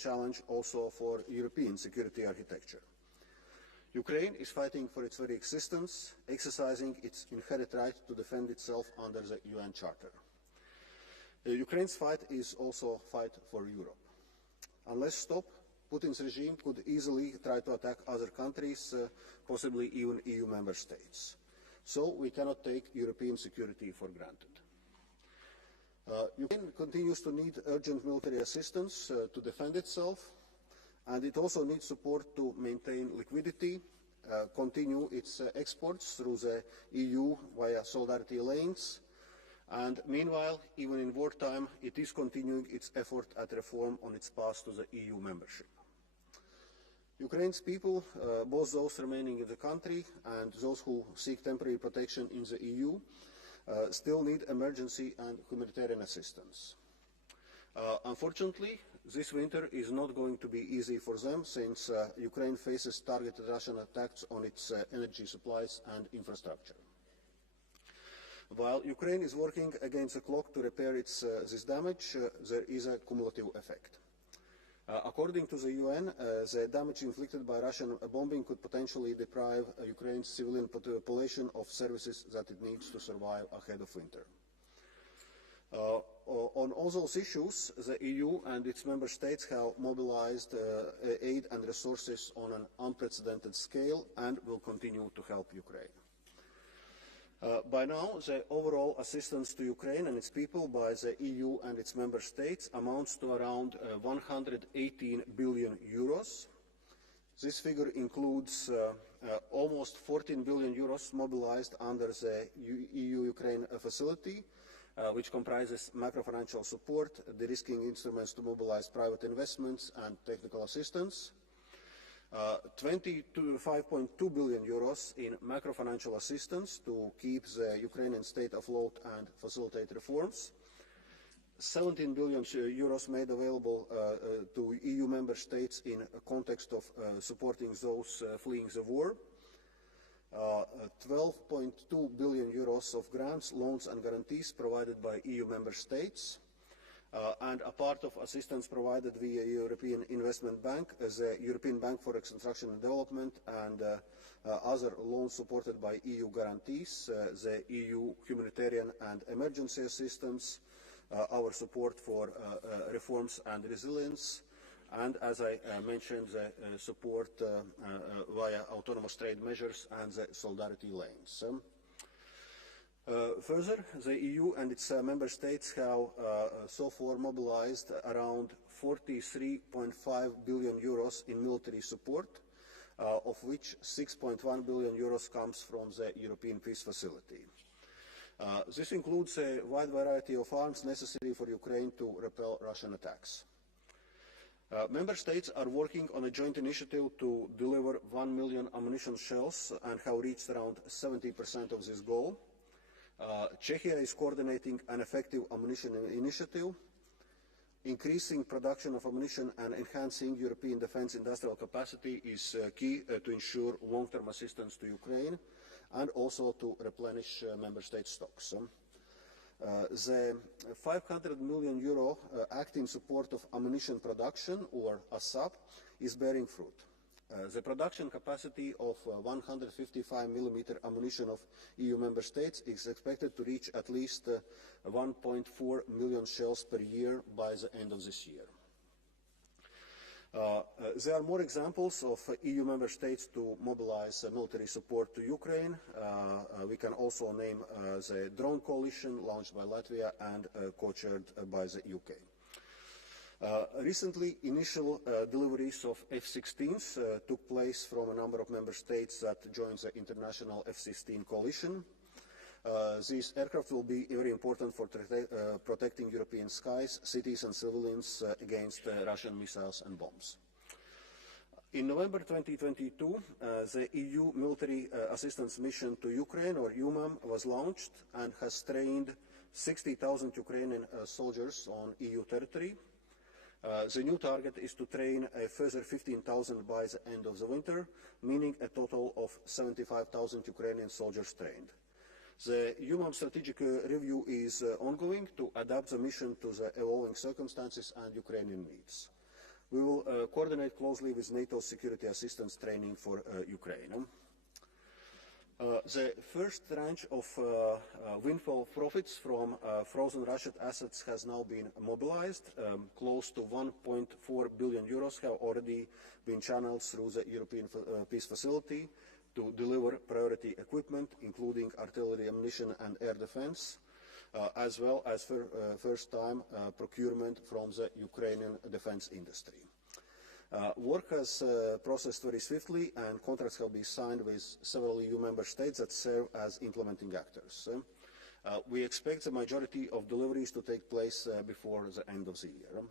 challenge also for European security architecture. Ukraine is fighting for its very existence, exercising its inherent right to defend itself under the UN Charter. Ukraine's fight is also a fight for Europe. Unless stopped, Putin's regime could easily try to attack other countries, possibly even EU member states. So we cannot take European security for granted. Ukraine continues to need urgent military assistance to defend itself, and it also needs support to maintain liquidity, continue its exports through the EU via solidarity lanes, and meanwhile, even in wartime, it is continuing its effort at reform on its path to the EU membership. Ukraine's people, both those remaining in the country and those who seek temporary protection in the EU, still need emergency and humanitarian assistance. Unfortunately, this winter is not going to be easy for them, since Ukraine faces targeted Russian attacks on its energy supplies and infrastructure. While Ukraine is working against the clock to repair this damage, there is a cumulative effect. According to the UN, the damage inflicted by Russian bombing could potentially deprive Ukraine's civilian population of services that it needs to survive ahead of winter. On all those issues, the EU and its member states have mobilized aid and resources on an unprecedented scale and will continue to help Ukraine. By now, the overall assistance to Ukraine and its people by the EU and its member states amounts to around 118 billion euros. This figure includes almost 14 billion euros mobilized under the EU-Ukraine facility, which comprises macro-financial support, de-risking instruments to mobilize private investments and technical assistance, 25.2 billion euros in macro-financial assistance to keep the Ukrainian state afloat and facilitate reforms, 17 billion euros made available to EU member states in a context of supporting those fleeing the war, 12.2 billion euros of grants, loans and guarantees provided by EU member states, and a part of assistance provided via European Investment Bank, the European Bank for Reconstruction and Development, and other loans supported by EU guarantees, the EU Humanitarian and Emergency Assistance, our support for reforms and resilience, and, as I mentioned, the support via autonomous trade measures and the solidarity lanes. Further, the EU and its member states have so far mobilized around 43.5 billion euros in military support, of which 6.1 billion euros comes from the European Peace Facility. This includes a wide variety of arms necessary for Ukraine to repel Russian attacks. Member states are working on a joint initiative to deliver 1 million ammunition shells and have reached around 70% of this goal. Czechia is coordinating an effective ammunition initiative. Increasing production of ammunition and enhancing European defence industrial capacity is key to ensure long-term assistance to Ukraine and also to replenish member state stocks. The 500 million euro Act in Support of Ammunition Production, or ASAP, is bearing fruit. The production capacity of 155mm ammunition of EU member states is expected to reach at least 1.4 million shells per year by the end of this year. There are more examples of EU member states to mobilize military support to Ukraine. We can also name the drone coalition launched by Latvia and co-chaired by the UK. Recently, initial deliveries of F-16s took place from a number of member states that joined the international F-16 coalition. These aircraft will be very important for protecting European skies, cities and civilians against Russian missiles and bombs. In November 2022, the EU Military Assistance Mission to Ukraine, or EUMAM, was launched and has trained 60,000 Ukrainian soldiers on EU territory. The new target is to train a further 15,000 by the end of the winter, meaning a total of 75,000 Ukrainian soldiers trained. The EUMAM strategic review is ongoing to adapt the mission to the evolving circumstances and Ukrainian needs. We will coordinate closely with NATO security assistance training for Ukraine. The first tranche of windfall profits from frozen Russian assets has now been mobilized. Close to 1.4 billion euros have already been channeled through the European Peace Facility to deliver priority equipment, including artillery, ammunition and air defense, as well as for first-time procurement from the Ukrainian defense industry. Work has processed very swiftly, and contracts have been signed with several EU member states that serve as implementing actors. We expect the majority of deliveries to take place before the end of the year.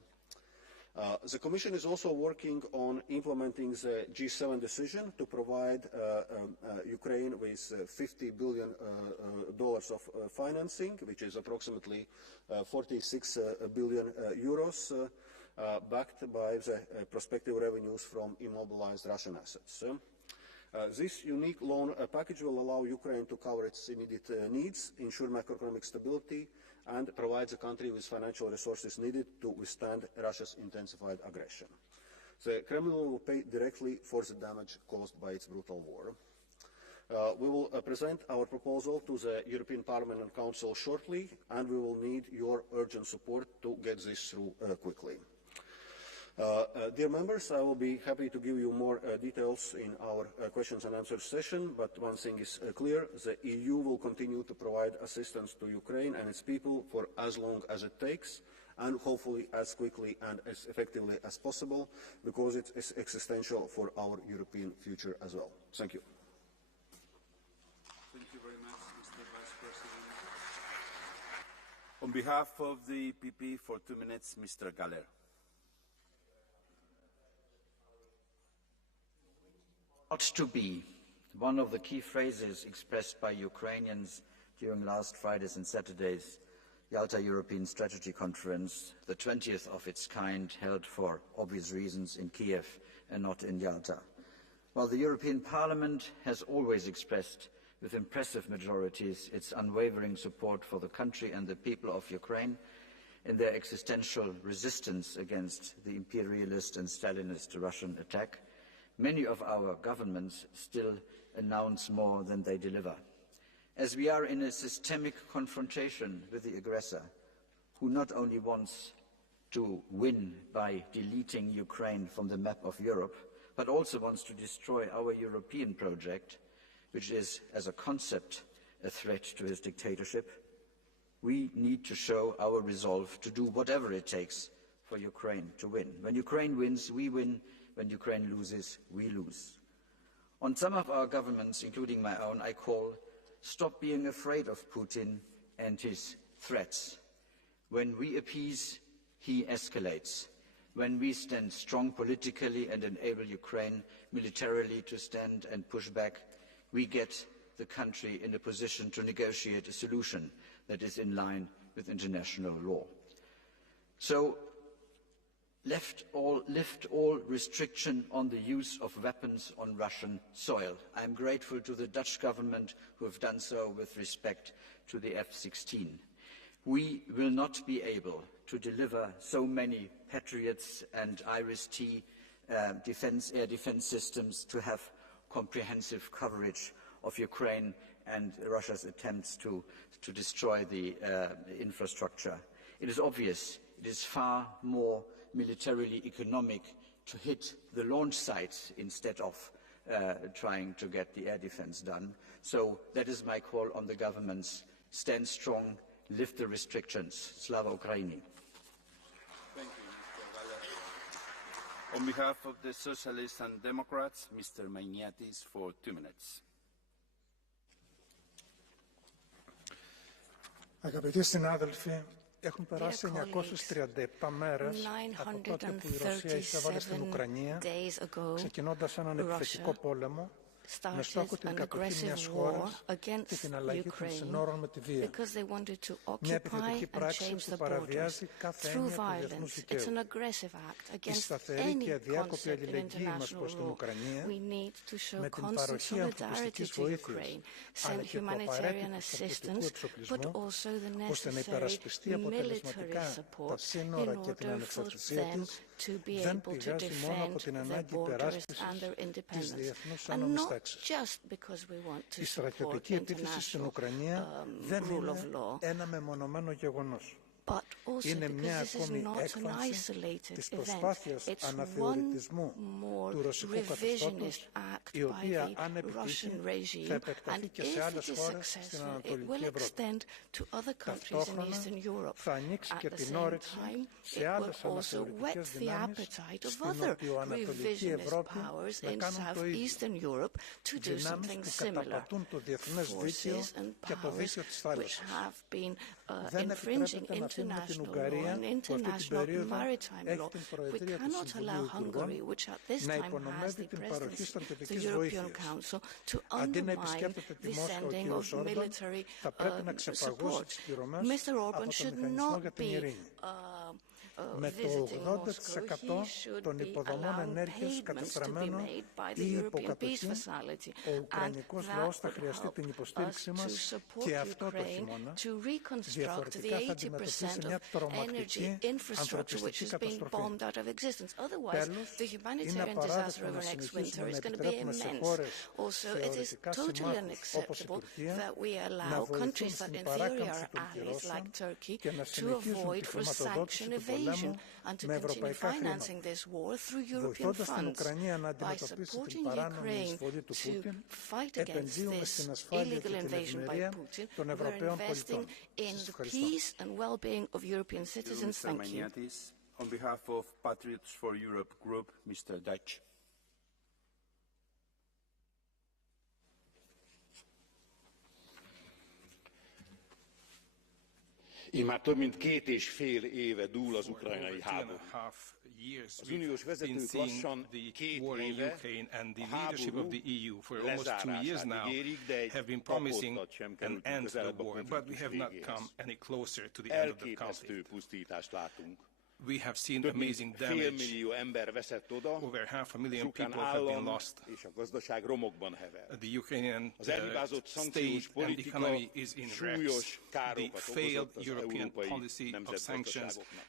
The Commission is also working on implementing the G7 decision to provide Ukraine with $50 billion of financing, which is approximately 46 billion euros, backed by the prospective revenues from immobilized Russian assets. This unique loan package will allow Ukraine to cover its immediate needs, ensure macroeconomic stability, and provide the country with financial resources needed to withstand Russia's intensified aggression. The Kremlin will pay directly for the damage caused by its brutal war. We will present our proposal to the European Parliament and Council shortly, and we will need your urgent support to get this through quickly. Dear members, I will be happy to give you more details in our questions and answers session, but one thing is clear: the EU will continue to provide assistance to Ukraine and its people for as long as it takes, and hopefully as quickly and as effectively as possible, because it is existential for our European future as well. Thank you. Thank you very much, Mr. Vice President. On behalf of the EPP, for 2 minutes, Mr. Galler. Not to be, one of the key phrases expressed by Ukrainians during last Friday's and Saturday's Yalta European Strategy Conference, the 20th of its kind, held for obvious reasons in Kiev and not in Yalta. While the European Parliament has always expressed with impressive majorities its unwavering support for the country and the people of Ukraine in their existential resistance against the imperialist and Stalinist Russian attack, many of our governments still announce more than they deliver. As we are in a systemic confrontation with the aggressor, who not only wants to win by deleting Ukraine from the map of Europe, but also wants to destroy our European project, which is, as a concept, a threat to his dictatorship, we need to show our resolve to do whatever it takes for Ukraine to win. When Ukraine wins, we win. When Ukraine loses, we lose. On some of our governments, including my own, I call: stop being afraid of Putin and his threats. When we appease, he escalates. When we stand strong politically and enable Ukraine militarily to stand and push back, we get the country in a position to negotiate a solution that is in line with international law. So, lift all restriction on the use of weapons on Russian soil. I am grateful to the Dutch government who have done so with respect to the F-16. We will not be able to deliver so many Patriots and Iris-T air defense systems to have comprehensive coverage of Ukraine and Russia's attempts to destroy the infrastructure. It is obvious it is far more militarily economic to hit the launch sites instead of trying to get the air defense done. So that is my call on the governments: stand strong, lift the restrictions. Slava Ukraini. Thank you, Mr. Galler. On behalf of the Socialists and Democrats, Mr. Mainiatis, for 2 minutes. Αγαπητοί συνάδελφοι, έχουν περάσει 937 μέρες από τότε που η Ρωσία εισέβαλε στην Ουκρανία, ξεκινώντας έναν επιθετικό πόλεμο με στόχο την κατοχή μιας χώρας και την αλλαγή των συνόρων με τη βία. Μια επιθετική πράξη που παραβιάζει κάθε έννοια του διεθνούς δικαίου. Η σταθερή και αδιάκοπη αλληλεγγύη μας προς την Ουκρανία, με την παροχή ανθρωπιστικής βοήθειας, αλλά και του απαραίτητου στρατιωτικού εξοπλισμού, ώστε να υπερασπιστεί αποτελεσματικά τα σύνορα και την ανεξαρτησία της, to be able to defend their borders and their independence. And not just because we want to support international rule of law, but also because this is not an isolated event. It's one more revisionist act by the Russian regime, and if it is successful, it will extend to other countries in Eastern Europe. At the same time, it will also whet the appetite of other revisionist powers in southeastern Europe to do something similar. Forces and powers which have been infringing international law and international maritime law. We cannot allow Hungary, which at this time has the presidency of the European Council, to undermine the sending of military support. Mr. Orban should not be visiting Moscow. He should be allowing payments to be made by the European Peace Facility, and that would help us to support Ukraine to reconstruct the 80% of energy infrastructure which has been bombed out of existence. Otherwise, the humanitarian disaster over next winter is going to be immense. Also, it is totally unacceptable that we allow countries that in theory are allies like Turkey to avoid for sanction evasion and to continue financing this war through European funds. By supporting Ukraine to fight against this illegal invasion by Putin, we're investing in the peace and well-being of European citizens. Thank you. On behalf of Patriots for Europe Group, Mr. Dutch. Immár több mint 2,5 éve dúl az ukrajnai háború. Az uniós vezetők lassan 2 éve a háború lezárását ígérik, de egy tapodtat sem került közelebb a konfliktus végéhez. Elképesztő pusztítást látunk. We have seen amazing damage. Fél millió ember veszett oda, over half a million az ukrán people have been állam lost. És a gazdaság romokban hever. The Ukrainian az elhibázott szankciós politika súlyos károkat okozott az európai nemzetgazdaságoknak.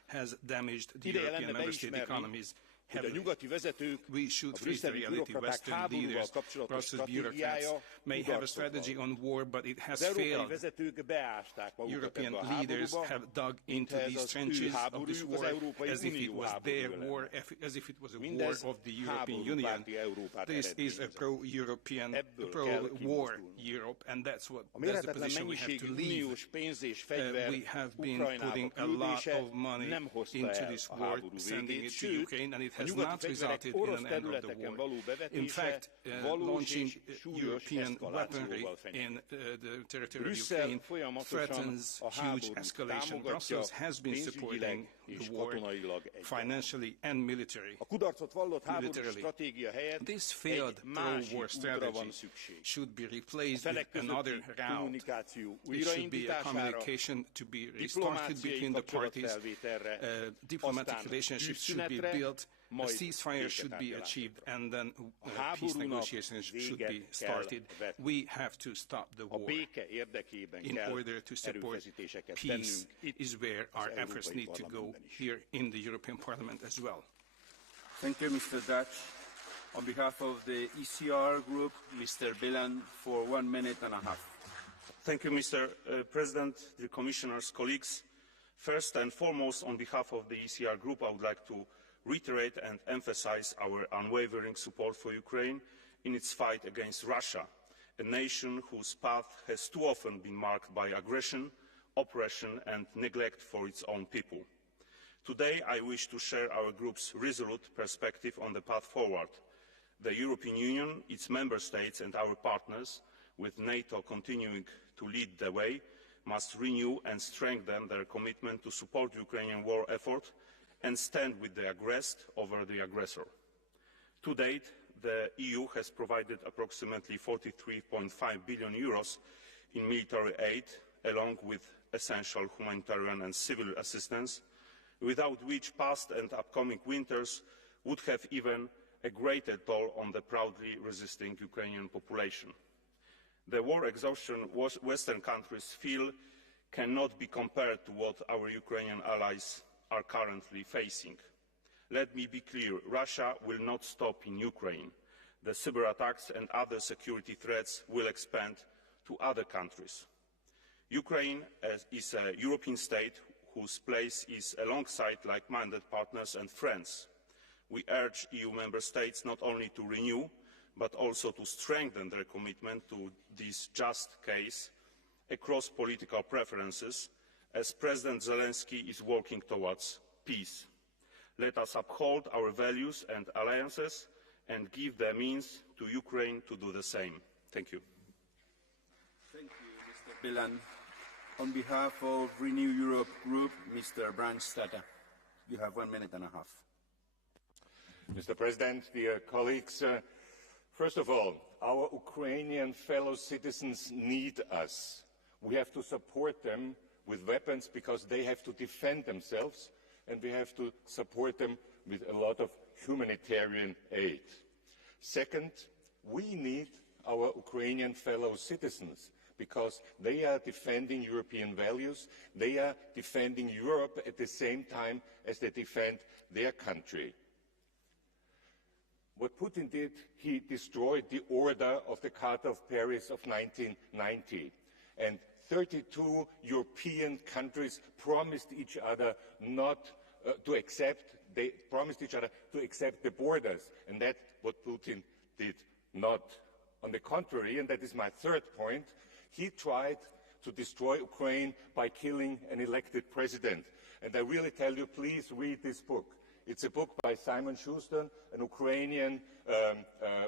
Ide jelenne beismerni, hogy a nyugati vezetők, a brüsszeli bürokraták háborúval kapcsolatos stratégiája kudarcot vallott. Az európai vezetők beásták magukat ebbe a háborúba, mintha ez az ő háborújuk, az Európai Unió háborúja lenne. Mindez háborúpárti Európát eredményezett. Ebből kell kimozdulnunk. A méretetlen mennyiségű uniós pénz és fegyver Ukrajnába küldése nem hozta el a háború végét, sőt, a nyugati fegyverek orosz területeken való bevetése valós és súlyos eszkalációval fenyeget. Brüsszel folyamatosan a háborút támogatja pénzügyileg és katonailag egyaránt. A kudarcot vallott háborús stratégia helyett egy másik útra van szükség. A felek közötti kommunikáció újraindítására, diplomáciai kapcsolatfelvételre, aztán tűzszünetre, a ceasefire should be achieved and then peace negotiations should be started. We have to stop the war. In order to support peace is where our efforts need to go here in the European Parliament as well. Thank you, Mr. Dutch. On behalf of the ECR group, Mr. Bilan, for 1 minute and a half. Thank you, Mr. President, dear Commissioners, colleagues. First and foremost, on behalf of the ECR group, I would like to reiterate and emphasize our unwavering support for Ukraine in its fight against Russia, a nation whose path has too often been marked by aggression, oppression and neglect for its own people. Today, I wish to share our group's resolute perspective on the path forward. The European Union, its member states and our partners, with NATO continuing to lead the way, must renew and strengthen their commitment to support the Ukrainian war effort and stand with the aggressed over the aggressor. To date, the EU has provided approximately 43.5 billion euros in military aid, along with essential humanitarian and civil assistance, without which past and upcoming winters would have even a greater toll on the proudly resisting Ukrainian population. The war exhaustion Western countries feel cannot be compared to what our Ukrainian allies are currently facing. Let me be clear, Russia will not stop in Ukraine. The cyber attacks and other security threats will expand to other countries. Ukraine is a European state whose place is alongside like-minded partners and friends. We urge EU member states not only to renew, but also to strengthen their commitment to this just case across political preferences, as President Zelensky is working towards peace. Let us uphold our values and alliances and give the means to Ukraine to do the same. Thank you. Thank you, Mr. Bilan. On behalf of Renew Europe Group, Mr. Brandstatter, you have 1 minute and a half. Mr. President, dear colleagues, first of all, our Ukrainian fellow citizens need us. We have to support them with weapons because they have to defend themselves, and we have to support them with a lot of humanitarian aid. Second, we need our Ukrainian fellow citizens because they are defending European values, they are defending Europe at the same time as they defend their country. What Putin did, he destroyed the order of the Charter of Paris of 1990, and 32 European countries promised each other not to accept, they promised each other to accept the borders, and that's what Putin did not. On the contrary, and that is my third point, he tried to destroy Ukraine by killing an elected president. And I really tell you, please read this book. It's a book by Simon Schuster, an Ukrainian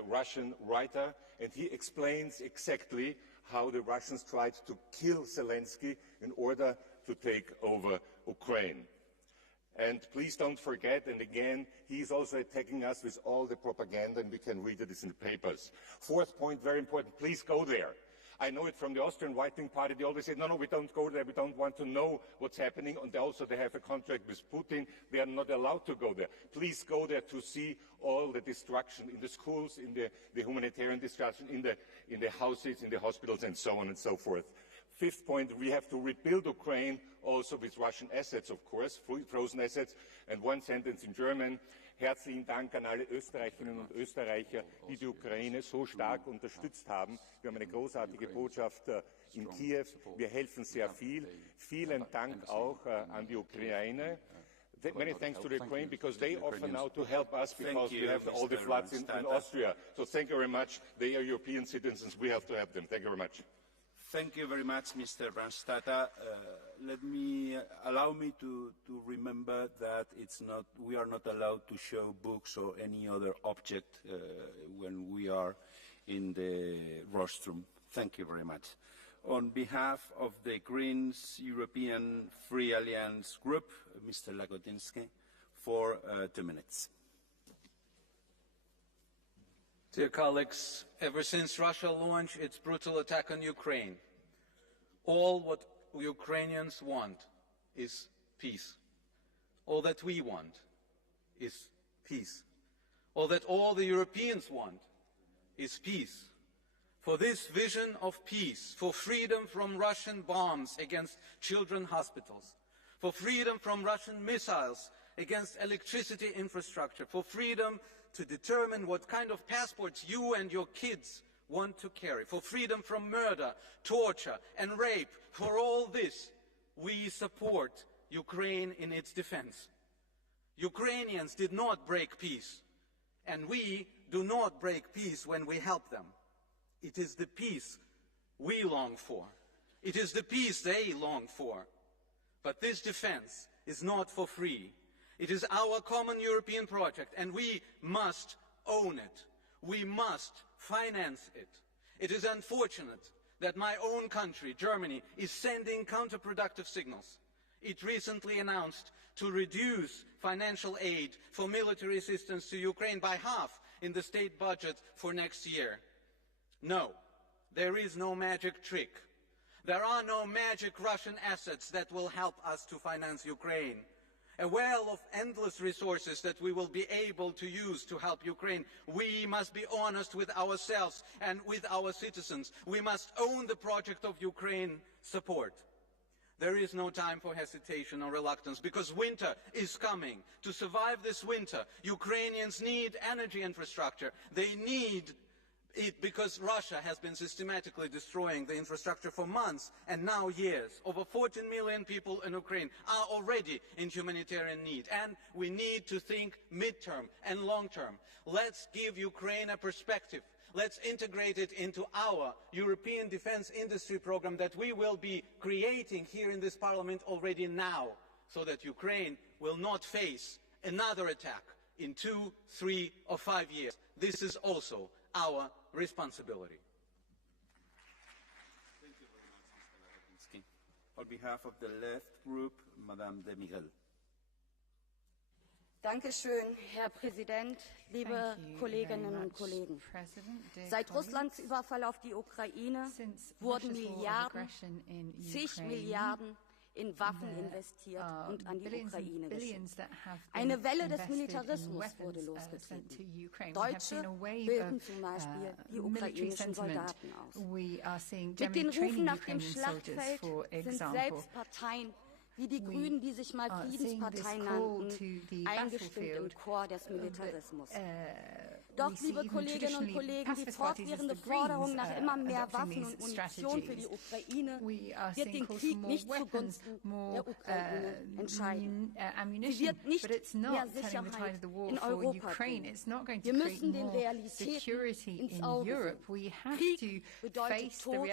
Russian writer, and he explains exactly how the Russians tried to kill Zelensky in order to take over Ukraine. And please don't forget, and again, he is also attacking us with all the propaganda, and we can read it in the papers. Fourth point, very important, please go there. I know it from the Austrian right-wing party. They always say, no, we don't go there. We don't want to know what's happening. And they have a contract with Putin. They are not allowed to go there. Please go there to see all the destruction in the schools, in the humanitarian destruction, in the houses, in the hospitals, and so on and so forth. Fifth point, we have to rebuild Ukraine also with Russian assets, of course, frozen assets. And one sentence in German. Herzlichen Dank an alle Österreicherinnen und Österreicher, die die Ukraine so stark unterstützt haben. Wir haben eine großartige Botschaft in Kiew. Wir helfen sehr viel. Vielen Dank auch an die Ukraine. Many thanks to the Ukraine because they offer now to help us because we have all the floods in Austria. So thank you very much. They are European citizens. We have to help them. Thank you very much. Thank you very much, Mr. Brandstatter. Allow me to remember that we are not allowed to show books or any other object when we are in the rostrum. Thank you very much. On behalf of the Greens European Free Alliance Group, Mr. Lagotinsky, for 2 minutes. Dear colleagues, ever since Russia launched its brutal attack on Ukraine, all what Ukrainians want is peace. All that we want is peace. All that all the Europeans want is peace. For this vision of peace, for freedom from Russian bombs against children's hospitals, for freedom from Russian missiles against electricity infrastructure, for freedom to determine what kind of passports you and your kids want to carry, for freedom from murder, torture and rape, for all this, we support Ukraine in its defense. Ukrainians did not break peace, and we do not break peace when we help them. It is the peace we long for. It is the peace they long for. But this defense is not for free. It is our common European project, and we must own it. We must finance it. It is unfortunate that my own country, Germany, is sending counterproductive signals. It recently announced to reduce financial aid for military assistance to Ukraine by half in the state budget for next year. No, there is no magic trick. There are no magic Russian assets that will help us to finance Ukraine. A well of endless resources that we will be able to use to help Ukraine. We must be honest with ourselves and with our citizens. We must own the project of Ukraine support. There is no time for hesitation or reluctance, because winter is coming. To survive this winter, Ukrainians need energy infrastructure. They need it because Russia has been systematically destroying the infrastructure for months and now years. Over 14 million people in Ukraine are already in humanitarian need, and we need to think mid-term and long-term. Let's give Ukraine a perspective. Let's integrate it into our European defense industry program that we will be creating here in this Parliament already now, so that Ukraine will not face another attack in 2, 3 or 5 years. This is also our responsibility. Thank you very much, Mr. Latinsky. On behalf of the left group, Madame de Miguel. Dankeschön, Herr Präsident, liebe Kolleginnen und Kollegen. Seit Russlands Überfall auf die Ukraine wurden Milliarden, zig Milliarden in Waffen investiert und an die Ukraine geschickt. Eine Welle des Militarismus wurde losgetreten. Deutsche bilden zum Beispiel die ukrainischen Soldaten aus. Mit den Rufen nach dem Schlachtfeld sind selbst Parteien wie die Grünen, die sich mal Friedenspartei nannten, eingestimmt im Chor des Militarismus. Doch, liebe Kolleginnen und Kollegen, die fortwährende Forderung nach immer mehr Waffen und Munition für die Ukraine wird den Krieg nicht zugunsten der Ukraine entscheiden. Sie wird nicht mehr Sicherheit in Europa bringen. Wir müssen den Realitäten ins Auge sehen. Krieg bedeutet Tod,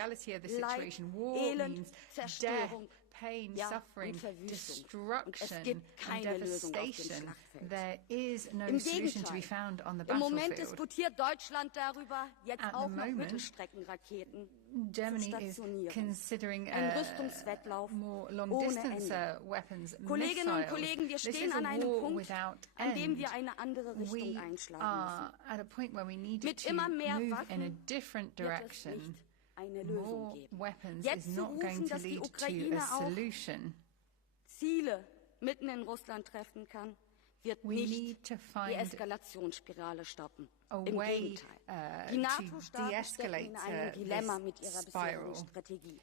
Leid, Elend, Zerstörung, pain, ja, suffering, destruction, and devastation. There is no Im solution to be Gegenteil. found on the Im Moment battlefield. diskutiert Deutschland darüber, jetzt At auch the noch moment, Mittelstreckenraketen Germany zu is stationieren. considering Ein Rüstungswettlauf more ohne long-distance Ende. weapons, Kolleginnen und missiles. Kollegen, wir This stehen is a an einem war Punkt, without an dem end. wir eine andere Richtung We einschlagen are müssen. at a point where we need Mit to immer mehr move in a Waffen different wird es direction. nicht eine Lösung More geben. weapons Jetzt is zu not going rufen, to dass die lead to Ukraine a auch solution. Ziele mitten in Russland treffen kann, wird We nicht need to die find Eskalationsspirale stoppen. a Im way Gegenteil. Die to NATO-Staaten stecken de-escalate in einem Dilemma mit ihrer this bisherigen spiral. Strategie.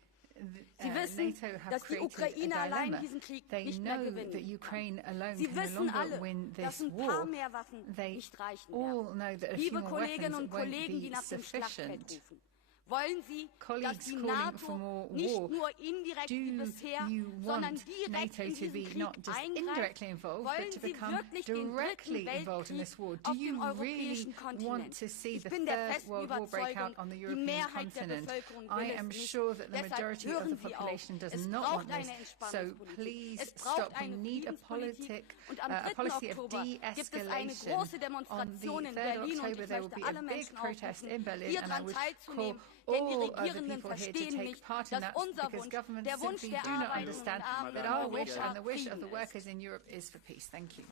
Sie wissen, NATO have dass die created Ukraine a allein dilemma. diesen Krieg They nicht mehr know gewinnen that kann. Ukraine alone Sie can no wissen longer alle, win dass this ein paar war. mehr Waffen They nicht reichen all werden. know that a few Liebe more Kolleginnen weapons und won't Kollegen, die be nach dem Schlachtfeld sufficient. rufen, wollen Sie, dass Colleagues die calling for NATO more nicht war, nur indirekt wie do bisher, you sondern want direkt NATO in to diesen be Krieg not just indirectly eingreift? involved, Wollen but to Sie become wirklich den directly dritten involved in Weltkrieg this war? Do auf you dem really europäischen want Kontinent? to see Ich the bin der Third festen World War break out Überzeugung, on the die European Mehrheit der continent? Bevölkerung I will am es nicht. sure that the Deshalb majority of the hören Sie auf. population does Es not braucht want eine this. So Entspannungspolitik. please Es braucht stop. We eine need a Friedenspolitik. Und am a 3. policy of Oktober gibt es eine de-escalation. große On the Demonstration in 3rd Berlin und October ich there will möchte be a alle big Menschen protest aufrufen, in Berlin, hier and I daran would call teilzunehmen, denn die all of the Regierenden people here to verstehen take nicht, part in dass that, unser because Wunsch, governments der Wunsch simply der do not Arbeitenden und understand Armen that in our wish Europa and the wish of Frieden the ist. workers in Europe is for peace. Thank you.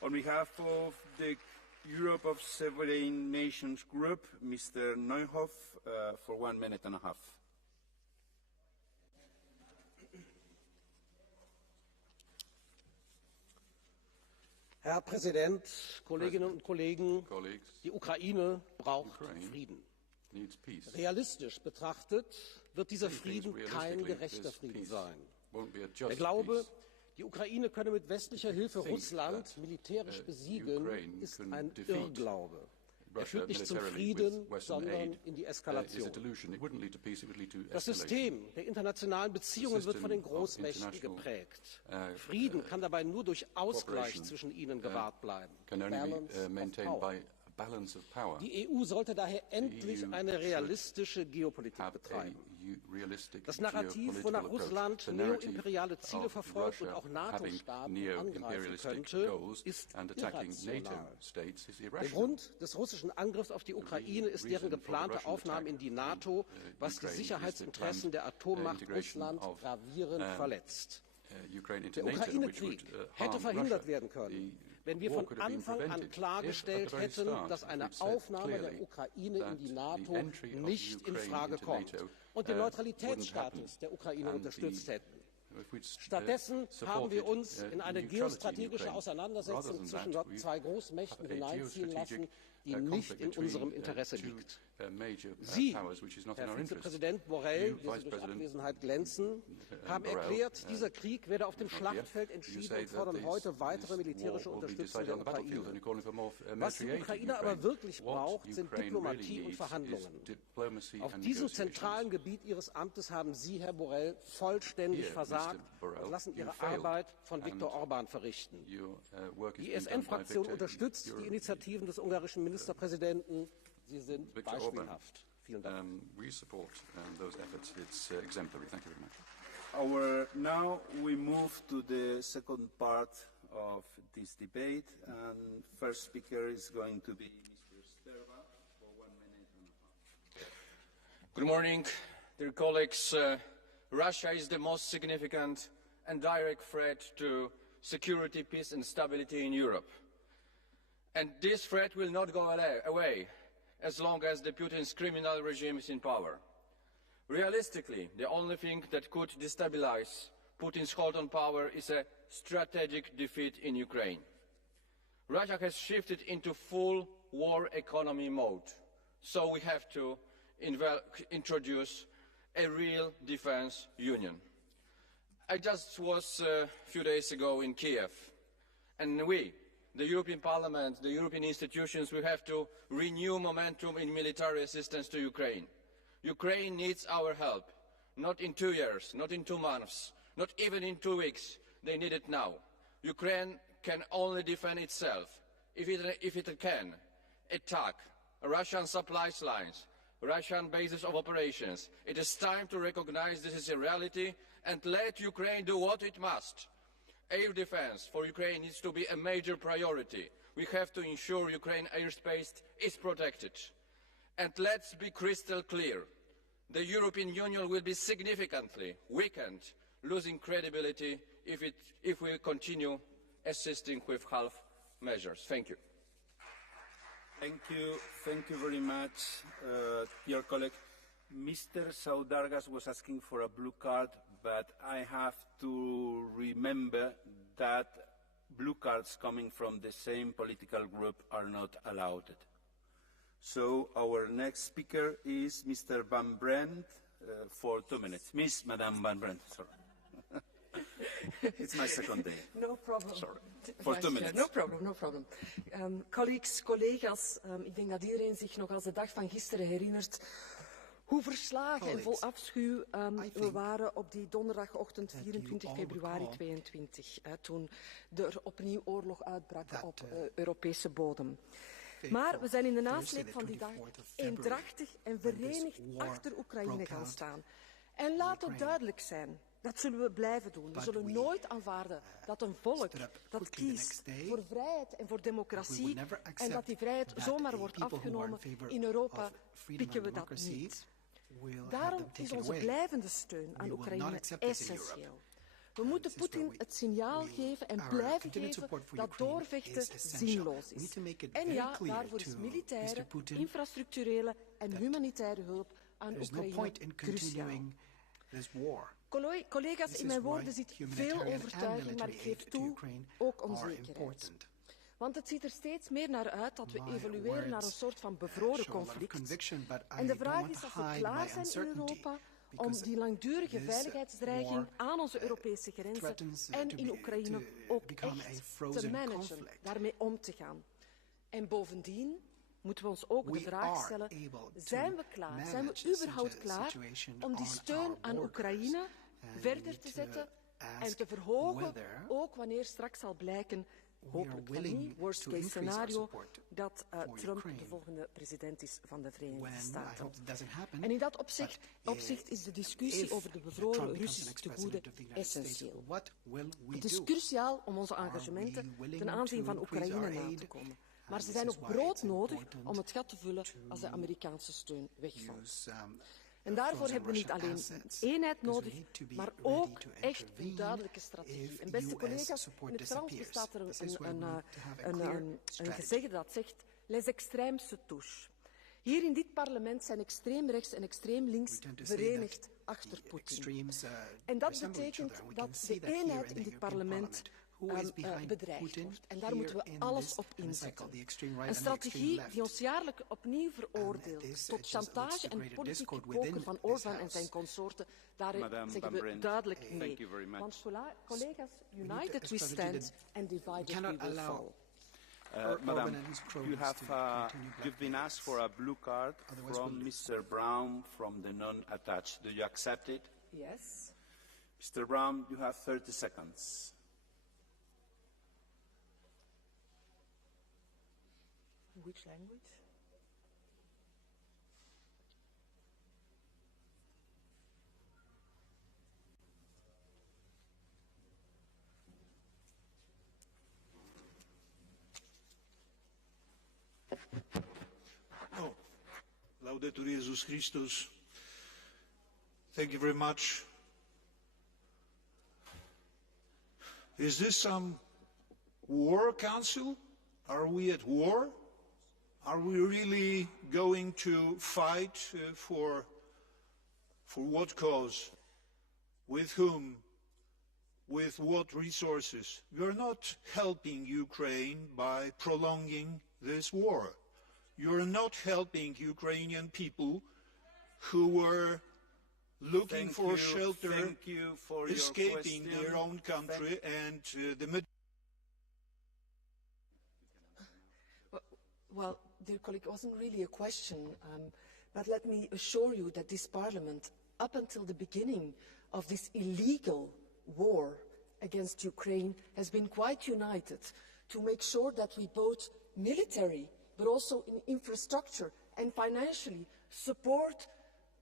On behalf of the Europe of Sovereign Nations Group, Mr. Neuhoff, for 1 minute and a half. Herr Präsident, Kolleginnen und Kollegen! Die Ukraine braucht Frieden. Realistisch betrachtet wird dieser Frieden kein gerechter Frieden sein. Der Glaube, die Ukraine könne mit westlicher Hilfe Russland militärisch besiegen, ist ein Irrglaube. Er führt nicht zum Frieden, sondern in die Eskalation. Das System der internationalen Beziehungen wird von den Großmächten geprägt. Frieden kann dabei nur durch Ausgleich zwischen ihnen gewahrt bleiben. Balance of power. Die EU sollte daher endlich eine realistische Geopolitik betreiben. Das Narrativ, wonach Russland neoimperiale Ziele verfolgt und auch NATO-Staaten angreifen könnte, ist irrational. Der Grund des russischen Angriffs auf die Ukraine ist deren geplante Aufnahme in die NATO, was die Sicherheitsinteressen der Atommacht Russland gravierend verletzt. Der Ukraine-Krieg hätte verhindert werden können, wenn wir von Anfang an klargestellt hätten, dass eine Aufnahme der Ukraine in die NATO nicht in Frage kommt und den Neutralitätsstatus der Ukraine unterstützt hätten. Stattdessen haben wir uns in eine geostrategische Auseinandersetzung zwischen zwei Großmächten hineinziehen lassen, die nicht in unserem Interesse liegt. Sie, Herr Vizepräsident Borrell, wie Sie durch Abwesenheit glänzen, haben erklärt, dieser Krieg werde auf dem Schlachtfeld entschieden und fordern heute weitere militärische Unterstützung der Ukraine. Was die Ukraine aber wirklich braucht, sind Diplomatie und Verhandlungen. Auf diesem zentralen Gebiet Ihres Amtes haben Sie, Herr Borrell, vollständig versagt und lassen Ihre Arbeit von Viktor Orban verrichten. Die ESN-Fraktion unterstützt die Initiativen des ungarischen Ministerpräsidenten. Sie sind beispielhaft. Vielen Dank. We support those efforts. It's exemplary. Thank you very much. Now we move to the second part of this debate, and first speaker is going to be Mr. Sterba for 1 minute and a half. Good morning, dear colleagues. Russia is the most significant and direct threat to security, peace and stability in Europe. And this threat will not go away as long as the Putin's criminal regime is in power. Realistically, the only thing that could destabilize Putin's hold on power is a strategic defeat in Ukraine. Russia has shifted into full war economy mode, so we have to introduce a real defense union. I just was a few days ago in Kiev, and we, the European Parliament, the European institutions, we have to renew momentum in military assistance to Ukraine. Ukraine needs our help, not in 2 years, not in 2 months, not even in 2 weeks. They need it now. Ukraine can only defend itself if it can attack Russian supply lines, Russian bases of operations. It is time to recognize this is a reality and let Ukraine do what it must. Air defense for Ukraine needs to be a major priority. We have to ensure Ukraine airspace is protected. And let's be crystal clear. The European Union will be significantly weakened, losing credibility if we continue assisting with half measures. Thank you. Thank you very much, dear colleague. Mr. Saudargas was asking for a blue card, but I have to remember that blue cards coming from the same political group are not allowed. So our next speaker is Mr. Van Brandt for 2 minutes. Madame Van Brandt, sorry. It's my second day. No problem. Sorry. For 2 minutes. No problem, no problem. Colleagues, collega's, ik denk dat iedereen zich nog als de dag van gisteren herinnert hoe verslagen en vol afschuw we waren op die donderdagochtend 24 februari 2022, toen er opnieuw oorlog uitbrak op Europese bodem. Maar we zijn in de nasleep van die dag eendrachtig en verenigd achter Oekraïne gaan staan. En laat het duidelijk zijn, dat zullen we blijven doen. We zullen nooit aanvaarden dat een volk dat kiest voor vrijheid en voor democratie en dat die vrijheid zomaar wordt afgenomen in Europa, pikken we dat niet. Daarom is onze blijvende steun aan Oekraïne essentieel. We moeten Poetin het signaal geven en blijven geven dat doorvechten zinloos is. En ja, daarvoor is militaire, infrastructurele en humanitaire hulp aan Oekraïne cruciaal. Collega's, in mijn woorden zit veel overtuiging, maar ik geef toe, ook onzekerheid. Want het ziet er steeds meer naar uit dat we evolueren naar een soort van bevroren conflict. En de vraag is of we klaar zijn in Europa om die langdurige veiligheidsdreiging aan onze Europese grenzen en in Oekraïne ook echt te managen, daarmee om te gaan. En bovendien moeten we ons ook de vraag stellen, zijn we klaar, zijn we überhaupt klaar om die steun aan Oekraïne verder te zetten en te verhogen, ook wanneer straks zal blijken, hopelijk van niet, worst case scenario, dat Trump de volgende president is van de Verenigde Staten. En in dat opzicht is de discussie over de bevroren Russische tegoeden essentieel. Het is cruciaal om onze engagementen ten aanzien van Oekraïne na te komen. Maar ze zijn ook broodnodig om het gat te vullen als de Amerikaanse steun wegvalt. En daarvoor hebben we niet alleen eenheid nodig, maar ook echt een duidelijke strategie. En beste collega's, in het Frans bestaat er een gezegde dat zegt les extrêmes se touchent. Hier in dit parlement zijn extreem rechts en extreem links verenigd achter Poetin. En dat betekent dat de eenheid in dit parlement bedreigd wordt. En daar moeten we alles op inzetten. Een strategie die ons jaarlijks opnieuw veroordeelt tot chantage en politieke koker van Orbán en zijn consorten, daar zeggen we duidelijk nee. Want collega's, united we stand and divided we will fall. Madam, you've been asked for a blue card from Mr. Brown from the non-attached. Do you accept it? Yes. Mr. Brown, you have 30 seconds. Which language? Oh, Laudetur Jesus Christus. Thank you very much. Is this some war council? Are we at war? Are we really going to fight for what cause? With whom? With what resources? We are not helping Ukraine by prolonging this war. You're not helping Ukrainian people who were looking for shelter, escaping their own country, and the... Well, dear colleague, it wasn't really a question, but let me assure you that this Parliament, up until the beginning of this illegal war against Ukraine, has been quite united to make sure that we both military, but also in infrastructure and financially support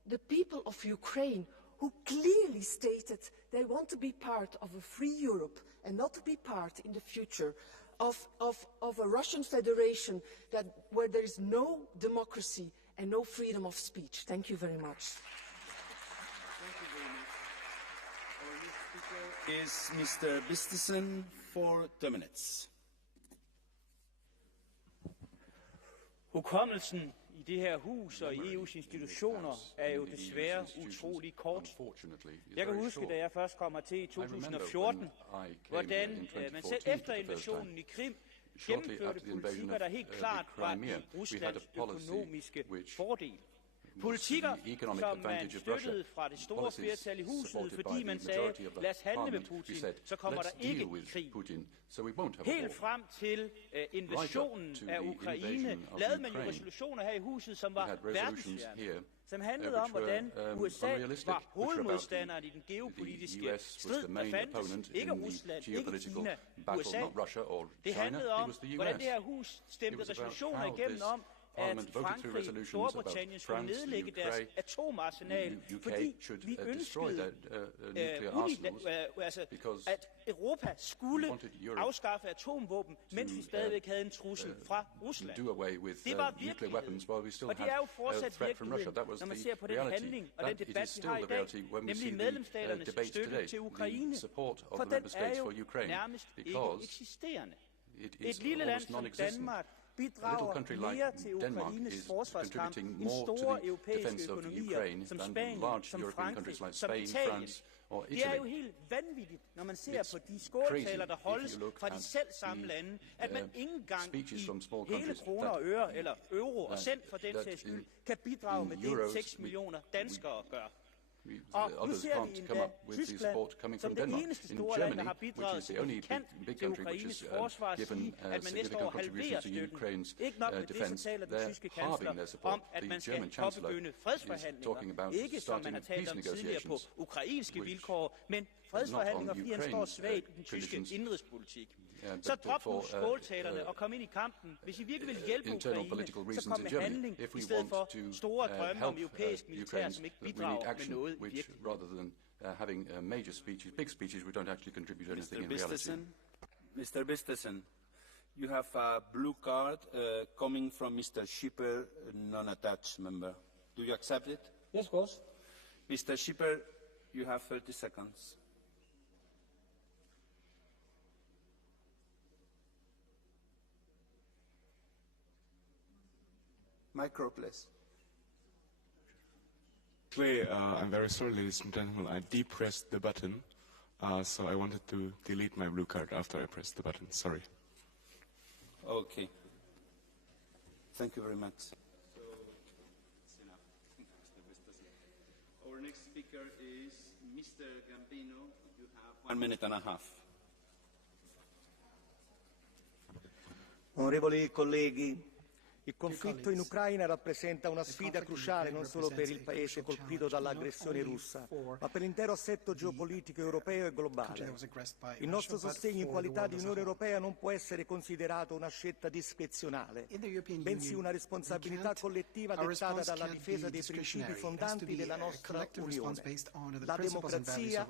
the people of Ukraine, who clearly stated they want to be part of a free Europe and not to be part in the future of a Russian Federation where there is no democracy and no freedom of speech. Thank you very much. Thank you very much. Our next speaker is Mr. Vistisen for 2 minutes. Hukommelsen i det her hus og i EU's institutioner er jo desværre utrolig kort. Jeg kan huske, da jeg først kom hertil i 2014, hvordan man selv efter invasionen i Krim gennemførte politikker, der helt klart var i Ruslands økonomiske fordel. Politikker, som man støttede fra det store flertal i huset, fordi man sagde, lad os handle med Putin, så kommer der ikke krig. Helt frem til invasionen af Ukraine lavede man jo resolutioner her i huset, som var verdensfjerne, som handlede om, hvordan USA var hovedmodstanderen i den geopolitiske strid, der fandtes. Ikke Rusland, ikke Kina, USA. Det handlede om, hvordan det her hus stemte resolutioner igennem om, at Frankrig og Storbritannien skulle nedlægge deres atomarsenal, fordi vi ønskede, at Europa skulle afskaffe atomvåben, mens vi stadigvæk havde en trussel fra Rusland. Det var virkeligheden, og det er jo fortsat virkeligheden, når man ser på den handling og den debat, vi har i dag, nemlig medlemsstaternes støtte til Ukraine, for den er jo nærmest ikke eksisterende. Et lille land som Danmark bidrager mere til Ukraines forsvarskamp end store europæiske økonomier som Spanien, som Frankrig, som Italien. Det er jo helt vanvittigt, når man ser på de skåltaler, der holdes fra de selv samme lande, at man ikke engang i hele kroner og øre, eller euro og cent for den sags skyld, kan bidrage med det 6 millioner danskere gør. Og nu ser vi endda Tyskland som det eneste store land, der har bidraget signifikant til Ukraines forsvar, sige, at man næste år halverer støtten. Ikke nok med det, så taler den tyske kansler om, at man skal påbegynde fredsforhandlinger. Ikke som man har talt om tidligere på ukrainske vilkår, men fredsforhandlinger, fordi han står svagt i den tyske indrigspolitik. Så drop nu skåltalerne og kom ind i kampen. Hvis I virkelig vil hjælpe Ukraine, så kom med handling i stedet for store drømme om europæisk militær, som ikke bidrager med noget i virkeligheden. Having major speeches, big speeches, we don't actually contribute anything in reality. Mr. Vistisen, you have a blue card coming from Mr. Schipper, non-attached member. Do you accept it? Yes, of course. Mr. Schipper, you have 30 seconds. Micro, please. Clear, I'm very sorry, ladies and gentlemen, I depressed the button, so I wanted to delete my blue card after I pressed the button. Sorry. Okay. Thank you very much. So, our next speaker is Mr. Gambino. You have 1 minute and a half. Onorevoli colleghi, il conflitto in Ucraina rappresenta una sfida cruciale non solo per il paese colpito dall'aggressione russa, ma per l'intero assetto geopolitico europeo e globale. Il nostro sostegno in qualità di Unione Europea non può essere considerato una scelta discrezionale, bensì una responsabilità collettiva dettata dalla difesa dei principi fondanti della nostra Unione: la democrazia,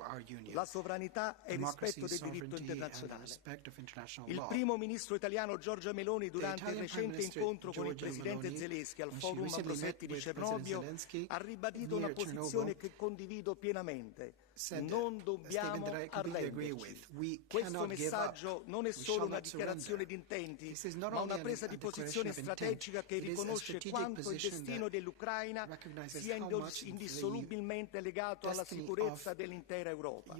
la sovranità e il rispetto del diritto internazionale. Il primo ministro italiano Giorgia Meloni, durante il recente incontro con il presidente Zelensky al forum Ambrosetti di Cernobbio, ha ribadito una posizione che condivido pienamente: non dobbiamo arrenderci. Questo messaggio non è solo una dichiarazione di intenti, ma una presa di posizione strategica che riconosce quanto il destino dell'Ucraina sia indissolubilmente legato alla sicurezza dell'intera Europa.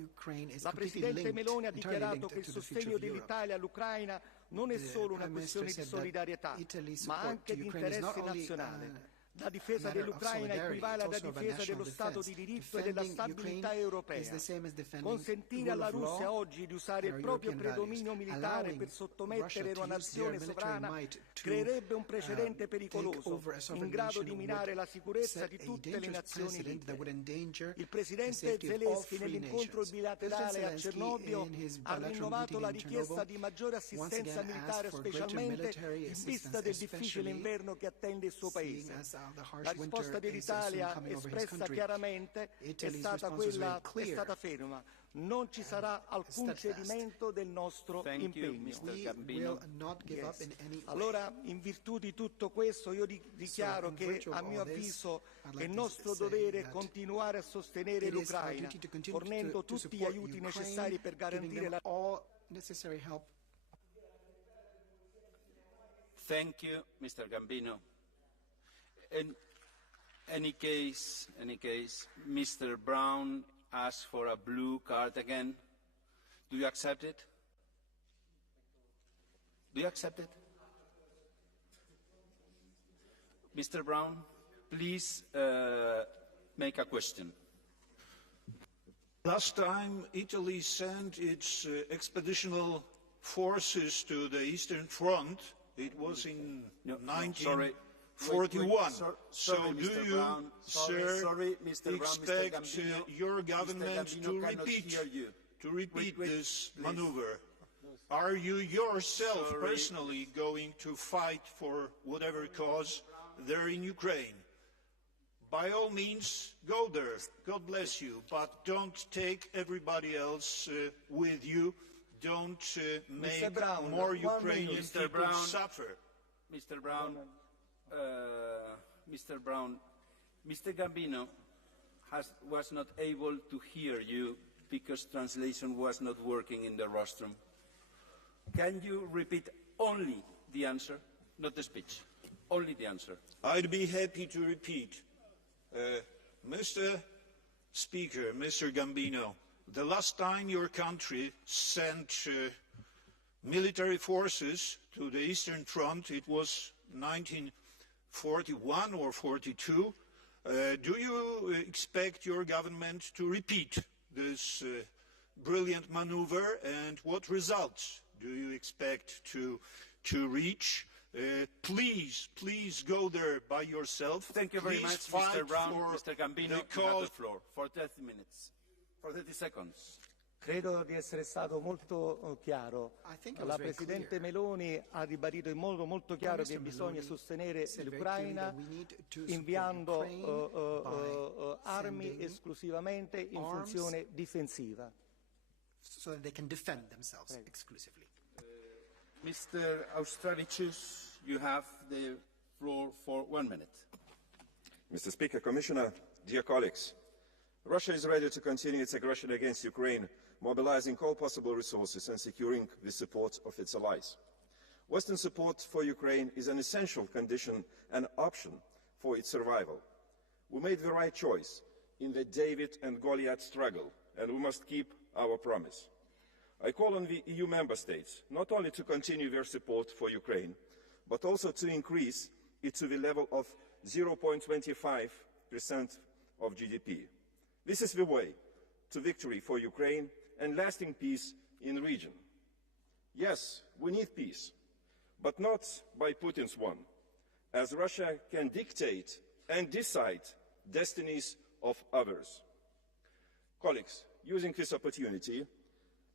La presidente Meloni ha dichiarato che il sostegno dell'Italia all'Ucraina non è solo una questione di solidarietà, ma anche di interesse nazionale. La difesa dell'Ucraina equivale alla difesa dello Stato di diritto e della stabilità europea. Consentire alla Russia oggi di usare il proprio predominio militare per sottomettere una nazione sovrana creerebbe un precedente pericoloso, in grado di minare la sicurezza di tutte le nazioni libere. Il presidente Zelensky, nell'incontro bilaterale a Cernobbio, ha rinnovato la richiesta di maggiore assistenza militare, specialmente in vista del difficile inverno che attende il suo paese. La risposta dell'Italia, espressa chiaramente, è stata ferma. Non ci sarà alcun cedimento del nostro impegno. Allora, in virtù di tutto questo, io dichiaro che, a mio avviso, è nostro dovere continuare a sostenere l'Ucraina, fornendo tutti gli aiuti necessari per garantire la... Thank you, Mr. Gambino. In any case, Mr. Brown asked for a blue card again. Do you accept it? Do you accept it? Mr. Brown, please make a question. Last time Italy sent its expeditional forces to the Eastern Front, it was in 1941. So do you, sir, expect your government to repeat this maneuver? Are you yourself personally going to fight for whatever cause there in Ukraine? By all means, go there. God bless you. But don't take everybody else with you. Don't make more Ukrainian people suffer. Mr. Brown, Mr. Gambino was not able to hear you because translation was not working in the rostrum. Can you repeat only the answer, not the speech, only the answer? I'd be happy to repeat. Mr. Speaker, Mr. Gambino, the last time your country sent military forces to the Eastern Front, it was 1941 or 42. Do you expect your government to repeat this brilliant maneuver, and what results do you expect to reach? Please go there by yourself. Thank you very much, Mr. Brown. Mr. Gambino, you have the floor for 30 minutes, for 30 seconds. Credo di essere stato molto chiaro. La Presidente Meloni ha ribadito in modo molto chiaro che bisogna sostenere l'Ucraina inviando armi esclusivamente in funzione difensiva. So that they can defend themselves exclusively. Mr. Austrevicius, you have the floor for 1 minute. Mr. Speaker, Commissioner, dear colleagues, Russia is ready to continue its aggression against Ukraine, mobilizing all possible resources and securing the support of its allies. Western support for Ukraine is an essential condition and option for its survival. We made the right choice in the David and Goliath struggle, and we must keep our promise. I call on the EU member states not only to continue their support for Ukraine, but also to increase it to the level of 0.25% of GDP. This is the way to victory for Ukraine and lasting peace in the region. Yes, we need peace, but not by Putin's one, as Russia can dictate and decide destinies of others. Colleagues, using this opportunity,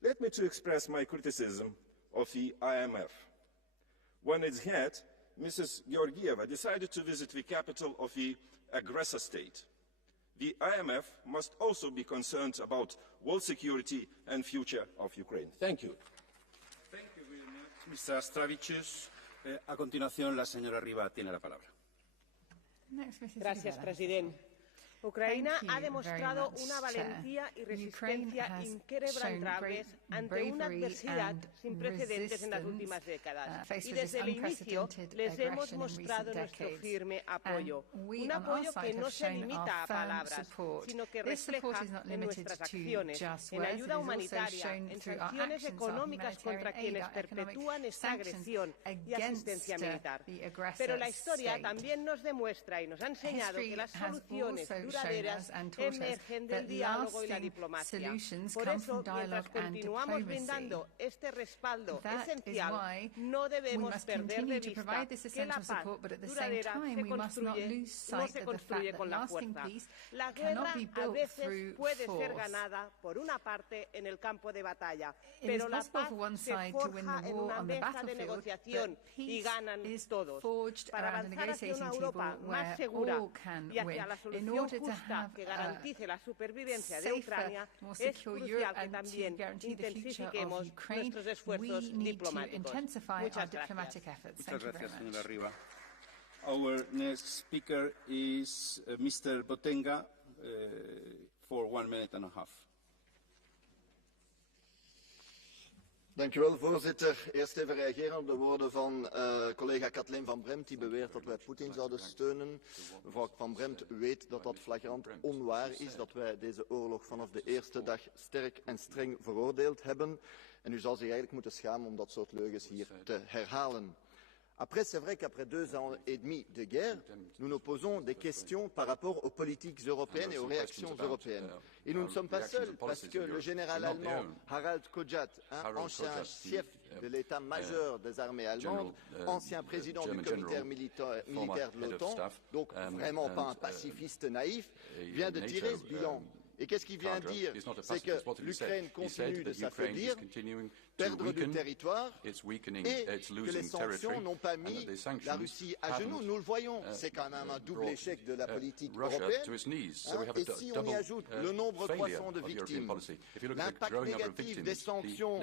let me to express my criticism of the IMF. When its head, Mrs. Georgieva, decided to visit the capital of the aggressor state, the IMF must also be concerned about world security and future of Ukraine. Thank you. Thank you very much, Mr. Astravicius. A continuación, la señora Riva tiene la palabra. Gracias, presidente. Ucrania ha demostrado una valentía y resistencia inquebrantables ante una adversidad sin precedentes en las últimas décadas. Y desde el inicio les hemos mostrado nuestro firme apoyo. Un apoyo que no se limita a palabras, sino que refleja en nuestras acciones, en ayuda humanitaria, en sanciones económicas contra quienes perpetúan esta agresión y asistencia militar. Pero la historia también nos demuestra y nos ha enseñado que las soluciones duraderas emergen del diálogo y la diplomacia. Por eso, mientras continuamos brindando este respaldo esencial, no debemos perder de vista que la paz duradera no se construye con la fuerza. La guerra a veces puede ser ganada por una parte en el campo de batalla, pero la paz se forja en una mesa de negociación y ganan todos. Para avanzar hacia una Europa más segura y hacia la solución justa que garantice la supervivencia de Ucrania, es crucial que también intensifiquemos nuestros esfuerzos diplomáticos. Muchas gracias. Muchas gracias, señora Riva. Our next speaker is Mr. Botenga for 1 minute and a half. Dank u wel, voorzitter. Eerst even reageren op de woorden van collega Kathleen van Bremt, die beweert dat wij Poetin zouden steunen. Mevrouw van Bremt weet dat dat flagrant onwaar is, dat wij deze oorlog vanaf de eerste dag sterk en streng veroordeeld hebben. En u zal zich eigenlijk moeten schamen om dat soort leugens hier te herhalen. Après, c'est vrai qu'après 2 ans et demi de guerre, nous nous posons des questions par rapport aux politiques européennes et aux réactions européennes. Et nous ne sommes pas seuls, parce que le général allemand Harald Kodjat, ancien chef de l'état-major des armées allemandes, ancien président du comité militaire de l'OTAN, donc vraiment pas un pacifiste naïf, vient de tirer ce bilan. Et qu'est-ce qu'il vient dire? C'est que l'Ukraine continue de s'affaiblir, perdre du territoire, et que les sanctions n'ont pas mis la Russie à genoux. Nous le voyons, c'est quand même un double échec de la politique européenne. Et si on y ajoute le nombre croissant de victimes, l'impact négatif des sanctions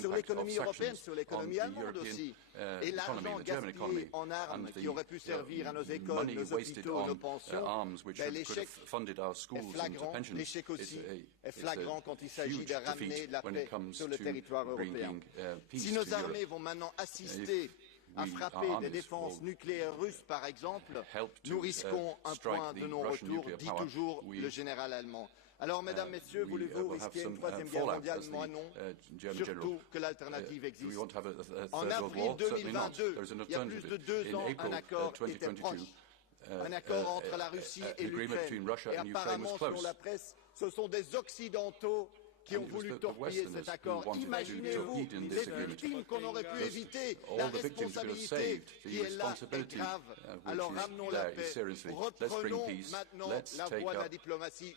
sur l'économie européenne, sur l'économie allemande aussi, et l'argent gaspillé en armes qui aurait pu servir à nos écoles, nos hôpitaux, nos pensions, l'échec est flagrant. L'échec aussi est flagrant quand il s'agit de ramener la paix sur le territoire européen. Si nos armées vont maintenant assister à frapper des défenses nucléaires russes, par exemple, nous risquons un point de non-retour, dit toujours le général allemand. Alors, mesdames, messieurs, voulez-vous risquer une troisième guerre mondiale? Moi, non. Surtout que l'alternative existe. En avril 2022, il y a plus de 2 ans, un accord était proche. Un accord entre la Russie et l'Ukraine. Et apparemment, selon la presse, ce sont des Occidentaux qui ont voulu torpiller cet accord. Imaginez-vous les victimes qu'on aurait pu éviter. La responsabilité qui est là est grave. Alors ramenons la paix. Reprenons maintenant la voie de la diplomatie.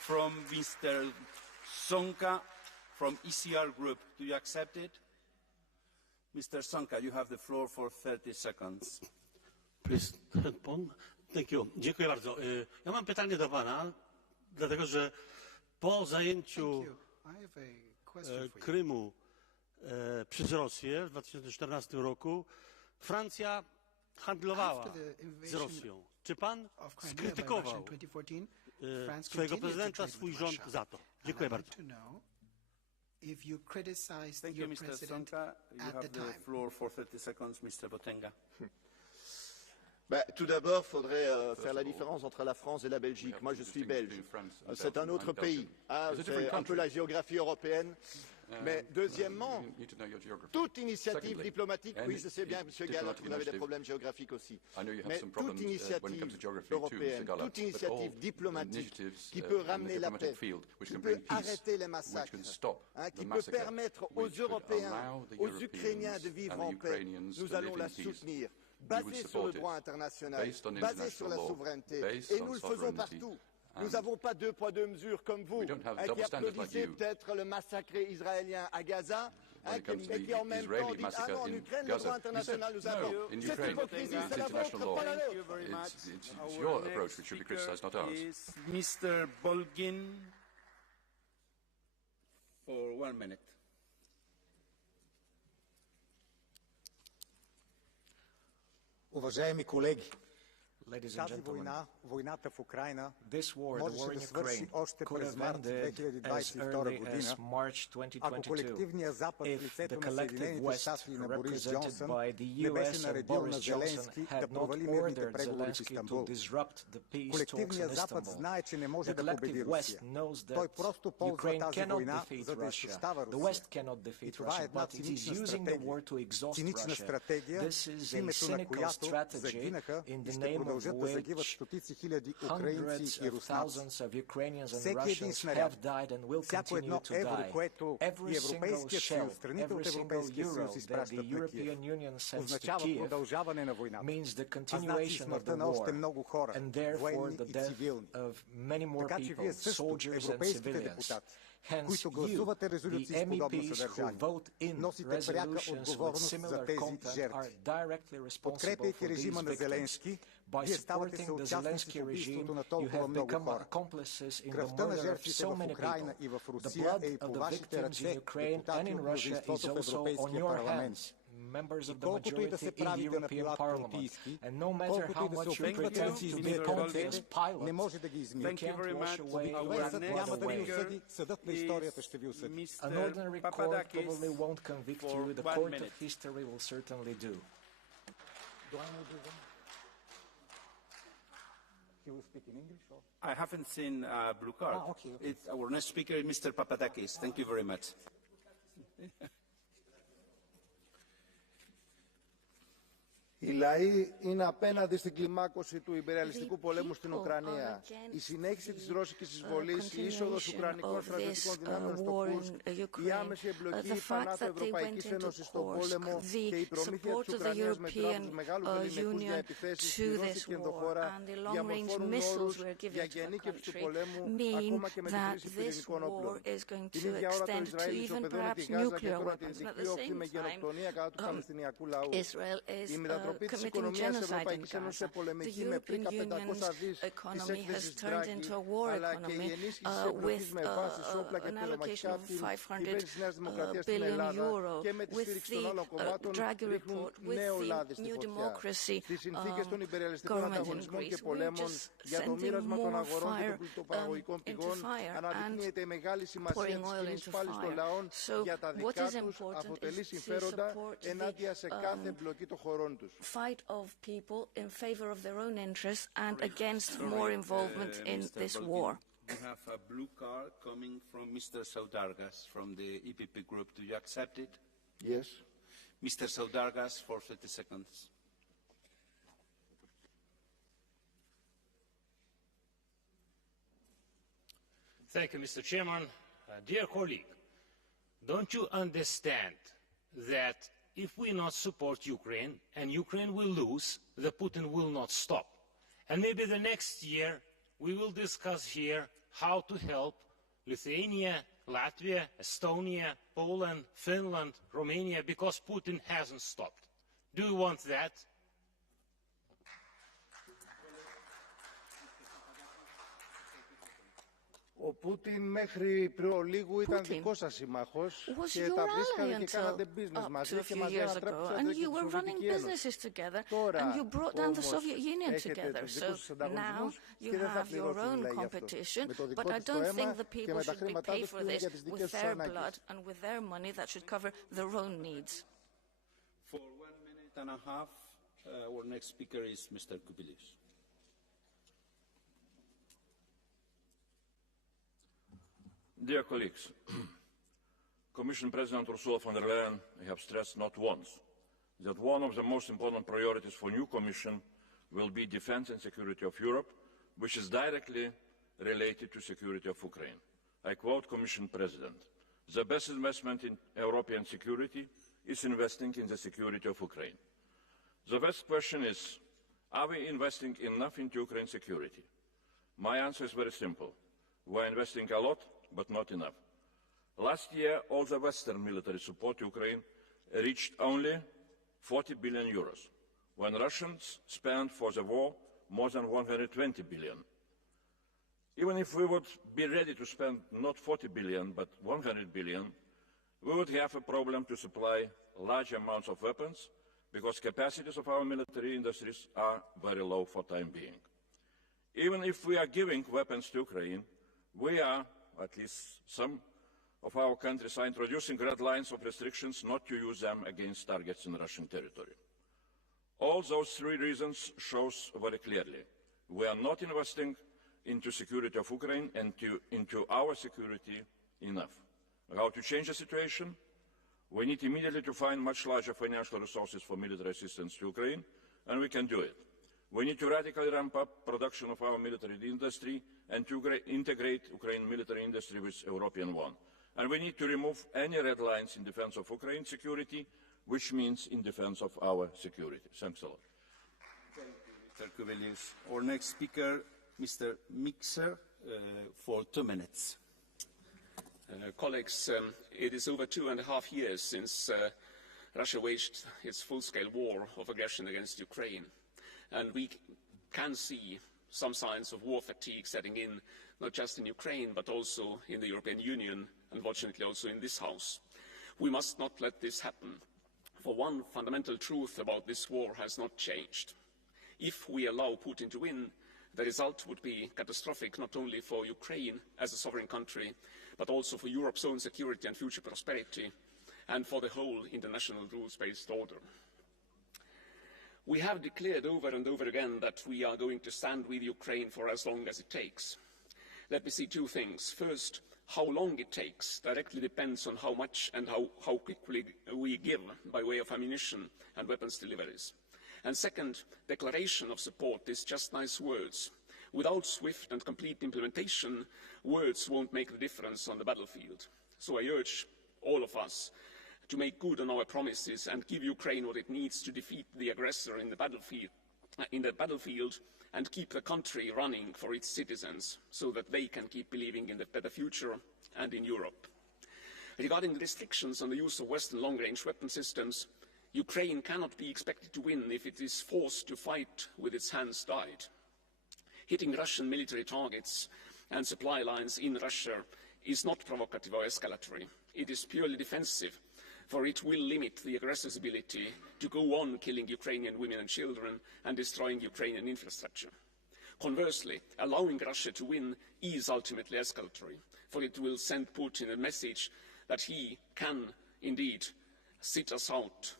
From Mr. Sonka from ECR Group, do you accept it? Mr. Sonka, you have the floor for 30 seconds. Please, thank you. Dziękuję bardzo. Ja mam pytanie do pana, dlatego że po zajęciu Krymu przez Rosję w 2014 roku Francja handlowała z Rosją. Czy pan skrytykował swojego prezydenta, swój rząd za to? Dziękuję bardzo. If you criticized Thank your you, Mr. president Sonka. You at have the the time. floor for 30 seconds, Mr. Botenga. Tout d'abord, il faudrait faire la différence entre la France et la Belgique. Moi, je suis belge. C'est un autre pays. C'est un peu la géographie européenne. Mais deuxièmement, toute initiative diplomatique, oui, je sais bien, M. Gallagher, vous avez des problèmes géographiques aussi, mais toute initiative européenne, toute initiative diplomatique qui peut ramener la paix, qui peut arrêter les massacres, qui peut permettre aux Européens, aux Ukrainiens de vivre en paix, nous allons la soutenir. Basée sur le droit international, basée sur la souveraineté. Et nous le faisons partout. Nous n'avons pas deux poids deux mesures comme vous, qui applaudissez peut-être le massacre israélien à Gaza, mais qui en même temps dit « Ah non, en Ukraine, le droit international nous avons. » Cette hypocrisie, c'est la vôtre, pas la nôtre. It's your approach which should be criticized, not ours. Mr. Bolgin, for 1 minute. Уважаеми колеги, Тази война, войната в Украйна, можеше да свърши още през март 2022 година, ако колективният Запад в лицето на Съединените щати и на Борис Джонсън не беше наредил на Зеленски да провали мирните преговори в Истанбул. Колективният Запад знае, че не може да победи Русия. Той просто ползва тази война, за да изтощава Русия. И това е една цинична стратегия, в името на която загинаха и ще продължат да загиват стотици хиляди украинци и руснаци. Всеки един снаряд, всяко едно евро, което и Европейският съюз, страните от Европейския съюз изпращат на Киев, означава продължаване на войната, а значи смъртта на още много хора, военни и цивилни. Така че вие също, европейските депутати, които гласувате резолюции с подобно съдържание, носите пряка отговорност за тези жертви. Подкрепяйки режима на Зеленски, вие ставате съучастници в убийството на толкова много хора. Кръвта на жертвите в Украйна и в Русия е и по вашите ръце, депутати от мнозинството в Европейския парламент. И колкото и да се правите на Пилат Понтийски, колкото и да се опитвате да си измиете ръцете, не може да ги измиете. Обикновен съд няма да ви осъди, съдът на историята ще ви осъди. An ordinary court probably won't convict you. The court of history will certainly do. He will speak in English or? I haven't seen a blue card. Okay. It's our next speaker is Mr. Papadakis. Thank you very much. Οι λαοί είναι απέναντι στην κλιμάκωση του υπεριαλιστικού πολέμου στην Ουκρανία. Η συνέχιση της ρώσικης εισβολής, η είσοδος ουκρανικών στρατιωτικών δυνάμεων στο Κούρσκ, η άμεση εμπλοκή φανάτου Ευρωπαϊκής Ένωσης στον πόλεμο και η προμήθεια της Ουκρανίας με τρόπους μεγάλου βεληνικούς για επιθέσεις στη Ρώσικη ενδοχώρα διαμορφώνουν όρους για γενίκευση του πολέμου ακόμα και με τη χρήση πυρηνικών όπλων. Την ίδια ώρα το Ισραήλ ισοπεδώνει τη Γάζα και τώρα την δική όχθη με γενοκτονία κατά του Παλαιστινιακού λαού. Committing genocide in Gaza. The European Union's economy has turned into a war economy with an allocation of 500 billion euro, with the Draghi report, with the new democracy government in Greece. We're just sending more fire into fire and pouring oil into fire. So what is important is to support the fight of people in favor of their own interests and against more involvement in this war. We have a blue card coming from Mr. Saudargas from the EPP group. Do you accept it? Yes. Mr. Saudargas for 30 seconds. Thank you, Mr. Chairman. Dear colleague, don't you understand that if we not support Ukraine and Ukraine will lose, the Putin will not stop. And maybe the next year we will discuss here how to help Lithuania, Latvia, Estonia, Poland, Finland, Romania, because Putin hasn't stopped. Do you want that? Ο Πούτιν μέχρι προλίγου ήταν δικός σας συμμάχος και τα βρίσκατε και κάνατε business μαζί και μαζί ανατρέψατε και τη Σοβιετική Ένωση. Τώρα όμως έχετε τους δικούς σας ανταγωνισμούς και δεν θα πληρώσουν λέει αυτό. Με το δικό της το αίμα και με τα χρήματά τους πληρώνουν για τις δικές τους ανάγκες. For 1 minute and a half, Our next speaker is Mr. Kubilius. Dear colleagues, Commission President Ursula von der Leyen has stressed not once that one of the most important priorities for new Commission will be defense and security of Europe, which is directly related to security of Ukraine. I quote Commission President, "The best investment in European security is investing in the security of Ukraine." The best question is, are we investing enough into Ukraine's security? My answer is very simple. We are investing a lot, but not enough. Last year, all the Western military support to Ukraine reached only 40 billion euros, when Russians spent for the war more than 120 billion. Even if we would be ready to spend not 40 billion, but 100 billion, we would have a problem to supply large amounts of weapons, because capacities of our military industries are very low for the time being. Even if we are giving weapons to Ukraine, we are, at least some of our countries, are introducing red lines of restrictions not to use them against targets in Russian territory. All those three reasons show very clearly we are not investing into security of Ukraine and into our security enough. How to change the situation? We need immediately to find much larger financial resources for military assistance to Ukraine, and we can do it. We need to radically ramp up production of our military industry and to integrate Ukraine's military industry with European one. And we need to remove any red lines in defense of Ukraine's security, which means in defense of our security. Thanks a lot. Thank you, Mr. Kubilius. Our next speaker, Mr. Mixer, for 2 minutes. Colleagues, it is over 2.5 years since Russia waged its full-scale war of aggression against Ukraine. And we can see some signs of war fatigue setting in, not just in Ukraine, but also in the European Union, unfortunately also in this House. We must not let this happen. For one fundamental truth about this war has not changed. If we allow Putin to win, the result would be catastrophic not only for Ukraine as a sovereign country, but also for Europe's own security and future prosperity, and for the whole international rules-based order. We have declared over and over again that we are going to stand with Ukraine for as long as it takes. Let me see two things. First, how long it takes directly depends on how much and how quickly we give by way of ammunition and weapons deliveries. And second, declaration of support is just nice words. Without swift and complete implementation, words won't make the difference on the battlefield. So I urge all of us to make good on our promises and give Ukraine what it needs to defeat the aggressor in the battlefield and keep the country running for its citizens so that they can keep believing in the better future and in Europe. Regarding the restrictions on the use of Western long-range weapon systems, Ukraine cannot be expected to win if it is forced to fight with its hands tied. Hitting Russian military targets and supply lines in Russia is not provocative or escalatory. It is purely defensive, for it will limit the aggressor's ability to go on killing Ukrainian women and children and destroying Ukrainian infrastructure. Conversely, allowing Russia to win is ultimately escalatory, for it will send Putin a message that he can indeed sit us out.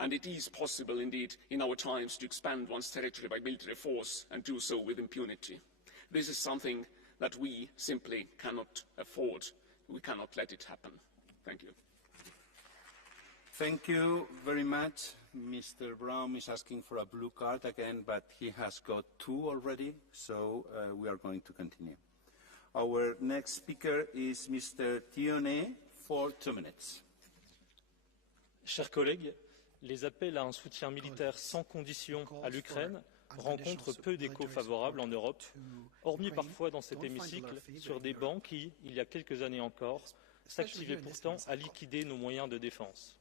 And it is possible indeed in our times to expand one's territory by military force and do so with impunity. This is something that we simply cannot afford. We cannot let it happen. Thank you. Thank you very much. Mr. Brown is asking for a blue card again, but he has got 2 already, so we are going to continue. Our next speaker is Mr. Thionnet for 2 minutes. Chers collègues, les appels à un soutien militaire sans condition à l'Ukraine rencontrent peu d'écho favorable en Europe, hormis parfois dans cet hémicycle sur des bancs qui, il y a quelques années encore, s'activaient pourtant à liquider nos moyens de défense.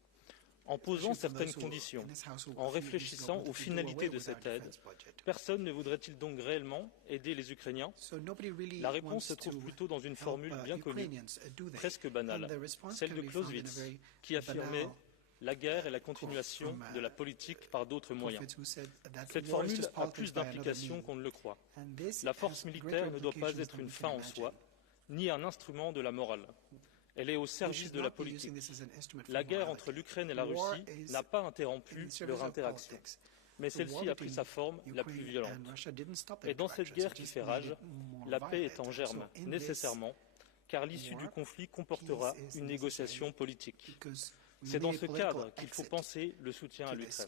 En posant certaines conditions, en réfléchissant aux finalités de cette aide, personne ne voudrait-il donc réellement aider les Ukrainiens? La réponse se trouve plutôt dans une formule bien connue, presque banale, celle de Clausewitz, qui affirmait « La guerre est la continuation de la politique par d'autres moyens ». Cette formule a plus d'implication qu'on ne le croit. La force militaire ne doit pas être une fin en soi, ni un instrument de la morale. Elle est au service de la politique. La guerre entre l'Ukraine et la Russie n'a pas interrompu leur interaction. mais celle-ci a pris sa forme la plus violente. Et dans cette guerre qui fait rage, la paix est en germe, nécessairement, car l'issue du conflit comportera une négociation politique. C'est dans ce cadre qu'il faut penser le soutien à l'Ukraine.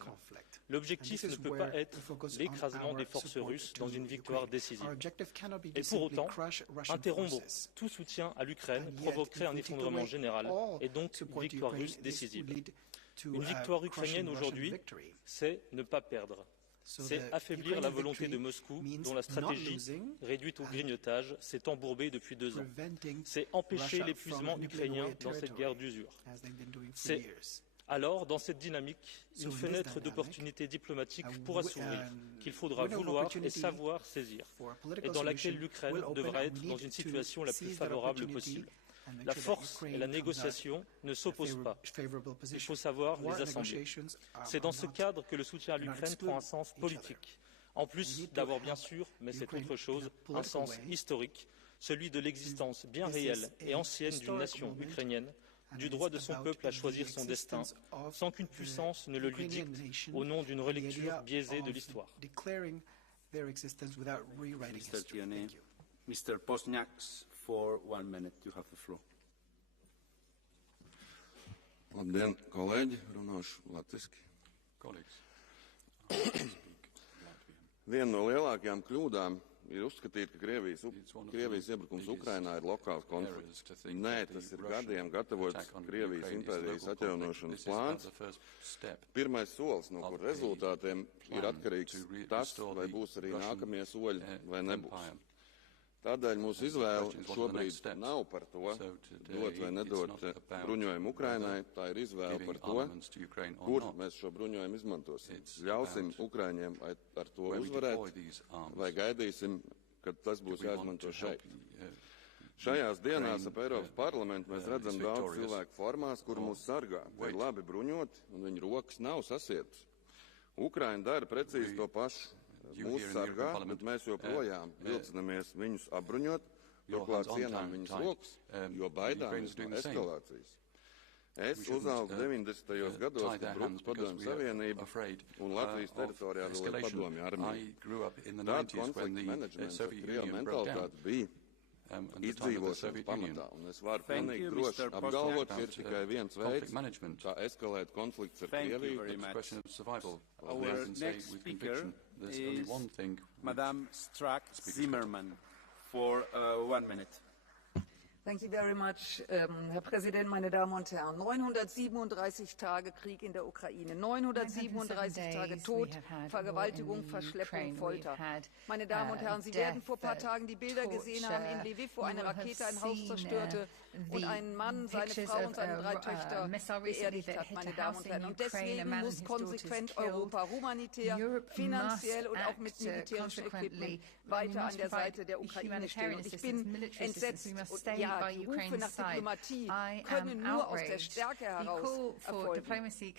L'objectif ne peut pas être l'écrasement des forces russes dans une victoire décisive. Et pour autant, interrompre tout soutien à l'Ukraine provoquerait un effondrement général et donc une victoire russe décisive. Une victoire ukrainienne aujourd'hui, c'est ne pas perdre. C'est affaiblir la volonté de Moscou, dont la stratégie, réduite au grignotage, s'est embourbée depuis 2 ans. C'est empêcher l'épuisement ukrainien dans cette guerre d'usure. C'est alors, dans cette dynamique, une fenêtre d'opportunité diplomatique pourra s'ouvrir, qu'il faudra vouloir et savoir saisir, et dans laquelle l'Ukraine devra être dans une situation la plus favorable possible. La force et la négociation ne s'opposent pas. Il faut savoir les assembler. C'est dans ce cadre que le soutien à l'Ukraine prend un sens politique, en plus d'avoir bien sûr, mais c'est autre chose, un sens historique, celui de l'existence bien réelle et ancienne d'une nation ukrainienne, du droit de son peuple à choisir son destin, sans qu'une puissance ne le lui dicte, au nom d'une relecture biaisée de l'histoire. Mr. Posniaks, for 1 minute, you have the floor. Labdien, kolēģi, runāšu latviski. Viena no lielākajām kļūdām ir uzskatīt, ka Krievijas iebrukums Ukrainā ir lokāls konflikts. Nē, tas ir gadiem gatavots Krievijas impērijas atjaunošanas plāns. Pirmais solis, no kur rezultātiem ir atkarīgs tas, vai būs arī nākamie soļi vai nebūs. Tādēļ mūsu izvēle šobrīd nav par to, dot vai nedot bruņojumu Ukrainai, tā ir izvēle par to, kur mēs šo bruņojumu izmantosim. Ļausim Ukraiņiem ar to uzvarēt, vai gaidīsim, kad tas būs jāizmanto šeit. Šajās dienās ap Eiropas parlamentu mēs redzam daudz cilvēku formās, kuri mūs sargā. Viņi ir labi bruņoti un viņu rokas nav sasietas. Ukraina dara precīzi to pašu. Mūsu sargā, bet mēs joprojām vilcinamies viņus apbruņot, turklāt cienām viņus rokas, jo baidāmies no eskalācijas. Es uzaugu 90. gados, kad bruka Padomju Savienība un Latvijas teritorijā vēl ir Padomju armija. Tāda konflikta menedžments ar Krievu mentalitāti bija izdzīvošanas pamatā, un es varu pilnīgi droši apgalvot, ka ir tikai viens veids, kā eskalēt konflikts ar Krieviju. Our next speaker is Madame Strack-Zimmermann for 1 minute. Thank you very much, Herr Präsident, meine Damen und Herren. 937 Tage Krieg in der Ukraine, 937 Tage Tod, Vergewaltigung, Verschleppung, Folter. Meine Damen und Herren, Sie werden vor ein paar Tagen die Bilder gesehen haben in Lviv, wo eine Rakete ein Haus zerstörte und ein Mann, seine Frau und seine 3 Töchter beerdigt hat, meine Damen und Herren. Und deswegen muss konsequent Europa humanitär, finanziell und auch mit militärischem Equipment weiter an der Seite der Ukraine stehen. Und ich bin entsetzt und ja, die Rufe nach Diplomatie können nur aus der Stärke heraus erfolgen. Und ich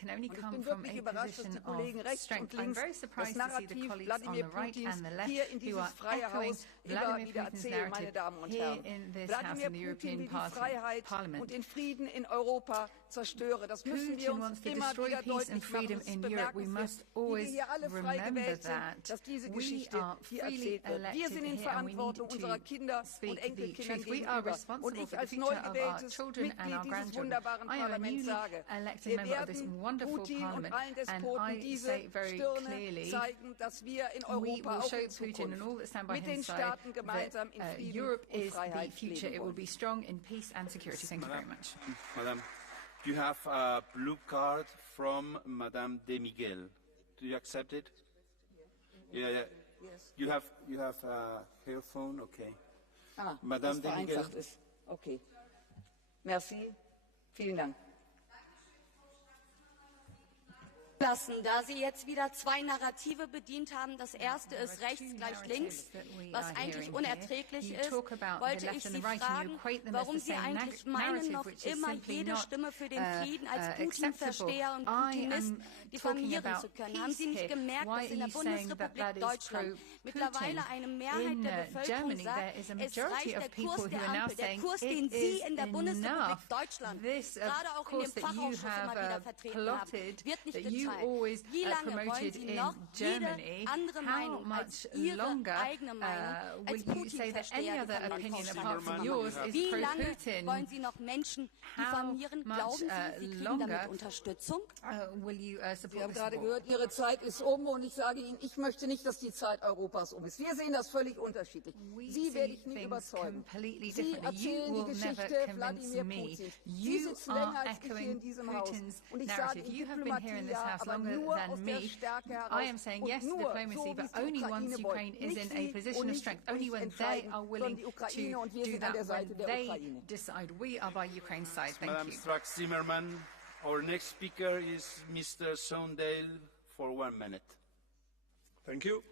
bin wirklich überrascht, dass die Kollegen rechts und links das Narrativ Wladimir Putins hier in dieses freie Haus immer wieder erzählen, meine Damen und Herren. Wladimir Putin will die Freiheit und den Frieden in Europa zerstöre. Das müssen wir uns immer wieder deutlich machen. Es ist bemerkenswert, wie wir hier alle frei gewählt sind, dass diese Geschichte hier erzählt wird. Wir sind in Verantwortung unserer Kinder und Enkelkindern gegenüber. Und ich als neu gewähltes Mitglied dieses wunderbaren Parlaments sage, wir werden Putin und allen Despoten diese Stirne zeigen, dass wir in Europa auch in Zukunft mit den Staaten gemeinsam in Frieden und Freiheit leben wollen. Madame, you have a blue card from Madame De Miguel. Do you accept it? Yeah. Yes. You have a earphone, okay. Madame De Miguel. Ist. Okay. Merci. Vielen Dank. Da Sie jetzt wieder 2 Narrative bedient haben. Das erste ist rechts gleich links, was eigentlich unerträglich ist, wollte ich Sie fragen, warum Sie eigentlich meinen, noch immer jede Stimme für den Frieden als Putin-Versteher und Putinist diffamieren zu können. Haben Sie nicht gemerkt, dass in der Bundesrepublik Deutschland mittlerweile eine Mehrheit der Bevölkerung sagt, es reicht der Kurs der Ampel, der Kurs, den Sie in der Bundesrepublik Deutschland, gerade auch in dem Fachausschuss immer wieder vertreten haben, wird nicht geteilt. always promoted in Germany, how much longer will you say that any other opinion apart from yours is pro-Putin? How much longer will you support Sie haben gerade gehört, Ihre Zeit ist um, und ich sage Ihnen, ich möchte nicht, dass die Zeit Europas um ist. Wir sehen das völlig unterschiedlich. Sie werde ich nie überzeugen. Sie erzählen die Geschichte Wladimir Putin. Sie sitzen länger als ich hier in diesem Haus. Und ich sage Ihnen, Diplomatie ja, aber nur aus der Stärke heraus. Und nur so, wie es die Ukraine wollen. Nicht Sie und nicht ich entscheiden, sondern die Ukraine, und wir sind an der Seite der Ukraine. Madam Strack-Zimmermann. Our next speaker is Mr. Sondale for 1 minute. Thank you.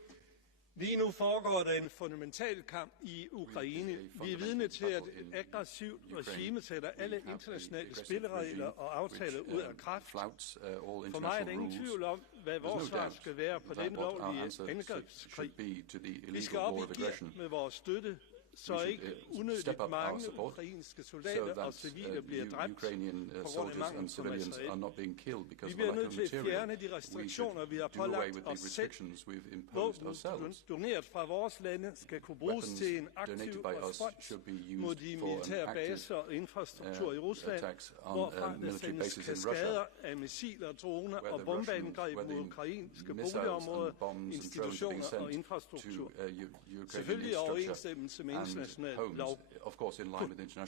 Lige nu foregår der en fundamental kamp i Ukraine. Vi er vidne til, at et aggressivt regime sætter alle internationale spilleregler og aftaler ud af kraft. For mig er der ingen tvivl om, hvad vores svar skal være på den lovlige angrebskrig. Vi skal op i gear med vores støtte, så ikke unødigt mange ukrainske soldater og civile bliver dræbt på grund af mangel på materiel. Vi bliver nødt til at fjerne de restriktioner, vi har pålagt os selv. Våben doneret fra vores lande skal kunne bruges til en aktiv respons mod de militære baser og infrastruktur i Rusland, hvorfra der sendes kaskader af missiler, droner og bombeangreb mod ukrainske boligområder, institutioner og infrastruktur. Selvfølgelig i overensstemmelse med international lov.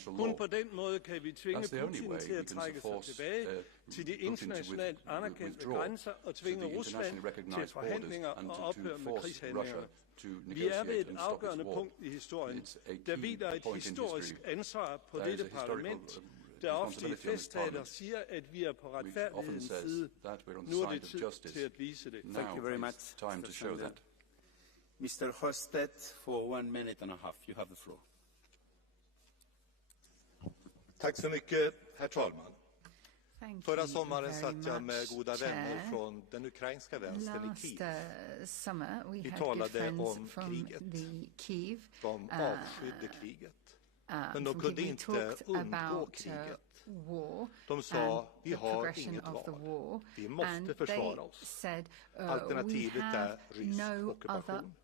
Kun på den måde kan vi tvinge Putin til at trække sig tilbage til de internationalt anerkendte grænser og tvinge Rusland til forhandlinger og ophør med krigshandlinger. Vi er ved et afgørende punkt i historien. Der hviler et historisk ansvar på dette parlament, der ofte i festtaler siger, at vi er på retfærdighedens side. Nu er det tid til at vise det. Thank you very much. Time to show that. Mr. Hofstadt, for 1 minute and a half. You have the floor. Tack så mycket, herr talman. Förra sommaren satt jag med goda vänner från den ukrainska vänstern i Kiev. Vi talade om kriget. De avskydde kriget. Men de kunde inte undgå kriget. De sa, vi har inget val. Vi måste försvara oss. Alternativet är rysk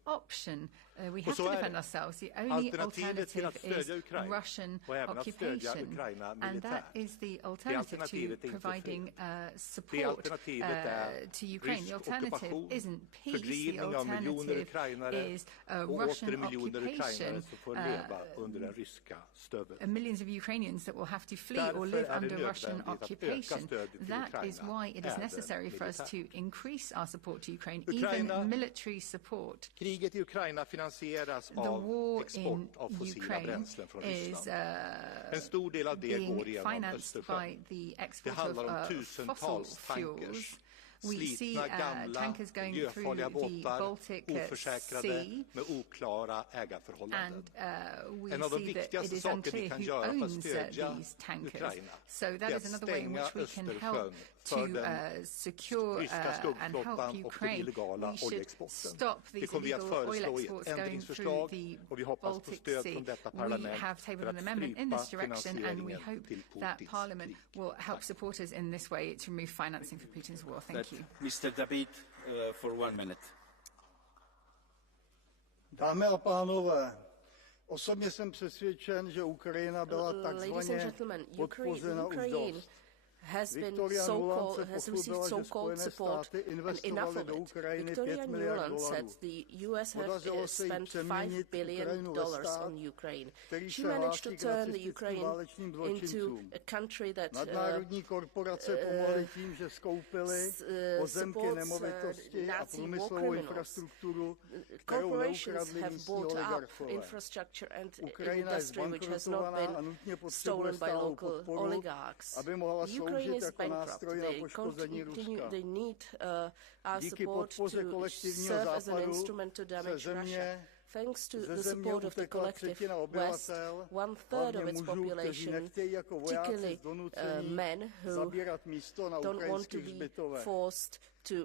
ockupation. We have to defend ourselves. The only alternative is Russian occupation, and that is the alternative to providing support to Ukraine. The alternative isn't peace. The alternative is Russian occupation. Millions of Ukrainians that will have to flee or live under Russian occupation. That is why it is necessary for us to increase our support to Ukraine, even military support. Kriget i Ukraina finansieras av export av fossila bränslen från Ryssland. En stor del av det går genom Östersjön. Det handlar om tusentals tankers. Slitna, gamla, miljöfarliga båtar, oförsäkrade, med oklara ägarförhållanden. En av de viktigaste saker vi kan göra för att stödja Ukraina är att stänga Östersjön för den ryska skuggflottan och den illegala oljeexporten. Det kommer vi att föreslå i ett ändringsförslag, och vi hoppas på stöd från detta parlament för att strypa finansieringen till Putins krig. Mr. David, for 1 minute. Dámy a pánové, osobně jsem přesvědčen, že Ukrajina byla takzvaně podpořena už dost. Victoria Nuland se pochlubil, že Spojené státy investovaly do Ukrajiny $5 miliard. Podařilo se jí přeměnit Ukrajinu ve stát, který se hlásí k nacistickým válečným zločincům. Nadnárodní korporace pomohly tím, že skoupily pozemky, nemovitosti a průmyslovou infrastrukturu, kterou neukradli místní oligarchové. Ukrajina je zbankrotovaná a nutně potřebuje stálou podporu, aby mohla sloužit jako nástroj na poškození Ruska. Díky podpoře kolektivního západu se ze země utekla třetina obyvatel, hlavně mužů, kteří nechtějí jako vojáci z donucení zabírat místo na ukrajinských hřbitovech.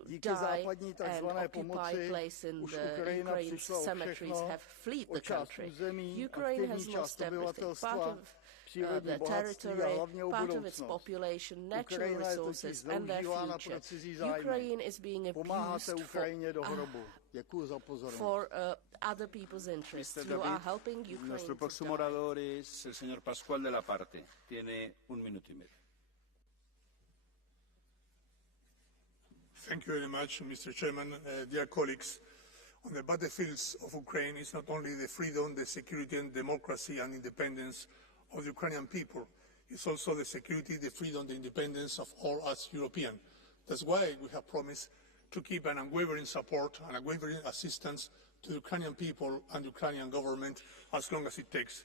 Díky západní takzvané pomoci už Ukrajina přišla o všechno, o část území, aktivní část obyvatelstva, their territory, part of its population, natural resources, and their future. Ukraine is being abused for other people's interests. You are helping Ukraine. Nuestro próximo orador es el señor Pascual de la Parte. Tiene 1 minuto y medio. Thank you very much, Mr. Chairman. Dear colleagues, on the battlefields of Ukraine is not only the freedom, the security and democracy and independence of the Ukrainian people, it's also the security, the freedom, the independence of all us Europeans. That's why we have promised to keep an unwavering support and unwavering assistance to the Ukrainian people and the Ukrainian government as long as it takes.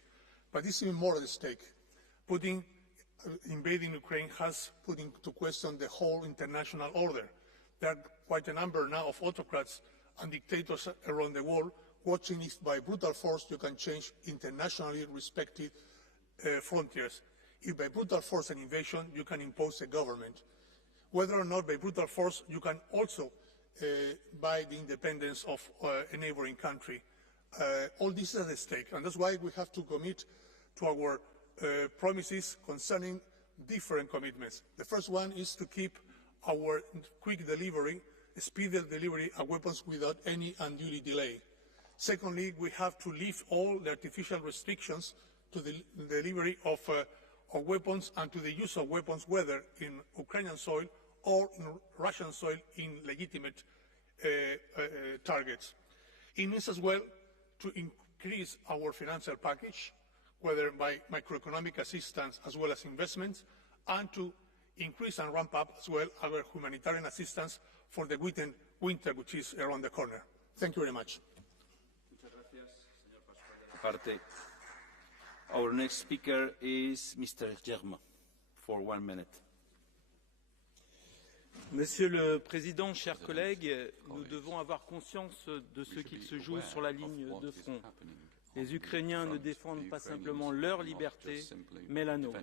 But it's even more at stake. Invading Ukraine has put into question the whole international order. There are quite a number now of autocrats and dictators around the world watching if by brutal force you can change internationally respected frontiers. If by brutal force and invasion you can impose a government. Whether or not by brutal force you can also buy the independence of a neighboring country. All this is at stake, and that's why we have to commit to our promises concerning different commitments. The first one is to keep our quick delivery, speedy delivery of weapons without any unduly delay. Secondly, we have to lift all the artificial restrictions to the delivery of weapons and to the use of weapons, whether in Ukrainian soil or in Russian soil in legitimate targets. It means as well to increase our financial package, whether by macroeconomic assistance as well as investments, and to increase and ramp up as well our humanitarian assistance for the winter which is around the corner. Thank you very much. Our next speaker is Mr. Germain for 1 minute. Monsieur le Président, chers collègues, nous devons avoir conscience de ce qu'il se joue sur la ligne de front. Les Ukrainiens ne défendent pas simplement leur liberté, mais la nôtre.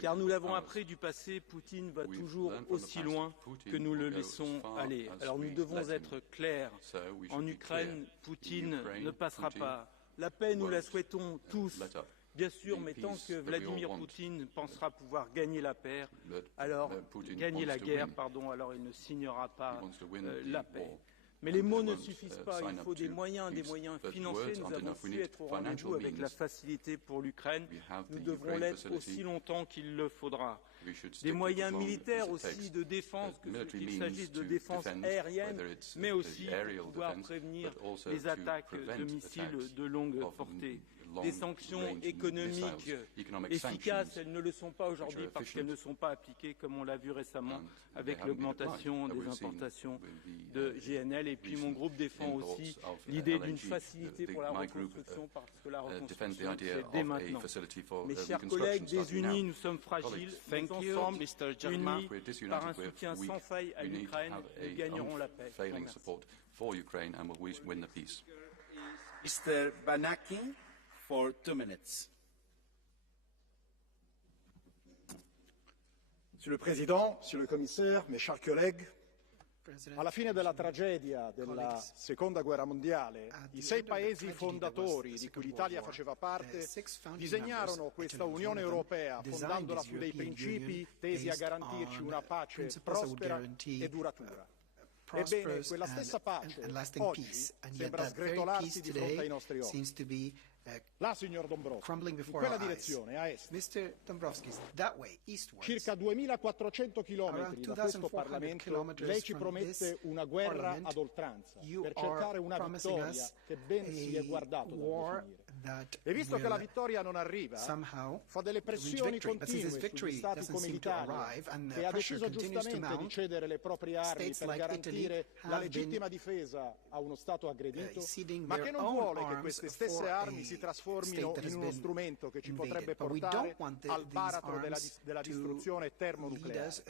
Car nous l'avons appris du passé, Poutine va toujours aussi loin que nous le laissons aller. Alors nous devons être clairs. En Ukraine, Poutine ne passera pas. La paix, nous la souhaitons tous. Bien sûr, mais tant que Vladimir Poutine pensera pouvoir gagner la guerre, alors il ne signera pas la paix. Mais les mots ne suffisent pas, il faut des moyens financiers. Nous avons su être au rendez-vous avec la facilité pour l'Ukraine. Nous devrons l'être aussi longtemps qu'il le faudra. Des moyens militaires aussi de défense, qu'il s'agisse de défense aérienne, mais aussi pouvoir prévenir les attaques de missiles de longue portée. Des sanctions économiques efficaces, elles ne le sont pas aujourd'hui parce qu'elles ne sont pas appliquées, comme on l'a vu récemment avec l'augmentation des importations de GNL. Et puis mon groupe défend aussi l'idée d'une facilité pour la reconstruction, parce que la reconstruction, c'est dès maintenant. Mes chers collègues, désunis, nous sommes fragiles, mais ensemble, unis par un soutien sans faille à l'Ukraine, nous gagnerons la paix. Mr. Banaki. For 2 minutes. Monsieur le Président, Monsieur le Commissaire, mes chers collègues, alla fine della tragedia della Seconda Guerra Mondiale, i 6 paesi fondatori di cui l'Italia faceva parte disegnarono questa Unione Europea fondandola su dei principi tesi a garantirci una pace prospera e duratura. Ebbene, quella stessa pace oggi sembra sgretolarsi di fronte ai nostri occhi. Là, signor Dombrovskis, in quella direzione, a est, circa 2400 chilometri da questo Parlamento, lei ci promette una guerra ad oltranza per cercare una vittoria che ben si è guardato dal definire. E visto che la vittoria non arriva, fa delle pressioni continue sugli stati come l'Italia, che ha deciso giustamente di cedere le proprie armi per garantire la legittima difesa a uno Stato aggredito, ma che non vuole che queste stesse armi si trasformino in uno strumento che ci potrebbe portare al baratro della distruzione termonucleare.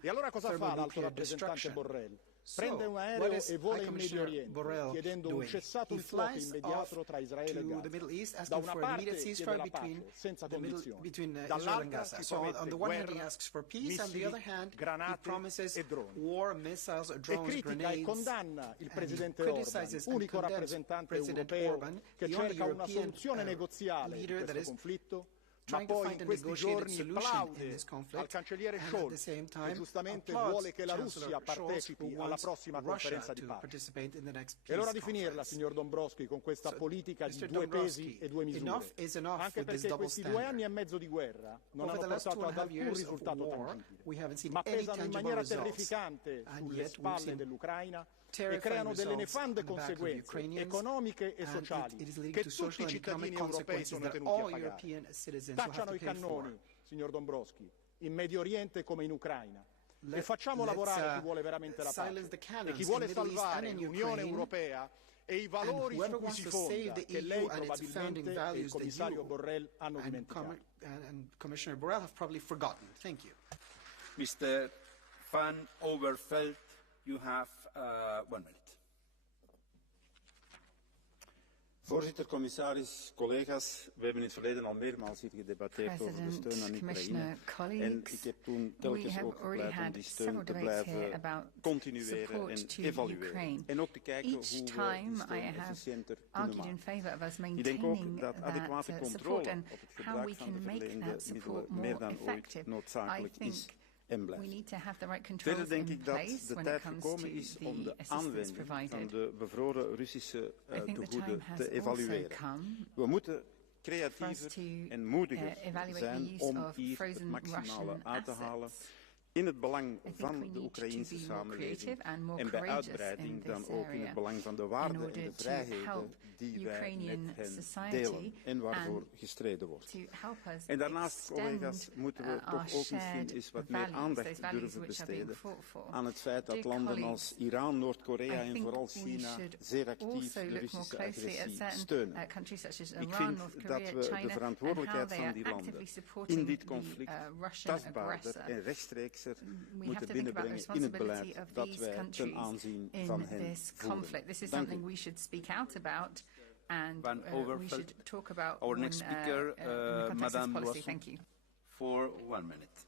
E allora cosa fa l'alto rappresentante Borrell? Prende un aereo e vola in Medio Oriente, chiedendo un cessato il fuoco immediato tra Israele e Gaza. Da una parte chiede la pace, senza condizioni. Dall'altra ci promette guerra, missili, granate e droni. E critica e condanna il presidente Orban, unico rappresentante europeo che cerca una soluzione negoziale di questo conflitto, ma poi in questi giorni plaude al cancelliere Scholz, che giustamente vuole che la Russia partecipi alla prossima conferenza di pace. È l'ora di finirla, signor Dombrovskis, con questa politica di due pesi e due misure, anche perché questi 2 anni e mezzo di guerra non hanno portato ad alcun risultato tangibile, ma pesano in maniera terrificante sulle spalle dell'Ucraina e creano delle nefande conseguenze economiche e sociali che tutti i cittadini europei sono tenuti a pagare. Tacciano i cannoni, signor Dombrovskis, in Medio Oriente come in Ucraina, e facciamo lavorare chi vuole veramente la pace e chi vuole salvare l'Unione Europea e i valori su cui si fonda, che lei probabilmente e il commissario Borrell hanno dimenticato. Mr. Van Overveld, you have 1 minute. Voorzitter, commissaris, collega's, we hebben in het verleden al meermaals hier gedebatteerd over de steun aan Oekraïne. En ik heb toen telkens ook gepleit om die steun te blijven continueren en evalueren. En ook te kijken hoe we die steun efficiënter kunnen maken. Ik denk ook dat adequate controle op het gebruik van de verleende middelen meer dan ooit noodzakelijk is. Verder denk ik dat de tijd gekomen is om de aanwending van de bevroren Russische tegoeden te evalueren. We moeten creatiever en moediger zijn om hier het maximale uit te halen in het belang van de Oekraïnse samenleving en bij uitbreiding dan ook in het belang van de waarden en de vrijheden die wij met hen delen en waarvoor gestreden wordt. En daarnaast, collega's, moeten we toch ook misschien eens wat meer aandacht durven besteden aan het feit dat landen als Iran, Noord-Korea en vooral China zeer actief de Russische agressie steunen. Ik vind dat we de verantwoordelijkheid van die landen in dit conflict tastbaarder en rechtstreeks moeten binnenbrengen in het beleid dat wij ten aanzien van hen voeren. Dank u. Van Overveld, our next speaker, Madame Loiseau, for 1 minute.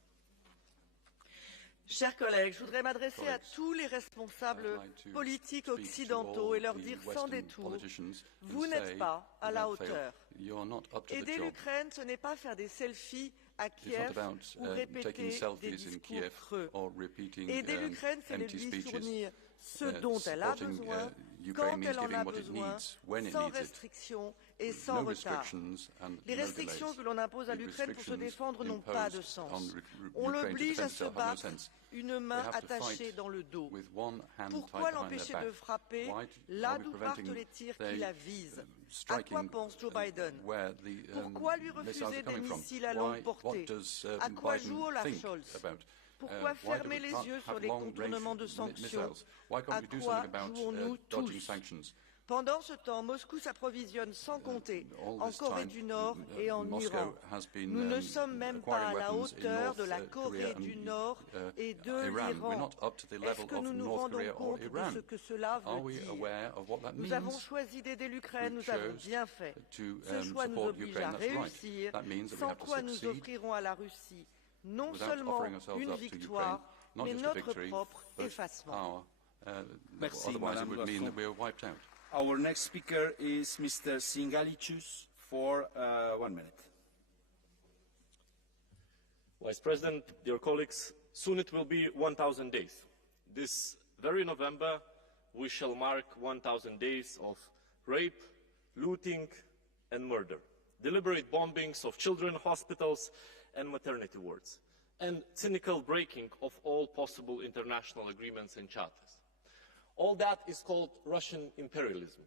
Chers collègues, je voudrais m'adresser à tous les responsables politiques occidentaux et leur dire sans détour, vous n'êtes pas à la hauteur. Aider l'Ukraine, ce n'est pas faire des selfies à Kiev ou répéter des discours creux. Aider l'Ukraine, c'est de lui fournir ce dont elle a besoin, quand elle en a besoin, sans restriction et sans retard. Les restrictions que l'on impose à l'Ukraine pour se défendre n'ont pas de sens. On l'oblige à se battre, une main attachée dans le dos. Pourquoi l'empêcher de frapper là d'où partent les tirs qui la visent? À quoi pense Joe Biden? Pourquoi lui refuser des missiles à longue portée? À quoi joue Olaf Scholz? Pourquoi fermer les yeux sur les contournements de sanctions? À quoi jouons-nous tous? Pendant ce temps, Moscou s'approvisionne sans compter en Corée du Nord et en Iran. Nous ne sommes même pas à la hauteur de la Corée du Nord et de l'Iran. Est-ce que nous nous rendons compte de ce que cela veut dire? Nous avons choisi d'aider l'Ukraine, nous avons bien fait. Ce choix nous oblige à réussir, sans quoi nous offrirons à la Russie non seulement une victoire, mais notre propre effacement. Merci, Madame Loiseau. Our next speaker is Mr. Singalicius for 1 minute. Vice President, dear colleagues, soon it will be 1,000 days. This very November, we shall mark 1,000 days of rape, looting, and murder, deliberate bombings of children, hospitals, and maternity wards, and cynical breaking of all possible international agreements and charters. All that is called Russian imperialism.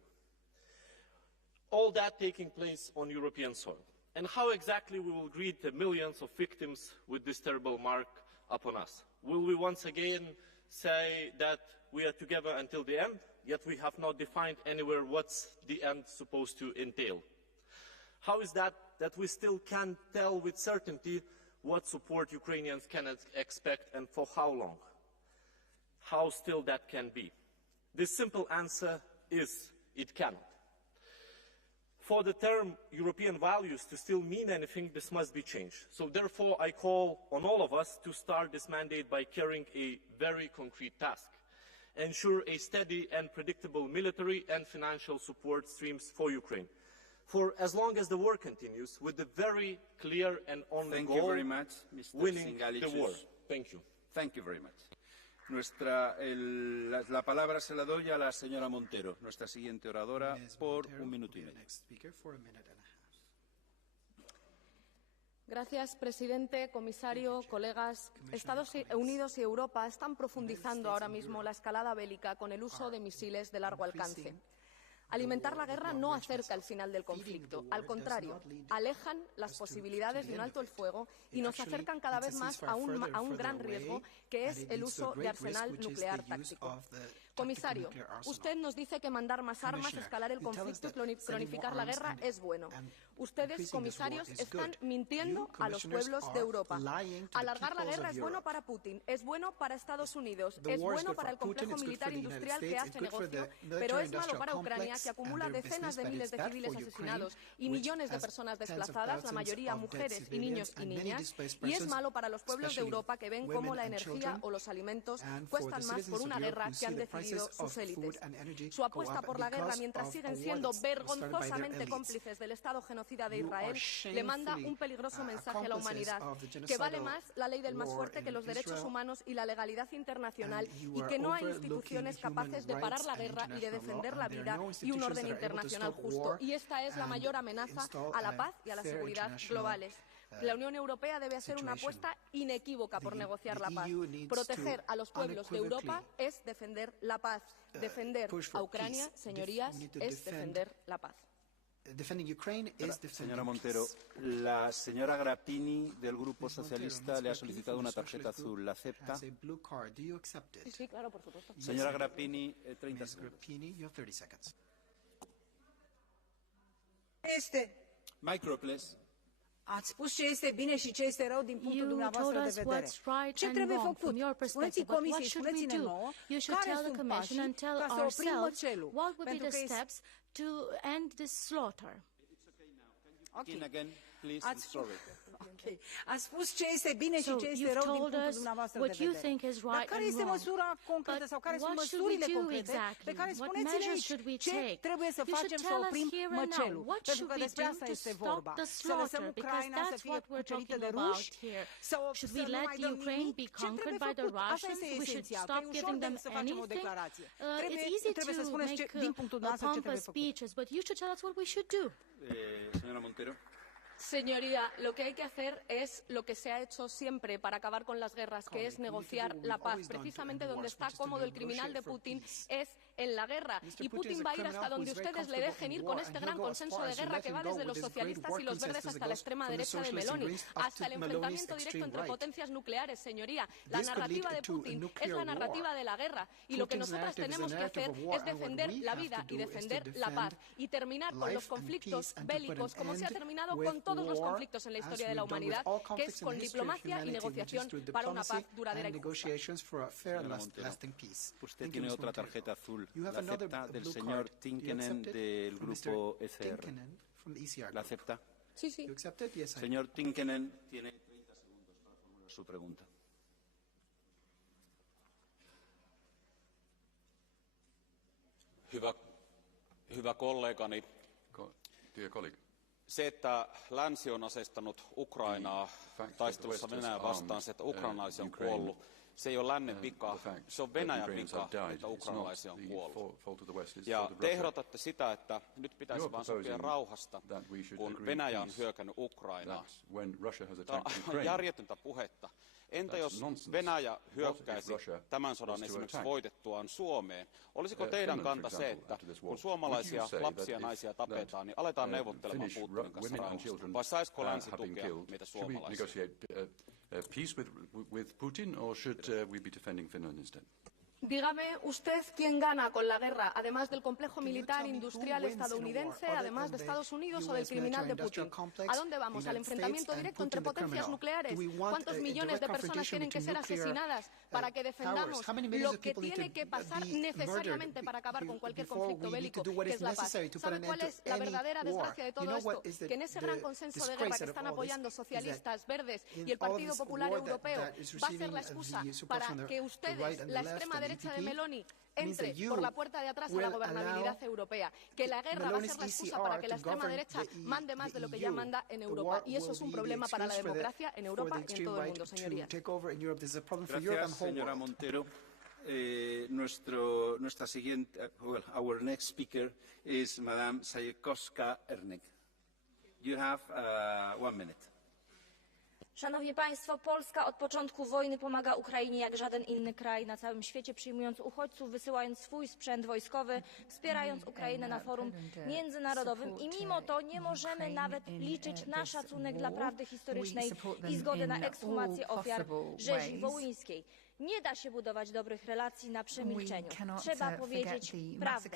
All that taking place on European soil. And how exactly we will greet the millions of victims with this terrible mark upon us? Will we once again say that we are together until the end, yet we have not defined anywhere what's the end supposed to entail? How is that we still can't tell with certainty what support Ukrainians can expect and for how long? How still that can be? The simple answer is it cannot. For the term European values to still mean anything, this must be changed. So therefore, I call on all of us to start this mandate by carrying a very concrete task. Ensure a steady and predictable military and financial support streams for Ukraine. for as long as the war continues, with the very clear and only goal, Thank you very much, Mr. winning the war. Thank you. Thank you very much. La palabra se la doy a la señora Montero, nuestra siguiente oradora, por 1 minuto y medio. Gracias, presidente, comisario, colegas. Estados Unidos y Europa están profundizando ahora mismo la escalada bélica con el uso de misiles de largo alcance. Alimentar la guerra no acerca el final del conflicto, al contrario, alejan las posibilidades de un alto el fuego y nos acercan cada vez más a un gran riesgo, que es el uso de arsenal nuclear táctico. Comisario, usted nos dice que mandar más armas, escalar el conflicto y cronificar la guerra es bueno. Ustedes, comisarios, están mintiendo a los pueblos de Europa. Alargar la guerra es bueno para Putin, es bueno para Estados Unidos, es bueno para el complejo militar industrial que hace negocio, pero es malo para Ucrania, que acumula decenas de miles de civiles asesinados y millones de personas desplazadas, la mayoría mujeres y niños y niñas, y es malo para los pueblos de Europa que ven cómo la energía o los alimentos cuestan más por una guerra que han decidido sus élites. Su apuesta por la guerra, mientras siguen siendo vergonzosamente cómplices del Estado genocida de Israel, le manda un peligroso mensaje a la humanidad, que vale más la ley del más fuerte que los derechos humanos y la legalidad internacional, y que no hay instituciones capaces de parar la guerra y de defender la vida y un orden internacional justo. Y esta es la mayor amenaza a la paz y a la seguridad globales. La Unión Europea debe hacer una apuesta inequívoca por negociar la paz. Proteger a los pueblos de Europa es defender la paz. Defender a Ucrania, señorías, es defender la paz. Señora Montero, la señora Grappini del Grupo Socialista le ha solicitado una tarjeta azul. ¿La acepta? Sí, claro, por supuesto. Señora Grappini, 30 segundos. Micro, please. Ați spus ce este bine și ce este rău din punctul dumneavoastră de vedere. Ce trebuie făcut? Spuneți Comisiei, spuneți-ne nouă care sunt pașii ca să oprim măcelul. Pentru că Ați spus ce este bine și ce este rău din punctul dumneavoastră de vedere. Dar care este măsura concretă sau care sunt măsurile concrete pe care spuneți-ne aici ce trebuie să facem să oprim măcelul? Pentru că despre asta este vorba. Să lăsăm Ucraina să fie cucerită de ruși? Sau să nu mai dăm nimic? Ce trebuie făcut? Asta este esențial. Că e ușor de să facem o declarație. Trebuie să spuneți din punctul dumneavoastră ce trebuie făcut. Señora Montero. Señoría, lo que hay que hacer es lo que se ha hecho siempre para acabar con las guerras, que es negociar la paz. Precisamente donde está cómodo el criminal de Putin es en la guerra. Y Putin va a ir hasta donde ustedes le dejen ir con este gran consenso de guerra que va desde los socialistas y los verdes hasta la extrema derecha de Meloni, hasta el enfrentamiento directo entre potencias nucleares. Señoría, la narrativa de Putin es la narrativa de la guerra. Y lo que nosotras tenemos que hacer es defender la vida y defender la paz. Y terminar con los conflictos bélicos, como se ha terminado con todos los conflictos en la historia de la humanidad, que es con diplomacia y negociación para una paz duradera y justa. Usted tiene otra tarjeta azul. ¿La acepta? Del señor Tinkenen del Grupo ECR. ¿La acepta? Sí, sí. Señor Tinkenen tiene 30 segundos para formular su pregunta. Hyvä kollegani. Se, että länsi on asestanut Ukrainaa taistelussa Venäjää vastaan, se, että ukrainalaisia on kuollut, se ei ole lännen vika, se on Venäjän vika, että ukrainalaisia on kuollut. Ja te ehdotatte sitä, että nyt pitäisi vain sopia rauhasta, kun Venäjä on hyökännyt Ukrainaan. Tämä on järjetöntä puhetta. Entä jos Venäjä hyökkäisi tämän sodan esimerkiksi voitettuaan Suomeen? Olisiko teidän kanta se, että kun suomalaisia lapsia ja naisia tapetaan, niin aletaan neuvottelemaan Putinin kanssa rauhasta? Vai saisiko länsi tukea meitä suomalaisia? Peace with Putin, or should we be defending Finland instead? Dígame usted quién gana con la guerra, además del complejo militar industrial estadounidense, además de Estados Unidos o del criminal de Putin. ¿A dónde vamos? ¿Al enfrentamiento directo entre potencias nucleares? ¿Cuántos millones de personas tienen que ser asesinadas para que defendamos lo que tiene que pasar necesariamente para acabar con cualquier conflicto bélico, que es la paz? ¿Sabe cuál es la verdadera desgracia de todo esto? Que en ese gran consenso de guerra que están apoyando socialistas, verdes y el Partido Popular Europeo va a ser la excusa para que ustedes, la extrema derecha de Meloni, entre por la puerta de atrás a la gobernabilidad europea, que la guerra va a ser la excusa para que la extrema derecha mande más de lo que ya manda en Europa. Y eso es un problema para la democracia en Europa y en todo el mundo, señorías. Gracias, señora Montero. Nuestra siguiente, our next speaker is Madame Sajkowska-Ernek. You have 1 minute. Szanowni Państwo, Polska od początku wojny pomaga Ukrainie jak żaden inny kraj na całym świecie, przyjmując uchodźców, wysyłając swój sprzęt wojskowy, wspierając Ukrainę na forum międzynarodowym i mimo to nie możemy nawet liczyć na szacunek dla prawdy historycznej i zgodę na ekshumację ofiar rzezi wołyńskiej. Nie da się budować dobrych relacji na przemilczeniu. Trzeba powiedzieć prawdę.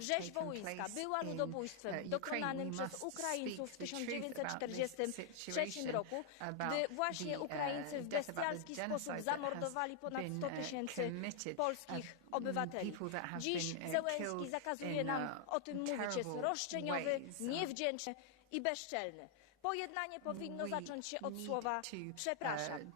Rzeź wołyńska była ludobójstwem dokonanym przez Ukraińców w 1943 roku, gdy właśnie Ukraińcy w bestialski sposób zamordowali ponad 100 tysięcy polskich obywateli. Dziś Zełenski zakazuje nam o tym mówić. Jest roszczeniowy, niewdzięczny i bezczelny. Pojednanie powinno zacząć się od słowa przepraszam.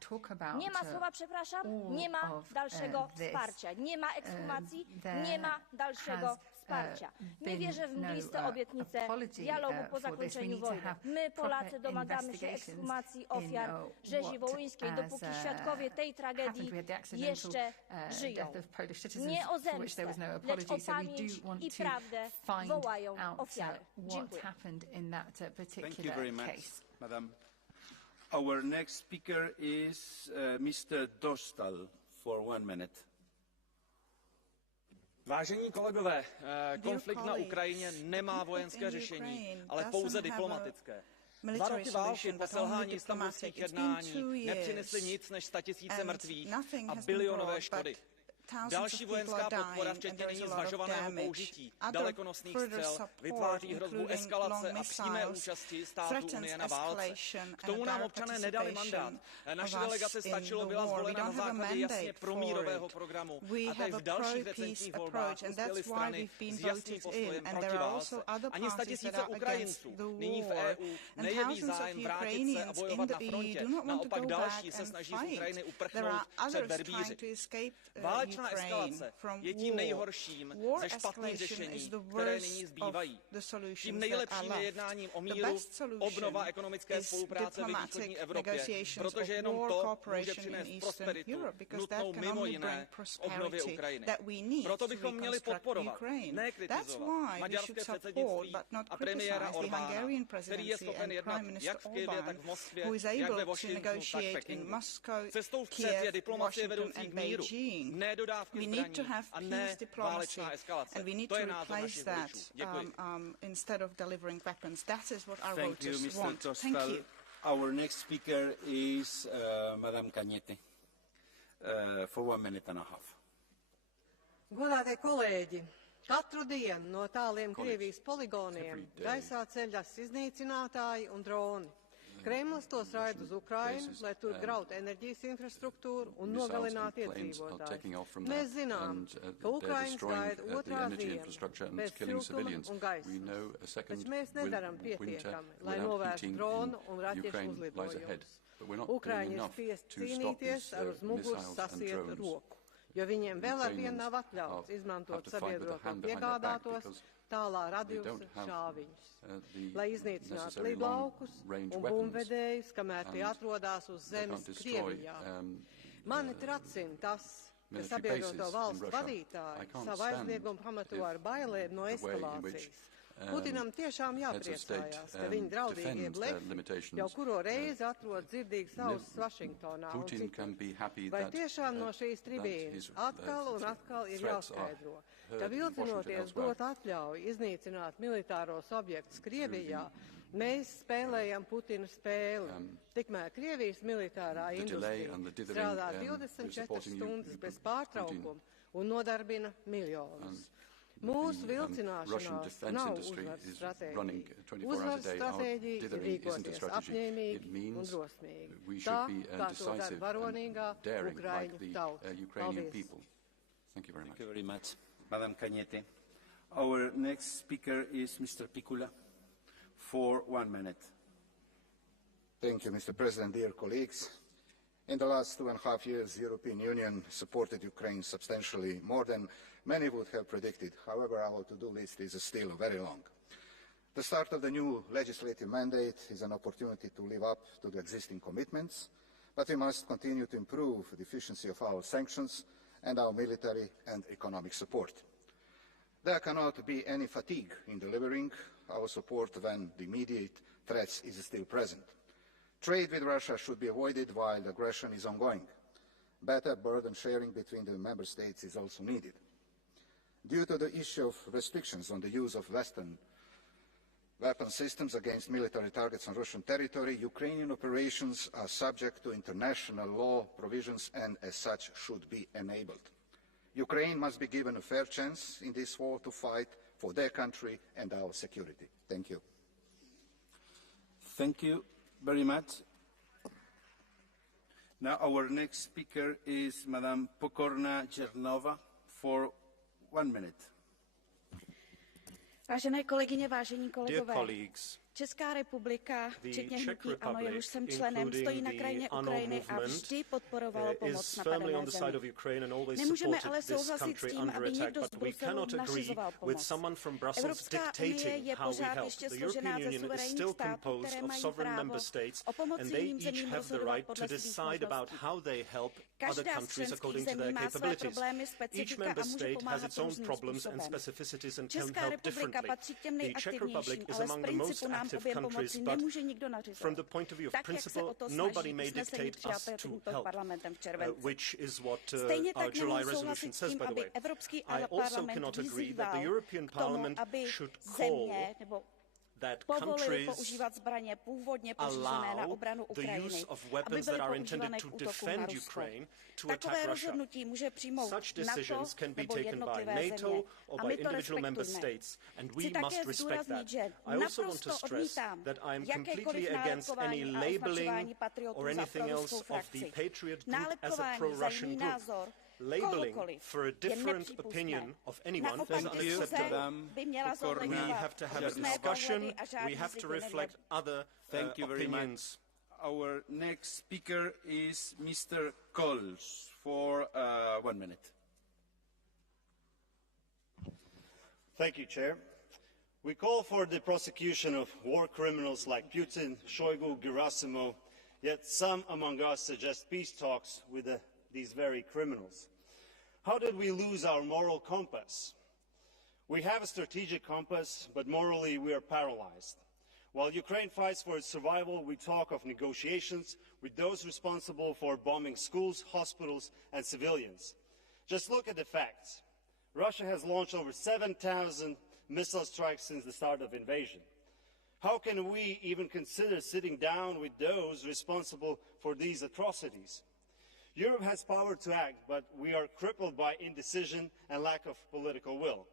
Nie ma słowa przepraszam, nie ma dalszego wsparcia. Nie ma ekshumacji, nie ma dalszego wsparcia. Nie wierzę w mgliste obietnice dialogu po zakończeniu wojny. My, Polacy, domagamy się ekshumacji ofiar rzezi wołyńskiej, dopóki świadkowie tej tragedii jeszcze żyją. Nie o zemstę, lecz o pamięć i prawdę wołają ofiary. Dziękuję. Thank you very much, Madam. Our next speaker is Mr. Dostal for 1 minute. Vážení kolegové, konflikt na Ukrajině nemá vojenské řešení, ale pouze diplomatické. 2 roky války po selhání istanbulských jednání nepřinesly nic než 100 000 mrtvých a bilionové škody. Další vojenská podpora, včetně nyní zvažovaného použití dalekonosných střel, vytváří hrozbu eskalace a přímé účasti států Unie na válce. K tomu nám občané nedali mandát. Naše delegace stačilo byla zvolena na základě jasně promírového programu a teď v dalších recentních volbách uspěly strany s jasným postojem proti válce. Ani 100 000 Ukrajinců nyní v EU nejeví zájem vrátit se a bojovat na frontě. Naopak další se snaží z Ukrajiny uprchnout před verbíři. Válečná eskalace je tím nejhorším ze špatných řešení, které nyní zbývají. Tím nejlepším je jednáním o míru, obnova ekonomické spolupráce ve východní Evropě, protože jenom to může přinést prosperitu, nutnou mimo jiné obnově Ukrajiny. Proto bychom měli podporovat, ne kritizovat maďarské předsednictví a premiéra Orbána, který je schopen jednat jak v Kyjevě, tak v Moskvě, jak ve Washingtonu, tak v Pekingu. Cestou vpřed je diplomacie vedoucí k míru, ne dodávky zbraní a ne válečná eskalace. To je názor našich voličů. Děkuji. Instead of delivering weapons. That is what our Thank you, voters Mr. want. Dostal. Thank you. Our next speaker is Madame Cañete for 1 minute and a half. Godātie kolēģi, katru dienu no tāliem Krievijas poligoniem gaisā ceļas iznīcinātāji un droni. Kremlis tos raida uz Ukrainu, lai tur grautu enerģijas infrastruktūru un nogalinātu iedzīvotājus. Mēs zinām, ka Ukrainas gaida otrā diena bez siltuma un gaismas, taču mēs nedaram pietiekami, lai novērstu dronu un raķešu uzlidojumus. Ukraiņi ir spiest cīnīties ar uz muguras sasietu roku, jo viņiem vēl ar vienu nav atļauts izmantot sabiedroto piegādātos tālā radiusa šāviņus, lai iznīcinātu lidlaukus un bumbvedējus, kamēr tie atrodas uz zemes Krievijā. Mani tracina tas, ka sabiedroto valstu vadītāji savu aizliegumu pamato ar bailēm no eskalācijas. Putinam tiešām jāpriecājās, ka viņa draudīgie blefi jau kuro reizi atrod dzirdīgas ausis Vašingtonā un citur. Vai tiešām no šīs tribīnes atkal un atkal ir jāskaidro, ka vilcinoties dot atļauju iznīcināt militāros objektus Krievijā, mēs spēlējam Putina spēli. Tikmēr Krievijas militārā industrija strādā 24 stundas bez pārtraukuma un nodarbina miljonus. Mūsu vilcināšanās nav uzvaras stratēģija. Uzvaras stratēģija ir rīkoties apņēmīgi un drosmīgi. Tā, kā to dara varonīgā Ukraiņu tauta. Paldies. Thank you very much, Madame Cañete. Our next speaker is Mr. Picula for 1 minute. Thank you, Mr. President, dear colleagues. In the last 2.5 years, the European Union supported Ukraine substantially more than many would have predicted. However, our to-do list is still very long. The start of the new legislative mandate is an opportunity to live up to the existing commitments, but we must continue to improve the efficiency of our sanctions and our military and economic support. There cannot be any fatigue in delivering our support when the immediate threat is still present. Trade with Russia should be avoided while the aggression is ongoing. Better burden sharing between the member states is also needed. Due to the issue of restrictions on the use of Western weapon systems against military targets on Russian territory, Ukrainian operations are subject to international law provisions and as such should be enabled. Ukraine must be given a fair chance in this war to fight for their country and our security. Thank you. Thank you very much. Now our next speaker is Madame Pokorna Černova for 1 minute. Vážené kolegyně, vážení kolegové, Česká republika, včetně hnutí ANO, jehož jsem členem, stojí na krajině Ukrajiny a vždy podporovalo pomoc napadené zemi. Nemůžeme ale souhlasit s tím, aby někdo z Bruselu nařizoval pomoc. Evropská unie je pořád ještě složená ze suverénních států, které mají právo o pomoci jiným zemím rozhodovat podle svých možností. Každá z členských zemí má své problémy, specifika a může pomáhat různým způsobem. Česká republika patří k těm nejaktivnějším, ale z principu nám objem pomoci nemůže nikdo nařizovat. Tak, jak se o to snaží usnesení přijaté tímto parlamentem v červenci. Stejně tak nemohu souhlasit s tím, aby Evropský parlament vyzýval k tomu, aby země nebo povolili používat zbraně původně pořízené na obranu Ukrajiny, aby byly používané k útokům na Rusko. Takové rozhodnutí může přijmout NATO nebo jednotlivé země a my to respektujeme. Chci také zdůraznit, že naprosto odmítám jakékoliv nálepkování a označování patriotů za proruskou frakci. Nálepkování za jiný názor kohokoliv je nepřípustné. Naopak diskuze by měla zohledňovat různé pohledy a žádný zvyk neměl. Thank you very much. Our next speaker is Mr. Coles for 1 minute. Thank you, Chair. We call for the prosecution of war criminals like Putin, Shoigu, Gerasimov, yet some among us suggest peace talks with these very criminals. How did we lose our moral compass? We have a strategic compass, but morally we are paralyzed. While Ukraine fights for its survival, we talk of negotiations with those responsible for bombing schools, hospitals and civilians. Just look at the facts. Russia has launched over 7,000 missile strikes since the start of invasion. How can we even consider sitting down with those responsible for these atrocities? Europe has power to act, but we are crippled by indecision and lack of political will.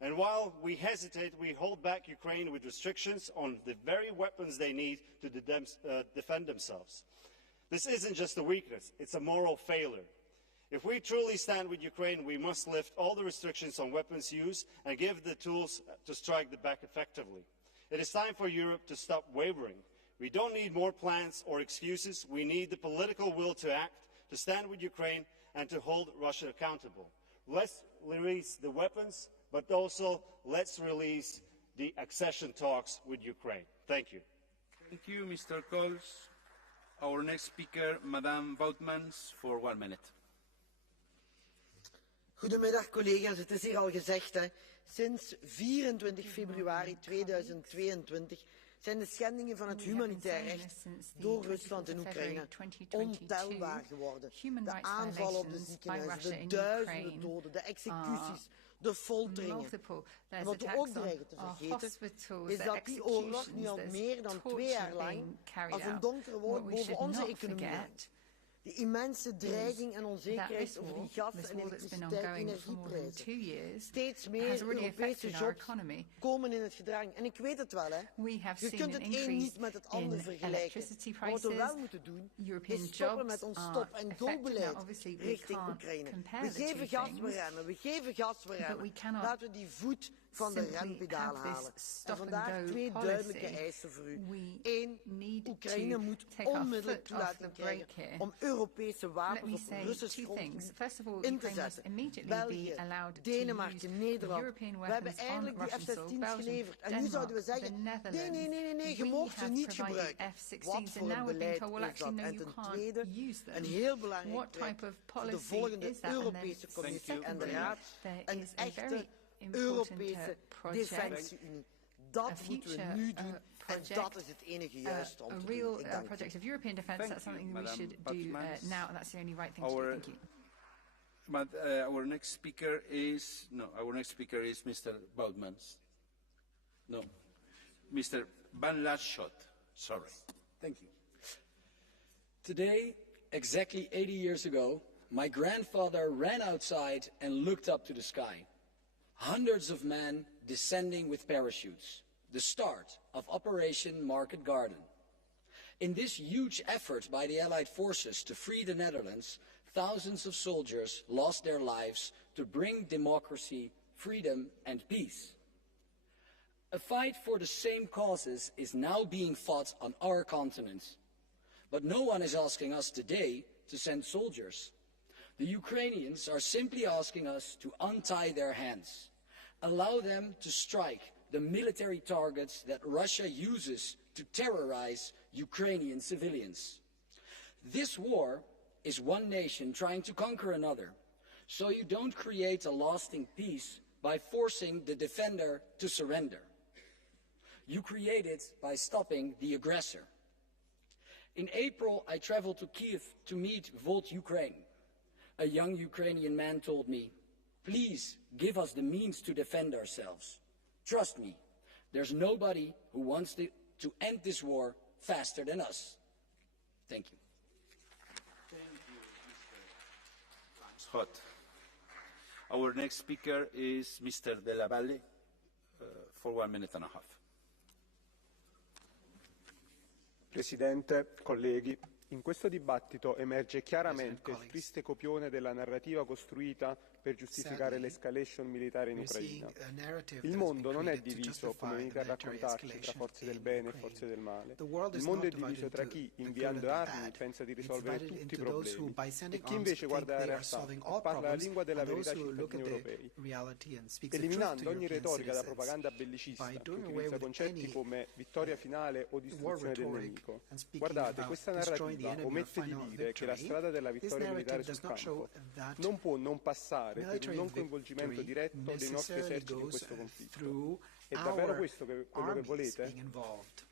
And while we hesitate, we hold back Ukraine with restrictions on the very weapons they need to defend themselves. This isn't just a weakness, it's a moral failure. If we truly stand with Ukraine, we must lift all the restrictions on weapons use and give the tools to strike back effectively. It is time for Europe to stop wavering. We don't need more plans or excuses. We need the political will to act, to stand with Ukraine and to hold Russia accountable. Let's release the weapons, but also let's release the accession talks with Ukraine. Thank you. Thank you, Mr. Coles. Our next speaker, Madame Woutmans, for 1 minute. Goedemiddag collega's, het is hier al gezegd, sinds 24 februari 2022 zijn de schendingen van het humanitair recht door Rusland in Oekraïne ontelbaar geworden. De aanvallen op de ziekenhuizen, de duizenden doden, de executies, de folteringen. En wat we ook dreigen te vergeten, is dat die oorlog nu al meer dan 2 jaar lang als een donkere wolk boven onze economie hangt. De immense dreiging en onzekerheid over die gas- en elektriciteit-energieprijzen. Steeds meer Europese jobs komen in het gedrang. En ik weet het wel, je kunt het een niet met het ander vergelijken. Maar wat we wel moeten doen, is stoppen met ons stop-and-go-beleid richting Oekraïne. We geven gas, we remmen, we geven gas, we remmen. Laten we die voet van de rempedaal halen. En vandaar 2 duidelijke eisen voor u. 1. Oekraïne moet onmiddellijk toelating krijgen om Europese wapens op Russisch grond in te zetten. België, Denemarken, Nederland. We hebben eindelijk die F-16's geleverd. En nu zouden we zeggen, nee, je mag ze niet gebruiken. Wat voor een beleid is dat? En ten tweede, een heel belangrijk punt voor de volgende Europese Commissie en de Raad, een echte Europese defensie-unie. Dat moeten we nu doen. En dat is het enige juiste om te doen. Ik dank project of European defence, that's something we should do now, and that's the only right thing to do. Thank you. Our next speaker is Mr. Boutmans. No, Mr. Van Laschot. Sorry. Thank you. Today, exactly 80 years ago, my grandfather ran outside and looked up to the sky. Hundreds of men descending with parachutes. The start of Operation Market Garden. In this huge effort by the Allied forces to free the Netherlands, thousands of soldiers lost their lives to bring democracy, freedom and peace. A fight for the same causes is now being fought on our continent. But no one is asking us today to send soldiers. The Ukrainians are simply asking us to untie their hands, allow them to strike the military targets that Russia uses to terrorize Ukrainian civilians. This war is one nation trying to conquer another, so you don't create a lasting peace by forcing the defender to surrender. You create it by stopping the aggressor. In April, I traveled to Kiev to meet Volt Ukraine. A young Ukrainian man told me, "Please give us the means to defend ourselves. Trust me, there's nobody who wants to end this war faster than us." Thank you. Thank you, Mr. Scott. Our next speaker is Mr. Della Valle for 1 minute and a half. Presidente, colleghi, in questo dibattito emerge chiaramente il triste copione della narrativa costruita per giustificare l'escalation militare in Ucraina. Il mondo non è diviso, come venite a raccontarci, tra forze del bene e forze del male. Il mondo è diviso tra chi, inviando armi, pensa di risolvere tutti i problemi e chi invece guarda la realtà e parla la lingua della verità ai cittadini europei, eliminando ogni retorica da propaganda bellicista che utilizza concetti come vittoria finale o distruzione del nemico. Guardate, questa narrativa omette di dire che la strada della vittoria militare sul campo non può non passare per il non coinvolgimento diretto dei nostri eserciti in questo conflitto. È davvero questo quello che volete?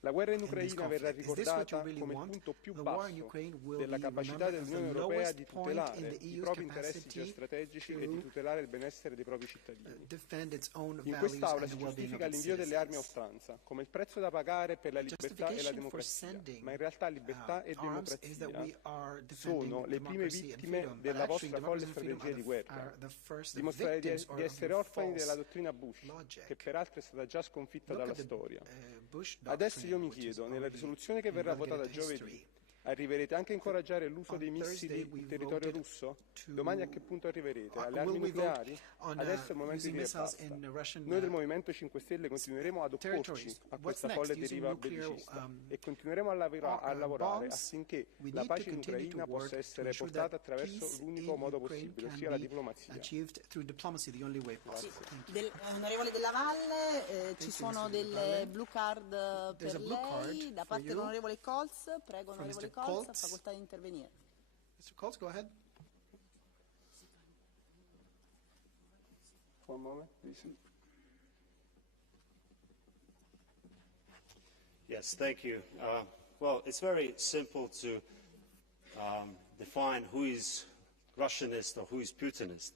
La guerra in Ucraina verrà ricordata come il punto più basso della capacità dell'Unione Europea di tutelare i propri interessi geostrategici e di tutelare il benessere dei propri cittadini. In quest'Aula si giustifica l'invio delle armi a oltranza come il prezzo da pagare per la libertà e la democrazia, ma in realtà libertà e democrazia sono le prime vittime della vostra folle strategia di guerra. Dimostrare di essere orfani della dottrina Bush, che peraltro è stata già sconfitta dalla storia. Adesso io mi chiedo, nella risoluzione che verrà votata giovedì, arriverete anche a incoraggiare l'uso dei missili in territorio russo? Domani a che punto arriverete? Alle armi nucleari? Adesso è il momento di dire basta. Noi del Movimento 5 Stelle continueremo ad opporci a questa folle deriva bellicista e continueremo a lavorare affinché la pace in Ucraina possa essere portata attraverso l'unico modo possibile, ossia la diplomazia. Onorevole Della Valle, ci sono delle blue card per lei da parte dell'onorevole Colz. Prego, onorevole Colz, ha facoltà di intervenire. Mr. Colz, go ahead. One moment, please. Yes, thank you. Well, it's very simple to define who is Russianist or who is Putinist.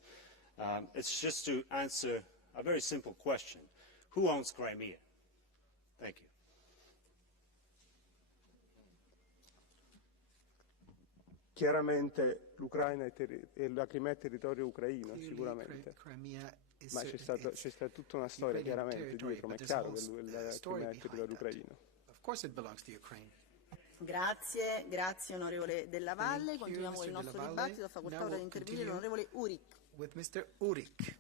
It's just to answer a very simple question. Who owns Crimea? Thank you. Chiaramente l'Ucraina e la Crimea è territorio ucraino, sicuramente, ma c'è stata tutta una storia chiaramente dietro, ma è chiaro che la Crimea è territorio ucraino. Grazie onorevole Della Valle. Continuiamo con il nostro dibattito. Ha facoltà ora di intervenire l'onorevole Urik.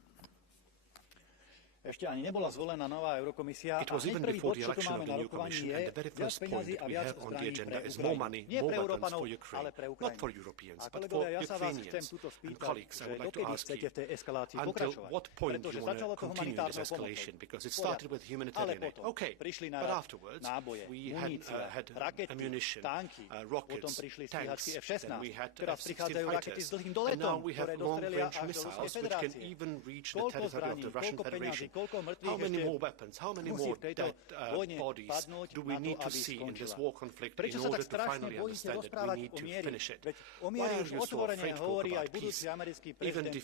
ešte ani nebola zvolená nová Eurokomisia a hneď prvý bod, čo tu máme na rokovaní, je viac peňazí a viac zbraní pre Ukrajinu. Nie pre Európanov, ale pre Ukrajinu. A kolegovia, ja sa vás chcem túto spýtať, že dokedy chcete v tej eskalácii pokračovať, pretože začalo to humanitárnou pomocou. Ale potom prišli na rad náboje, munícia, rakety, tanky, potom prišli stíhačky F-16, teraz prichádzajú rakety s dlhým doletom, ktoré dostrelia až do Ruskej federácie. Koľko zbraní, koľko peňazí, koľko mŕtvych ešte musí v tejto vojne padnúť na to, aby skončila. Prečo sa tak strašne bojíte rozprávať o miery? Veď o miery už otvorene hovorí aj budúci americký prezident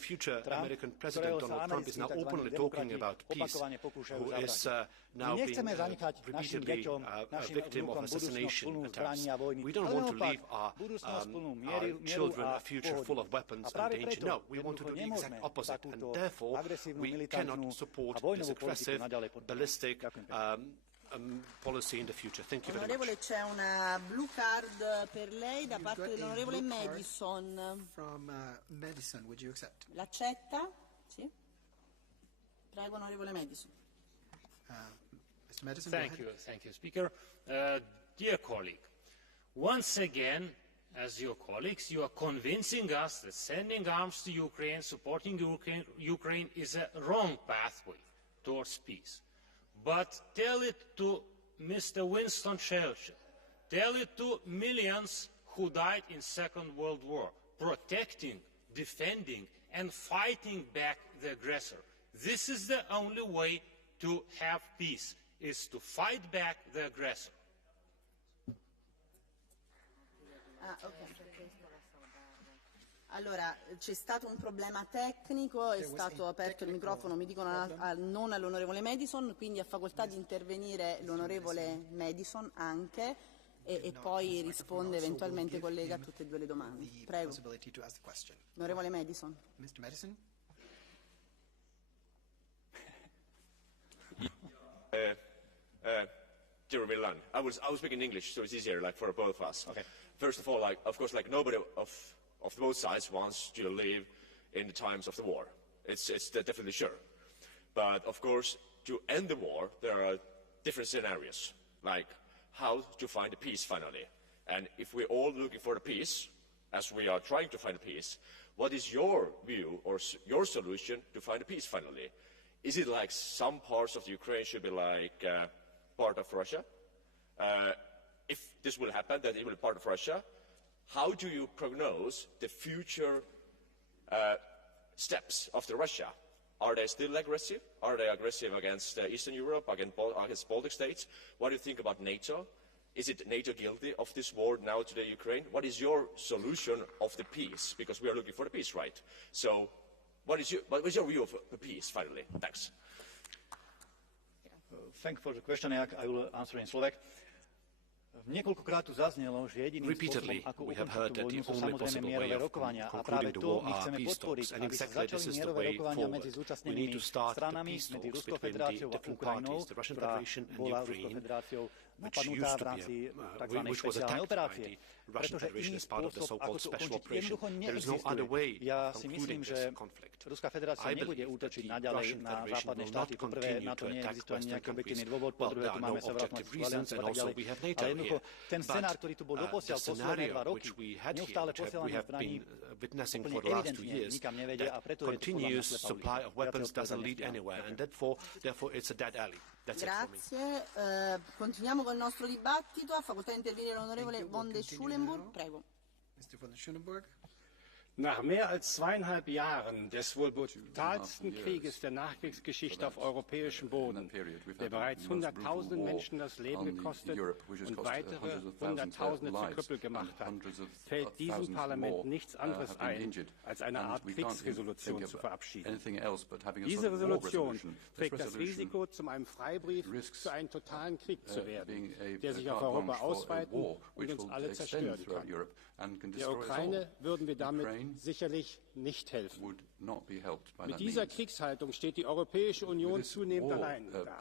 Trump, ktorého sa americkí tzv. Demokrati opakovane pokúšajú zabrať. My nechceme zanechať našim deťom, našim vnúkom budúcnosť plnú zbraní a vojny, ale naopak budúcnosť plnú mieru a pohody. A práve preto jednoducho nemôžeme takúto agresívnu, militantnú a vojnovú politiku naďalej podporovať. Ďakujem pekne. Policy in the future. Thank you very Onorevole, much. c'è una blue card per lei da parte dell'onorevole Madison. From Madison, would you accept? L'accetta? Sì. Prego, onorevole Madison. Mr. Madison, thank you, Speaker. Dear colleague, once again, as your colleagues, you are convincing us that sending arms to Ukraine, supporting Ukraine is a wrong pathway towards peace. But tell it to Mr. Winston Churchill. Tell it to millions who died in the Second World War, protecting, defending, and fighting back the aggressor. This is the only way to have peace, is to fight back the aggressor. Allora, c'è stato un problema tecnico, è stato aperto il microfono, mi dicono non all'onorevole Madison, quindi ha facoltà di intervenire l'onorevole Madison anche e poi risponde eventualmente collega a tutte e due le domande. Prego. Onorevole Madison. Mr. Madison? Dear Milan, I was speaking English, so it's easier, like, for both of us. Okay. First of all, like, of course, like, nobody of both sides wants to live in the times of the war. It's definitely sure. But, of course, to end the war, there are different scenarios, like how to find a peace finally. And if we're all looking for the peace, as we are trying to find peace, what is your view or your solution to find a peace finally? Is it like some parts of the Ukraine should be like part of Russia? If this will happen, that it will be part of Russia, how do you prognose the future steps of Russia? Are they still aggressive? Are they aggressive against Eastern Europe, against Baltic states? What do you think about NATO? Is it NATO guilty of this war now to the Ukraine? What is your solution of the peace? Because we are looking for the peace, right? So what is your view of the peace, finally? Thanks. Thank you for the question. I will answer in Slovak. Niekoľkokrát tu zaznelo, že jediným spôsobom, ako ukončiť tú vojnu, sú samozrejme mierové rokovania. A práve to my chceme podporiť, aby sa začali mierové rokovania medzi zúčastnenými stranami, medzi Ruskou federáciou a Ukrajinou, ktorá bola Ruskou federáciou napadnutá v rámci tzv. Špeciálnej operácie. Pretože iný spôsob, ako to ukončiť, jednoducho neexistuje. Ja si myslím, že Ruská federácia nebude útočiť naďalej na západné štáty. Po prvé, na to neexistuje ani nejaký objektívny dôvod, po druhé, tu máme Severoatlantickú alianciu a tak ďalej. Ale jednoducho, ten scenár, ktorý tu bol doposiaľ posledné 2 roky, neustále posielanie zbraní, úplne evidentne nikam nevedia a preto je to podľa mňa slepá ulica. Grazie. Continuiamo con il nostro dibattito. Ha facoltà di intervenire l'onorevole von der Schulenburg. Prego. Mr. von der Schulenburg. Nach mehr als 2,5 Jahren des wohl brutalsten Krieges der Nachkriegsgeschichte auf europäischem Boden, der bereits Hunderttausende Menschen das Leben gekostet und weitere Hunderttausende zu Krüppel gemacht hat, fällt diesem Parlament nichts anderes ein, als eine Art Kriegsresolution zu verabschieden. Diese Resolution trägt das Risiko, zu einem Freibrief für einen totalen Krieg zu werden, der sich auf Europa ausweiten und uns alle zerstören kann. Der Ukraine würden wir damit sicherlich nicht helfen. Mit dieser Kriegshaltung steht die Europäische Union zunehmend allein da.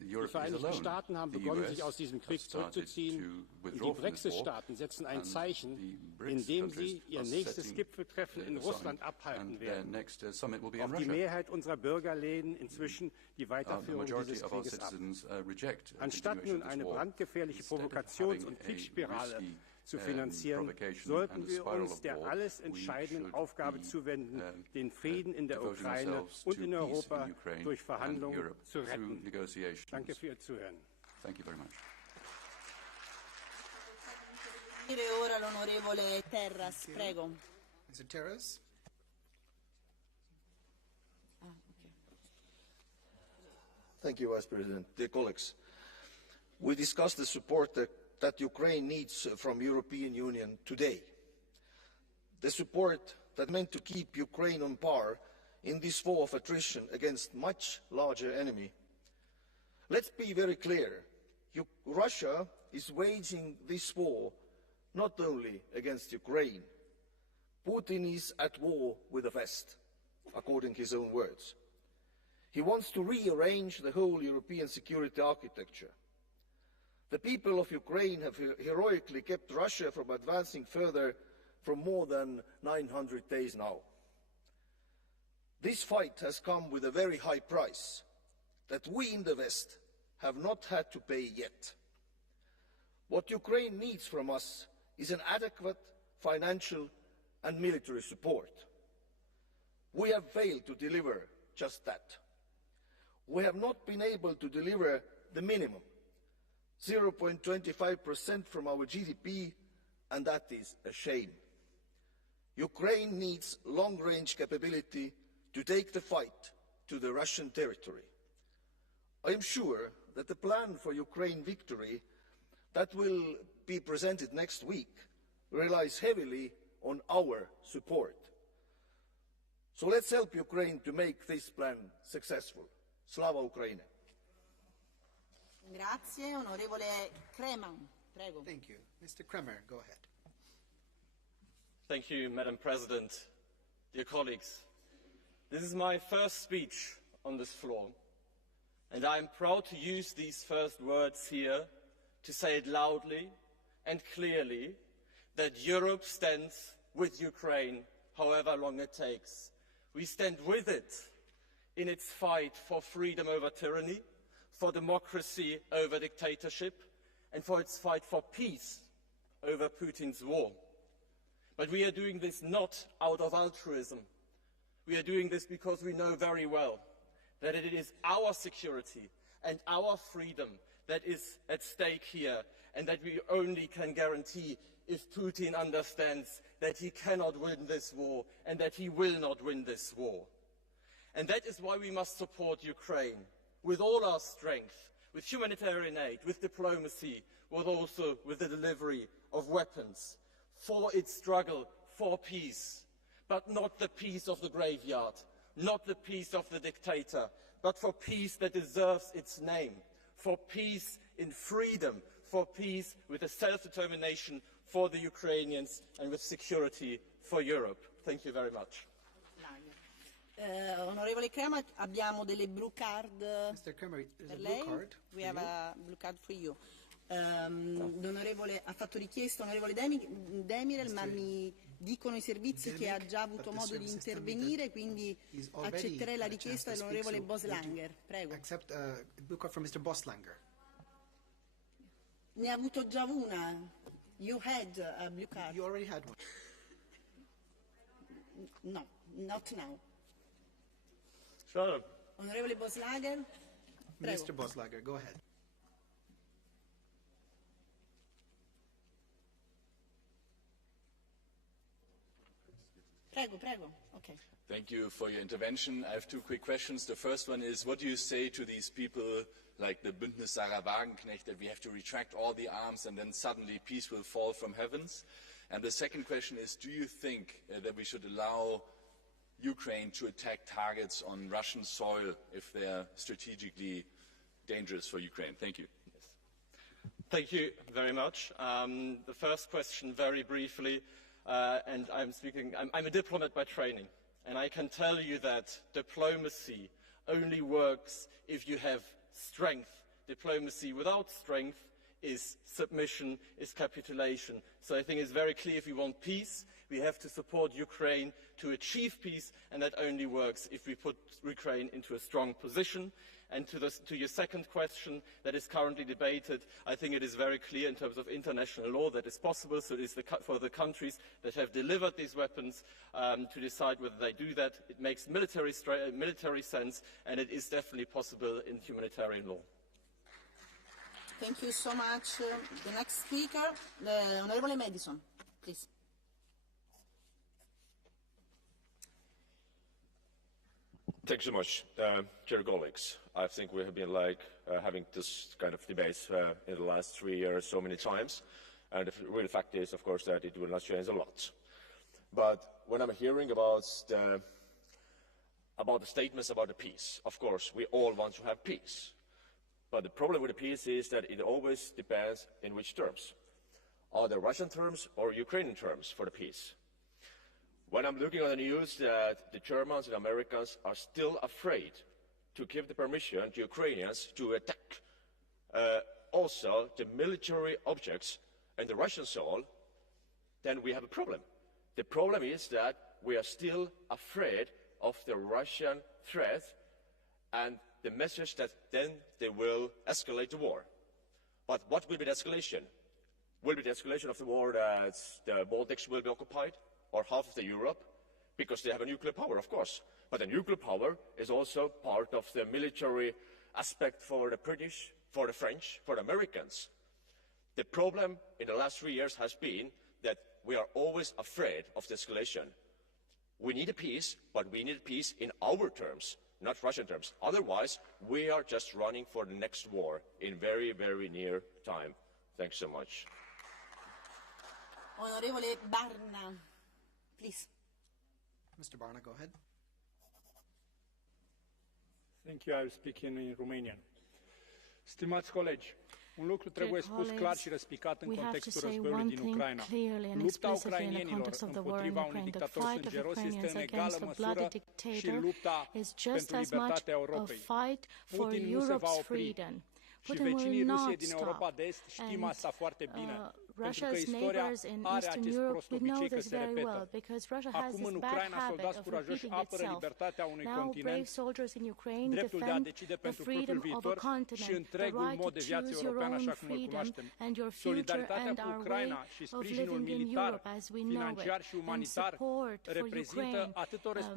Die Vereinigten Staaten haben begonnen, sich aus diesem Krieg zurückzuziehen. Und die Brexit-Staaten setzen ein Zeichen, indem sie ihr nächstes Gipfeltreffen in Russland abhalten werden. Auch die Mehrheit unserer Bürger lehnen inzwischen die Weiterführung dieses Krieges ab. Anstatt nun eine brandgefährliche Provokations- und Kriegsspirale zu finanzieren, sollten wir uns der alles entscheidenden Aufgabe zuwenden, den Frieden in der Ukraine und in Europa durch Verhandlungen zu retten. Danke für Ihr Zuhören. Ora l'onorevole Terras, prego. Mr. Terras. Thank you, Vice President. Dear colleagues, we discussed the support that Ukraine needs from the European Union today. The support that meant to keep Ukraine on par in this war of attrition against a much larger enemy. Let's be very clear. Russia is waging this war not only against Ukraine. Putin is at war with the West, according to his own words. He wants to rearrange the whole European security architecture. The people of Ukraine have heroically kept Russia from advancing further for more than 900 days now. This fight has come with a very high price that we in the West have not had to pay yet. What Ukraine needs from us is an adequate financial and military support. We have failed to deliver just that. We have not been able to deliver the minimum, 0.25% from our GDP, and that is a shame. Ukraine needs long-range capability to take the fight to the Russian territory. I am sure that the plan for Ukraine victory that will be presented next week relies heavily on our support. So let's help Ukraine to make this plan successful. Slava Ukraine. Grazie, onorevole Kreman. Prego. Thank you. Mr. Kremer, go ahead. Thank you, Madam President. Dear colleagues, this is my first speech on this floor, and I am proud to use these first words here to say it loudly and clearly that Europe stands with Ukraine, however long it takes. We stand with it in its fight for freedom over tyranny, for democracy over dictatorship, and for its fight for peace over Putin's war. But we are doing this not out of altruism. We are doing this because we know very well that it is our security and our freedom that is at stake here, and that we only can guarantee if Putin understands that he cannot win this war and that he will not win this war. And that is why we must support Ukraine with all our strength, with humanitarian aid, with diplomacy, but also with the delivery of weapons for its struggle for peace, but not the peace of the graveyard, not the peace of the dictator, but for peace that deserves its name, for peace in freedom, for peace with a self-determination for the Ukrainians and with security for Europe. Thank you very much. Onorevole Kramer, abbiamo delle blue card Mr. Kramer, per lei. Blue card We have a blue card for you. L'onorevole ha fatto richiesta, onorevole Demirel, ma mi dicono i servizi che ha già avuto modo di intervenire, quindi accetterei la richiesta dell'onorevole Boslanger. Prego. Accept a blue card from Mr. Boslanger. Ne ha avuto già una. You had a blue card. You already had one. No, not now. Sure. Onorevole Boslager. Prego. Mr. Boslager, go ahead. Prego, prego. Okay. Thank you for your intervention. I have two quick questions. The first one is, what do you say to these people like the Bündnis Sarah Wagenknecht, that we have to retract all the arms and then suddenly peace will fall from heavens? And the second question is, do you think that we should allow Ukraine to attack targets on Russian soil if they are strategically dangerous for Ukraine? Thank you. Thank you very much. The first question, very briefly. and I'm a diplomat by training, and I can tell you that diplomacy only works if you have strength. Diplomacy without strength is submission, is capitulation. So I think it's very clear, if we want peace, we have to support Ukraine to achieve peace, and that only works if we put Ukraine into a strong position. And to your second question that is currently debated, I think it is very clear in terms of international law that is possible. So it is for the countries that have delivered these weapons to decide whether they do that. It makes military sense, and it is definitely possible in humanitarian law. Thank you so much. The next speaker, the Honorable Madison, please. Thanks so much, dear colleagues. I think we have been having this kind of debates in the last 3 years so many times, and the real fact is, of course, that it will not change a lot. But when I'm hearing about the statements about the peace, of course, we all want to have peace. But the problem with the peace is that it always depends in which terms. Are there Russian terms or Ukrainian terms for the peace? When I'm looking at the news that the Germans and Americans are still afraid to give the permission to Ukrainians to attack also the military objects in the Russian soil, then we have a problem. The problem is that we are still afraid of the Russian threat and the message that then they will escalate the war. But what will be the escalation? Will it be the escalation of the war that the Baltics will be occupied? Or half of Europe, because they have a nuclear power, of course. But the nuclear power is also part of the military aspect for the British, for the French, for the Americans. The problem in the last 3 years has been that we are always afraid of the escalation. We need a peace, but we need peace in our terms, not Russian terms. Otherwise, we are just running for the next war in very, very near time. Thanks so much. Onorevole Barna. Please. Mr. Barna, go ahead. Thank you. I will speak in Romanian. Stimați colegi, un lucru trebuie spus clar și răspicat în contextul războiului din Ucraina. Lupta ucrainienilor împotriva unui dictator sângeros este în egală măsură și lupta pentru libertatea Europei. Putin nu se va opri. Și vecinii Rusiei din Europa de Est știm asta foarte bine. Russia's neighbors in Eastern Europe, we know this very well, because Russia has this bad habit of repeating itself. Now brave soldiers in Ukraine defend the freedom of a continent, the right to choose your own freedom and your future and our way of living in Europe as we know it, and support for Ukraine,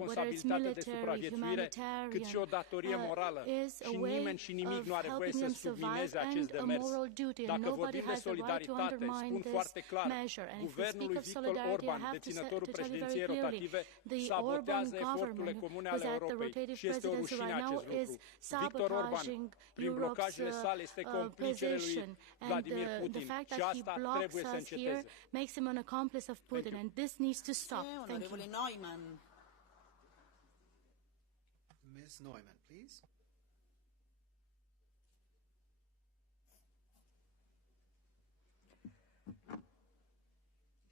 whether it's military, humanitarian, is a way of helping them survive and a moral duty, and nobody has the right to undermine this measure. And if we speak of solidarity, I have to tell you very clearly, the Orban government, who's at the rotative presidency right now, is sabotaging Europe's position. And the fact that he blocks us here makes him an accomplice of Putin, and this needs to stop. Thank you. Ms. Neumann, please.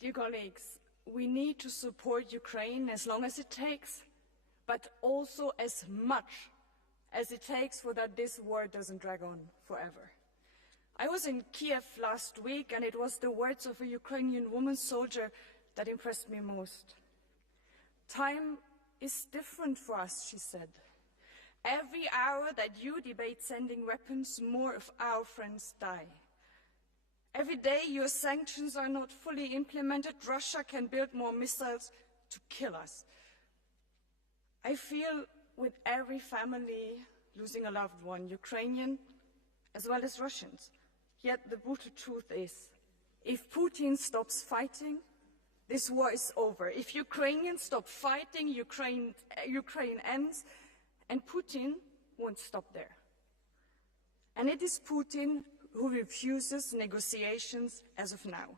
Dear colleagues, we need to support Ukraine as long as it takes, but also as much as it takes so that this war doesn't drag on forever. I was in Kiev last week, and it was the words of a Ukrainian woman soldier that impressed me most. Time is different for us, she said. Every hour that you debate sending weapons, more of our friends die. Every day your sanctions are not fully implemented, Russia can build more missiles to kill us. I feel with every family losing a loved one, Ukrainian as well as Russians. Yet the brutal truth is, if Putin stops fighting, this war is over. If Ukrainians stop fighting, Ukraine ends, and Putin won't stop there. And it is Putin who refuses negotiations as of now.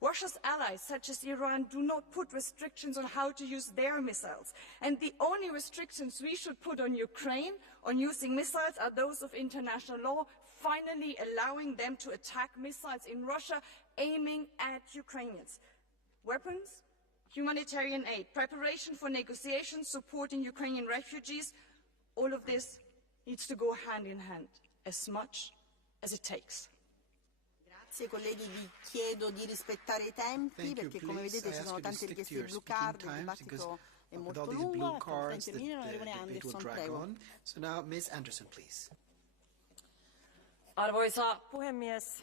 Russia's allies, such as Iran, do not put restrictions on how to use their missiles. And the only restrictions we should put on Ukraine on using missiles are those of international law, finally allowing them to attack missiles in Russia aiming at Ukrainians. Weapons humanitarian aid, preparation for negotiations, supporting Ukrainian refugees, all of this needs to go hand in hand, as much as it takes. Grazie colleghi, vi chiedo di rispettare i tempi perché come vedete ci sono tante richieste di blue card, il dibattito è molto lungo. So now Ms. Anderson, please. Arvoisa puhemies,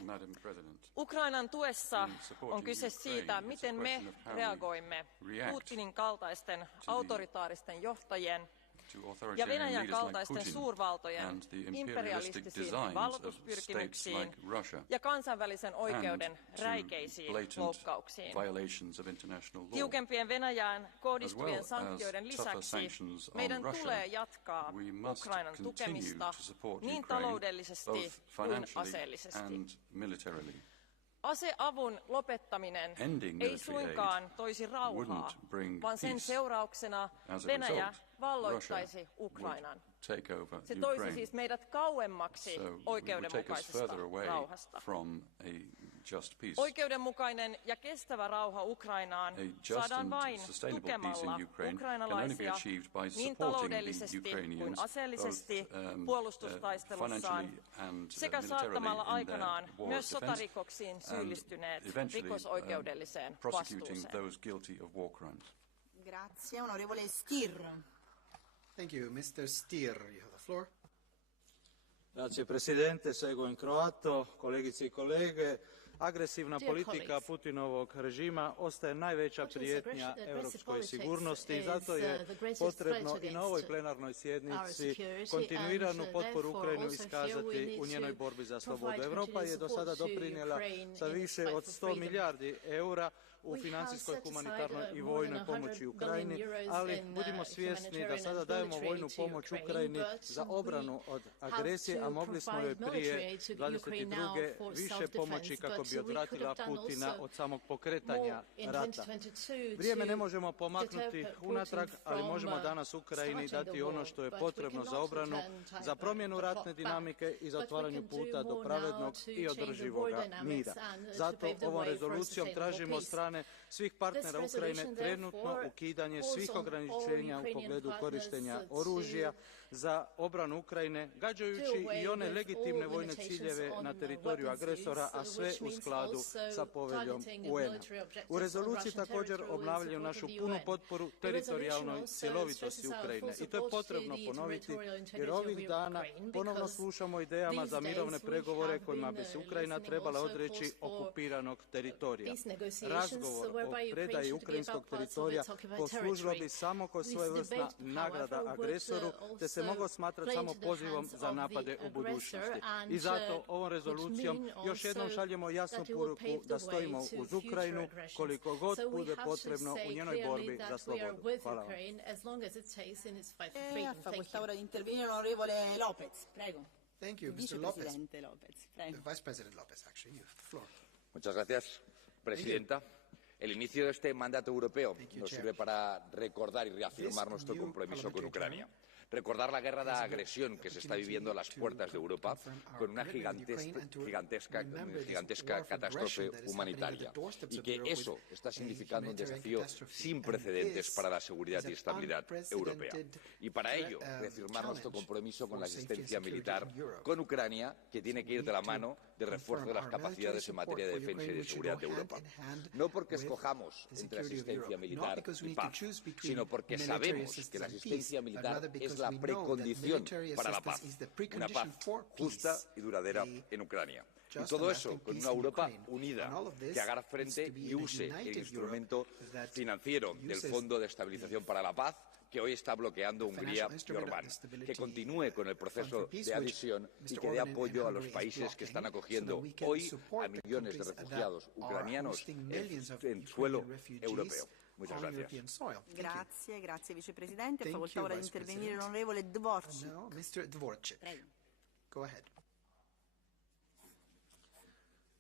Ukrainan tuessa on kyse siitä, miten me reagoimme Putinin kaltaisten autoritaaristen johtajien ja Venäjän kaltaisten suurvaltojen imperialistisiin valloituspyrkimyksiin ja kansainvälisen oikeuden räikeisiin loukkauksiin. Tiukempien Venäjään kohdistuvien sanktioiden lisäksi meidän tulee jatkaa Ukrainan tukemista niin taloudellisesti kuin aseellisesti. Aseavun lopettaminen ei suinkaan toisi rauhaa, vaan sen seurauksena Venäjä valloittaisi Ukrainan. Se toisi siis meidät kauemmaksi oikeudenmukaisesta rauhasta. Oikeudenmukainen ja kestävä rauha Ukrainaan saadaan vain tukemalla ukrainalaisia niin taloudellisesti kuin aseellisesti puolustustaistelussaan sekä saattamalla aikanaan myös sotarikoksiin syyllistyneet rikosoikeudelliseen vastuuseen. Grazie, onorevole Stier. Thank you. Mr. Stier, you have the floor. Grazie Presidente, seguo in croato, kolegice i kolege. Agresivna politika Putinovog režima ostaje najveća prijetnja europskoj sigurnosti i zato je potrebno i na ovoj plenarnoj sjednici kontinuiranu potporu Ukrajini iskazati u njenoj borbi za slobodu. Europa je do sada doprinijela sa više od 100 milijardi eura u financijskoj, humanitarnoj i vojnoj pomoći Ukrajini, ali budimo svjesni da sada dajemo vojnu pomoć Ukrajini za obranu od agresije, a mogli smo joj prije 22. više pomoći kako bi odvratila Putina od samog pokretanja rata. Vrijeme ne možemo pomaknuti unatrag, ali možemo danas Ukrajini dati ono što je potrebno za obranu, za promjenu ratne dinamike i za otvaranju puta do pravednog i održivog mira. Zato ovom rezolucijom tražimo od strane svih partnera Ukrajine trenutno ukidanje svih ograničenja u pogledu korištenja oružja za obranu Ukrajine, gađajući i one legitimne vojne ciljeve na teritoriju agresora, a sve u skladu sa poveljom UN-a. U rezoluciji također obnavljaju našu punu potporu teritorijalnoj cjelovitosti Ukrajine. I to je potrebno ponoviti, jer ovih dana ponovno slušamo idejama za mirovne pregovore kojima bi se Ukrajina trebala odreći okupiranog teritorija. Razgovor o predaji ukrajinskog teritorija poslužilo bi samo kao svojevrsna nagrada agresoru, te se mogao smatrati samo pozivom za napade u budućnosti. I zato ovom rezolucijom još jednom šaljemo jasnu poruku da stojimo uz Ukrajinu koliko god bude potrebno u njenoj borbi za slobodu. Hvala vam. Thank you, Mr. Lopez. Vice President Lopez, actually, you have the floor. Muchas gracias, Presidenta. El inicio de este mandato europeo nos sirve para recordar y reafirmar nuestro compromiso con Ucrania. Recordar la guerra de agresión que se está viviendo a las puertas de Europa con una gigantesca catástrofe humanitaria y que eso está significando un desafío sin precedentes para la seguridad y estabilidad europea. Y para ello, reafirmar nuestro compromiso con la asistencia militar con Ucrania, que tiene que ir de la mano del refuerzo de las capacidades en materia de defensa y de seguridad de Europa. No porque escojamos entre asistencia militar y paz, sino porque sabemos que la asistencia militar es la precondición para la paz, una paz justa y duradera en Ucrania. Y todo eso con una Europa unida, que haga frente y use el instrumento financiero del Fondo de Estabilización para la Paz, que hoy está bloqueando Hungría y Orbán, que continúe con el proceso de adhesión y que dé apoyo a los países que están acogiendo hoy a millones de refugiados ucranianos en suelo europeo. Muchas gracias. Grazie Vicepresidente. Ha facoltà ora di intervenire l'onorevole Dvorczyk. No, Mr. Dvorczyk. Go ahead.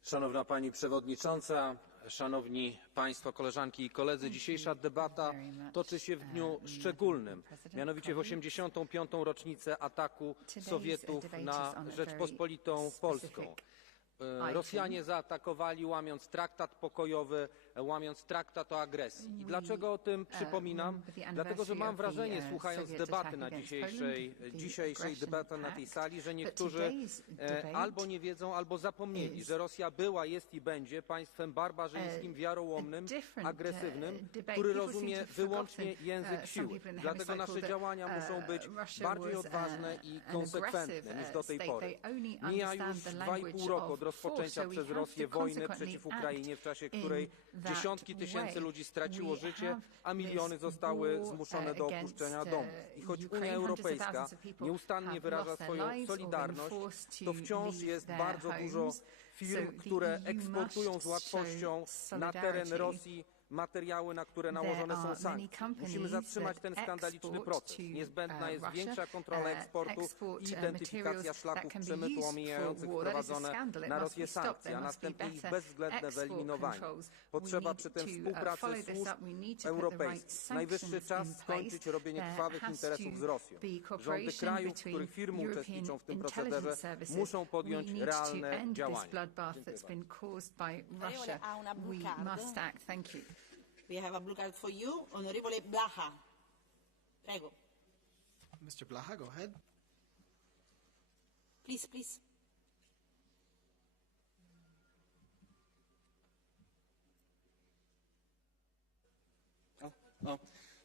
Szanowna Pani Przewodnicząca, Szanowni Państwo, koleżanki i koledzy, dzisiejsza debata toczy się w dniu szczególnym, mianowicie w 85. rocznicę ataku Sowietów na Rzeczpospolitą Polską. Rosjanie zaatakowali, łamiąc traktat pokojowy, łamiąc traktat o agresji. I dlaczego o tym przypominam? Dlatego, że mam wrażenie, słuchając debaty na dzisiejszej debaty na tej sali, że niektórzy albo nie wiedzą, albo zapomnieli, że Rosja była, jest i będzie państwem barbarzyńskim, wiarołomnym, agresywnym, który rozumie wyłącznie język siły. Dlatego nasze działania muszą być bardziej odważne i konsekwentne niż do tej pory. Mija już 2,5 roku od rozpoczęcia przez Rosję wojny przeciw Ukrainie, w czasie której dziesiątki tysięcy ludzi straciło życie, a miliony zostały zmuszone do opuszczenia domów. I choć Unia Europejska nieustannie wyraża swoją solidarność, to wciąż jest bardzo dużo firm, które eksportują z łatwością na teren Rosji materiały, na które nałożone są sankcje. Musimy zatrzymać ten skandaliczny proces. Niezbędna jest większa kontrola eksportu i identyfikacja szlaków przemytu omijających wprowadzone na Rosję sankcje, a następnie ich bezwzględne wyeliminowanie. Potrzeba przy tym współpracy służb europejskich. Najwyższy czas skończyć robienie krwawych interesów z Rosją. Rządy krajów, w których firmy uczestniczą w tym procederze, muszą podjąć realne działania. We have a blue card for you, Honorable Blaha. Prego. Mr. Blaha, go ahead. Please, please.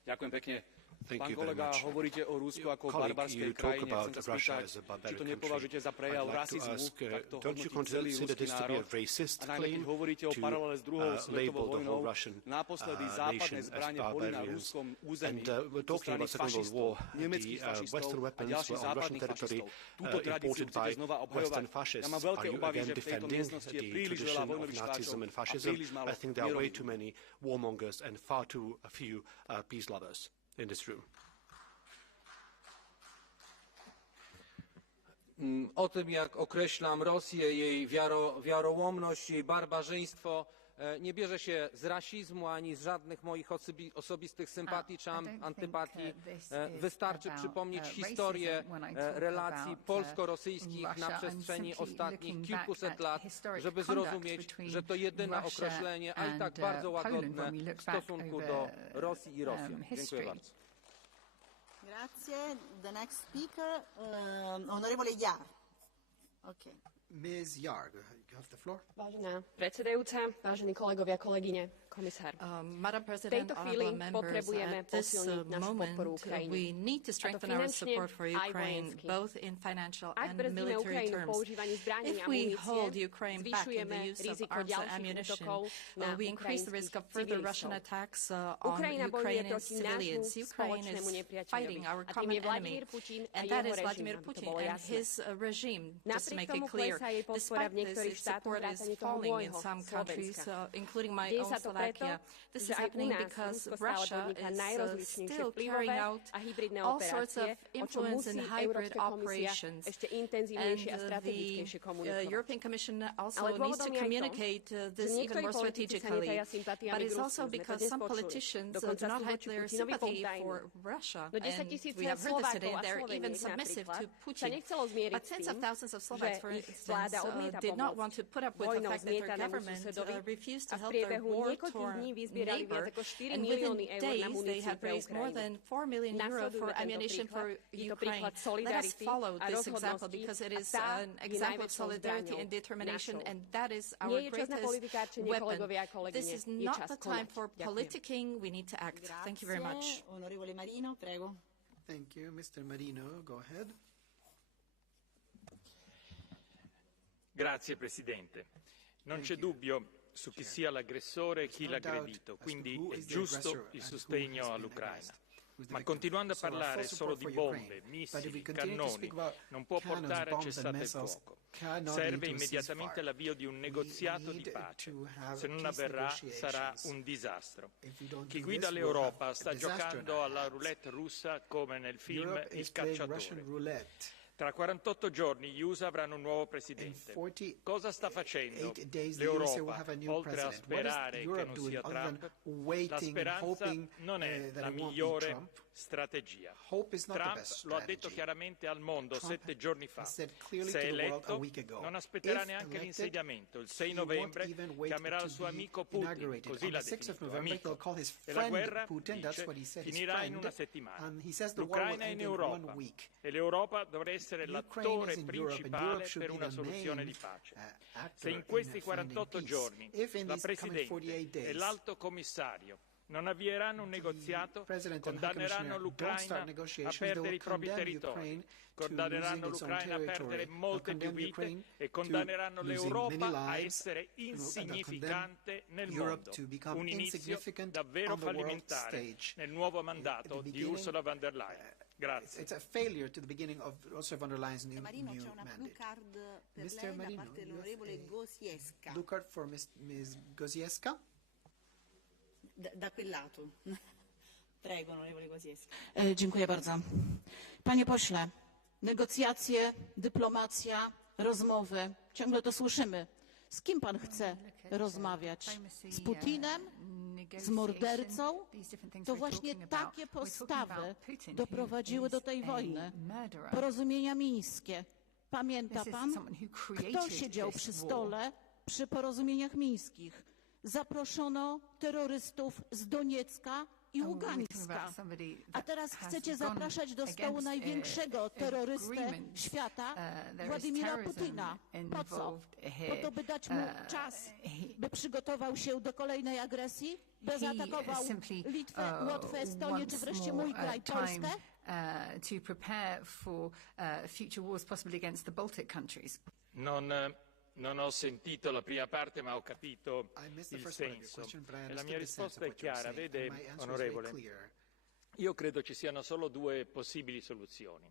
Ďakujem pekne. Pán kolega, hovoríte o Rusku ako o barbarskej krajine. Chcem sa spýtať, či to nepovažujete za prejav rasizmu, tak to hodnotí celý ruský národ. A najmä keď hovoríte o paralele s druhou svetovou vojnou, naposledy západné zbrane boli na ruskom území zo strany fašistov, nemeckých fašistov a ďalších západných fašistov. Túto tradíciu chcete znova obhajovať. Ja mám veľké obavy, že v tejto miestnosti je príliš veľa vojnových štváčov a príliš málo mierových. In this room. O tym, jak określam Rosję, jej wiarołomność, jej barbarzyństwo, nie bierze się z rasizmu ani z żadnych moich osobistych sympatii czy antypatii. Wystarczy przypomnieć historię relacji polsko-rosyjskich na przestrzeni ostatnich kilkuset lat, żeby zrozumieć, że to jedyne określenie, a i tak bardzo łagodne w stosunku do Rosji i Rosjan. Dziękuję bardzo. Grazie. The next speaker, Honorable Jar. Okay. Ms. Yar, you have the floor. Vážená predsedajúca, vážení kolegovia, kolegyne, komisár. V tejto chvíli potrebujeme posilniť našu podporu Ukrajine. A to finančne aj vojensky. Ak brzdíme Ukrajinu v používaní zbraní a munície, zvyšujeme riziko ďalších útokov na ukrajinských civilistov. Ukrajina bojuje proti nášmu spoločnému nepriateľovi. A tým je Vladimír Putin a jeho režim, aby to bolo jasné. Napriek tomu klesá jej podpora v niektorých štátoch vrátane toho môjho, Slovenska. Deje sa to preto, že aj u nás Rusko stále podniká najrozličnejšie vplyvové a hybridné operácie, o čo musí Európska komisia ešte intenzívnejšie a strategickejšie komunikovať. Ale dôvodom je aj to, že niektorí politici sa netajia sympatiami k Rusku, sme to dnes počuli. Dokonca sú voči Putinovi poútajní. No 10 000 Slovákov a Sloveniek napríklad sa nechcelo zmieriť s tým, že ich vláda odmieta pomôcť. Vojnou zmietanému susedovi a v priebehu niekoľkých dní vyzbierali viac ako 4 milióny eur na muníciu pre Ukrajinu. Nasledujme tento príklad. Je to príklad solidarity a rozhodnosti a tá je najväčšou zbraňou našou. Nie je čas na politikárčenie, kolegovia a kolegyne. Je čas konať. Ďakujem. Grazie. Onorevole Marino, prego. Thank you. Mr. Marino, go ahead. Grazie Presidente. Non c'è dubbio su chi sia l'aggressore e chi l'aggredito, quindi è giusto il sostegno all'Ucraina. Ma continuando a parlare solo di bombe, missili, cannoni, non può portare a cessate il fuoco. Serve immediatamente l'avvio di un negoziato di pace. Se non avverrà sarà un disastro. Chi guida l'Europa sta giocando alla roulette russa come nel film Il cacciatore. Tra 48 giorni gli USA avranno un nuovo presidente. Cosa sta facendo l'Europa, oltre a sperare che non sia Trump? La speranza non è la migliore strategia. Trump lo ha detto chiaramente al mondo 7 giorni fa. Se è eletto, non aspetterà neanche l'insediamento. Il 6 novembre chiamerà il suo amico Putin, così l'ha definito, amico. E la guerra, dice, finirà in una settimana. L'Ucraina è in Europa e l'Europa dovrà essere l'attore principale per una soluzione di pace. Se in questi 48 giorni la Presidente e l'Alto Commissario non avvieranno un negoziato, condanneranno l'Ucraina a perdere i propri territori, condanneranno l'Ucraina a perdere molte più vite e condanneranno l'Europa a essere insignificante nel mondo. Un inizio davvero fallimentare nel nuovo mandato di Ursula von der Leyen. Grazie. It's a failure to the beginning of Ursula von der Leyen's new Marino, c'è una blue mandate. card per Mr. lei Marino, da parte dell'onorevole Gosiewska. Blue card for Ms. Gosiewska. Da quel lato. Prego, onorevole Gosiewska. Dziękuję bardzo. Panie pośle, negocjacje, dyplomacja, rozmowy, ciągle to słyszymy. Z kim pan chce rozmawiać? Z Putinem? Z mordercą? To właśnie takie postawy doprowadziły do tej wojny. Porozumienia mińskie. Pamięta pan, kto siedział przy stole przy porozumieniach mińskich? Zaproszono terrorystów z Doniecka i Ługańska. A teraz chcecie zapraszać do stołu największego terrorystę świata, Władimira Putina. Po co? Po to, by dać mu czas, by przygotował się do kolejnej agresji? By zaatakował Litwę, Łotwę, Estonię, czy wreszcie mój kraj, Polskę? To prepare for future wars, possibly against the Baltic countries. Non ho sentito la prima parte, ma ho capito il senso. E la mia risposta è chiara. Vede, onorevole, io credo ci siano solo due possibili soluzioni.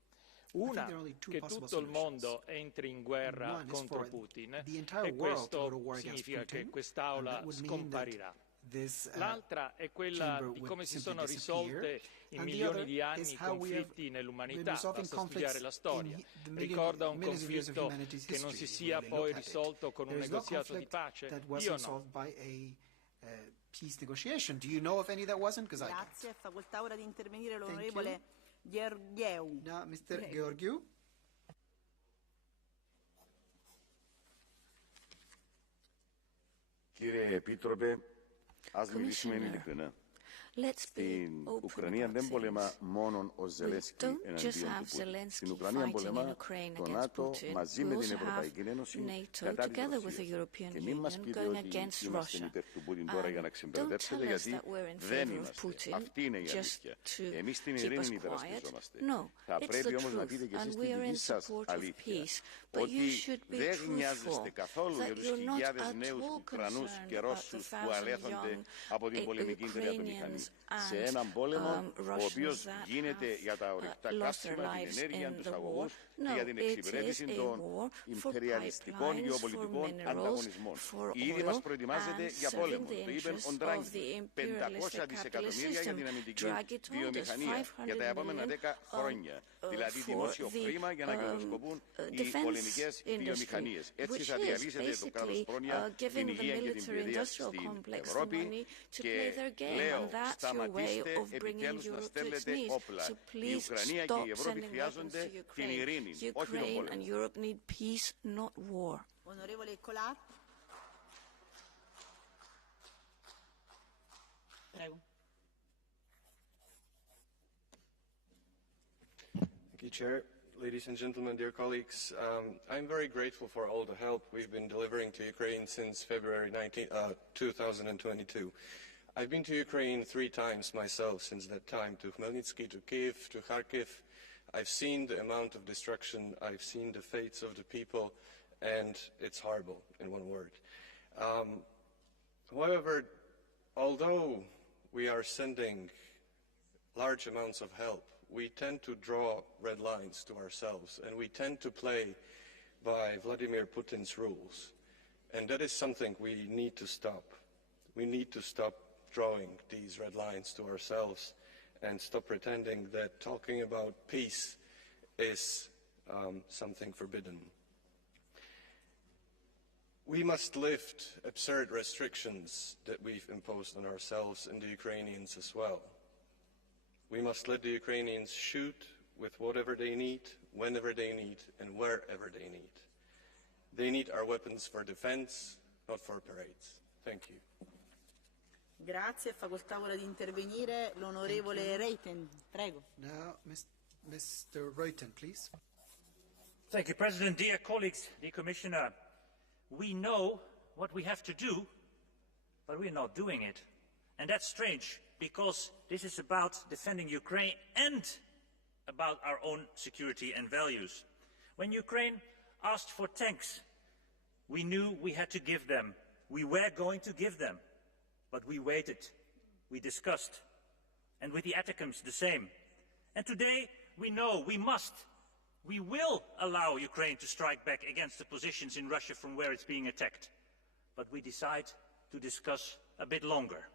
Una, che tutto il mondo entri in guerra contro Putin, e questo significa che quest'Aula scomparirà. L'altra è quella di come si sono risolte in milioni di anni i conflitti nell'umanità, basta studiare la storia. Ricorda un conflitto che non si sia poi risolto con un negoziato di pace? Io no. Peace negotiation. Do you know of any that wasn't? Because Grazie, è facoltà ora di intervenire l'onorevole Gheorghiu. No, Mr. Gheorghiu. Κύριε Επίτροπε, ας μιλήσουμε ειλικρινά. Στην Ουκρανία δεν πολεμά μόνο ο Ζελένσκι εναντίον του Πούτιν. Στην Ουκρανία πολεμά το ΝΑΤΟ μαζί με την Ευρωπαϊκή Ένωση κατά της Ρωσίας. Και μην μας πείτε ότι είμαστε υπέρ του Πούτιν τώρα για να ξεμπερδέψετε, γιατί δεν είμαστε. Αυτή είναι η αλήθεια. Εμείς την ειρήνη υπερασπιζόμαστε. Θα πρέπει όμως να πείτε και εσείς την δική σας αλήθεια. Ότι δεν νοιάζεστε καθόλου για τους χιλιάδες νέους Ουκρανούς και Ρώσους που αλέθονται από την πολεμική τερατομηχανή. Σε έναν πόλεμο ο οποίος γίνεται για τα ορυκτά καύσιμα, την ενέργεια, τους αγωγούς και για την εξυπηρέτηση των υπεριαλιστικών γεωπολιτικών ανταγωνισμών. Ήδη μας προετοιμάζεται για πόλεμο. Το είπε ο Ντράγκη. 500 δισεκατομμύρια για την αμυντική βιομηχανία για τα επόμενα 10 χρόνια. Δηλαδή δημόσιο χρήμα για να κερδοσκοπούν οι πολεμικές βιομηχανίες. Έτσι θα διαλύσετε το κράτος πρόνοια, την υγεία και την παιδεία στην Ευρώπη και λέω σταματήστε επιτέλους να στέλνετε όπλα. Η Ουκρανία και η Ευρώπη χρειάζονται την ειρήνη, όχι τον πόλεμο. Onorevole Colà. Prego. Thank you, Chair. Ladies and gentlemen, dear colleagues, I'm very grateful for all the help we've been delivering to Ukraine since February 2022. I've been to Ukraine 3 times myself since that time, to Khmelnytsky, to Kiev, to Kharkiv. I've seen the amount of destruction, I've seen the fates of the people, and it's horrible, in one word. However, although we are sending large amounts of help, we tend to draw red lines to ourselves, and we tend to play by Vladimir Putin's rules. And that is something we need to stop. We need to stop drawing these red lines to ourselves and stop pretending that talking about peace is something forbidden. We must lift absurd restrictions that we've imposed on ourselves and the Ukrainians as well. We must let the Ukrainians shoot with whatever they need, whenever they need, and wherever they need. They need our weapons for defense, not for parades. Thank you. Grazie, è facoltà ora di intervenire l'onorevole Reiten. Prego. Now, Mr. Reuten, please. Thank you, President. Dear colleagues, dear Commissioner, we know what we have to do, but we're not doing it. And that's strange, because this is about defending Ukraine and about our own security and values. When Ukraine asked for tanks, we knew we had to give them. We were going to give them. But we waited, we discussed, and with the ATACMS the same. And today we know we will allow Ukraine to strike back against the positions in Russia from where it's being attacked. But we decide to discuss a bit longer.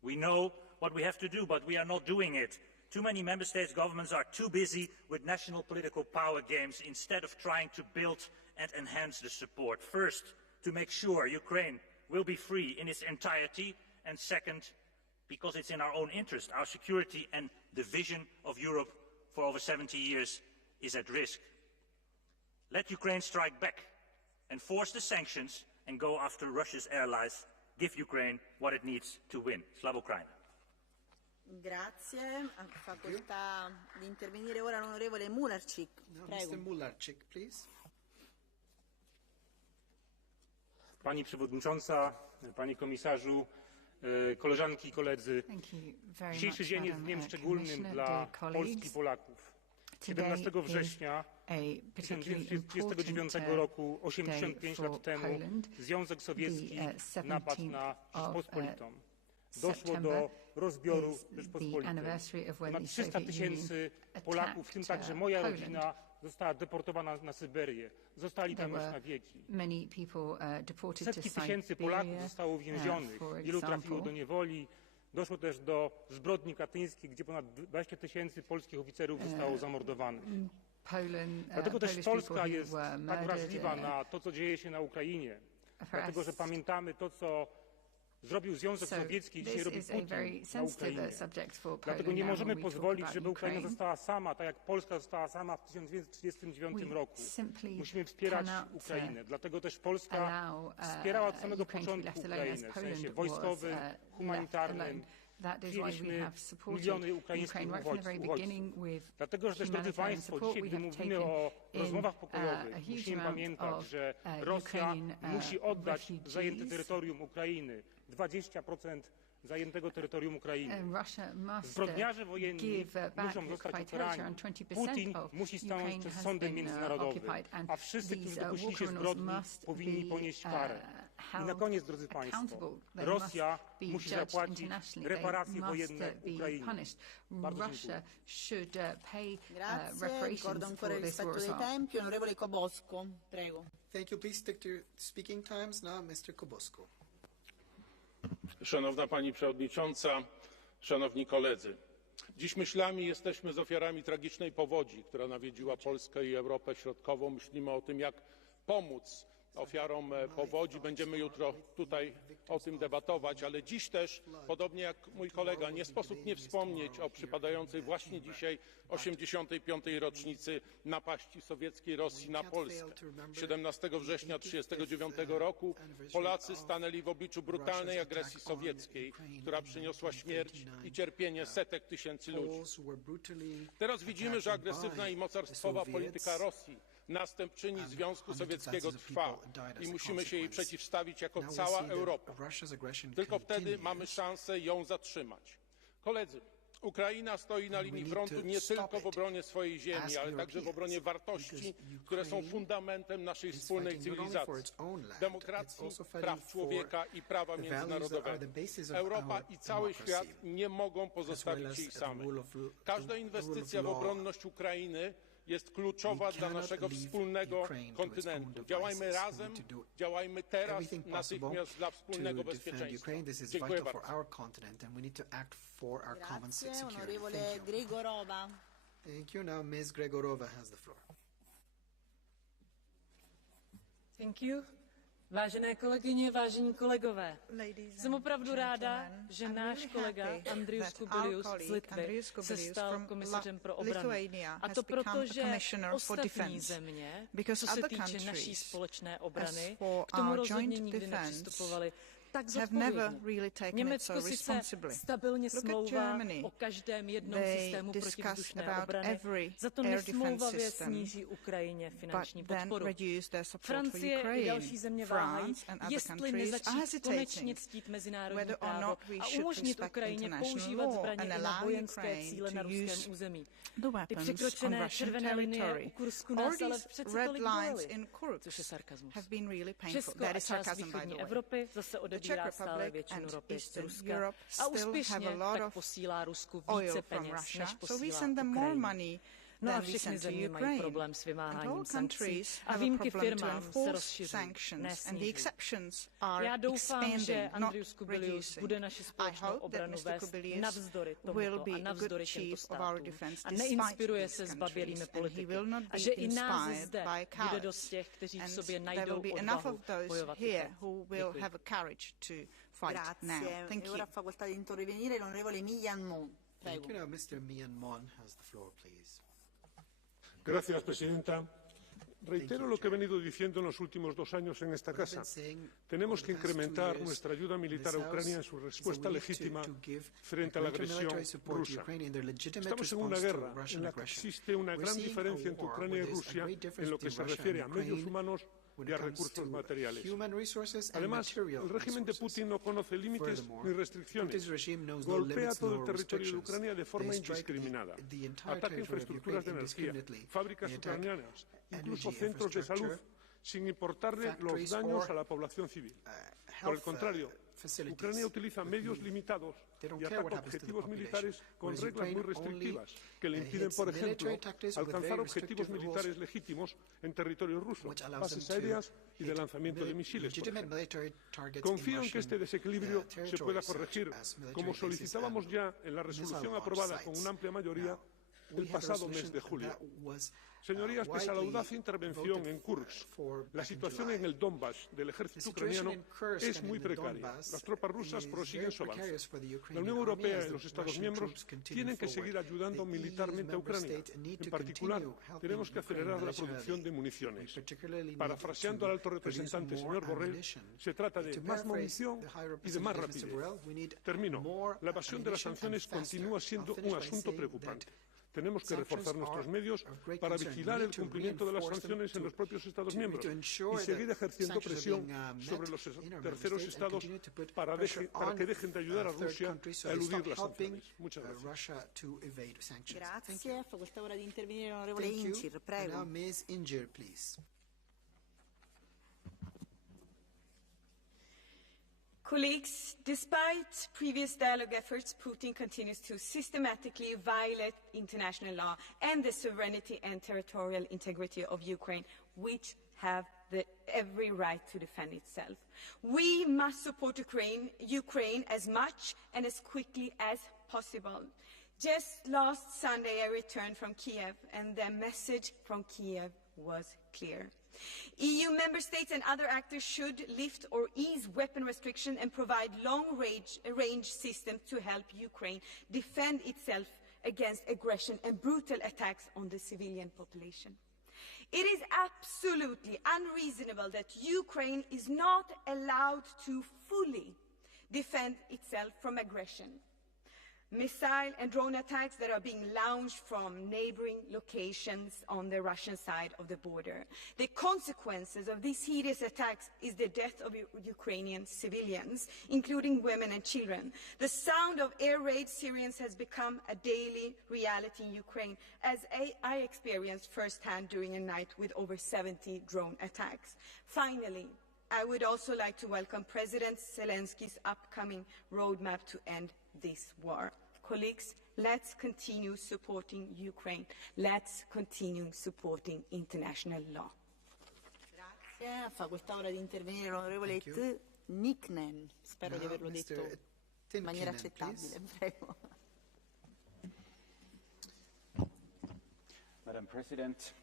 We know what we have to do, but we are not doing it. Too many member states' governments are too busy with national political power games instead of trying to build and enhance the support. First, to make sure Ukraine will be free in its entirety, and second, because it's in our own interest. Our security and the vision of Europe for over 70 years is at risk. Let Ukraine strike back, enforce the sanctions, and go after Russia's allies. Give Ukraine what it needs to win. Slava Ukraini. Grazie. Ha facoltà di intervenire ora l'onorevole Mularczyk. Prego. Mr. Mularczyk, please. Pani Przewodnicząca, Panie Komisarzu, koleżanki i koledzy. Dzisiejszy dzień jest dniem szczególnym dla Polski i Polaków. 17 września 1939 roku, 85 lat temu, Związek Sowiecki napadł na Rzeczpospolitą. Doszło do rozbioru Rzeczpospolitej. Ponad 300 tysięcy Polaków, w tym także moja rodzina, została deportowana na Syberię. Zostali tam już na wieki. Setki tysięcy Polaków zostało uwięzionych. Wielu trafiło do niewoli. Doszło też do zbrodni katyńskich, gdzie ponad 20 tysięcy polskich oficerów zostało zamordowanych. Dlatego też Polska jest tak wrażliwa na to, co dzieje się na Ukrainie. Dlatego, że pamiętamy to, co zrobił Związek Sowiecki i dzisiaj robi Putin na Ukrainie. Dlatego nie możemy pozwolić, żeby Ukraina została sama, tak jak Polska została sama w 1939 roku. Musimy wspierać Ukrainę. Dlatego też Polska wspierała od samego początku Ukrainę, w sensie wojskowym, humanitarnym. Przyjęliśmy miliony ukraińskich uchodźców. Dlatego, że też, drodzy Państwo, dzisiaj, gdy mówimy o rozmowach pokojowych, musimy pamiętać, że Rosja musi oddać zajęte terytorium Ukrainy. 20% zajętego terytorium Ukrainy. Zbrodniarze wojenni muszą zostać ukarani. Putin musi stanąć przed sądem międzynarodowym, a wszyscy, którzy dopuścili się zbrodni, powinni ponieść karę. I na koniec, drodzy Państwo, Rosja musi zapłacić reparacje wojenne Ukrainie. Bardzo dziękuję. Grazie, ricordo ancora il rispetto dei tempi. Onorevole Kobosko, prego. Thank you. Please stick to speaking times. Now, Mr. Kobosko. Szanowna Pani Przewodnicząca, Szanowni Koledzy. Dziś myślami jesteśmy z ofiarami tragicznej powodzi, która nawiedziła Polskę i Europę Środkową. Myślimy o tym, jak pomóc ofiarom powodzi. Będziemy jutro tutaj o tym debatować, ale dziś też, podobnie jak mój kolega, nie sposób nie wspomnieć o przypadającej właśnie dzisiaj 85. rocznicy napaści sowieckiej Rosji na Polskę. 17 września 1939 roku Polacy stanęli w obliczu brutalnej agresji sowieckiej, która przyniosła śmierć i cierpienie setek tysięcy ludzi. Teraz widzimy, że agresywna i mocarstwowa polityka Rosji, następczyni Związku Sowieckiego, trwa i musimy się jej przeciwstawić jako cała Europa. Tylko wtedy mamy szansę ją zatrzymać. Koledzy, Ukraina stoi na linii frontu nie tylko w obronie swojej ziemi, ale także w obronie wartości, które są fundamentem naszej wspólnej cywilizacji, demokracji, praw człowieka i prawa międzynarodowego. Europa i cały świat nie mogą pozostawić jej samej. Każda inwestycja w obronność Ukrainy jest kluczowa dla naszego wspólnego kontynentu. Działajmy razem, działajmy teraz, natychmiast dla wspólnego bezpieczeństwa. Dziękuję bardzo. Grazie, onorevole Gregorova. Thank you. Now, Ms. Gregorova has the floor. Thank you. Vážené kolegyně, vážení kolegové, jsem opravdu ráda, že náš kolega Andrius Kubilius z Litvy se stal komisařem pro obranu. A to proto, že ostatní země, co se týče naší společné obrany, k tomu rozhodně nikdy nepřistupovali tak zodpovědně. Německo sice stabilně smlouvá o každém jednom systému protivzdušné obrany, za to nesmlouvavě sníží Ukrajině finanční podporu. Francie i další země váhají, jestli nezačít konečně ctít mezinárodní právo a umožnit Ukrajině používat zbraně i na vojenské cíle na ruském území. Ty překročené červené linie u Kursku nás ale přece tolik bolely, což je sarkazmus. Česko a část východní Evropy zase odebírá stále většinu ropy z Ruska a úspěšně tak posílá Rusku více peněz, než posílá Ukrajině. No a všechny země mají problém s vymáháním sankcí a výjimky firmám se rozšiřují, ne snižují. Já doufám, že Andrius Kubilius bude naši společnou obranu vést navzdory tomuto a navzdory těmto státům a neinspiruje se zbabělými politiky a že i nás zde bude dost těch, kteří v sobě najdou odvahu bojovat. Grazie. E ora ha facoltà di intervenire l'onorevole Millan Mon. Thank you. Now, Mr. Millan Mon has the floor, please. Gracias, presidenta. Reitero lo que he venido diciendo en los últimos 2 años en esta casa. Tenemos que incrementar nuestra ayuda militar a Ucrania en su respuesta legítima frente a la agresión rusa. Estamos en una guerra en la que existe una gran diferencia entre Ucrania y Rusia en lo que se refiere a medios humanos y a recursos materiales. Además, el régimen de Putin no conoce límites ni restricciones. Golpea todo el territorio de Ucrania de forma indiscriminada. Ataca infraestructuras de energía, fábricas ucranianas, incluso centros de salud, sin importarle los daños a la población civil. Por el contrario, Ucrania utiliza medios limitados y ataca objetivos militares con reglas muy restrictivas que le impiden, por ejemplo, alcanzar objetivos militares legítimos en territorio ruso, bases aéreas y de lanzamiento de misiles, por ejemplo. Confío en que este desequilibrio se pueda corregir, como solicitábamos ya en la resolución aprobada con una amplia mayoría el pasado mes de julio. Señorías, pese a la audaz intervención en Kursk, la situación en el Donbass del ejército ucraniano es muy precaria. Las tropas rusas prosiguen su avance. La Unión Europea y los Estados miembros tienen que seguir ayudando militarmente a Ucrania. En particular, tenemos que acelerar la producción de municiones. Parafraseando al alto representante, señor Borrell, se trata de más munición y de más rapidez. Termino. La evasión de las sanciones continúa siendo un asunto preocupante. Tenemos que reforzar nuestros medios para vigilar el cumplimiento de las sanciones en los propios Estados miembros y seguir ejerciendo presión sobre los terceros Estados para que dejen de ayudar a Rusia a eludir las sanciones. Muchas gracias. Grazie. Facoltà ora di intervenire l'onorevole Incir, prego. Now, Ms. Incir, please. Colleagues, despite previous dialogue efforts, Putin continues to systematically violate international law and the sovereignty and territorial integrity of Ukraine, which have every right to defend itself. We must support Ukraine as much and as quickly as possible. Just last Sunday, I returned from Kiev, and the message from Kiev was clear. EU member states and other actors should lift or ease weapon restriction and provide long-range systems to help Ukraine defend itself against aggression and brutal attacks on the civilian population. It is absolutely unreasonable that Ukraine is not allowed to fully defend itself from aggression. Missile and drone attacks that are being launched from neighboring locations on the Russian side of the border. The consequences of these hideous attacks is the death of Ukrainian civilians, including women and children. The sound of air raid Syrians has become a daily reality in Ukraine, as I experienced firsthand during a night with over 70 drone attacks. Finally, I would also like to welcome President Zelensky's upcoming roadmap to end this war. Colleagues, let's continue supporting Ukraine. Let's continue supporting international law. Grazie. Ha facoltà ora di intervenire l'onorevole Niknen. Spero di averlo detto in maniera accettabile. Prego. Madam President,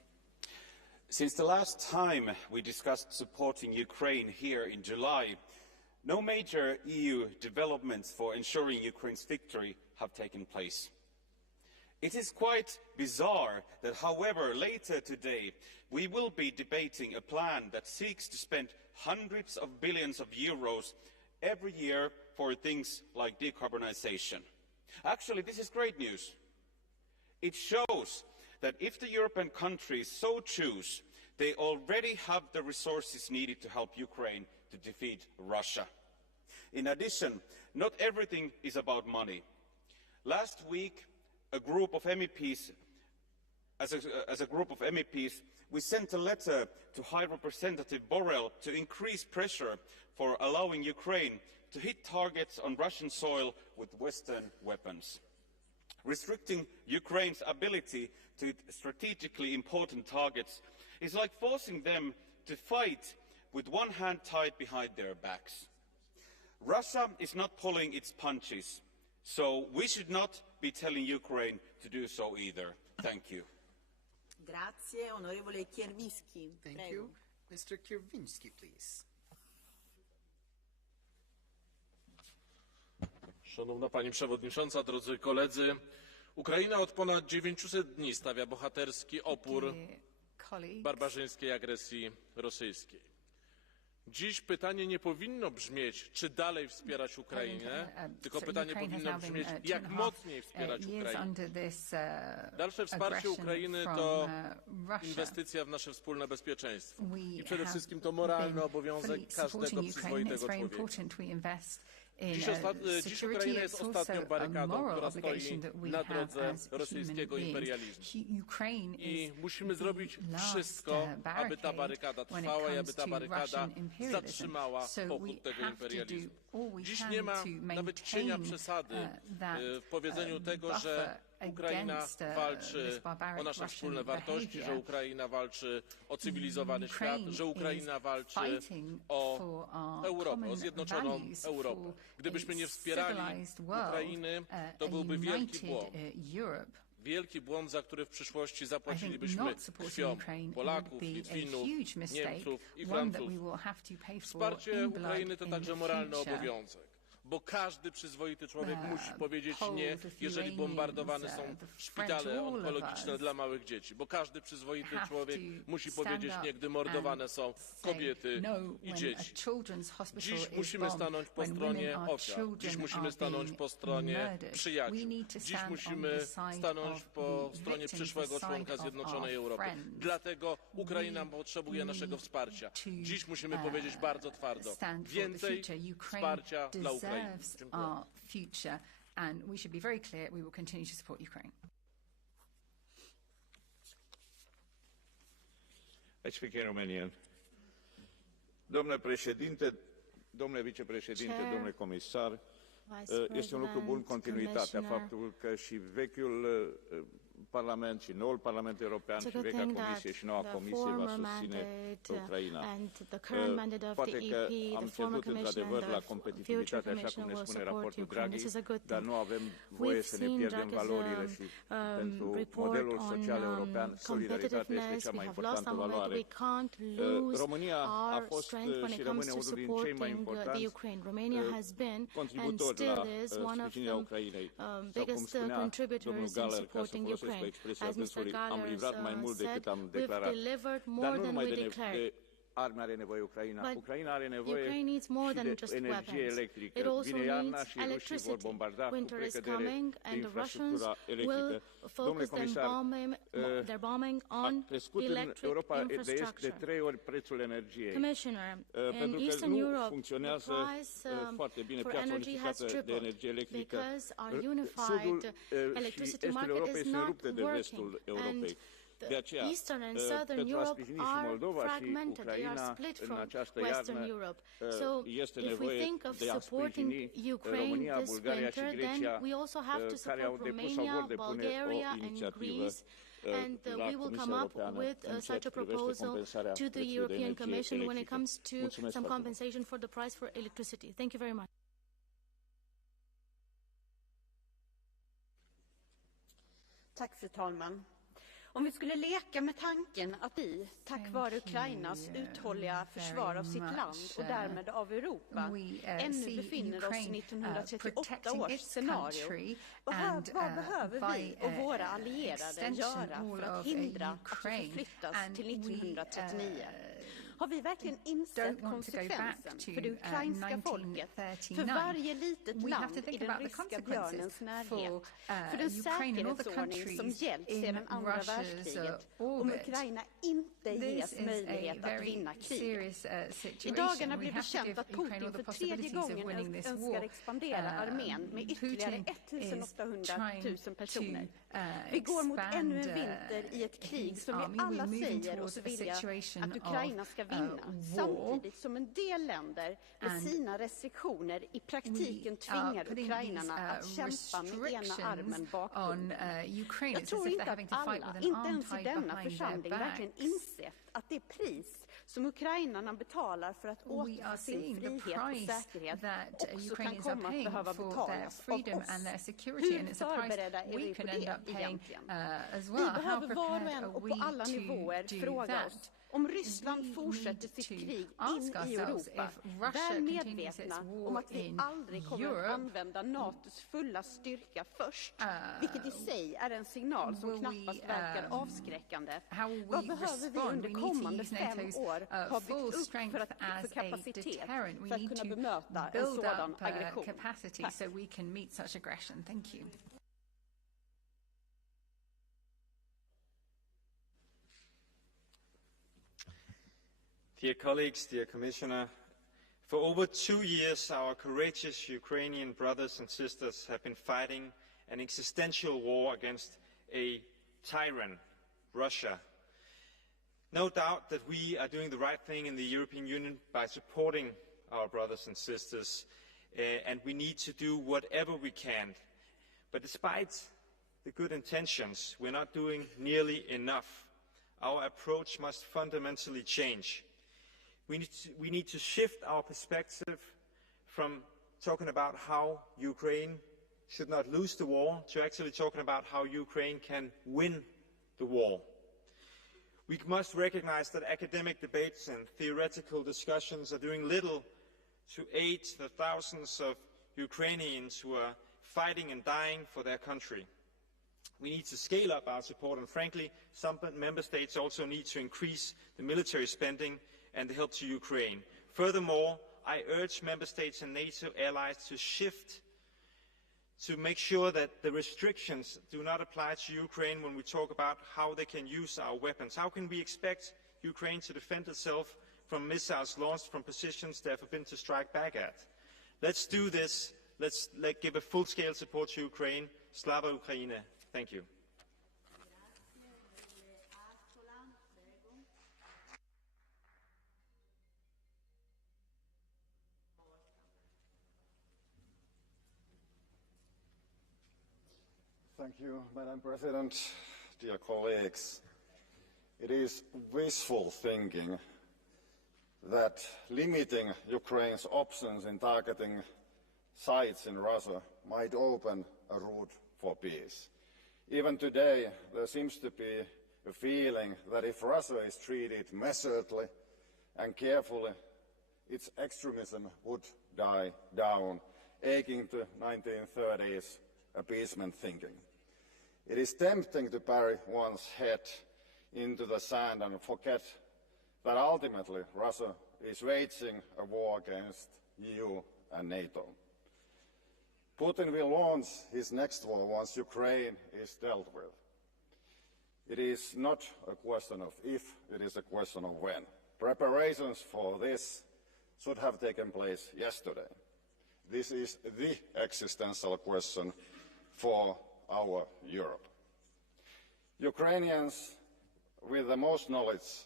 Since the last time we discussed supporting Ukraine here in July, no major EU developments for ensuring Ukraine's victory have taken place. It is quite bizarre that, however, later today we will be debating a plan that seeks to spend hundreds of billions of euros every year for things like decarbonisation. Actually, this is great news. It shows that if the European countries so choose, they already have the resources needed to help Ukraine to defeat Russia. In addition, not everything is about money. Last week, as a group of MEPs, we sent a letter to High Representative Borrell to increase pressure for allowing Ukraine to hit targets on Russian soil with Western weapons. Restricting Ukraine's ability to hit strategically important targets is like forcing them to fight with one hand tied behind their backs. Russia is not pulling its punches, so we should not be telling Ukraine to do so either. Thank you. Grazie, onorevole Kierwiński. Thank you. Mr. Kierwiński, please. Szanowna Pani Przewodnicząca, drodzy koledzy, Ukraina od ponad 900 dni stawia bohaterski opór barbarzyńskiej agresji rosyjskiej. Dziś pytanie nie powinno brzmieć, czy dalej wspierać Ukrainę, tylko pytanie powinno brzmieć, jak mocniej wspierać Ukrainę. Dalsze wsparcie Ukrainy to inwestycja w nasze wspólne bezpieczeństwo i przede wszystkim to moralny obowiązek każdego przyzwoitego człowieka. Dziś Ukraina jest ostatnią barykadą, która stoi na drodze rosyjskiego imperializmu. I musimy zrobić wszystko, aby ta barykada trwała i aby ta barykada zatrzymała pochód tego imperializmu. Dziś nie ma nawet cienia przesady w powiedzeniu tego, że Ukraina walczy o nasze wspólne wartości, że Ukraina walczy o cywilizowany świat, że Ukraina walczy o Europę, o zjednoczoną Europę. Gdybyśmy nie wspierali Ukrainy, to byłby wielki błąd. Wielki błąd, za który w przyszłości zapłacilibyśmy krwią Polaków, Litwinów, Niemców i Francuzów. Wsparcie Ukrainy to także moralny obowiązek, bo każdy przyzwoity człowiek musi powiedzieć nie, jeżeli bombardowane są szpitale onkologiczne dla małych dzieci, bo każdy przyzwoity człowiek musi powiedzieć nie, gdy mordowane są kobiety i dzieci. Dziś musimy stanąć po stronie ofiar, dziś musimy stanąć po stronie przyjaciół, dziś musimy stanąć po stronie przyszłego członka Zjednoczonej Europy. Dlatego Ukraina potrzebuje naszego wsparcia. Dziś musimy powiedzieć bardzo twardo, więcej wsparcia dla Ukrainy. Our future, and we should be very clear we will continue to support Ukraine. I speak in Romanian. Domnule președinte, domnule vicepreședinte, domnule comisar, este un lucru bun continuitatea, faptul că și vechiul Parlament și noul Parlament European și vechea Comisie și noua Comisie va susține Ucraina. Poate că am pierdut într-adevăr la competitivitate, așa cum ne spune raportul Draghi, dar nu avem voie să ne pierdem valorile și pentru modelul social european, solidaritatea este cea mai importantă valoare. România a fost și rămâne unul din cei mai importanți contributori la sprijinirea Ucrainei. Sau cum spunea domnul Galler, ca să folosesc o expresie a dânsului, am livrat mai mult decât am declarat. Dar nu numai de arme are nevoie Ucraina. Ucraina are nevoie și de energie electrică. Vine iarna și rușii vor bombarda cu precădere infrastructura electrică. Domnule comisar, a crescut în Europa de Est de 3 ori prețul energiei. Pentru că nu funcționează foarte bine piața unificată de energie electrică. Sudul și estul Europei sunt rupte de vestul Europei. De aceea, pentru a sprijini și Moldova și Ucraina în această iarnă, este nevoie de a sprijini România, Bulgaria și Grecia, care au depus sau vor depune o inițiativă and we will come up with such a proposal to the European Commission when it comes to some compensation for the price for electricity. Thank you very much. Tack, fru talman. Om vi skulle leka med tanken att vi, tack vare Ukrainas uthålliga försvar av sitt land och därmed av Europa, ännu befinner oss i 1938 års scenario, vad behöver vi och våra allierade göra för att hindra att vi förflyttas till 1939? Har vi verkligen insett konsekvensen för det ukrainska folket, för varje litet land i den ryska björnens närhet, för den säkerhetsordning som gällt sedan andra världskriget, om Ukraina inte ges möjlighet att vinna kriget? I dagarna blev det känt att Putin för tredje gången önskar expandera armén med ytterligare 1,800 000 personer. Vi går mot ännu en vinter i ett krig som vi alla säger oss vilja att Ukraina ska vinna, samtidigt som en del länder med sina restriktioner i praktiken tvingar ukrainarna att kämpa med ena armen bakom. Jag tror inte att alla, inte ens i denna församling, verkligen insett att det pris som ukrainarna betalar för att återfå sin frihet och säkerhet också kan komma att behöva betalas av oss. Hur förberedda är vi på det egentligen? Vi behöver var och en och på alla nivåer fråga oss: om Ryssland fortsätter sitt krig in i Europa, väl medvetna om att vi aldrig kommer att använda NATOs fulla styrka först, vilket i sig är en signal som knappast verkar avskräckande, vad behöver vi under kommande 5 år ha byggt upp för kapacitet för att kunna bemöta en sådan aggression? Dear colleagues, dear Commissioner, for over 2 years our courageous Ukrainian brothers and sisters have been fighting an existential war against a tyrant, Russia. No doubt that we are doing the right thing in the European Union by supporting our brothers and sisters, and we need to do whatever we can. But despite the good intentions, we're not doing nearly enough. Our approach must fundamentally change. We need to shift our perspective from talking about how Ukraine should not lose the war to actually talking about how Ukraine can win the war. We must recognize that academic debates and theoretical discussions are doing little to aid the thousands of Ukrainians who are fighting and dying for their country. We need to scale up our support, and frankly, some member states also need to increase the military spending and the help to Ukraine. Furthermore, I urge member states and NATO allies to shift to make sure that the restrictions do not apply to Ukraine when we talk about how they can use our weapons. How can we expect Ukraine to defend itself from missiles launched from positions they have forbidden to strike back at? Let's do this. Let's give a full-scale support to Ukraine. Slava Ukraine. Thank you. Thank you, Madam President. Dear colleagues, it is wishful thinking that limiting Ukraine's options in targeting sites in Russia might open a route for peace. Even today, there seems to be a feeling that if Russia is treated measuredly and carefully, its extremism would die down, aching to 1930s appeasement thinking. It is tempting to bury one's head into the sand and forget that ultimately Russia is waging a war against EU and NATO. Putin will launch his next war once Ukraine is dealt with. It is not a question of if, it is a question of when. Preparations for this should have taken place yesterday. This is the existential question for our Europe. Ukrainians with the most knowledge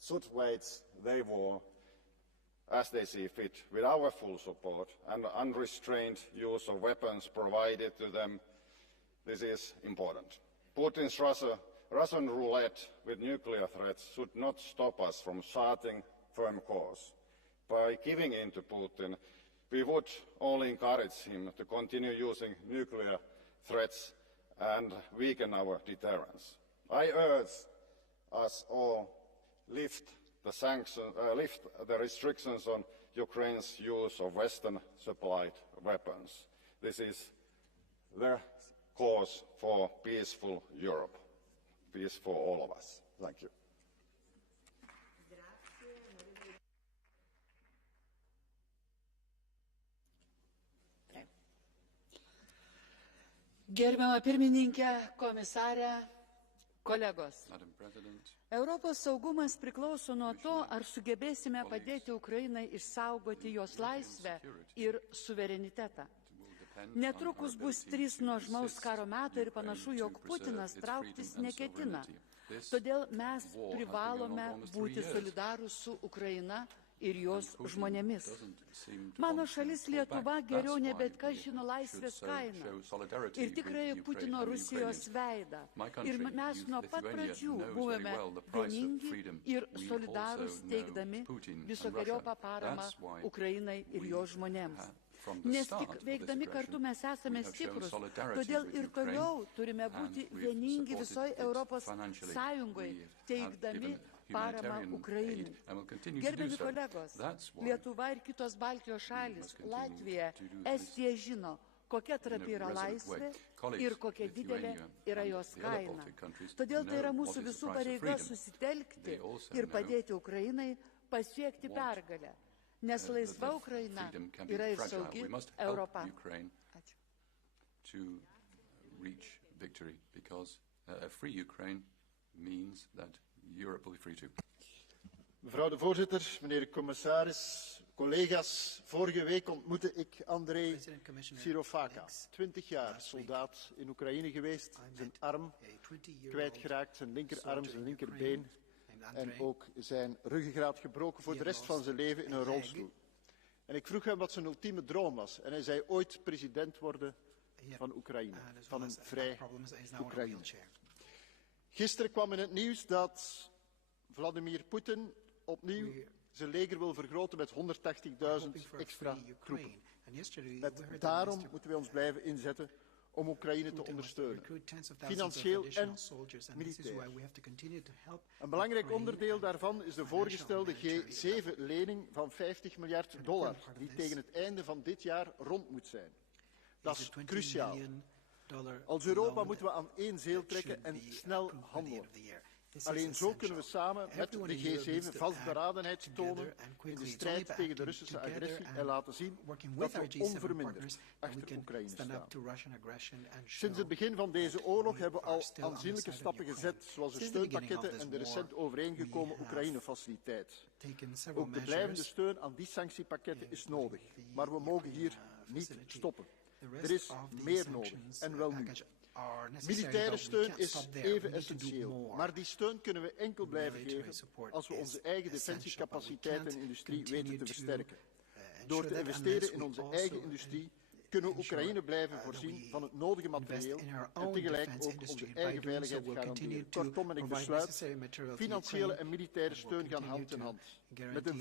should wage their war as they see fit, with our full support and unrestrained use of weapons provided to them. This is important. Putin's Russian roulette with nuclear threats should not stop us from charting firm course. By giving in to Putin, we would only encourage him to continue using nuclear threats and weaken our deterrence. I urge us all lift the restrictions on Ukraine's use of Western-supplied weapons. This is the cause for peaceful Europe, peace for all of us. Thank you. Gerbiama pirmininkė, komisarė, kolegos. Europos saugumas priklauso nuo to, ar sugebėsime padėti Ukrainai išsaugoti jos laisvę ir suverenitetą. Netrukus bus 3 nuožmaus karo metai ir panašu, jog Putinas trauktis neketina. Todėl mes privalome būti solidarūs su Ukraina ir jos žmonėmis. Mano šalis Lietuva geriau ne bet kas žino laisvės kainą ir tikrai Putino Rusijos veidą. Ir mes nuo pat pradžių buvome vieningi ir solidarūs teikdami visokeriopą paramą Ukrainai ir jos žmonėms. Nes tik veikdami kartu mes esame stiprus, todėl ir toliau turime būti vieningi visoje Europos Sąjungoje, teikdami paramą Ukrainai. Gerbiami kolegos, Lietuva ir kitos Baltijos šalys, Latvija, Estija žino, kokia trapi yra laisvė ir kokia didelė yra jos kaina. Todėl tai yra mūsų visų pareiga susitelkti ir padėti Ukrainai pasiekti pergalę. Nes laisva Ukraina yra ir saugi Europa. Mevrouw de voorzitter, meneer de commissaris, collega's, vorige week ontmoette ik Andrei Sirovaka, 20 jaar soldaat in Oekraïne geweest, zijn arm kwijtgeraakt, zijn linkerarm, zijn linkerbeen. En ook zijn ruggengraat gebroken voor de rest van zijn leven in een rolstoel. En ik vroeg hem wat zijn ultieme droom was. En hij zei ooit president worden van Oekraïne, van een vrij Oekraïne. Gisteren kwam in het nieuws dat Vladimir Poetin opnieuw zijn leger wil vergroten met 180.000 extra troepen. Daarom moeten wij ons blijven inzetten om Oekraïne te ondersteunen, financieel en militair. Een belangrijk onderdeel daarvan is de voorgestelde G7-lening van $50 miljard, die tegen het einde van dit jaar rond moet zijn. Dat is cruciaal. Als Europa moeten we aan één zeel trekken en snel handelen. Alleen zo kunnen we samen met de G7 vastberadenheid tonen in de strijd tegen de Russische agressie en laten zien dat we onverminderd achter Oekraïne staan. Sinds het begin van deze oorlog hebben we al aanzienlijke stappen gezet, zoals de steunpakketten en de recent overeengekomen Oekraïne-faciliteit. Ook de blijvende steun aan die sanctiepakketten is nodig, maar we mogen hier niet stoppen. Er is meer nodig, en wel nu. Militaire steun is even essentieel, maar die steun kunnen we enkel blijven geven als we onze eigen defensiecapaciteit en industrie weten te versterken. Door te investeren in onze eigen industrie kunnen we Oekraïne blijven voorzien van het nodige materieel en tegelijk ook onze eigen veiligheid garanderen. Kortom, en ik besluit, financiële en militaire steun gaan hand in hand. Met een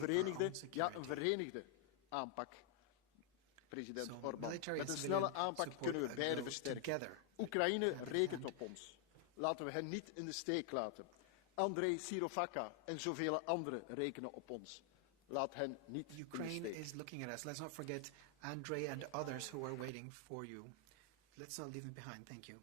verenigde aanpak. President Orbán. Met een snelle aanpak kunnen we beide versterken. Oekraïne rekent op ons. Laten we hen niet in de steek laten. Andrei Sirovaka en zoveel anderen rekenen op ons. Laat hen niet in de steek. Ukraine is looking at us. Let's not forget Andrei and others who are waiting for you. Let's not leave them behind. Thank you.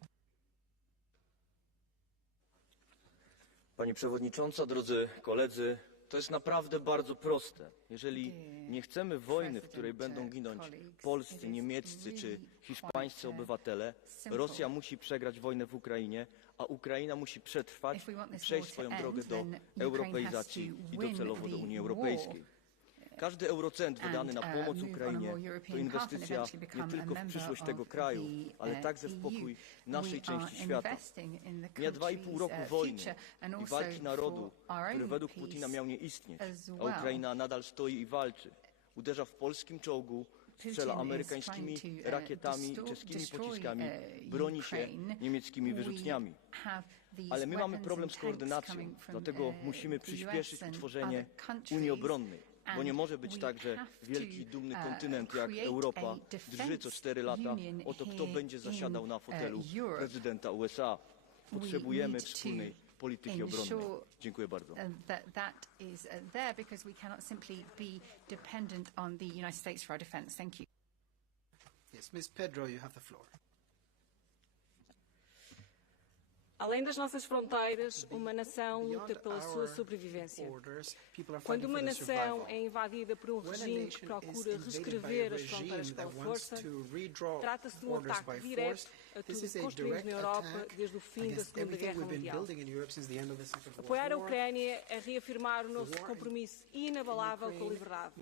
Pani Przewodnicząca, drodzy koledzy, to jest naprawdę bardzo proste. Jeżeli nie chcemy wojny, w której będą ginąć polscy, niemieccy czy hiszpańscy obywatele, Rosja musi przegrać wojnę w Ukrainie, a Ukraina musi przetrwać i przejść swoją drogę do europeizacji i docelowo do Unii Europejskiej. Każdy eurocent wydany na pomoc Ukrainie to inwestycja nie tylko w przyszłość tego kraju, ale także w pokój naszej części świata. Mija 2,5 roku wojny i walki narodu, który według Putina miał nie istnieć, a Ukraina nadal stoi i walczy. Uderza w polskim czołgu, strzela amerykańskimi rakietami, czeskimi pociskami, broni się niemieckimi wyrzutniami. Ale my mamy problem z koordynacją, dlatego musimy przyspieszyć utworzenie Unii Obronnej. Bo nie może być tak, że wielki, dumny kontynent jak Europa drży co 4 lata o to, kto będzie zasiadał na fotelu prezydenta USA. Potrzebujemy wspólnej polityki obronnej. Dziękuję bardzo. That is there because we cannot simply be dependent on the United States for our defense. Thank you. Yes, Ms. Pedro, you have the floor. Além das nossas fronteiras, uma nação luta pela sua sobrevivência. Quando uma nação é invadida por regime que procura reescrever as fronteiras pela força, trata-se de ataque direto a tudo que construímos na Europa desde o fim da Segunda Guerra Mundial. Apoiar a Ucrânia é reafirmar o nosso compromisso inabalável com a liberdade.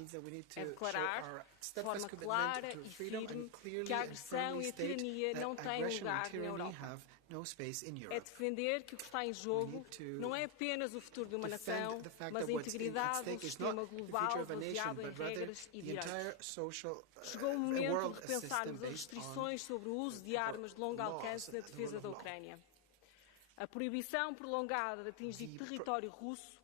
É declarar, de forma clara e firme, que a agressão e a tirania não têm lugar na Europa. É defender que o que está em jogo não é apenas o futuro de uma nação, mas a integridade do sistema global baseado em regras e direitos. Chegou o momento de repensarmos as restrições sobre o uso de armas de longo alcance na defesa da Ucrânia. A proibição prolongada de atingir território russo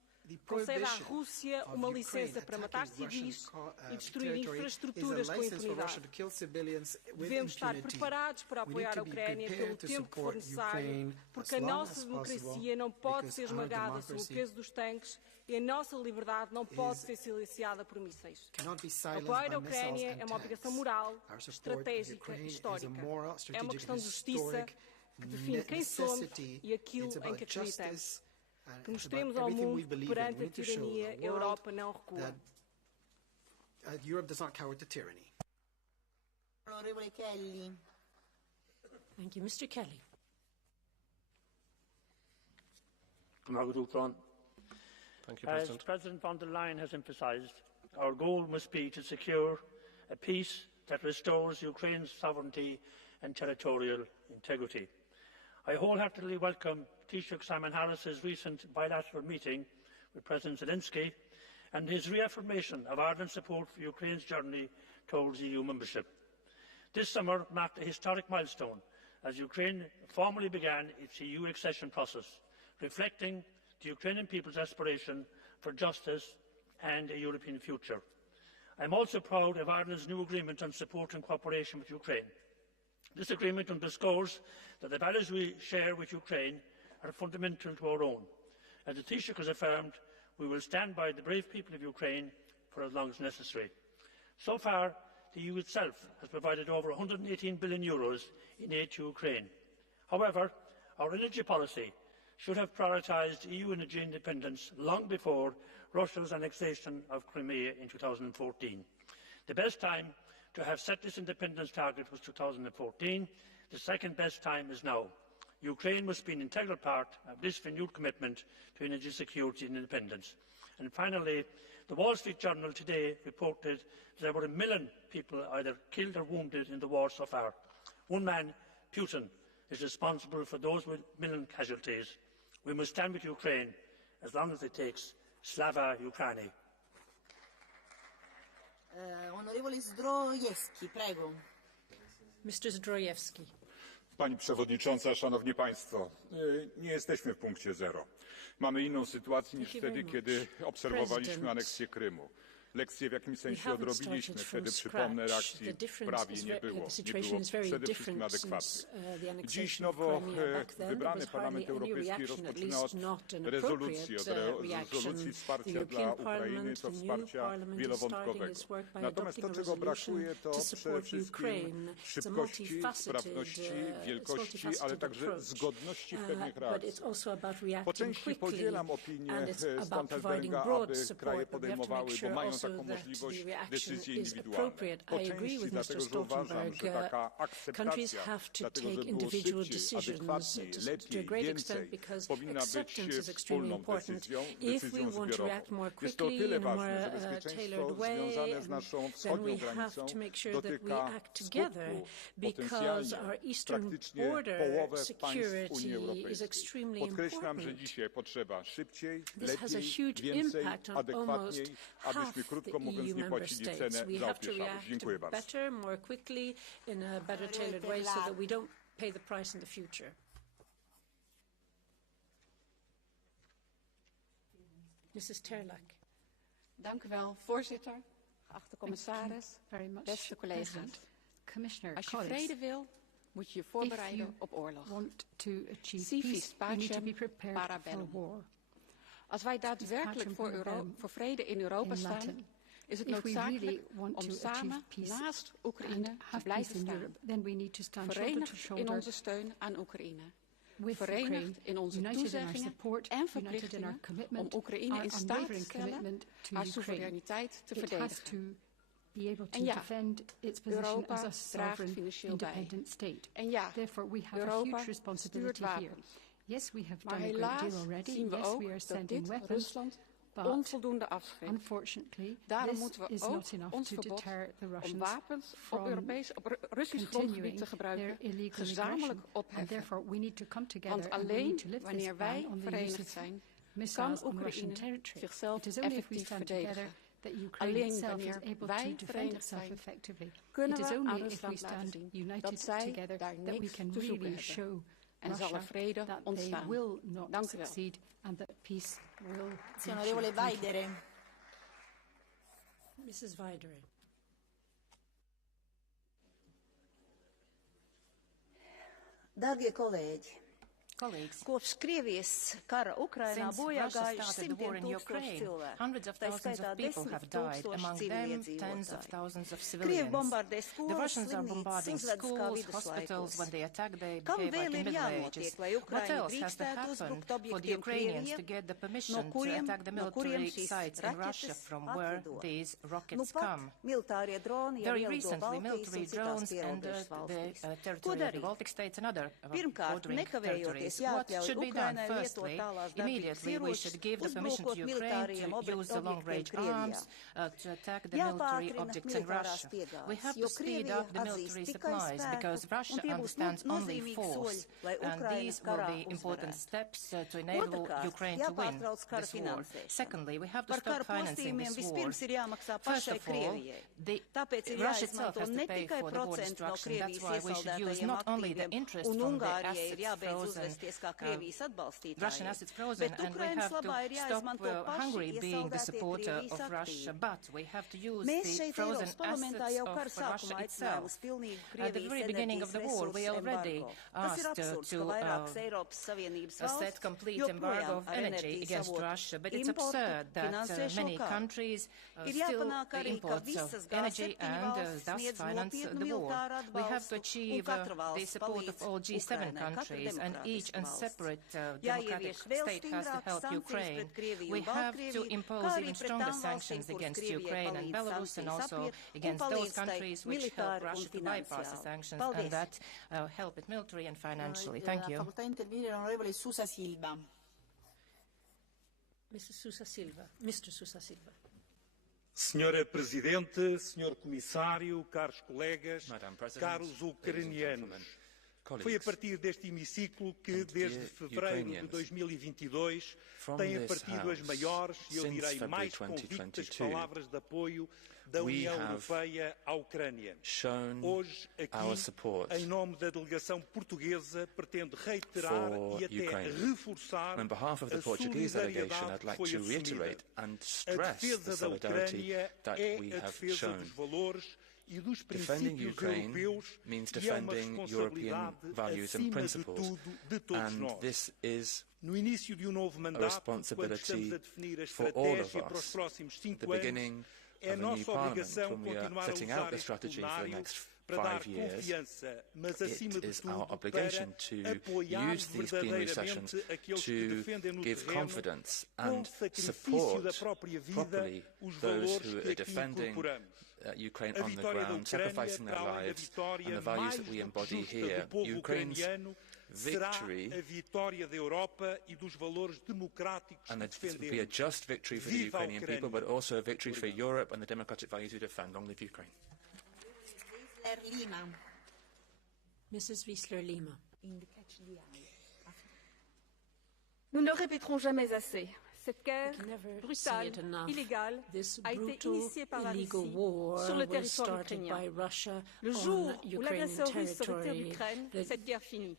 concede à Rússia uma licença para matar civis e destruir infraestruturas com impunidade. Devemos estar preparados para apoiar a Ucrânia pelo tempo que for necessário, porque a nossa democracia não pode ser esmagada sob o peso dos tanques e a nossa liberdade não pode ser silenciada por mísseis. Apoiar a Ucrânia é uma obrigação moral, estratégica e histórica. É uma questão de justiça que define quem somos e aquilo em que acreditamos. Que mostremos ao mundo que perante a tirania a Europa não recua. Europe does not cower to tyranny. Onorevole Kelly. Thank you, Mr. Kelly. Thank you, President. As President von der Leyen has emphasised, our goal must be to secure a peace that restores Ukraine's sovereignty and territorial integrity. I wholeheartedly welcome Taoiseach Simon Harris's recent bilateral meeting with President Zelensky and his reaffirmation of ardent support for Ukraine's journey towards EU membership. This summer marked a historic milestone as Ukraine formally began its EU accession process, reflecting the Ukrainian people's aspiration for justice and a European future. I am also proud of Ireland's new agreement on support and cooperation with Ukraine. This agreement underscores that the values we share with Ukraine are fundamental to our own. As the Taoiseach has affirmed, we will stand by the brave people of Ukraine for as long as necessary. So far, the EU itself has provided over €118 billion in aid to Ukraine. However, our energy policy should have prioritised EU energy independence long before Russia's annexation of Crimea in 2014. The best time to have set this independence target was 2014. The second best time is now. Ukraine must be an integral part of this renewed commitment to energy security and independence. And finally, the Wall Street Journal today reported that over 1 million people either killed or wounded in the war so far. One man, Putin, is responsible for those 1 million casualties. We must stand with Ukraine as long as it takes. Slava Ukraini. Onorevole Zdrojewski, prego. Mr. Zdrojewski. Pani Przewodnicząca, Szanowni Państwo, nie jesteśmy w punkcie zero. Mamy inną sytuację niż wtedy, kiedy obserwowaliśmy aneksję Krymu. Lekcje w jakimś sensie odrobiliśmy. Wtedy, przypomnę, reakcji prawie nie było przede wszystkim adekwatnych. Dziś nowo wybrany Parlament Europejski rozpoczyna od rezolucji wsparcia dla Ukrainy, to wsparcia wielowątkowego. Natomiast to, czego brakuje, to przede wszystkim szybkości, sprawności, wielkości, ale także zgodności w pewnych reakcjach. Po części podzielam opinię Stoltenberga, aby kraje podejmowały, bo mają taką możliwość decyzji indywidualnej. Po części dlatego, że uważam, że taka akceptacja, dlatego że było szybciej, adekwatniej, lepiej, więcej, powinna być wspólną decyzją zbiorową. Jest to o tyle ważne, że bezpieczeństwo związane z naszą wschodnią granicą dotyka skutku potencjalnie praktycznie połowę państw Unii Europejskiej. Podkreślam, że dzisiaj potrzeba szybciej, lepiej, więcej, adekwatniej, abyśmy krótko mówiąc nie płacili cenę za opieszałość. Dziękuję bardzo. Better, more quickly, in a better tailored way, so that we don't pay the price in the future. Mrs. Terlak. Dank u wel, voorzitter, geachte commissaris, beste collega's. Als je vrede wil, moet je je voorbereiden op oorlog. Civis pacem para bellum. Als wij daadwerkelijk voor vrede in Europa staan, is het noodzakelijk om samen naast Oekraïne te blijven staan. Verenigd in onze steun aan Oekraïne. Verenigd in onze toezeggingen en verplichtingen om Oekraïne in staat te stellen haar soevereiniteit te verdedigen. En ja, Europa draagt financieel bij. En ja, Europa stuurt wapens. Maar helaas zien we ook dat dit Rusland onvoldoende afschrikt. Daarom moeten we ook ons verbod om wapens op Russisch grondgebied te gebruiken gezamenlijk opheffen. Want alleen wanneer wij verenigd zijn, kan Oekraïne zichzelf effectief verdedigen. Alleen wanneer wij verenigd zijn, kunnen we aan Rusland laten zien dat zij daar niks te zoeken hebben. En zal er vrede ontstaan. Dank u wel. Onorevole Vaidere. Mrs. Vaidere. Darbie kolēģi, kopš Krievijas kara Ukrainā bojā gājuši simtiem tūkstoši cilvēku. Tā skaitā 10 tūkstoši civiliedzīvotāji. Krievi bombardē skolas, slimnīcas, uzvedas kā viduslaikos. Kam vēl ir jānotiek, lai Ukraina drīkstētu uzbrukt objektiem Krievijai, no kuriem šīs raķetes atlido? Nu pat militārie droni jau ielido Baltijas un citās pierobežas valstīs. Ko darīt? Pirmkārt, nekavējoties What should be done? Firstly, immediately we should give the permission to Ukraine to use the long-range arms to attack the military objects in Russia. We have to speed up the military supplies because Russia understands only force, and these will be important steps to enable Ukraine to win this war. Secondly, we have to stop financing this war. First of all, Russia itself has to pay for the war destruction. That's why we should use not only the interest from the assets frozen, Russian assets frozen, and we have to stop Hungary being the supporter of Russia, but we have to use the frozen assets of Russia itself. At the very beginning of the war, we already asked to set complete embargo of energy against Russia, but it's absurd that many countries still import energy and thus finance the war. We have to achieve the support of all G7 countries, and each and separate democratic state has to help Ukraine. We have to impose even stronger sanctions against Ukraine and Belarus, and also against those countries which help Russia to bypass the sanctions and that help it militarily and financially. Thank you. Mr. Sousa Silva. Senhora Presidente, Senhor Comissário, caros colegas, caros ucranianos, foi a partir deste hemiciclo que, desde fevereiro de 2022, têm partido as maiores e, eu direi, mais convictas palavras de apoio da União Europeia à Ucrânia. Hoje, aqui, em nome da delegação portuguesa, pretendo reiterar e até reforçar a solidariedade que foi assumida. A defesa da Ucrânia é a defesa dos valores e dos princípios europeus e é uma responsabilidade, acima de tudo, de todos nós. No início de um novo mandato, quando estamos a definir a estratégia para os próximos 5 anos, é nossa obrigação continuar a usar este cenário para dar confiança, mas acima de tudo para apoiar verdadeiramente aqueles que defendem no terreno, com o sacrifício da própria vida, os valores que aqui incorporamos. Ukraine on the ground, sacrificing their lives and the values that we embody here. Ukraine's victory, and it will be a just victory for the Ukrainian people, but also a victory for Europe and the democratic values we defend. Long live Ukraine. Mrs. Wiesler-Lima. Nous ne répéterons jamais assez. Cette guerre brutale, illégale, a été initiée par la Russie sur le territoire ukrainien. Le jour où l'agresseur russe se retire d'Ukraine, cette guerre finit.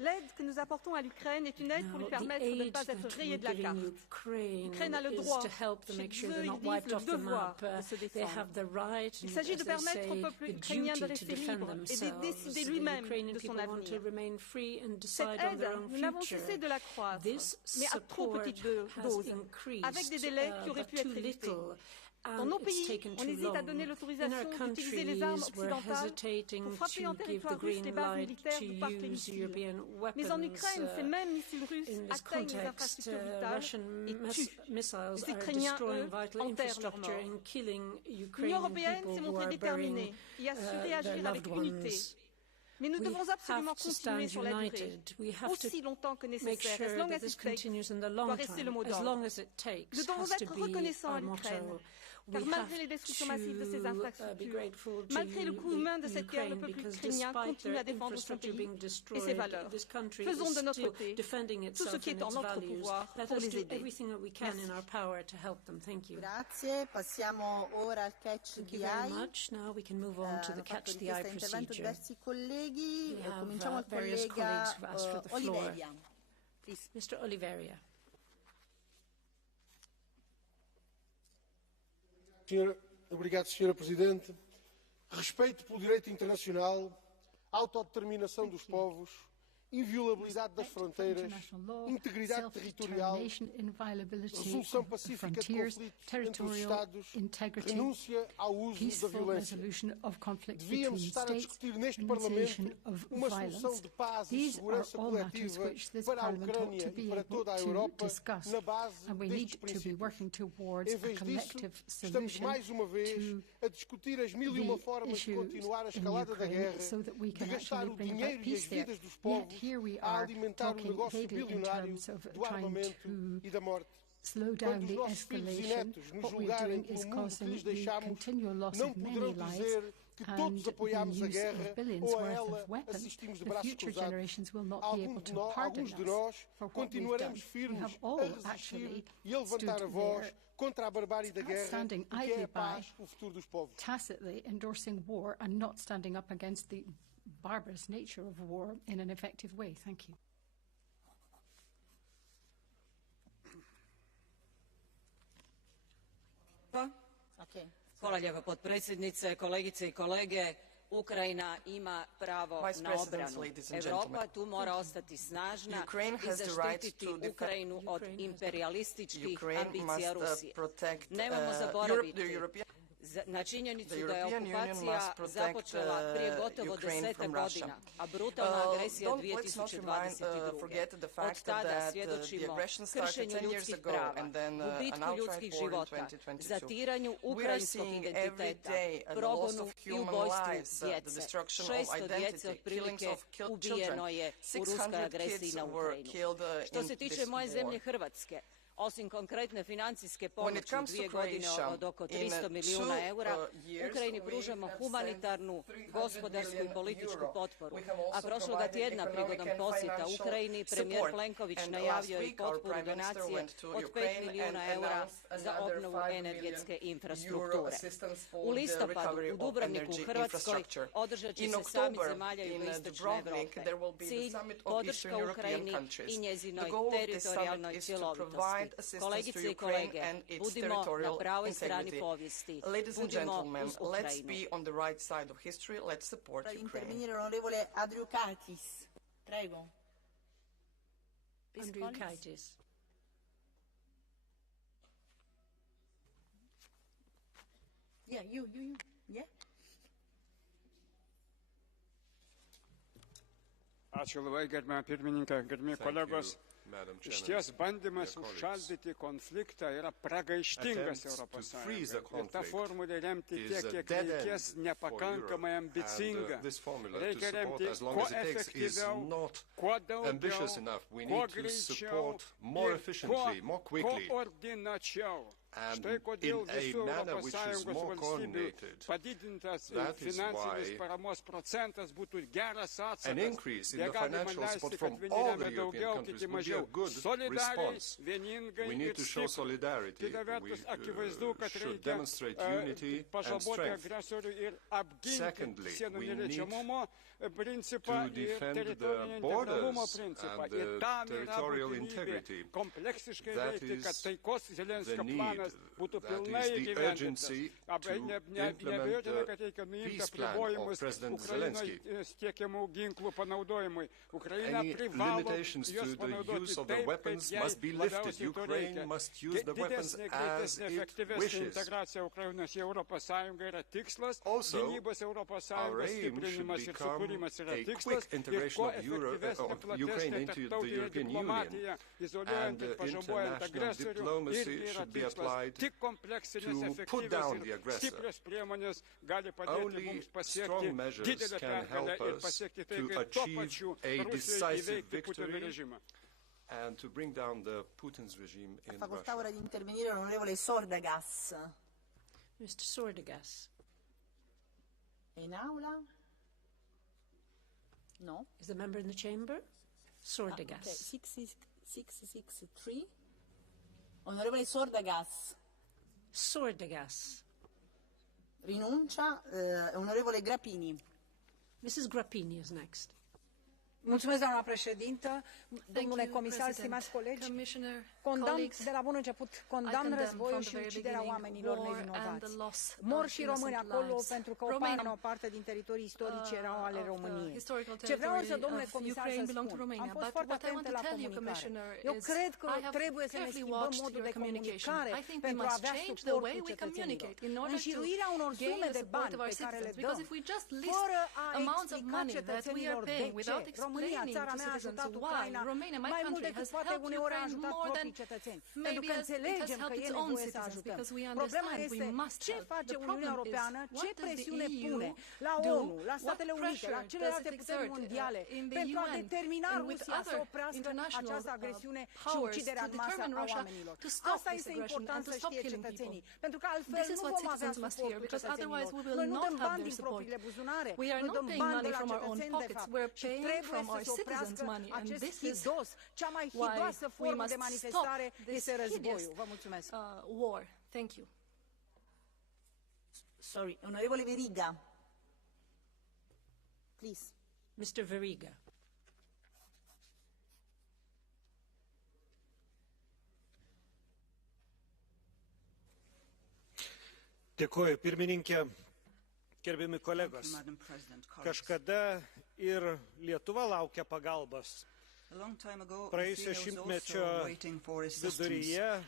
L'aide que nous apportons à l'Ukraine est une aide pour lui permettre de ne pas être rayée de la carte. L'Ukraine a le droit, chez eux, ils disent le devoir de se défendre. Il s'agit de permettre au peuple ukrainien de rester libre et de décider lui-même de son avenir. Cette aide, nous n'avons cessé de la croître, mais à trop petite dose, avec des délais qui auraient pu être évités. Dans nos pays, on hésite à donner l'autorisation d'utiliser les armes occidentales pour frapper en territoire russe les bases militaires d'où partent les missiles. Mais en Ukraine, ces mêmes missiles russes atteignent les infrastructures vitales et tuent. Les Ukrainiens, eux, enterrent leurs morts. L'Union européenne s'est montrée déterminée et a su réagir avec unité. Mais nous devons absolument continuer sur la durée, aussi longtemps que nécessaire, as long as it takes, doit rester le mot d'ordre. Nous devons être reconnaissants à l'Ukraine, car malgré les destructions massives de ses infrastructures, malgré le coût humain de cette guerre, le peuple ukrainien continue à défendre son pays et ses valeurs. Faisons de notre côté tout ce qui est en notre pouvoir pour les aider. Grazie, passiamo ora al catch the eye. Now we can move on to the catch the eye procedure. Diversi colleghi, cominciamo al collega Oliveria. Please. Mr. Oliveria. Obrigado, Sra. Presidente. Respeito pelo direito internacional, autodeterminação dos povos, inviolabilidade das fronteiras, integridade territorial, resolução pacífica de conflitos entre os Estados, renúncia ao uso da violência. Devíamos estar a discutir neste Parlamento uma solução de paz e segurança coletiva para a Ucrânia e para toda a Europa na base destes princípios. Em vez disso, estamos mais uma vez a discutir as mil e uma formas de continuar a escalada da guerra, de gastar o dinheiro e as vidas dos povos a alimentar o negócio bilionário do armamento e da morte. Quando os nossos filhos e netos nos julgarem pelo mundo que lhes deixamos, não poderão dizer que todos apoiámos a guerra ou a ela assistimos de braços cruzados. Alguns de nós continuaremos firmes a resistir e a levantar a voz contra a barbárie da guerra, que é a paz, o futuro dos povos. Tacitly endorsing war and not standing up against the barbarous nature of war in an effective way. Thank you. Hvala lijepo, potpredsjednice, kolegice i kolege. Ukrajina ima pravo na obranu. Europa tu mora ostati snažna i zaštititi Ukrajinu od imperialističkih ambicija Rusije. Nemojmo zaboraviti na činjenicu da je okupacija započela prije gotovo 10 godina, a brutalna agresija 2022. Od tada svjedočimo kršenju ljudskih prava, gubitku ljudskih života, zatiranju ukrajinskog identiteta, progonu i ubojstvu djece. 600 djece otprilike ubijeno je u ruskoj agresiji na Ukrajinu. Što se tiče moje zemlje Hrvatske, osim konkretne financijske pomoći u 2 godine od oko 300 milijuna eura, Ukrajini pružamo humanitarnu, gospodarsku i političku potporu. A prošloga tjedna prigodom posjeta Ukrajini premijer Plenković najavio i potporu donacije od 5 milijuna eura za obnovu energetske infrastrukture. U listopadu u Dubrovniku u Hrvatskoj održat će se samit zemalja jugoistočne Europe. Cilj podrška Ukrajini i njezinoj teritorijalnoj cjelovitosti. Kolegice i kolege, budimo na pravoj strani povijesti. Budimo uz Ukrajinu. Intervenire l'onorevole Andriukaitis. Prego. Andriukaitis. Yeah, you. Yeah. Ačiū labai, gerbiama pirmininkė, gerbiami kolegos. Išties bandymas užšaldyti konfliktą yra pragaištingas Europos Sąjungai. Ir tą formulę remti tiek, kiek reikės, nepakankamai ambicinga. Reikia remti kuo efektyviau, kuo daugiau, kuo greičiau ir kuo koordinačiau. and in a manner which is more coordinated. That is why an increase in the financial support from all the European countries would be a good response. We need to show solidarity. We should demonstrate unity and strength. Secondly, we need to defend the borders and the territorial integrity. That is the need, that is the urgency to implement the peace plan of President Zelensky. Any limitations to the use of the weapons must be lifted. Ukraine must use the weapons as it wishes. Also, our aim should become a quick integration of Ukraine into the European Union, and international diplomacy should be applied to put down the aggressor. Only strong measures can help us to achieve a decisive victory and to bring down the Putin's regime in Facoltà ora Russia. di intervenire l'onorevole Sordagas. Mr. Sordagas. È in aula? No. Is the member in the chamber? Sordagas. Okay. 663. Onorevole Sordagas. Sordagas. Rinuncia. Onorevole Grappini. Mrs. Grappini is next. Mulțumesc, doamna președintă, domnule comisar, stimați colegi. Condamn de la bun început, condamn războiul și uciderea oamenilor nevinovați. Mor și români acolo pentru că o parte din teritorii istorice erau ale României. Ce vreau însă, domnule comisar, să spun, am fost foarte atentă la comunicare. Eu cred că trebuie să ne schimbăm modul de comunicare pentru a avea suportul cetățenilor. Înșiruirea unor sume de bani pe care le dăm, fără a explica cetățenilor de ce. România, țara mea, a ajutat Ucraina mai mult decât poate uneori a ajutat proprii cetățeni. Pentru că înțelegem că e nevoie să ajutăm. Problema este ce face Uniunea Europeană, ce presiune pune la ONU, la Statele Unite, la celelalte puteri mondiale pentru a determina Rusia să oprească această agresiune și uciderea în masă a oamenilor. Asta este important să știe cetățenii, pentru că altfel nu vom avea suportul cetățenilor. Noi nu dăm bani din propriile buzunare, noi dăm bani de la cetățeni, de fapt, și trebuie să se oprească acest hidos. Cea mai hidoasă formă de manifestare este războiul. Vă mulțumesc. War. Thank you. Sorry, onorevole Veriga. Please. Mr. Veriga. Dėkuoju, pirmininkė, gerbiami kolegos. Kažkada ir Lietuva laukia pagalbos. Praėjusio šimtmečio viduryje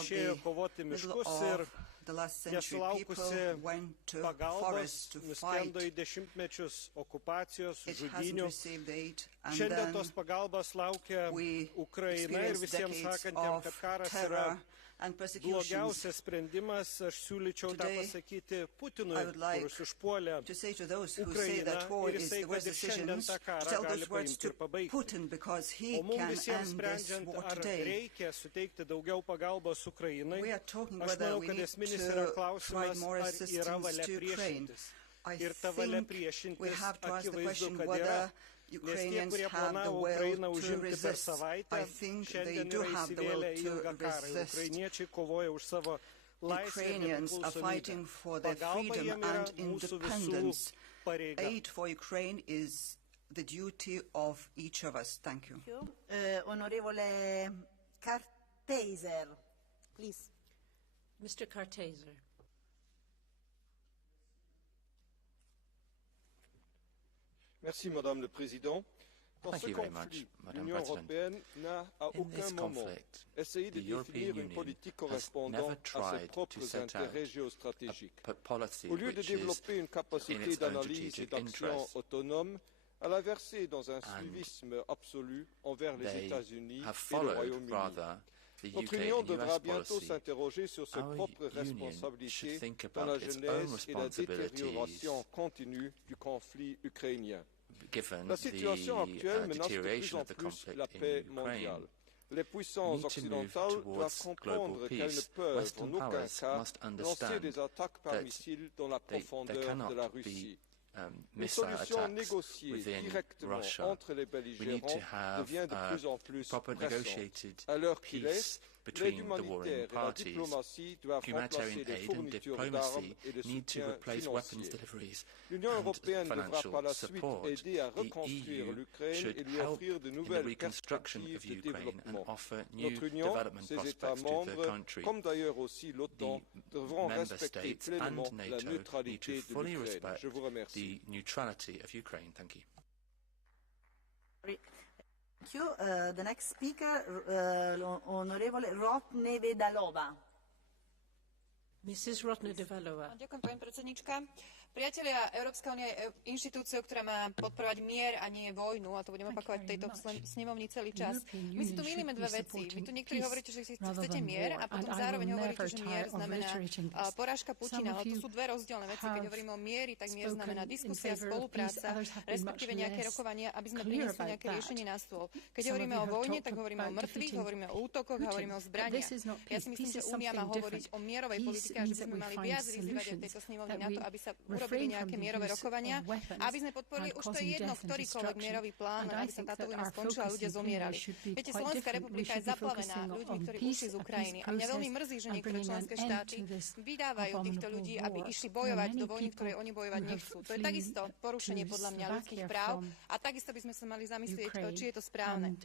išėjo kovoti miškus ir nesulaukusi pagalbos nuskendo į dešimtmečius okupacijos, žudynių. Šiandien tos pagalbos laukia Ukraina ir visiems sakantiems, kad karas yra blogiausias sprendimas, aš siūlyčiau tą pasakyti Putinui, kuris užpuolė Ukrainą ir jisai, kad ir šiandien tą karą gali paimti ir pabaigti. O mums visiems sprendžiant, ar reikia suteikti daugiau pagalbos Ukrainai, aš manau, kad esminis yra klausimas, ar yra valia priešintis. Ir ta valia priešintis akivaizdu, kad yra. Nes tie, kurie planavo Ukrainą užimti per savaitę, šiandien yra įsivėlę į ilgą karą. Ukrainiečiai kovoja už savo laisvę ir nepriklausomybę. Pagalba jiem yra mūsų visų pareiga. Aid for Ukraine is the duty of each of us. Thank you. Onorevole Karteiser, please. Mr. Karteiser. Merci, Madame le Président. Dans ce conflit, l'Union européenne n'a à aucun moment essayé de définir une politique correspondant à ses propres intérêts géostratégiques. Au lieu de développer une capacité d'analyse et d'action autonome, elle a versé dans un suivisme absolu envers les États-Unis et le Royaume-Uni. Notre Union devra bientôt s'interroger sur ses propres responsabilités dans la genèse et la détérioration continue du conflit ukrainien. La situation actuelle menace de plus en plus la paix mondiale. Les puissances occidentales doivent comprendre qu'elles ne peuvent en aucun cas lancer des attaques par missiles dans la profondeur de la Russie. Une solution négociée directement entre les belligérants devient de plus en plus pressante. À l'heure qu'il est, l'aide humanitaire et la diplomatie doivent remplacer les fournitures d'armes et le soutien financier. L'Union européenne devra par la suite aider à reconstruire l'Ukraine et lui offrir de nouvelles perspectives de développement. Notre Union, ses États membres, comme d'ailleurs aussi l'OTAN, devront respecter pleinement la neutralité de l'Ukraine. Je vous remercie. The neutrality of Ukraine. Thank you. Thank you. The next speaker, onorevole Rotnevedalova. Mrs. Rotnevedalova. Ďakujem, pani predsednička. Priatelia, Európska únia je inštitúciou, ktorá má podporovať mier a nie vojnu, a to budeme opakovať v tejto snemovni celý čas. My si tu mýlime dve veci. Vy tu niektorí hovoríte, že chcete mier, a potom zároveň hovoríte, že mier znamená porážka Putina. Ale to sú dve rozdielne veci. Keď hovoríme o mieri, tak mier znamená diskusia, spolupráca, respektíve nejaké rokovania, aby sme priniesli nejaké riešenie na stôl. Keď hovoríme o vojne, tak hovoríme o mŕtvych, hovoríme o útokoch, hovoríme o zbraniach. Ja si myslím, že Únia má hovoriť o mierovej politike a že by sme mali viac vyzývať v tejto snemovni na to, aby sa urobili nejaké mierové rokovania, aby sme podporili, už to je jedno, ktorýkoľvek mierový plán, aby sa táto vojna skončila a ľudia zomierali. Viete, Slovenská republika je zaplavená ľuďmi, ktorí ušli z Ukrajiny. A mňa veľmi mrzí, že niektoré členské štáty vydávajú týchto ľudí, aby išli bojovať do vojny, ktorej oni bojovať nechcú. To je takisto porušenie podľa mňa ľudských práv a takisto by sme sa mali zamyslieť, či je to správne.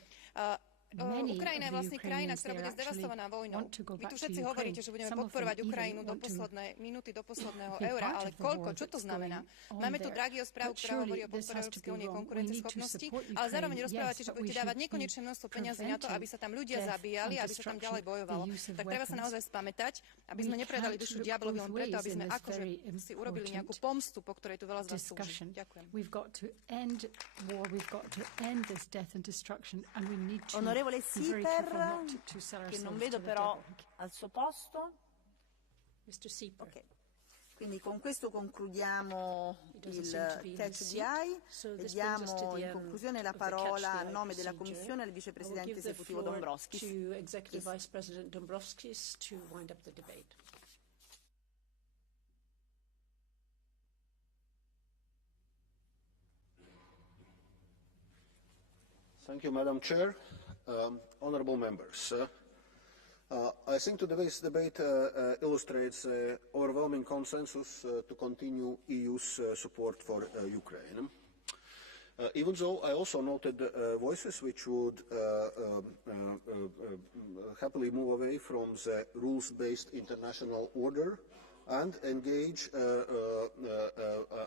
Ukrajina je vlastne krajina, ktorá bude zdevastovaná vojnou. Vy tu všetci hovoríte, že budeme podporovať Ukrajinu do poslednej minúty, do posledného eura, ale koľko? Čo to znamená? Máme tu Draghiho správu, ktorá hovorí o podpore Európskej únie konkurencieschopnosti, ale zároveň rozprávate, že budete dávať nekonečné množstvo peňazí na to, aby sa tam ľudia zabíjali, aby sa tam ďalej bojovalo. Tak treba sa naozaj spamätať, aby sme nepredali dušu diablovi len preto, aby sme akože si urobili nejakú pomstu, po ktorej tu veľa z vás túži. Ďakujem. Onorevole Sieper, che non vedo però al suo posto. Mr. Sieper. Okay. Quindi con questo concludiamo il catch the eye e diamo in conclusione la parola a nome della Commissione al Vicepresidente Esecutivo Dombrovskis. To Executive Vice President Dombrovskis to wind up the debate. Thank you, Madam Chair. Honourable members, I think today's debate illustrates overwhelming consensus to continue EU's support for Ukraine. Even though I also noted voices which would happily move away from the rules-based international order and engage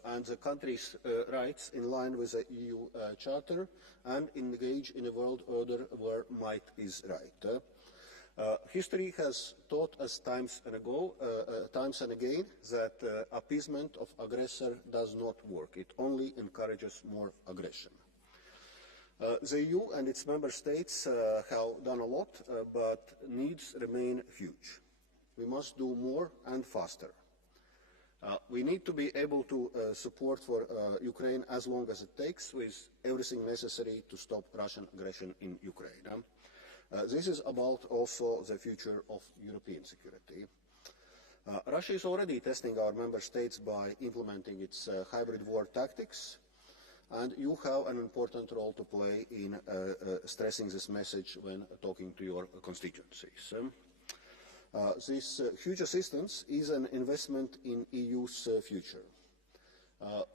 and the country's rights in line with the EU Charter and engage in a world order where might is right. History has taught us times and again that appeasement of aggressor does not work. It only encourages more aggression. The EU and its member states have done a lot, but needs remain huge. We must do more and faster. We need to be able to support for Ukraine as long as it takes, with everything necessary to stop Russian aggression in Ukraine. This is about also the future of European security. Russia is already testing our member states by implementing its hybrid war tactics, and you have an important role to play in stressing this message when talking to your constituencies. This huge assistance is an investment in the EU's future.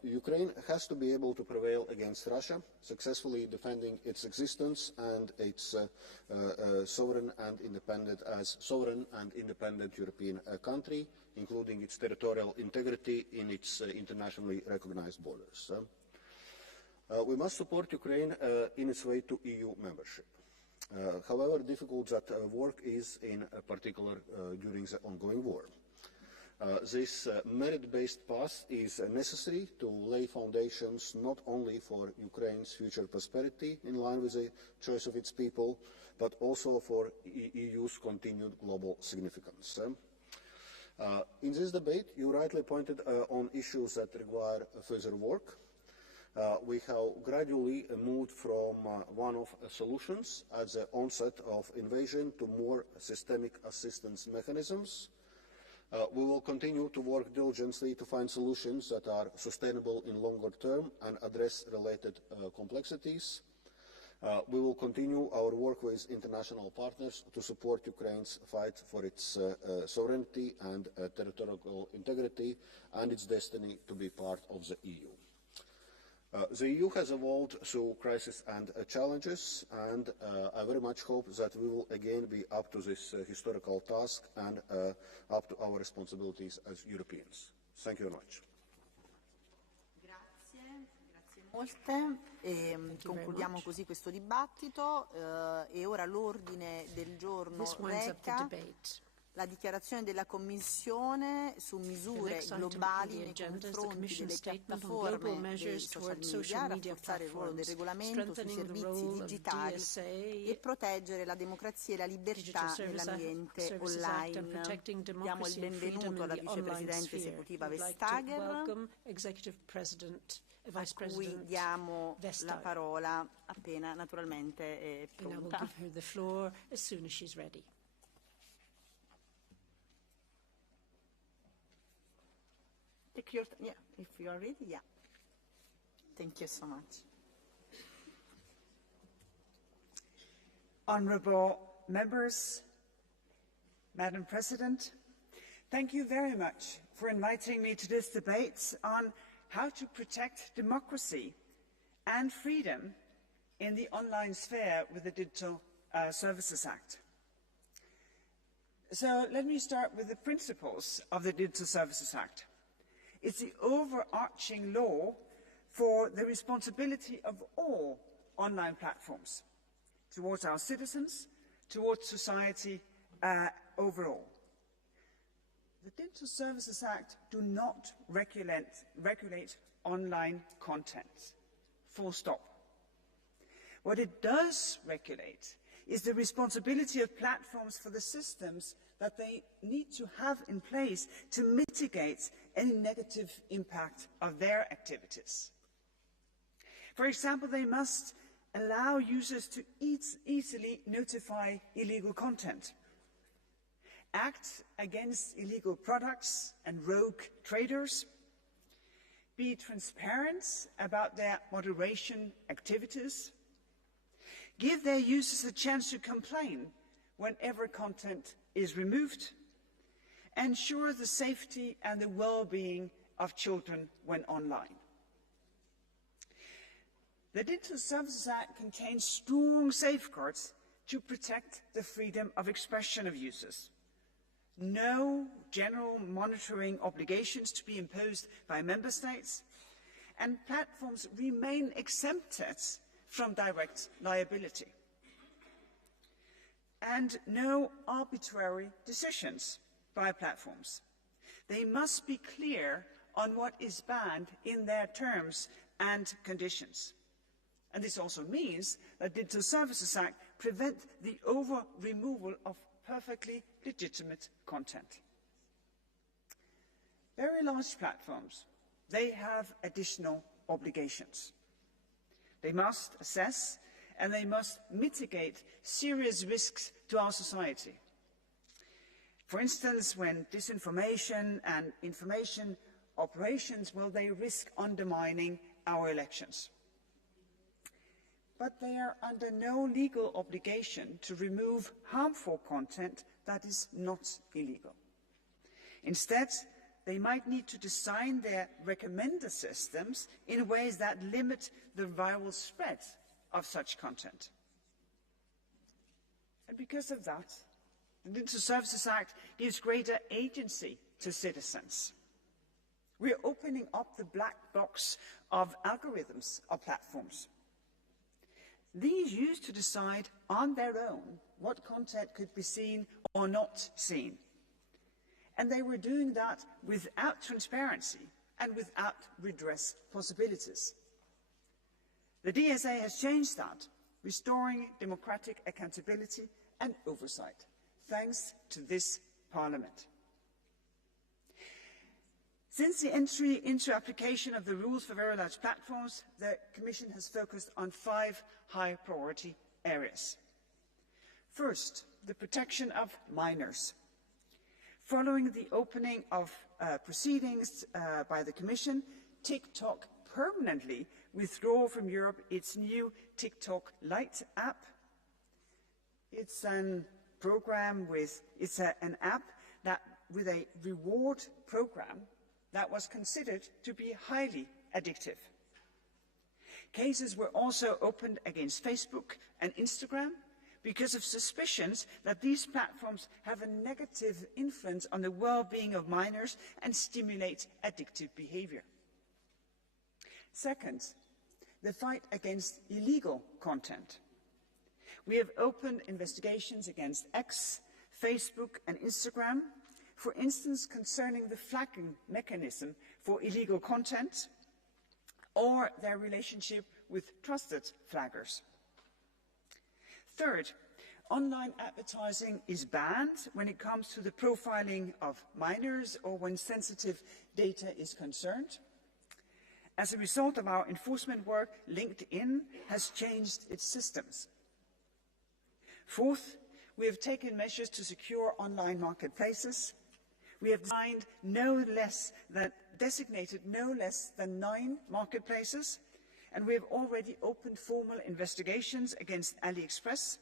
Ukraine has to be able to prevail against Russia, successfully defending its existence and its sovereign and independent European country, including its territorial integrity in its internationally recognized borders. We must support Ukraine in its way to EU membership. However difficult that work is, in particular during the ongoing war. This merit-based path is necessary to lay foundations not only for Ukraine's future prosperity in line with the choice of its people, but also for EU's continued global significance. In this debate, you rightly pointed on issues that require further work. we have gradually moved from one-off solutions at the onset of invasion to more systemic assistance mechanisms. We will continue to work diligently to find solutions that are sustainable in longer term and address related complexities. We will continue our work with international partners to support Ukraine's fight for its sovereignty and territorial integrity and its destiny to be part of the EU. The EU has evolved through crises and challenges, and I very much hope that we will again be up to this historical task and up to our responsibilities as Europeans. Thank you very much. Molte. Concludiamo così questo dibattito e ora l'ordine del giorno reca la dichiarazione della Commissione su misure globali nei confronti delle piattaforme dei social media, rafforzare il ruolo del regolamento sui servizi digitali e proteggere la democrazia e la libertà nell'ambiente online. Diamo il benvenuto alla vicepresidente esecutiva Vestager, a cui diamo la parola appena naturalmente è pronta. Take your yeah, if you are ready, yeah. Thank you so much. Honourable members, Madam President, thank you very much for inviting me to this debate on how to protect democracy and freedom in the online sphere with the Digital Services Act. So let me start with the principles of the Digital Services Act. It's the overarching law for the responsibility of all online platforms towards our citizens, towards society overall. The Digital Services Act do not regulate online content, full stop. What it does regulate is the responsibility of platforms for the systems that they need to have in place to mitigate any negative impact of their activities. For example, they must allow users to easily notify illegal content, act against illegal products and rogue traders, be transparent about their moderation activities, give their users a chance to complain whenever content is removed, ensure the safety and the well-being of children when online. The Digital Services Act contains strong safeguards to protect the freedom of expression of users. No general monitoring obligations to be imposed by member states, and platforms remain exempted from direct liability. And no arbitrary decisions by platforms. They must be clear on what is banned in their terms and conditions. And this also means that the Digital Services Act prevents the over-removal of perfectly legitimate content. Very large platforms, they have additional obligations. They must assess and they must mitigate serious risks to our society. For instance, when disinformation and information operations, well, they risk undermining our elections. But they are under no legal obligation to remove harmful content that is not illegal. Instead, they might need to design their recommender systems in ways that limit the viral spread of such content. And because of that, the Digital Services Act gives greater agency to citizens. We are opening up the black box of algorithms of platforms. These used to decide on their own what content could be seen or not seen. And they were doing that without transparency and without redress possibilities. The DSA has changed that, restoring democratic accountability and oversight, thanks to this Parliament. Since the entry into application of the rules for very large platforms, the Commission has focused on 5 high priority areas. First, the protection of minors. Following the opening of proceedings by the Commission, TikTok permanently withdrew from Europe its new TikTok Lite app. It's an app that with a reward program that was considered to be highly addictive. Cases were also opened against Facebook and Instagram because of suspicions that these platforms have a negative influence on the well-being of minors and stimulate addictive behaviour. Second, the fight against illegal content. We have opened investigations against X, Facebook and Instagram, for instance concerning the flagging mechanism for illegal content or their relationship with trusted flaggers. Third, online advertising is banned when it comes to the profiling of minors or when sensitive data is concerned. As a result of our enforcement work, LinkedIn has changed its systems. Fourth, we have taken measures to secure online marketplaces. We have designated no less than 9 marketplaces, and we have already opened formal investigations against AliExpress.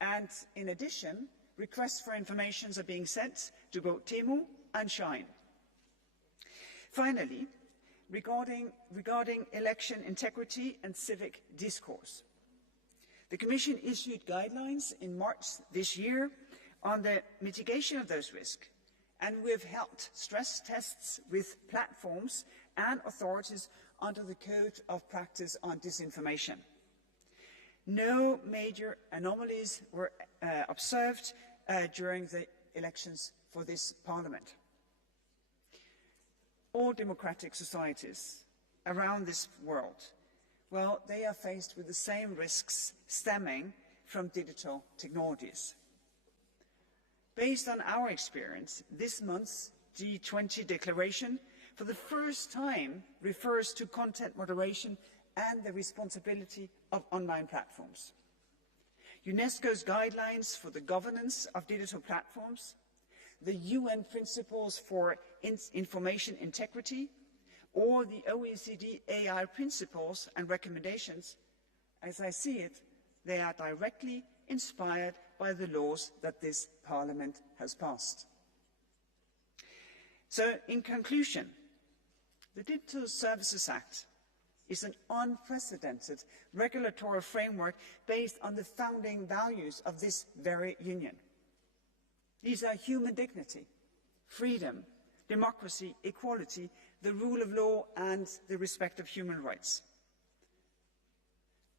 And in addition, requests for information are being sent to both Temu and Shein. Finally, regarding election integrity and civic discourse, the Commission issued guidelines in March this year on the mitigation of those risks, and we have held stress tests with platforms and authorities under the Code of Practice on Disinformation. No major anomalies were observed during the elections for this Parliament. All democratic societies around this world, well, they are faced with the same risks stemming from digital technologies. Based on our experience, this month's G20 declaration for the first time refers to content moderation and the responsibility of online platforms. UNESCO's guidelines for the governance of digital platforms, the UN principles for information integrity, or the OECD AI principles and recommendations, as I see it, they are directly inspired by the laws that this Parliament has passed. So, in conclusion, the Digital Services Act is an unprecedented regulatory framework based on the founding values of this very Union. These are human dignity, freedom, democracy, equality, the rule of law and the respect of human rights.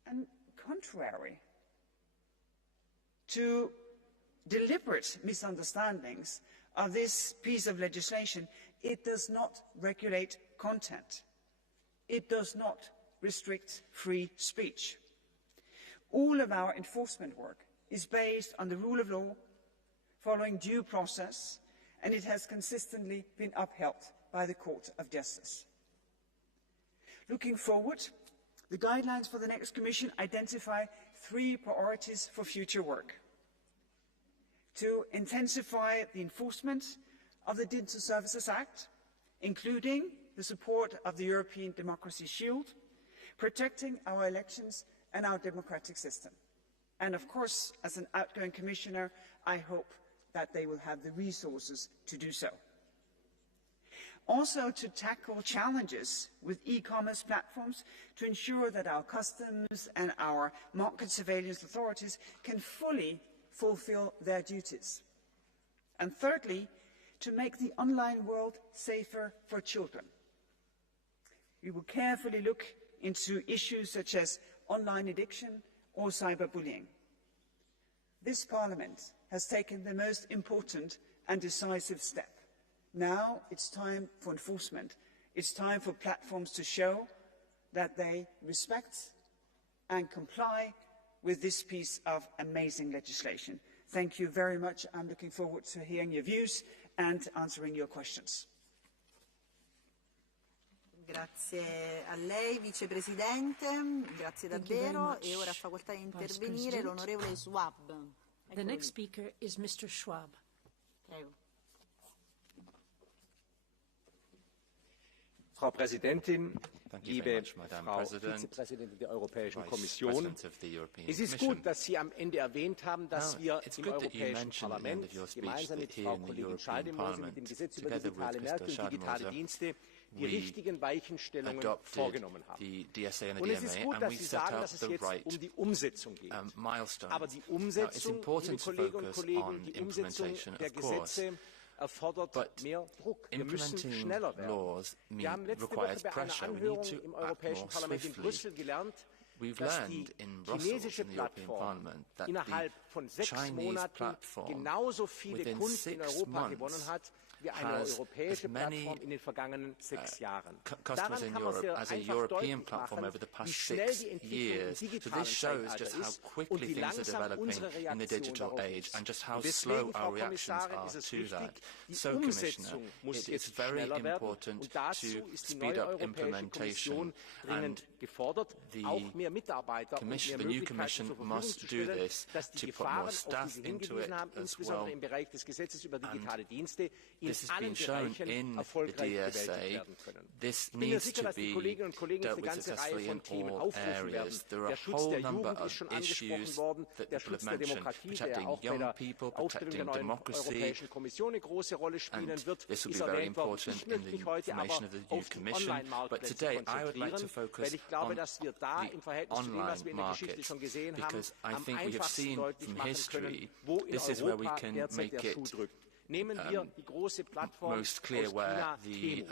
And contrary to deliberate misunderstandings of this piece of legislation, it does not regulate content. It does not restrict free speech. All of our enforcement work is based on the rule of law, following due process, and it has consistently been upheld by the Court of Justice. Looking forward, the guidelines for the next Commission identify 3 priorities for future work: to intensify the enforcement of the Digital Services Act, including the support of the European Democracy Shield, protecting our elections and our democratic system. And of course, as an outgoing Commissioner, I hope that they will have the resources to do so. Also, to tackle challenges with e-commerce platforms to ensure that our customs and our market surveillance authorities can fully fulfil their duties. And thirdly, to make the online world safer for children. We will carefully look into issues such as online addiction or cyberbullying. This Parliament has taken the most important and decisive step. Now it's time for enforcement. It's time for platforms to show that they respect and comply with this piece of amazing legislation. Thank you very much. I'm looking forward to hearing your views and answering your questions. Grazie a lei, Vicepresidente, grazie davvero. E ora ha facoltà di intervenire l'onorevole Schwab. The next speaker is Mr. Schwab. Prego. Frau Präsidentin, liebe Frau Vizepräsidentin der Europäischen Kommission, es ist gut, dass Sie am Ende erwähnt haben, dass wir im Europäischen Parlament gemeinsam mit Frau Kollegin Schaldemose mit dem Gesetz über digitale Märkte und digitale Dienste die richtigen Weichenstellungen vorgenommen haben. Und es ist gut, dass Sie sagen, dass es jetzt um die Umsetzung geht. Aber die Umsetzung, liebe Kolleginnen und Kollegen, die Umsetzung der Gesetze erfordert mehr Druck. Wir müssen schneller werden. Wir haben letzte Woche bei einer Anhörung im Europäischen Parlament in Brüssel gelernt, dass die chinesische Plattform innerhalb von 6 Monaten genauso viele Kunden in Europa gewonnen hat wie eine europäische Plattform in den vergangenen 6 Jahren. Daran kann man sehr einfach deutlich machen, wie schnell die Entwicklung im digitalen Zeitalter ist und wie langsam unsere Reaktion darauf ist. Und deswegen, Frau Kommissarin, ist es wichtig, die Umsetzung muss jetzt schneller werden und dazu ist die neue Europäische Kommission dringend gefordert, auch mehr Mitarbeiter und mehr Möglichkeiten zur Verfügung zu stellen, dass die Gefahren, auf die Sie hingewiesen haben, insbesondere im Bereich des Gesetzes über digitale Dienste, in allen Bereichen erfolgreich bewältigt werden können. Ich bin mir sicher, dass die Kolleginnen und Kollegen eine ganze Reihe von Themen aufrufen werden. Der Schutz der Jugend ist schon angesprochen worden, der Schutz der Demokratie, der auch bei der Aufstellung der neuen Europäischen Kommission eine große Rolle spielen wird, ist erwähnt worden. Ich möchte mich heute aber auf die Online-Marktplätze konzentrieren, weil ich glaube, dass wir da im Verhältnis zu dem, was wir in der Geschichte schon gesehen haben, am einfachsten deutlich machen können, wo in Europa derzeit der Schuh drückt. Nehmen wir die große Plattform aus China, Temu.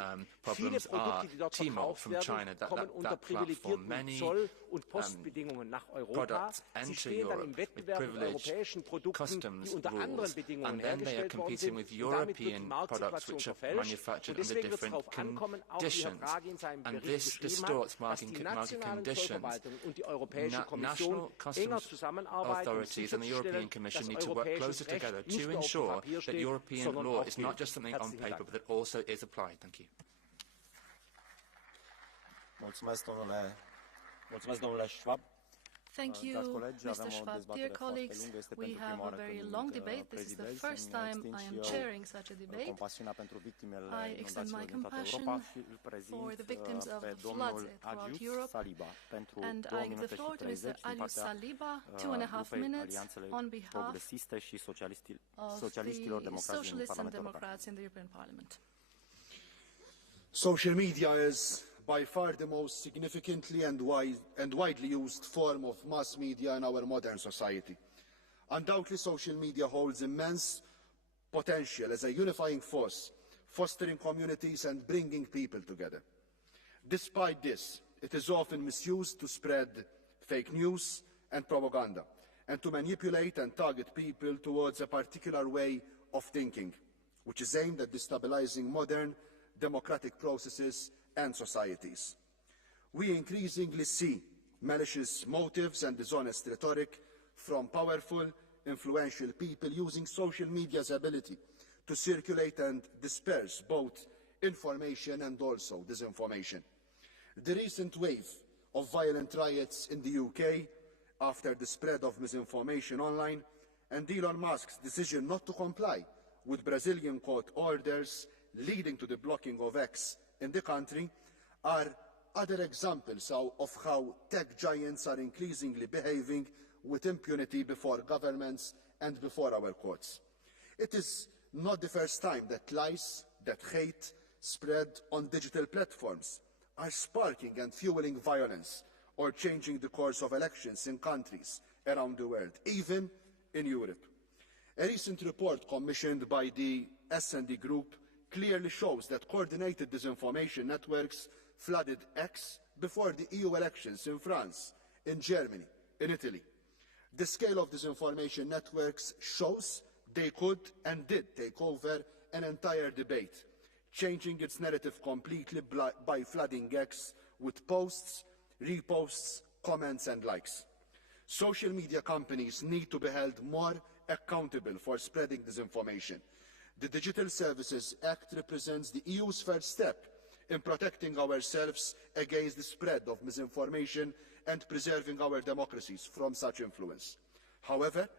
Viele Produkte, die dort verkauft werden, kommen unter privilegierten Zoll- und Postbedingungen nach Europa. Sie stehen dann im Wettbewerb mit europäischen Produkten, die unter anderen Bedingungen hergestellt worden sind. Und damit wird die Marktsituation verfälscht. Und deswegen wird es darauf ankommen, auch wie Herr Draghi in seinem Bericht geschrieben hat, dass die nationalen Zollverwaltungen und die Europäische Kommission enger zusammenarbeiten, um sicherzustellen, dass europäisches Recht nicht nur auf dem Papier steht, European law is not just something on paper, but that also is applied. Thank you. Mulțumesc, domnule Schwab. Thank you, Mr. Schwab. Dear colleagues, we have a very long debate. This is the first time I am chairing such a debate. I extend my compassion for the victims of the floods throughout Europe. And I give the floor to Mr. Aliu Saliba, 2.5 minutes, on behalf of the Socialists and Democrats in the European Parliament. Social media is by far the most significantly and widely used form of mass media in our modern society. Undoubtedly, social media holds immense potential as a unifying force, fostering communities and bringing people together. Despite this, it is often misused to spread fake news and propaganda, and to manipulate and target people towards a particular way of thinking, which is aimed at destabilizing modern democratic processes and societies. We increasingly see malicious motives and dishonest rhetoric from powerful, influential people using social media's ability to circulate and disperse both information and also disinformation. The recent wave of violent riots in the UK after the spread of misinformation online and Elon Musk's decision not to comply with Brazilian court orders leading to the blocking of X in the country are other examples of how tech giants are increasingly behaving with impunity before governments and before our courts. It is not the first time that lies, that hate spread on digital platforms are sparking and fueling violence or changing the course of elections in countries around the world, even in Europe. A recent report commissioned by the S&D Group clearly shows that coordinated disinformation networks flooded X before the EU elections in France, in Germany, in Italy. The scale of disinformation networks shows they could and did take over an entire debate, changing its narrative completely by flooding X with posts, reposts, comments and likes. Social media companies need to be held more accountable for spreading disinformation. The Digital Services Act represents the EU's first step in protecting ourselves against the spread of misinformation and preserving our democracies from such influence. However,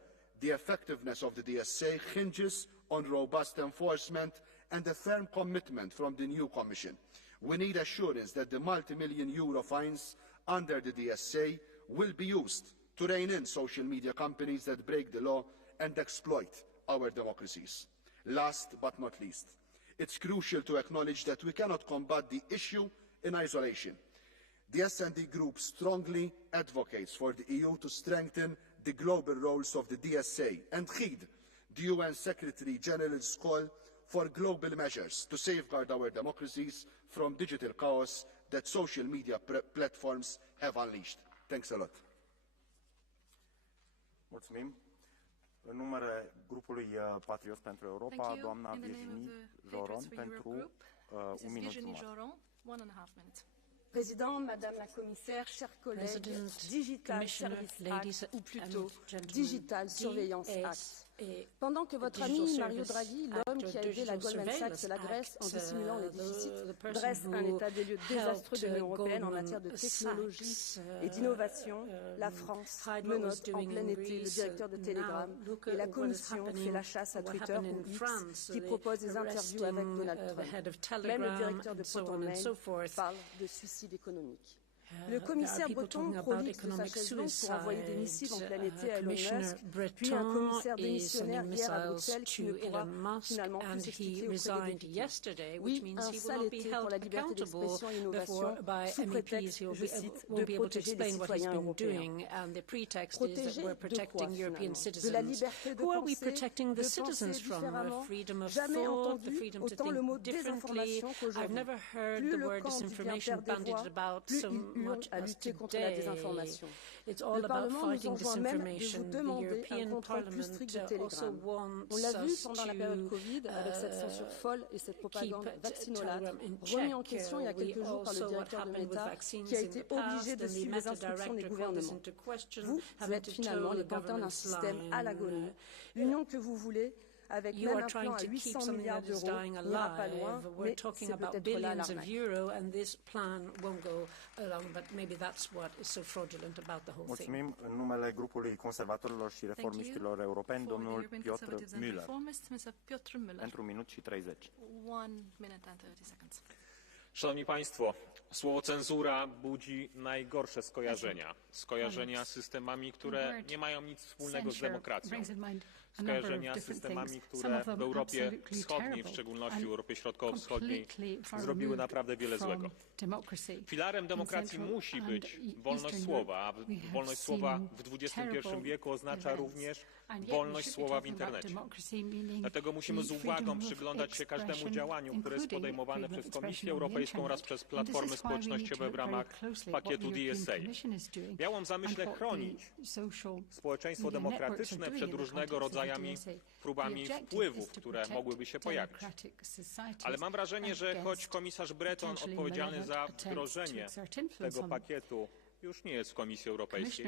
the effectiveness of the DSA hinges on robust enforcement and a firm commitment from the new Commission. We need assurance that the multi-million euro fines under the DSA will be used to rein in social media companies that break the law and exploit our democracies. Last but not least, it's crucial to acknowledge that we cannot combat the issue in isolation. The S&D Group strongly advocates for the EU to strengthen the global roles of the DSA and heed the UN Secretary General's call for global measures to safeguard our democracies from digital chaos that social media platforms have unleashed. Thanks a lot. Mulțumim. În numele grupului Patrioți pentru Europa, doamna Virginie Joron, pentru un minut jumătate. Président, Madame la Commissaire, chers collègues, Digital Service Act, ou plutôt Digital Surveillance Act. Pendant que votre ami Mario Draghi, l'homme qui a aidé la Goldman Sachs et la Grèce en dissimulant les déficits, dresse un état des lieux désastreux de l'Union européenne en matière de technologie et d'innovation, la France menotte en plein été le directeur de Telegram et la Commission fait la chasse à Twitter ou X qui propose des interviews avec Donald Trump. Même le directeur de Proton Mail parle de suicide économique. Le commissaire breton profite de sa chaise longue pour envoyer des missiles en plein été à Elon Musk, puis un commissaire démissionnaire hier à Bruxelles qui ne pourra finalement plus s'expliquer auprès des députés. Oui, un sale été pour la liberté d'expression et l'innovation, sous prétexte, je cite, de protéger les citoyens européens. Protéger de quoi, finalement? De la liberté de penser différemment. Jamais entendu autant le mot désinformation qu'aujourd'hui. Plus le camp dit bien perdre des voix, plus il à lutter contre la désinformation. Le Parlement nous enjoint même de vous demander un contrôle plus strict de Telegram. On l'a vu pendant la période Covid avec cette censure folle et cette propagande vaccinolâtre, remis en question il y a quelques jours par le directeur de l'État qui a été obligé de suivre les instructions des gouvernements. Vous êtes finalement les pantins d'un système à l'agonie. L'union que vous voulez, avec même un plan à 800 milliards d'euros, n'ira pas loin, mais c'est peut-être là l'arnaque. Mulțumim. În numele grupului conservatorilor și reformiștilor europeni, domnul Piotr Müller. Pentru un minut și 30. Szanowni Państwo, słowo cenzura budzi najgorsze skojarzenia. Skojarzenia z systemami, które nie mają nic wspólnego z demokracją. Skojarzenia z systemami, które w Europie Wschodniej, w szczególności w Europie Środkowo-Wschodniej, zrobiły naprawdę wiele złego. Filarem demokracji musi być wolność słowa, a wolność słowa w XXI wieku oznacza również wolność słowa w internecie. Dlatego musimy z uwagą przyglądać się każdemu działaniu, które jest podejmowane przez Komisję Europejską oraz przez platformy społecznościowe w ramach pakietu DSA. Miał on w zamyśle chronić społeczeństwo demokratyczne przed różnego rodzaju próbami wpływów, które mogłyby się pojawić. Ale mam wrażenie, że choć komisarz Breton odpowiedzialny za wdrożenie tego pakietu już nie jest w Komisji Europejskiej,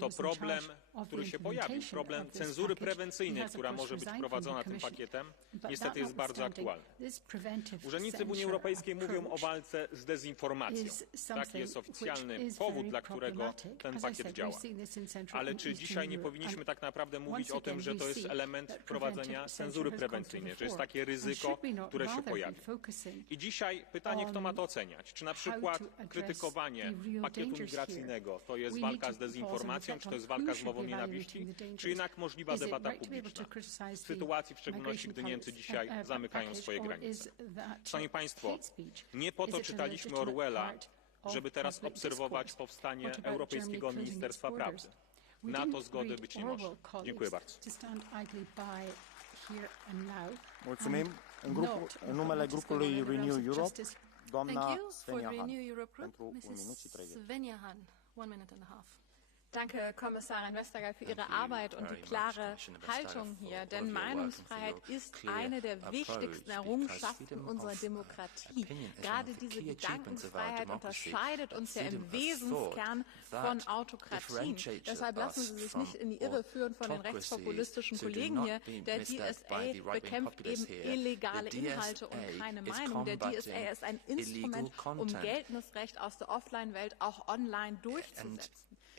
to problem, który się pojawił, problem cenzury prewencyjnej, która może być wprowadzona tym pakietem, niestety jest bardzo aktualny. Urzędnicy w Unii Europejskiej mówią o walce z dezinformacją. Taki jest oficjalny powód, dla którego ten pakiet działa. Ale czy dzisiaj nie powinniśmy tak naprawdę mówić o tym, że to jest element wprowadzenia cenzury prewencyjnej, że jest takie ryzyko, które się pojawi? I dzisiaj pytanie, kto ma to oceniać? Czy na przykład krytykowanie pakietu migracyjnego to jest walka z dezinformacją, czy to jest walka z mową nienawiści, czy jednak możliwa debata publiczna, w sytuacji w szczególności, gdy Niemcy dzisiaj zamykają swoje granice. Szanowni Państwo, nie po to czytaliśmy Orwella, żeby teraz obserwować powstanie Europejskiego Ministerstwa Prawdy. Na to zgody być nie może. Dziękuję bardzo. Mulțumim. În numele grupului Renew Europe, doamna Svenja Han, pentru un minut și 30. Svenja Han, 1 minute and a half. Danke, Kommissarin Vestager, für Ihre Arbeit und die klare Haltung hier. Denn Meinungsfreiheit ist eine der wichtigsten Errungenschaften unserer Demokratie. Gerade diese Gedankenfreiheit unterscheidet uns ja im Wesenskern von Autokratien. Deshalb lassen Sie sich nicht in die Irre führen von den rechtspopulistischen Kollegen hier. Der DSA bekämpft eben illegale Inhalte und keine Meinung. Der DSA ist ein Instrument, um geltendes Recht aus der Offline-Welt auch online durchzusetzen.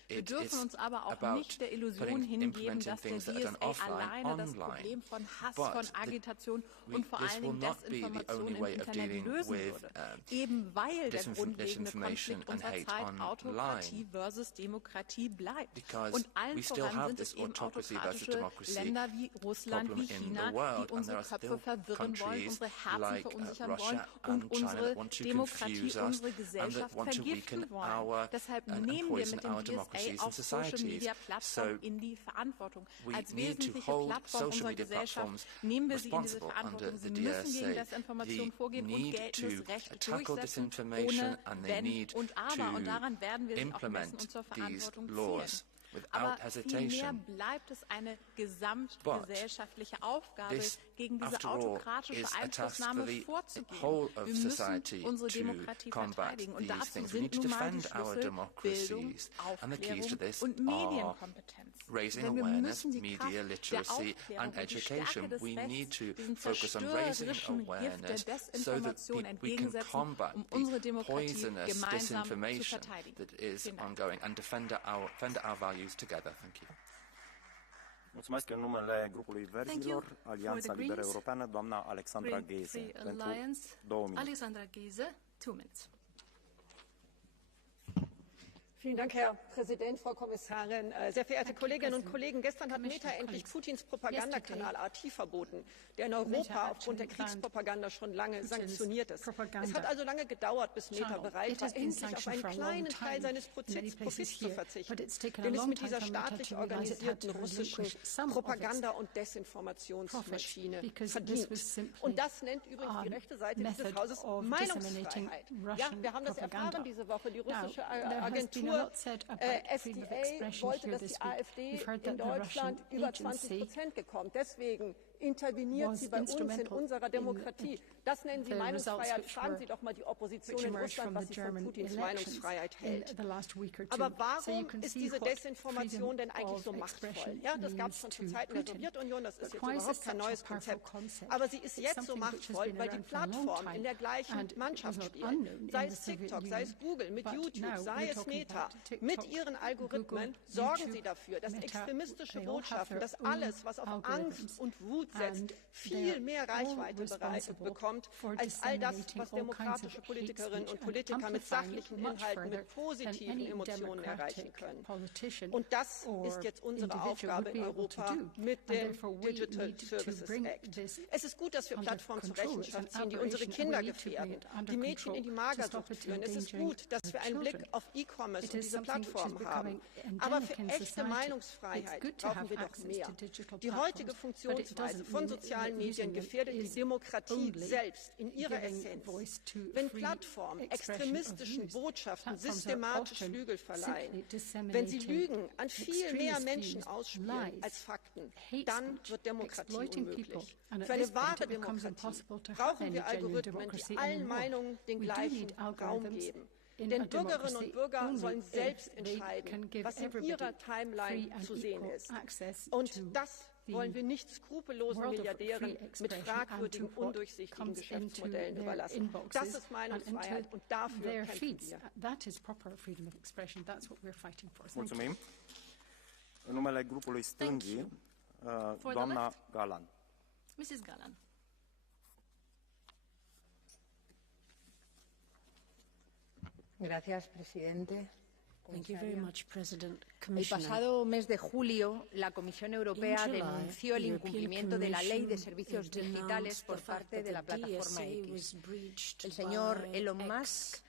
Wir dürfen uns aber auch nicht der Illusion hingeben, dass der DSA alleine das Problem von Hass, von Agitation und vor allen Dingen Desinformation im Internet lösen würde. Eben weil der grundlegende Konflikt unserer Zeit Autokratie versus Demokratie bleibt. Und allen voran sind es eben autokratische Länder wie Russland, wie China, die unsere Köpfe verwirren wollen, unsere Herzen verunsichern wollen und unsere Demokratie, unsere Gesellschaft vergiften wollen. Deshalb nehmen wir mit dem DSA auch Social-Media-Plattformen in die Verantwortung. Als wesentliche Plattform unserer Gesellschaft nehmen wir sie in diese Verantwortung. Sie müssen gegen Desinformation vorgehen und geltendes Recht durchsetzen, ohne Wenn und Aber. Und daran werden wir sie auch messen und zur Verantwortung ziehen. Aber vielmehr bleibt es eine gesamtgesellschaftliche Aufgabe, gegen diese autokratische Einflussnahme vorzugehen. Wir müssen unsere Demokratie verteidigen. Und dazu sind nun mal die Schlüssel Bildung, Aufklärung und Medienkompetenz. Denn wir müssen die Kraft der Aufklärung und die Stärke des Rechts diesem zerstörerischen Gift der Desinformation entgegensetzen, um unsere Demokratie gemeinsam zu verteidigen. Vielen Dank. Together. Thank you. Mulțumesc în numele grupului Verzilor, Alianța Liberă Europeană, doamna Alexandra Gheze. Pentru 2 minute. Alexandra Gheze, 2 minutes. Vielen Dank, Herr Präsident, Frau Kommissarin, sehr verehrte Kolleginnen und Kollegen. Gestern hat Meta endlich Putins Propagandakanal RT verboten, der in Europa aufgrund der Kriegspropaganda schon lange sanktioniert ist. Es hat also lange gedauert, bis Meta bereit war, endlich auf einen kleinen Teil seines Profits zu verzichten, den es mit dieser staatlich organisierten russischen Propaganda- und Desinformationsmaschine verdient. Und das nennt übrigens die rechte Seite dieses Hauses Meinungsfreiheit. Ja, wir haben das erfahren diese Woche. Die russische Agentur SDA wollte, dass die AfD in Deutschland über 20% bekommt. Deswegen interveniert sie bei uns in unserer Demokratie. Das nennen Sie Meinungsfreiheit. Fragen Sie doch mal die Opposition in Russland, was sie von Putins Meinungsfreiheit hält. Aber warum ist diese Desinformation denn eigentlich so machtvoll? Ja, das gab es schon zu Zeiten der Sowjetunion, das ist jetzt überhaupt kein neues Konzept. Aber sie ist jetzt so machtvoll, weil die Plattformen in der gleichen Mannschaft spielen. Sei es TikTok, sei es Google, mit YouTube, sei es Meta. Mit ihren Algorithmen sorgen sie dafür, dass extremistische Botschaften, dass alles, was auf Angst und Wut setzt, viel mehr Reichweite bekommt, als all das, was demokratische Politikerinnen und Politiker mit sachlichen Inhalten, mit positiven Emotionen erreichen können. Und das ist jetzt unsere Aufgabe in Europa mit dem Digital Services Act. Es ist gut, dass wir Plattformen zur Rechenschaft ziehen, die unsere Kinder gefährden, die Mädchen in die Magersucht führen. Es ist gut, dass wir einen Blick auf E-Commerce und diese Plattformen haben. Aber für echte Meinungsfreiheit brauchen wir doch mehr. Die heutige Funktionsweise von sozialen Medien gefährdet die Demokratie selbst in ihrer Essenz. Wenn Plattformen extremistischen Botschaften systematisch Flügel verleihen, wenn sie Lügen an viel mehr Menschen ausspielen als Fakten, dann wird Demokratie unmöglich. Für eine wahre Demokratie brauchen wir Algorithmen, die allen Meinungen den gleichen Raum geben. Denn Bürgerinnen und Bürger sollen selbst entscheiden, was in ihrer Timeline zu sehen ist. Und das wollen wir nicht skrupellosen Milliardären mit fragwürdigen, undurchsichtigen Geschäftsmodellen überlassen. Das ist Meinungsfreiheit und dafür kämpfen wir. Mulțumim. În numele grupului Stângii, doamna Galan. Mrs. Galan. Gracias, presidente. Thank you very much, President. El pasado mes de julio, la Comisión Europea denunció el incumplimiento de la Ley de Servicios Digitales por parte de la plataforma X. El señor Elon Musk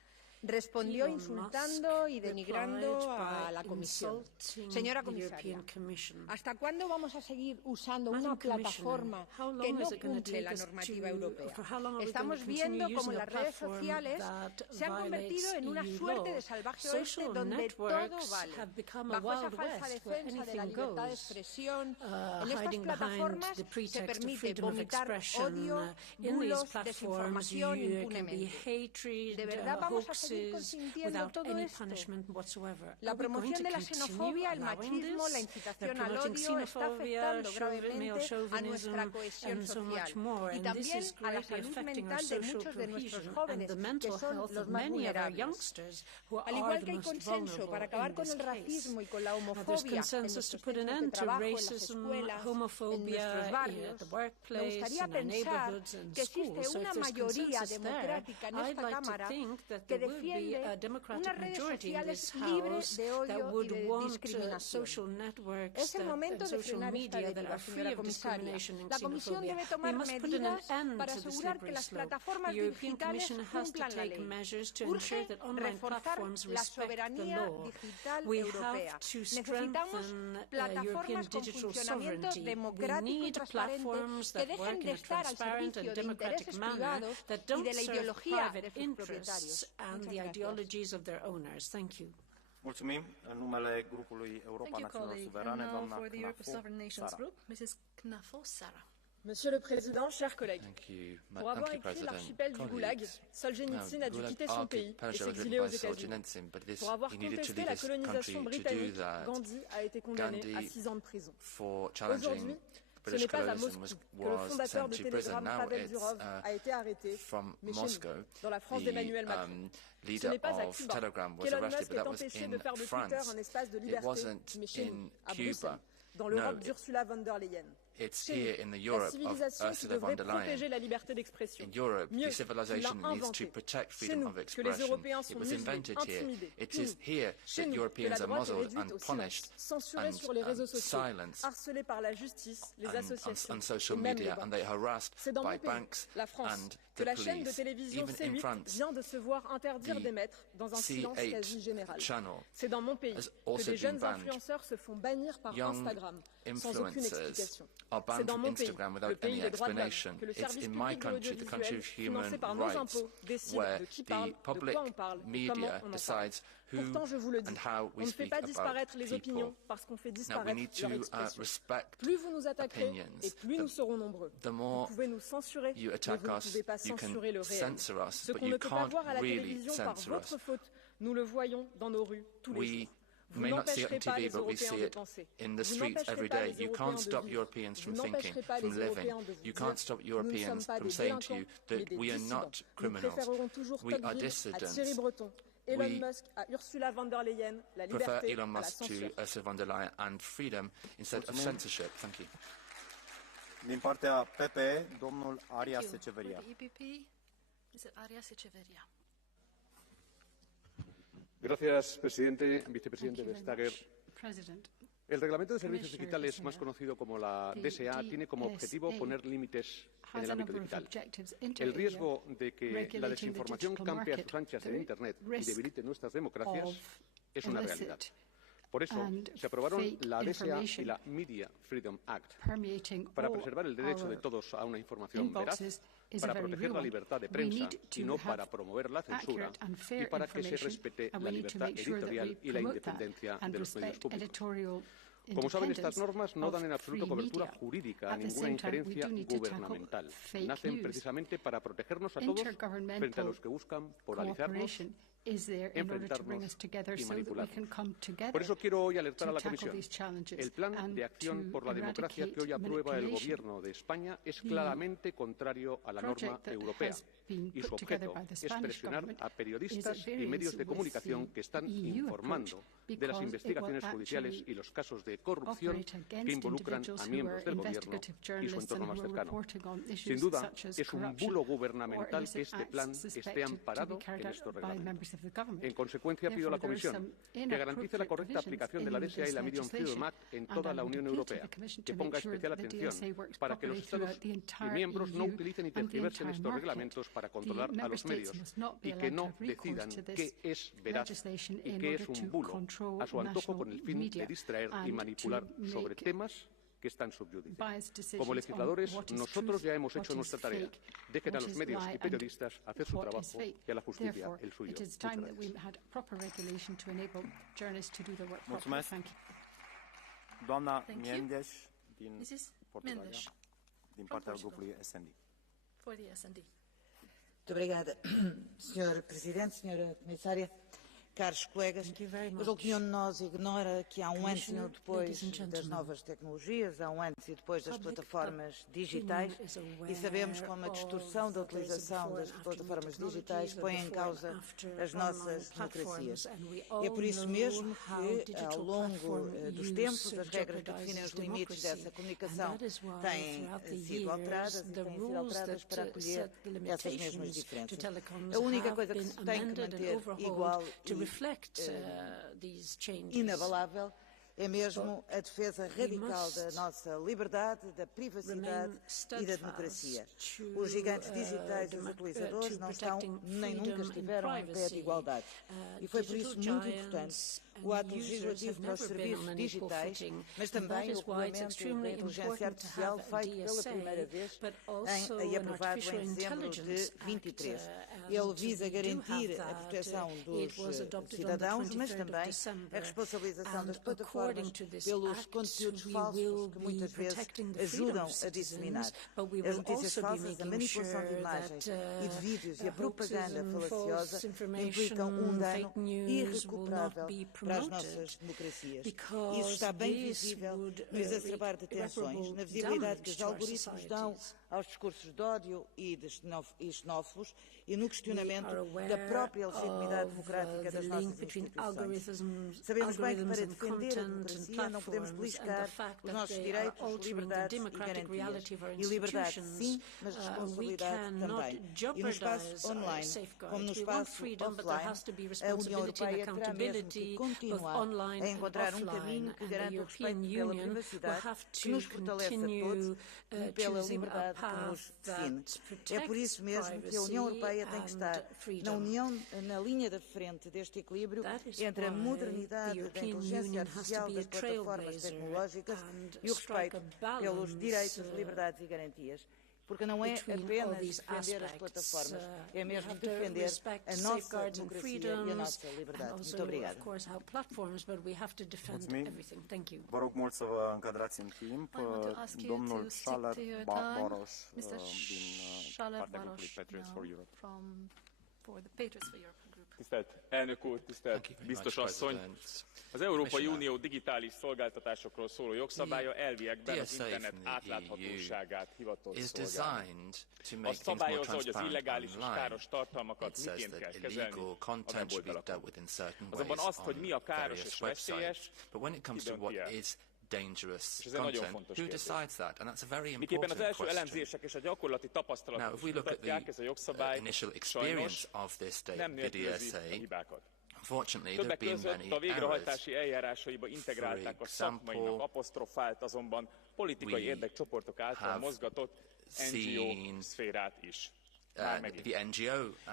respondió insultando y denigrando a la Comisión. Señora Comisaria, ¿hasta cuándo vamos a seguir usando una plataforma que no cumple la normativa europea? Estamos viendo cómo las redes sociales se han convertido en una suerte de salvaje oeste donde todo vale. Bajo esa falsa defensa de la libertad de expresión, en estas plataformas se permite vomitar odio, bulos, desinformación impunemente. ¿De verdad vamos a seguir consintiendo todo esto? La promoción de la xenofobia, el machismo, la incitación al odio está afectando gravemente a nuestra cohesión social y también a la salud mental de muchos de nuestros jóvenes, que son los más vulnerables. Al igual que hay consenso para acabar con el racismo y con la homofobia en nuestros centros de trabajo, en las escuelas, en nuestros barrios, me gustaría pensar que existe una mayoría democrática en esta Cámara que defiende unas redes sociales libres de odio y de discriminación. Es el momento de frenar esta deriva, señora Comisaria. La Comisión debe tomar medidas para asegurar que las plataformas digitales cumplan la ley. Urge reforzar la soberanía digital europea. Necesitamos plataformas con funcionamiento democrático y transparente que dejen de estar al servicio de intereses privados y de la ideología de sus propietarios. Mulțumim. În numele grupului Europa Națiunilor Suverane, doamna Knafo-Sara. Monsieur le Président, chers collègues, pour avoir écrit l'archipel du Goulag, Solzhenitsyn a dû quitter son pays et s'exiler aux États-Unis. Pour avoir contesté la colonisation britannique, Gandhi a été condamné à 6 ans de prison. Aujourd'hui, ce n'est pas à Moscou que le fondateur de Telegram, Pavel Durov, a été arrêté, mais chez nous, dans la France d'Emmanuel Macron. Ce n'est pas à Cuba qu'Elon Musk est empêché de faire de Twitter un espace de liberté, mais chez nous, à Bruxelles, dans l'Europe d'Ursula von der Leyen. It's here in the Europe of Ursula von der Leyen. In Europe, the civilization needs to protect freedom of expression. It was invented here. It is here that Europeans are muzzled and punished and silenced on social media, and they are harassed by banks and the police. Even in France, the C8 channel has also been banned. Young influencers are banned from Instagram without any explanation. It's in my country, the country of human rights, where the public media decides who and how we speak about people. Now we need to respect opinions. The more you attack us, you can censor us, but you can't really censor us. We may not see it on TV, but we see it in the streets every day. You can't stop Europeans from thinking, from living. You can't stop Europeans from saying to you that we are not criminals. We are dissidents. We prefer Elon Musk to Ursula von der Leyen and freedom instead of censorship. Thank you. Din partea PPE, domnul Arias Echeverria. Gracias, presidente, vicepresidente Vestager. El Reglamento de Servicios Digitales, más conocido como la DSA, tiene como objetivo poner límites en el ámbito digital. El riesgo de que la desinformación campe a sus anchas en Internet y debilite nuestras democracias es una realidad. Por eso se aprobaron la DSA y la Media Freedom Act para preservar el derecho de todos a una información veraz, para proteger la libertad de prensa y no para promover la censura, y para que se respete la libertad editorial y la independencia de los medios públicos. Como saben, estas normas no dan en absoluto cobertura jurídica a ninguna injerencia gubernamental. Nacen precisamente para protegernos a todos frente a los que buscan polarizarnos, enfrentarnos y manipularnos. Por eso quiero hoy alertar a la Comisión. El Plan de Acción por la Democracia que hoy aprueba el Gobierno de España es claramente contrario a la norma europea, y su objeto es presionar a periodistas y medios de comunicación que están informando de las investigaciones judiciales y los casos de corrupción que involucran a miembros del Gobierno y su entorno más cercano. Sin duda, es un bulo gubernamental que este plan esté amparado en estos reglamentos. En consecuencia, pido a la Comisión que garantice la correcta aplicación de la DSA y la Medium Freedom Act en toda la Unión Europea, que ponga especial atención para que los Estados y miembros no utilicen y tergiversen estos reglamentos para controlar a los medios y que no decidan qué es veraz y qué es un bulo a su antojo con el fin de distraer y manipular sobre temas que están subyúdice. Como legisladores, nosotros ya hemos hecho nuestra tarea. Dejen a los medios y periodistas hacer su trabajo y a la justicia el suyo. Mulțumesc. Doamna Mendes din Portugalia, din partea grupului SND. Muito obrigada, Sr. Presidente, Sra. Comissária. Caros colegas, eu julgo que nenhum de nós ignora que há antes e depois das novas tecnologias, há antes e depois das plataformas digitais e sabemos como a distorção da utilização das plataformas digitais põe em causa as nossas democracias. E é por isso mesmo que, ao longo dos tempos, as regras que definem os limites dessa comunicação têm sido alteradas e têm sido alteradas para acolher essas mesmas diferenças. A única coisa que se tem que manter igual inabalável é mesmo a defesa radical da nossa liberdade, da privacidade e da democracia. Os gigantes digitais e os utilizadores não estão, nem nunca estiveram em pé de igualdade. E foi por isso muito importante o ato legislativo para os serviços digitais, mas também o regulamento da inteligência artificial feito pela primeira vez e aprovado em dezembro de 23. Ele visa garantir a proteção dos cidadãos, mas também a responsabilização das plataformas pelos conteúdos falsos que muitas vezes ajudam a disseminar. As notícias falsas, a manipulação de imagens e de vídeos e a propaganda falaciosa implicam dano irrecuperável para as nossas democracias. Isso está bem visível no exacerbar de tensões, na visibilidade que os algoritmos dão aos discursos de ódio e xenófobos e no questionamento da própria legitimidade democrática das nossas instituições. Sabemos bem que para defender a democracia não podemos beliscar os nossos direitos, liberdades e garantias. E liberdade sim, mas responsabilidade também. E no espaço online, como no espaço offline, a União Europeia terá mesmo que continuar a encontrar um caminho que garanta o respeito pela privacidade, que nos fortaleça a todos e pela liberdade que nos define. É por isso mesmo que a União Europeia tem que estar na linha da frente deste equilíbrio entre a modernidade da inteligência artificial das plataformas tecnológicas e o respeito pelos direitos, liberdades e garantias. Porque não é apenas defender as plataformas, é mesmo defender a nossa democracia e a nossa liberdade. Muito obrigada. Mulțumim. Vă rog mult să vă încadrați în timp. Domnul Schaller Baros din partea grupului Patriots for Europe. Tisztelt elnök úr, tisztelt biztos asszony! Az Európai Unió digitális szolgáltatásokról szóló jogszabálya elviekben az internet átláthatóságát hivatott szolgálni. Azt szabályozza, hogy az illegális és káros tartalmakat miként kell kezelni a weboldalakon. Azonban azt, hogy mi a káros és veszélyes, ki dönti el. dangerous content. Who decides that? And that's a very Miképpen az important első elemzések és a gyakorlati tapasztalatok mutatják, ez a jogszabály sajnos nem nélkülözi a hibákat. Többek között a végrehajtási eljárásaiba integrálták a szakmainak apostrofált, azonban politikai érdekcsoportok által mozgatott NGO szférát is.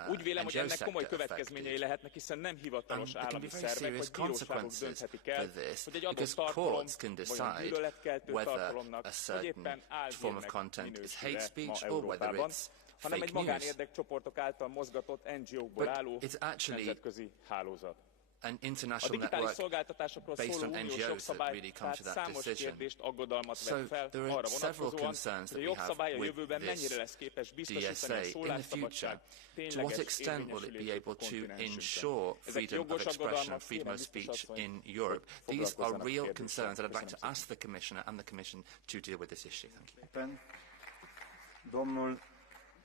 Úgy vélem, hogy ennek komoly következményei lehetnek, hiszen nem hivatalos állami szervek vagy bíróságok dönthetik el, hogy egy adott tartalom vajon gyűlöletkeltő tartalomnak, vagy éppen álhírnek minősül-e ma Európában, hanem egy magánérdekcsoportok által mozgatott NGO-kból álló nemzetközi hálózat. An international network based on NGOs that really come to that decision. So there are several concerns that we have with this DSA in the future. To what extent will it be able to ensure freedom of expression and freedom of speech in Europe? These are real concerns that I'd like to ask the Commissioner and the Commission to deal with this issue. Thank you. Domnul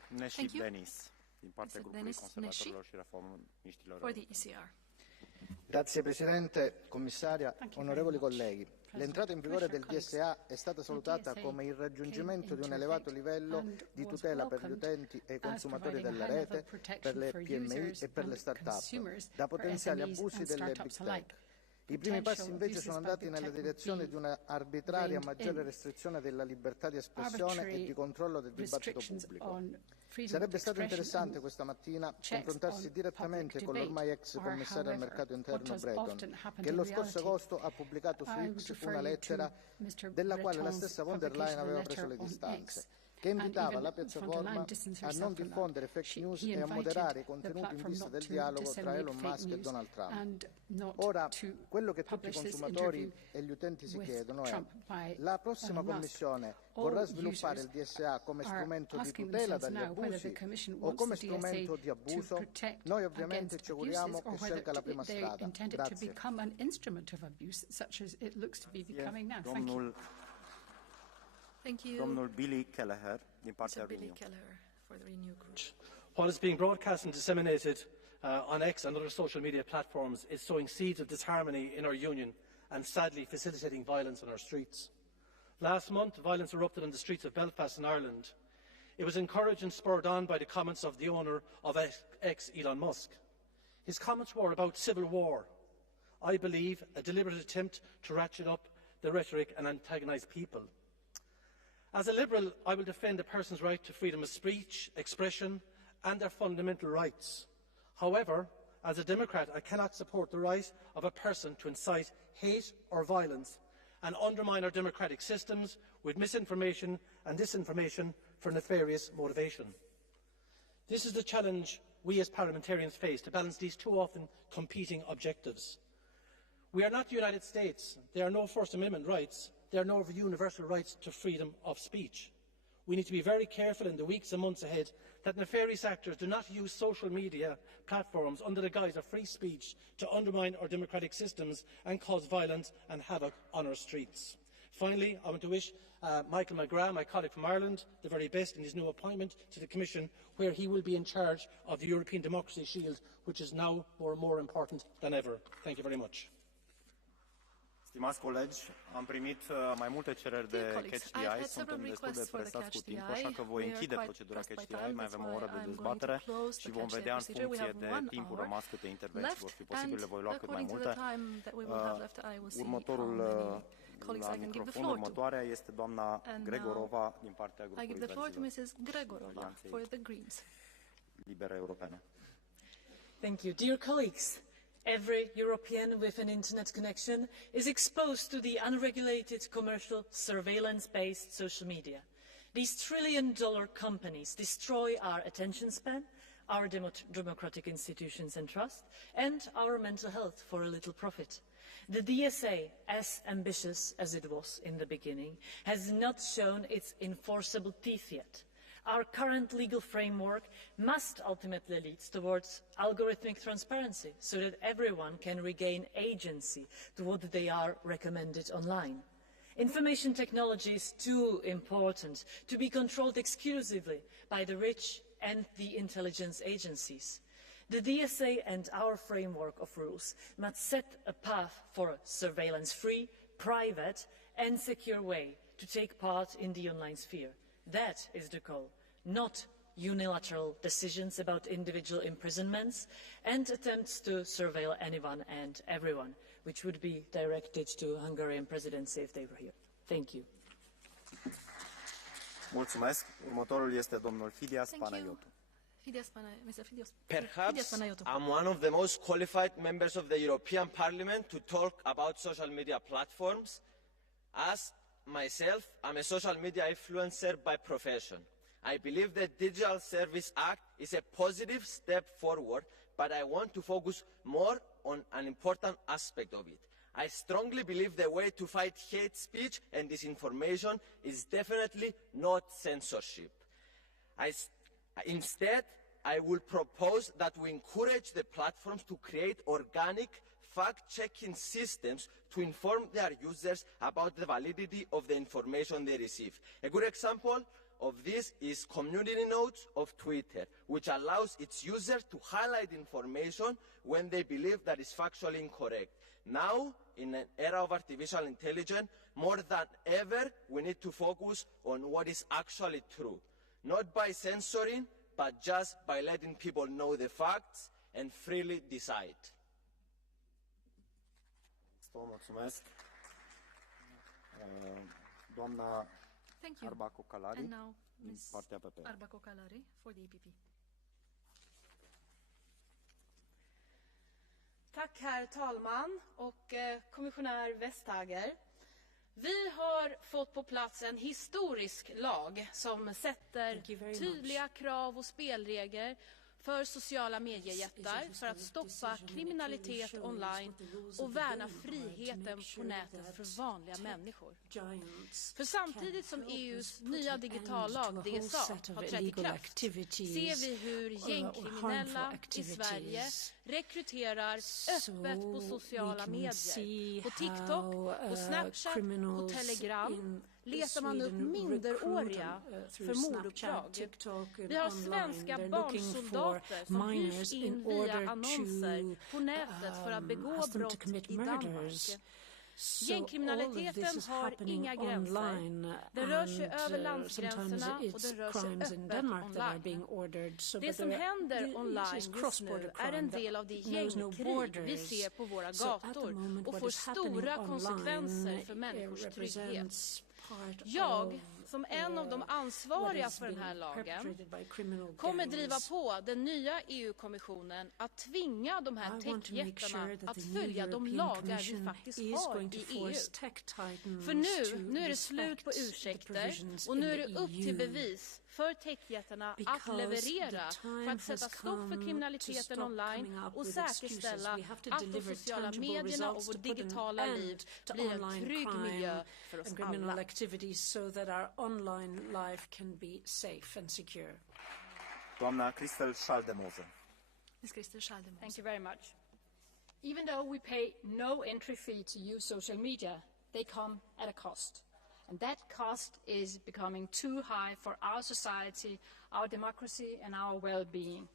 Neshi Benis, din partea grupului conservatorilor și reformiștilor. Grazie Presidente, Commissaria, onorevoli colleghi. L'entrata in vigore del DSA è stata salutata come il raggiungimento di un elevato livello di tutela per gli utenti e i consumatori della rete, per le PMI e per le start-up, da potenziali abusi delle big tech. I primi passi invece sono andati nella direzione di una arbitraria maggiore restrizione della libertà di espressione e di controllo del dibattito pubblico. Sarebbe stato interessante questa mattina confrontarsi direttamente con l'ormai ex commissario al mercato interno Breton, che lo scorso agosto ha pubblicato su X una lettera della quale la stessa von der Leyen aveva preso le distanze, che invitava la piattaforma a non diffondere fake news e a moderare i contenuti in vista del dialogo tra Elon Musk e Donald Trump. Ora, quello che tutti i consumatori e gli utenti si chiedono è: la prossima Commissione vorrà sviluppare il DSA come strumento di tutela dagli abusi o come strumento di abuso? Noi ovviamente ci auguriamo che scelga la prima strada. Grazie. Domnul Billy Kelleher, din partea Renew. What is being broadcast and disseminated on X and other social media platforms is sowing seeds of disharmony in our union and sadly facilitating violence on our streets. Last month, violence erupted on the streets of Belfast in Ireland. It was encouraged and spurred on by the comments of the owner of X, Elon Musk. His comments were about civil war. I believe a deliberate attempt to ratchet up the rhetoric and antagonise people. As a Liberal, I will defend a person's right to freedom of speech, expression and their fundamental rights. However, as a Democrat, I cannot support the right of a person to incite hate or violence and undermine our democratic systems with misinformation and disinformation for nefarious motivation. This is the challenge we as parliamentarians face, to balance these too often competing objectives. We are not the United States. There are no First Amendment rights. There are no universal rights to freedom of speech. We need to be very careful in the weeks and months ahead that nefarious actors do not use social media platforms under the guise of free speech to undermine our democratic systems and cause violence and havoc on our streets. Finally, I want to wish Michael McGrath, my colleague from Ireland, the very best in his new appointment to the Commission, where he will be in charge of the European Democracy Shield, which is now more important than ever. Thank you very much. Stimați colegi, am primit mai multe cereri de catch the eye, suntem destul de presați cu timpul, așa că voi închide procedura catch the eye, mai avem o oră de dezbatere și vom vedea în funcție de timpul rămas câte intervenții vor fi posibile, voi lua cât mai multe. Următorul la microfon, următoarea este doamna Gregorova din partea grupului Verzilor. Libera Europeană. Thank you. Dear colleagues, every European with an internet connection is exposed to the unregulated commercial surveillance-based social media. These trillion-dollar companies destroy our attention span, our democratic institutions and trust, and our mental health for a little profit. The DSA, as ambitious as it was in the beginning, has not shown its enforceable teeth yet. Our current legal framework must ultimately lead towards algorithmic transparency so that everyone can regain agency to what they are recommended online. Information technology is too important to be controlled exclusively by the rich and the intelligence agencies. The DSA and our framework of rules must set a path for a surveillance-free, private and secure way to take part in the online sphere. That is the goal, not unilateral decisions about individual imprisonments and attempts to surveil anyone and everyone, which would be directed to the Hungarian presidency if they were here. Thank you. Mulțumesc. Următorul este domnul Fidias Panayotou. Perhaps I'm one of the most qualified members of the European Parliament to talk about social media platforms, as myself, I'm a social media influencer by profession. I believe the Digital Service Act is a positive step forward, but I want to focus more on an important aspect of it. I strongly believe the way to fight hate speech and disinformation is definitely not censorship. Instead, I will propose that we encourage the platforms to create organic fact-checking systems to inform their users about the validity of the information they receive. A good example of this is Community Notes of Twitter, which allows its users to highlight information when they believe that is factually incorrect. Now, in an era of artificial intelligence, more than ever, we need to focus on what is actually true, not by censoring, but just by letting people know the facts and freely decide. Mulțumesc. Doamna Arbaco Calari, din partea PP. Arbaco Calari for the EPP. Tack herr talman och kommissionär Vestager. Vi har fått på plats en historisk lag som sätter tydliga krav och spelregler för sociala mediejättar för att stoppa kriminalitet online och värna friheten på nätet för vanliga människor. För samtidigt som EUs nya digitallag DSA har trätt i kraft ser vi hur gängkriminella i Sverige rekryterar öppet på sociala medier. På TikTok, på Snapchat, på Telegram letar man upp minderåriga för morduppdrag. Vi har svenska barnsoldater som hyrs in via annonser på nätet för att begå brott i Danmark. Gängkriminaliteten har inga gränser. Den rör sig över landsgränserna och den rör sig öppet online. Det som händer online just nu är en del av det gängkrig vi ser på våra gator och får stora konsekvenser för människors trygghet. Jag, som en av de ansvariga för den här lagen, kommer driva på den nya EU-kommissionen att tvinga de här techjättarna att följa de lagar vi faktiskt har i EU. För nu är det slut på ursäkter och nu är det upp till bevis för techjättarna att leverera för att sätta stopp för kriminaliteten online och säkerställa att de sociala medierna och vårt digitala liv blir en trygg miljö för oss alla. So that our online life can be safe and secure. Doamna Christel Schaldemose. Thank you very much. Even though we pay no entry fee to use social media, they come at a cost. And that cost is becoming too high for our society, our democracy and our well-being.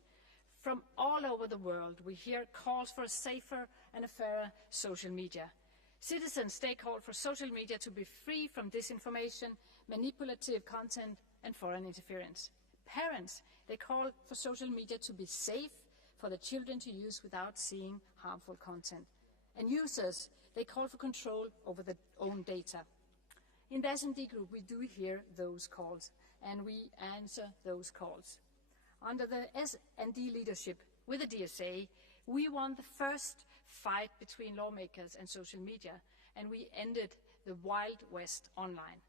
From all over the world, we hear calls for a safer and a fairer social media. Citizens, they call for social media to be free from disinformation, manipulative content and foreign interference. Parents, they call for social media to be safe for the children to use without seeing harmful content. And users, they call for control over their own data. In the S&D group, we do hear those calls and we answer those calls. Under the S&D leadership with the DSA, we won the first fight between lawmakers and social media, and we ended the Wild West online.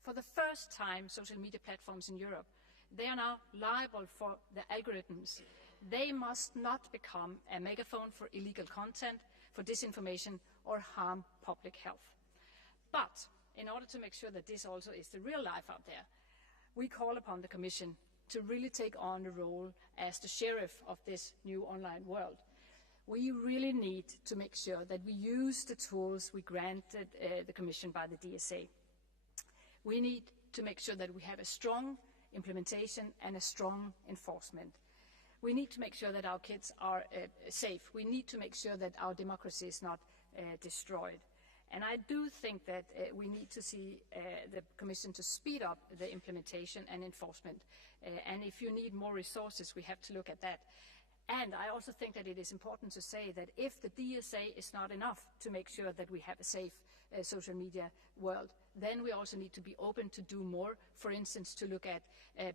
For the first time, social media platforms in Europe, they are now liable for the algorithms. They must not become a megaphone for illegal content, for disinformation, or harm public health. But in order to make sure that this also is the real life out there, we call upon the Commission to really take on the role as the sheriff of this new online world. We really need to make sure that we use the tools we granted the Commission by the DSA. We need to make sure that we have a strong implementation and a strong enforcement. We need to make sure that our kids are safe. We need to make sure that our democracy is not destroyed. And I do think that we need to see the Commission to speed up the implementation and enforcement. And if you need more resources, we have to look at that. And I also think that it is important to say that if the DSA is not enough to make sure that we have a safe social media world, then we also need to be open to do more, for instance, to look at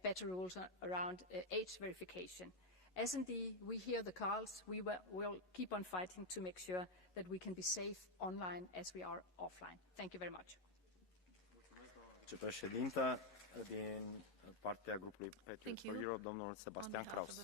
better rules around age verification. S&D, we hear the calls. We will keep on fighting to make sure that we can be safe online as we are offline. Thank you very much. Vicepreședintă, din partea grupului Patriots for Europe, domnul Sebastian Kraus.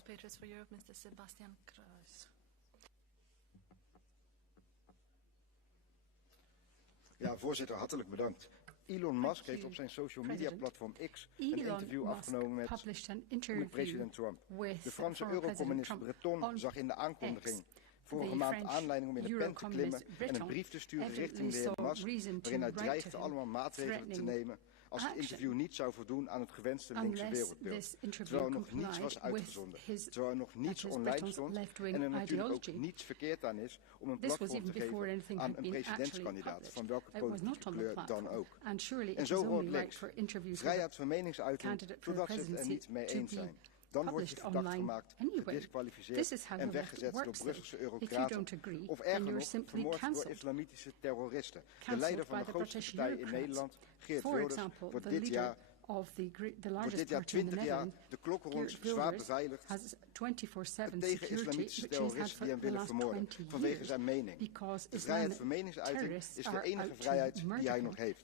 Ja, voorzitter, hartelijk bedankt. Elon Musk heeft op zijn social media platform X een interview afgenomen met president Trump. De Franse eurocommunist Breton zag in de aankondiging vorige maand aanleiding om in de pen te klimmen en een brief te sturen richting de heer Musk, waarin hij dreigde allemaal maatregelen te nemen als het interview niet zou voldoen aan het gewenste linkse wereldbeeld, terwijl er nog niets was uitgezonden, terwijl er nog niets online stond en er natuurlijk ook niets verkeerd aan is om een platform te geven aan een presidentskandidaat, van welke politieke kleur dan ook. En zo rolt links. Vrijheid van meningsuiting totdat ze het er niet mee eens zijn. Dan word je verdacht gemaakt, gedisqualificeerd en weggezet door Brusselse eurocraten. Of erger nog, vermoord door islamitische terroristen. De leider van de grootste partij in Nederland, Geert Wilders, wordt dit jaar 20 jaar de klokkenrond zwaar beveiligd tegen islamitische terroristen die hem willen vermoorden vanwege zijn mening. De vrijheid van meningsuiting is de enige vrijheid die hij nog heeft.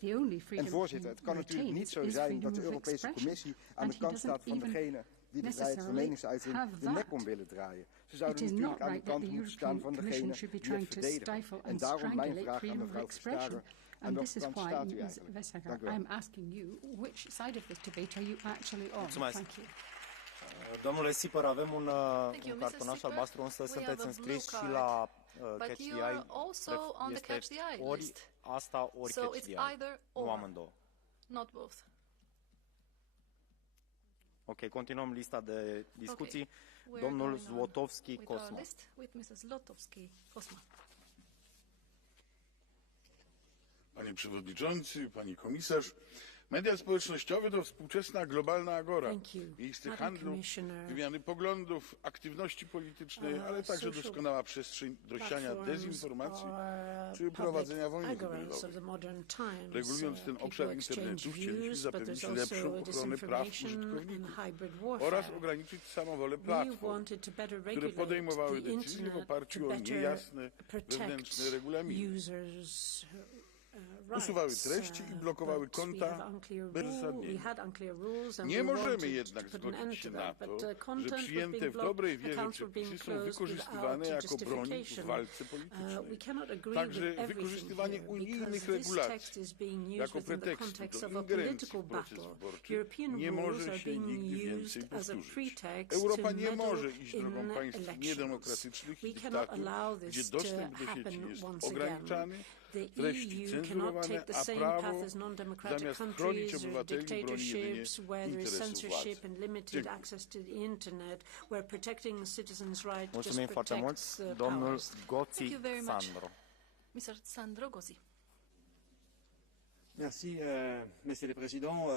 En voorzitter, het kan natuurlijk niet zo zijn dat de Europese Commissie aan de kant staat van degene die de vrijheid van meningsuiting de nek om willen draaien. Ze zouden natuurlijk aan de kant moeten staan van degene die het verdedigen. En daarom mijn vraag aan mevrouw Verstager. And this is why, Ms. Vestager, I'm asking you, which side of this debate are you actually on? Thank you. Domnule Sipăr, avem un cartonaș albastru, însă sunteți înscris și la Catch the Eye. Este ori asta, ori Catch the Eye. Nu amândouă. Not both. Ok, continuăm lista de discuții. Domnul Złotowski Kosma. Panie Przewodniczący, Pani Komisarz, media społecznościowe to współczesna globalna agora, miejsce handlu, wymiany poglądów, aktywności politycznej, ale także doskonała przestrzeń do siania dezinformacji czy prowadzenia wojny hybrydowej. Regulując ten obszar internetu chcieliśmy zapewnić lepszą ochronę praw użytkowników oraz ograniczyć samowolę platform, które podejmowały decyzje w oparciu o niejasne wewnętrzne regulaminy. Usuwały treści i blokowały konta bez uzasadnienia. Nie możemy jednak zgodzić się na to, że przyjęte w dobrej wierze przepisy są wykorzystywane jako broń w walce politycznej. Także wykorzystywanie unijnych regulacji jako pretekstu do ingerencji w proces wyborczy nie może się nigdy więcej powtórzyć. Europa nie może iść drogą państw niedemokratycznych i dyktatu, gdzie dostęp do sieci jest ograniczany, treści cenzurowane, a prawo zamiast chronić obywateli broni jedynie interesów władzy. Mulțumim foarte mult, domnul Gozi Sandro. Mr. Sandro Gozi. Merci, Monsieur le Président,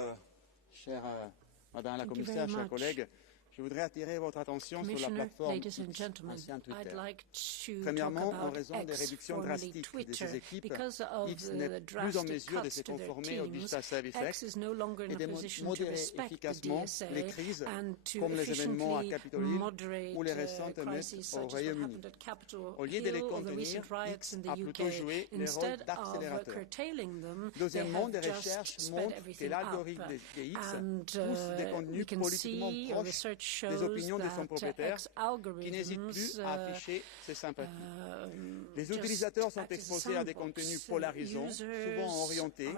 chère Madame la Commissaire, chers collègues. Je voudrais attirer votre attention sur la plateforme X, ancien Twitter. Premièrement, en raison des réductions drastiques de ses équipes, X n'est plus en mesure de se conformer au Digital Service Act et de modérer efficacement les crises comme les événements à Capitol Hill ou les récentes émeutes au Royaume-Uni. Au lieu de les contenir, X a plutôt joué le rôle d'accélérateur. Deuxièmement, des recherches montrent que l'algorithme de X pousse des contenus politiquement proches des opinions de son propriétaire qui n'hésite plus à afficher ses sympathies. Les utilisateurs sont exposés à des contenus polarisants, souvent orientés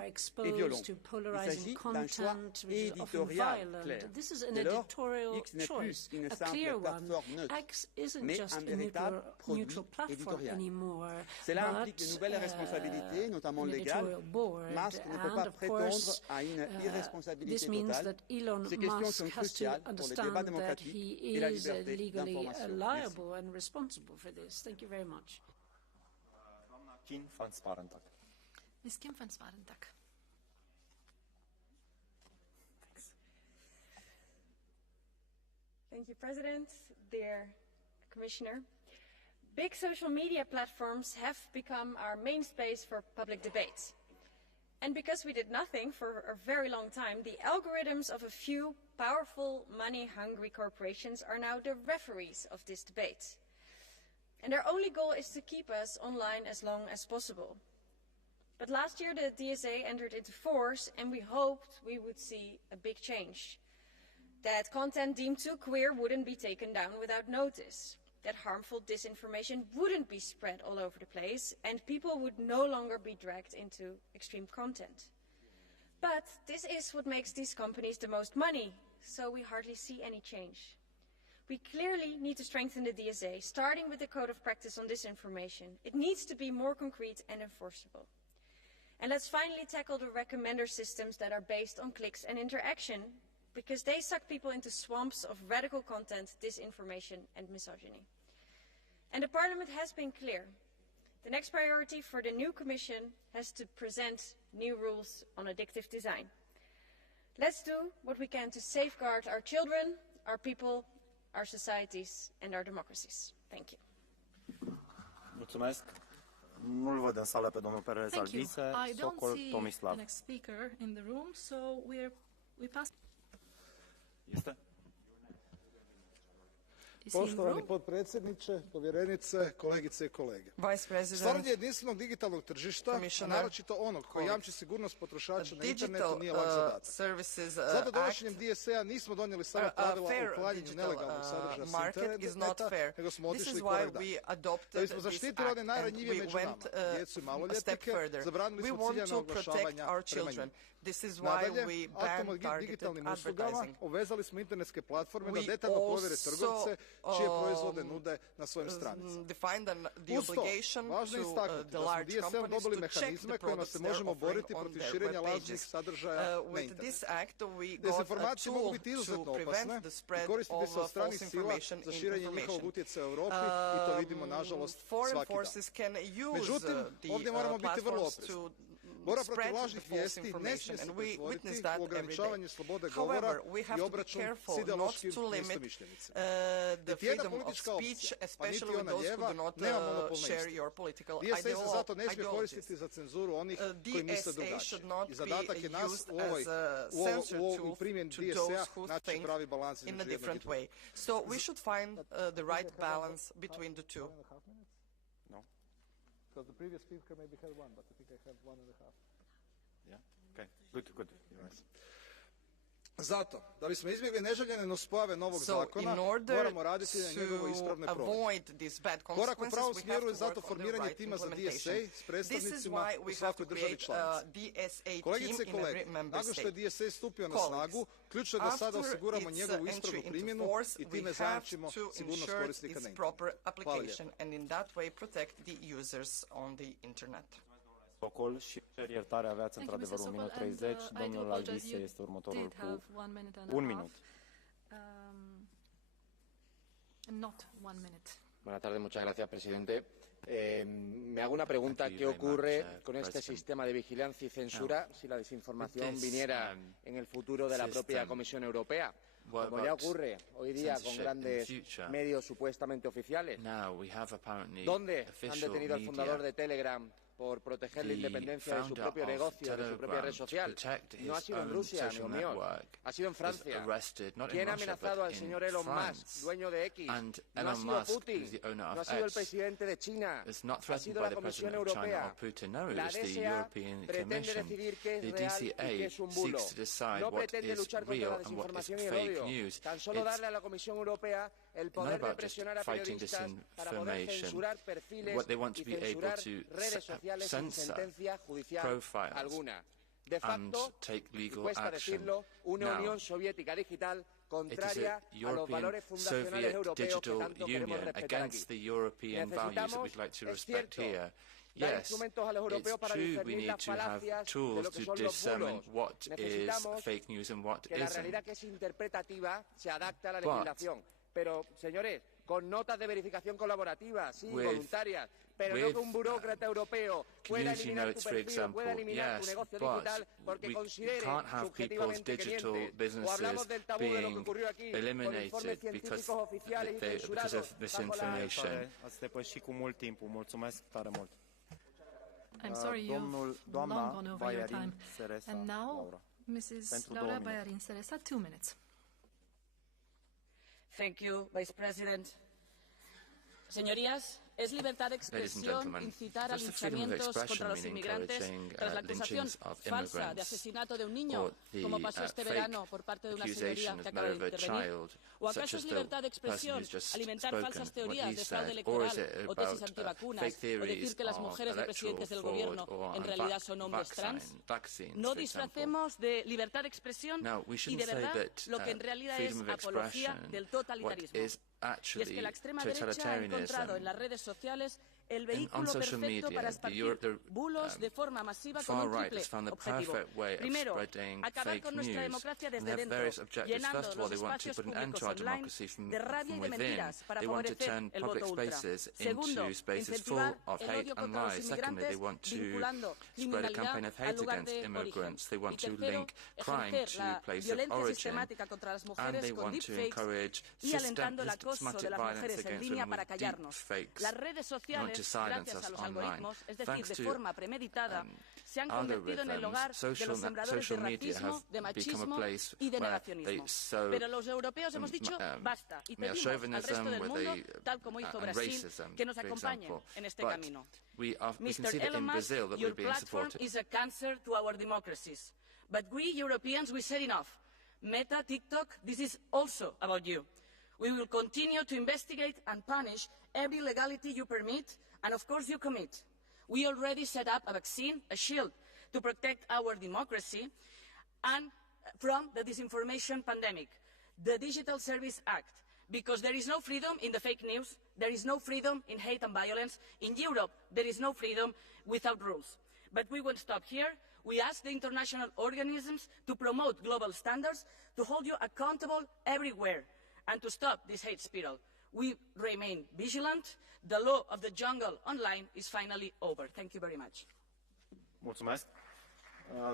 et violents. Il s'agit d'un choix éditorial clair. Dès lors, X n'est plus une simple plateforme neutre, mais un véritable produit éditorial. Cela implique de nouvelles responsabilités, notamment légales. Musk ne peut pas prétendre à une irresponsabilité totale. Ces questions sont cruciales pour le débat démocratique et la liberté d'information. Kim van Sparentak. Ms. Kim van Sparentak. Thank you, President. Dear Commissioner, big social media platforms have become our main space for public debate. And because we did nothing for a very long time, the algorithms of a few powerful, money-hungry corporations are now the referees of this debate. And their only goal is to keep us online as long as possible. But last year the DSA entered into force and we hoped we would see a big change. That content deemed too queer wouldn't be taken down without notice. That harmful disinformation wouldn't be spread all over the place and people would no longer be dragged into extreme content. But this is what makes these companies the most money, so we hardly see any change. We clearly need to strengthen the DSA, starting with the Code of Practice on Disinformation. It needs to be more concrete and enforceable. And let's finally tackle the recommender systems that are based on clicks and interaction, because they suck people into swamps of radical content, disinformation and misogyny. And the Parliament has been clear. The next priority for the new Commission has to present new rules on addictive design. Let's do what we can to safeguard our children, our people, our societies and our democracies. Thank you. Mulțumesc. Nu-l văd în sală pe domnul Perez Albise. Socol Tomislav. Este? Poštovani potpredsjedniče, povjerenice, kolegice i kolege. Stvaranje jedinstvenog digitalnog tržišta, a naročito onog koji jamči sigurnost potrošača na internetu, nije lak zadatak. Zato donošenjem DSA nismo donijeli samo pravila o uklanjanju nelegalnog sadržaja s interneta, nego smo otišli korak dalje. Da bismo zaštitili one najranjivije među nama, djecu i maloljetnike, zabranili smo ciljano oglašavanja prema njima. Nadalje, aktom o digitalnim uslugama obvezali smo internetske platforme da detaljno provjere trgovce čije proizvode nude na svojim stranicama. Uz to, važno je istaknuti da smo DSA-om dobili mehanizme kojima se možemo boriti protiv širenja lažnih sadržaja na internetu. Dezinformacije mogu biti izuzetno opasne i koristiti se od stranih sila za širenje njihovog utjecaja u Europi i to vidimo, nažalost, svaki dan. Međutim, ovdje moramo biti vrlo oprezni. Borba protiv lažnih vijesti ne smije se pretvoriti u ograničavanje slobode govora i obračun s ideološkim neistomišljenicima. Niti jedna politička opcija, pa niti ona lijeva, nema monopol na istinu. DSA se zato ne smije koristiti za cenzuru onih koji misle drugačije. I zadatak je nas u primjeni DSA naći pravi balans između jednog i drugog. So we should find the right balance between the two. Because the previous speaker maybe had one, but I think I had 1.5. Yeah? Okay. Good. Yes. Zato, da bismo izbjegli neželjene nuspojave novog zakona, moramo raditi na njegovoj ispravnoj provedbi. Korak u pravom smjeru je zato formiranje tima za DSA s predstavnicima u svakoj državi članici. Kolegice i kolege, nakon što je DSA stupio na snagu, ključno je da sada osiguramo njegovu ispravnu primjenu i time zajamčimo sigurnost korisnika na internetu. Socol și cer iertare, aveați într-adevăr 1 minut 30. Domnul Albise este următorul cu 1 minut. Not 1 minute. Buenas tardes, muchas gracias, presidente. Me hago una pregunta, ¿qué ocurre con este sistema de vigilancia y censura si la desinformación viniera en el futuro de la propia Comisión Europea? Como ya ocurre hoy día con grandes medios supuestamente oficiales. ¿Dónde han detenido al fundador de Telegram por proteger la independencia de su propio negocio, de su propia red social? No ha sido en Rusia, amigo mío, ha sido en Francia. ¿Quién ha amenazado al señor Elon Musk, dueño de X? No ha sido Putin, no ha sido el presidente de China, ha sido la Comisión Europea. La DSA pretende decidir qué es real y qué es un bulo. No pretende luchar contra la desinformación y el odio, tan solo darle a la Comisión Europea el poder de presionar a periodistas para poder censurar perfiles y censurar redes sociales sin sentencia judicial alguna. De facto, y cuesta decirlo, una Unión Soviética digital contraria a los valores fundacionales europeos que tanto queremos respetar aquí. Necesitamos, es cierto, dar instrumentos a los europeos para discernir las falacias de lo que son los bulos. Necesitamos que la realidad que es interpretativa se adapte a la legislación. Pero, señores, con notas de verificación colaborativa, sí, voluntarias, pero no que un burócrata europeo pueda eliminar tu perfil, pueda eliminar tu negocio digital porque considere subjetivamente queriente. O hablamos del tabú de lo que ocurrió aquí, con informes científicos oficiales y censurados bajo la... Ați depășit cu mult timpul. Mulțumesc tare mult. I'm sorry, you've long gone over your time. And now, Mrs. Laura Bayarin Seresa, 2 minutes. Thank you, Vice President. Señorías, es libertad de expresión incitar a linchamientos contra los inmigrantes tras la acusación falsa de asesinato de un niño, como pasó este verano por parte de una señoría que acaba de intervenir. ¿O acaso es libertad de expresión alimentar falsas teorías de fraude electoral o tesis antivacunas o decir que las mujeres de presidentes del gobierno en realidad son hombres trans? No disfracemos de libertad de expresión y de verdad lo que en realidad es apología del totalitarismo. Y es que la extrema derecha ha encontrado en las redes sociales el vehículo perfecto para esparcir bulos de forma masiva con un triple objetivo. Primero, acabar con nuestra democracia desde dentro, llenando los espacios públicos online de rabia y de mentiras para favorecer el voto ultra. Segundo, incentivar el odio contra los inmigrantes, vinculando criminalidad al lugar de origen. Y tercero, ejercer la violencia sistemática contra las mujeres con deepfakes y alentando el acoso de las mujeres en línea para callarnos. Las redes sociales, gracias a los algoritmos, es decir, de forma premeditada, se han convertido en el hogar de los sembradores de racismo, de machismo y de negacionismo. Pero los europeos hemos dicho basta y pedimos al resto del mundo, tal como hizo Brasil, que nos acompañen en este camino. Mr. Elon Musk, your platform is a cancer to our democracies. But we Europeans, we said enough. Meta, TikTok, this is also about you. We will continue to investigate and punish every illegality you permit and of course you commit. We already set up a vaccine, a shield, to protect our democracy and from the disinformation pandemic, the Digital Service Act, because there is no freedom in the fake news, there is no freedom in hate and violence. In Europe, there is no freedom without rules. But we won't stop here. We ask the international organisms to promote global standards, to hold you accountable everywhere, and to stop this hate spiral. We remain vigilant. The law of the jungle online is finally over. Thank you very much. Mulțumesc.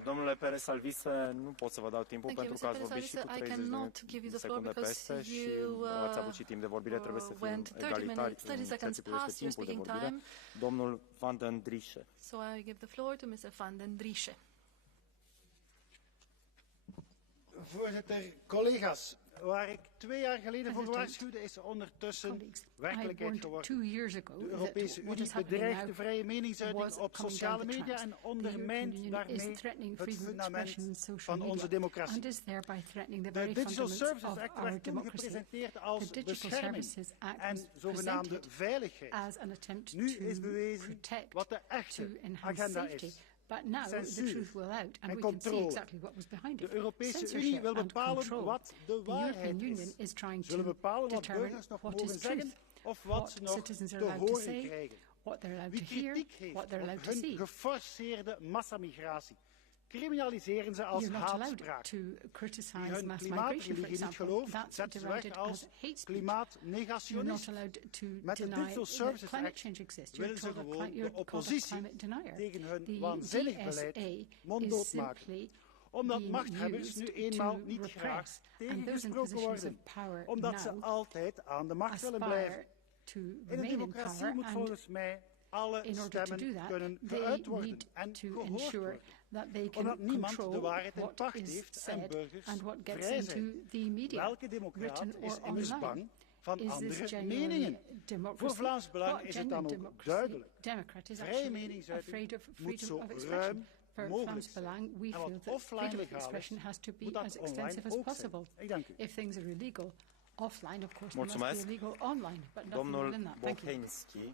Domnule Perez Salvise, nu pot să vă dau timpul pentru că ați vorbit și cu 30 de secunde peste și ați avut și timp de vorbire. Trebuie să fim egalitari în ceea ce privește timpul de vorbire. Domnul Van den Driesche. So I give the floor to Mr. Van den Driesche. Voorzitter, collega's, waar ik 2 jaar geleden voor waarschuwde, is ondertussen werkelijkheid geworden. De Europese Unie bedreigt de vrije meningsuiting op sociale media en ondermijnt daarmee het fundament van onze democratie. De Digital Services Act werd toen gepresenteerd als bescherming en zogenaamde veiligheid. Nu is bewezen wat de echte agenda is. But now the truth will out and we can see exactly what was behind it. De Europese Unie wil bepalen wat de waarheid is. Zullen bepalen wat burgers nog mogen zeggen of wat ze nog te horen krijgen. Wie kritiek heeft op hun geforceerde massamigratie, criminaliseren ze als haatspraak. Wie hun klimaatreligie niet gelooft, zetten ze weg als klimaatnegationist. Met de Digital Services Act willen ze gewoon de oppositie tegen hun waanzinnig beleid monddood maken. Omdat machthebbers nu eenmaal niet graag tegengesproken worden. Omdat ze altijd aan de macht willen blijven. In een democratie moet volgens mij alle stemmen kunnen geuit worden en gehoord worden. Omdat niemand de waarheid in pacht heeft en burgers vrij zijn. Welke democraat is immers bang van andere meningen? Voor Vlaams Belang is het dan ook duidelijk. Vrije meningsuiting moet zo ruim mogelijk zijn. En wat offline legaal is, moet dat online ook zijn. Ik dank u. Offline, of course, must be illegal online, but nothing more than that. Thank you.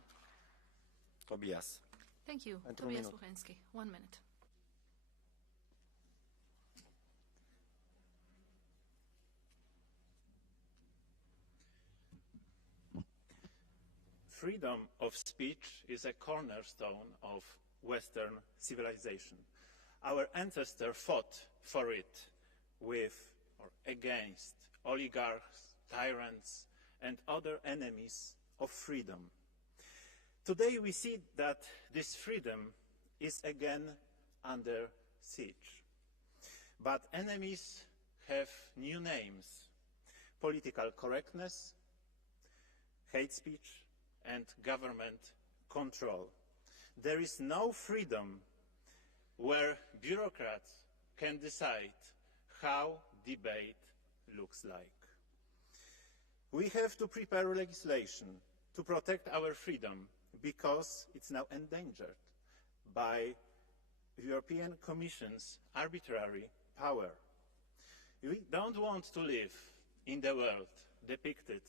Tobias. Thank you. Tobias Bochensky. 1 minute. Freedom of speech is a cornerstone of Western civilization. Our ancestors fought for it with or against oligarchs, tyrants, and other enemies of freedom. Today we see that this freedom is again under siege. But enemies have new names: political correctness, hate speech, and government control. There is no freedom where bureaucrats can decide how debate looks like. We have to prepare legislation to protect our freedom because it's now endangered by the European Commission's arbitrary power. We don't want to live in the world depicted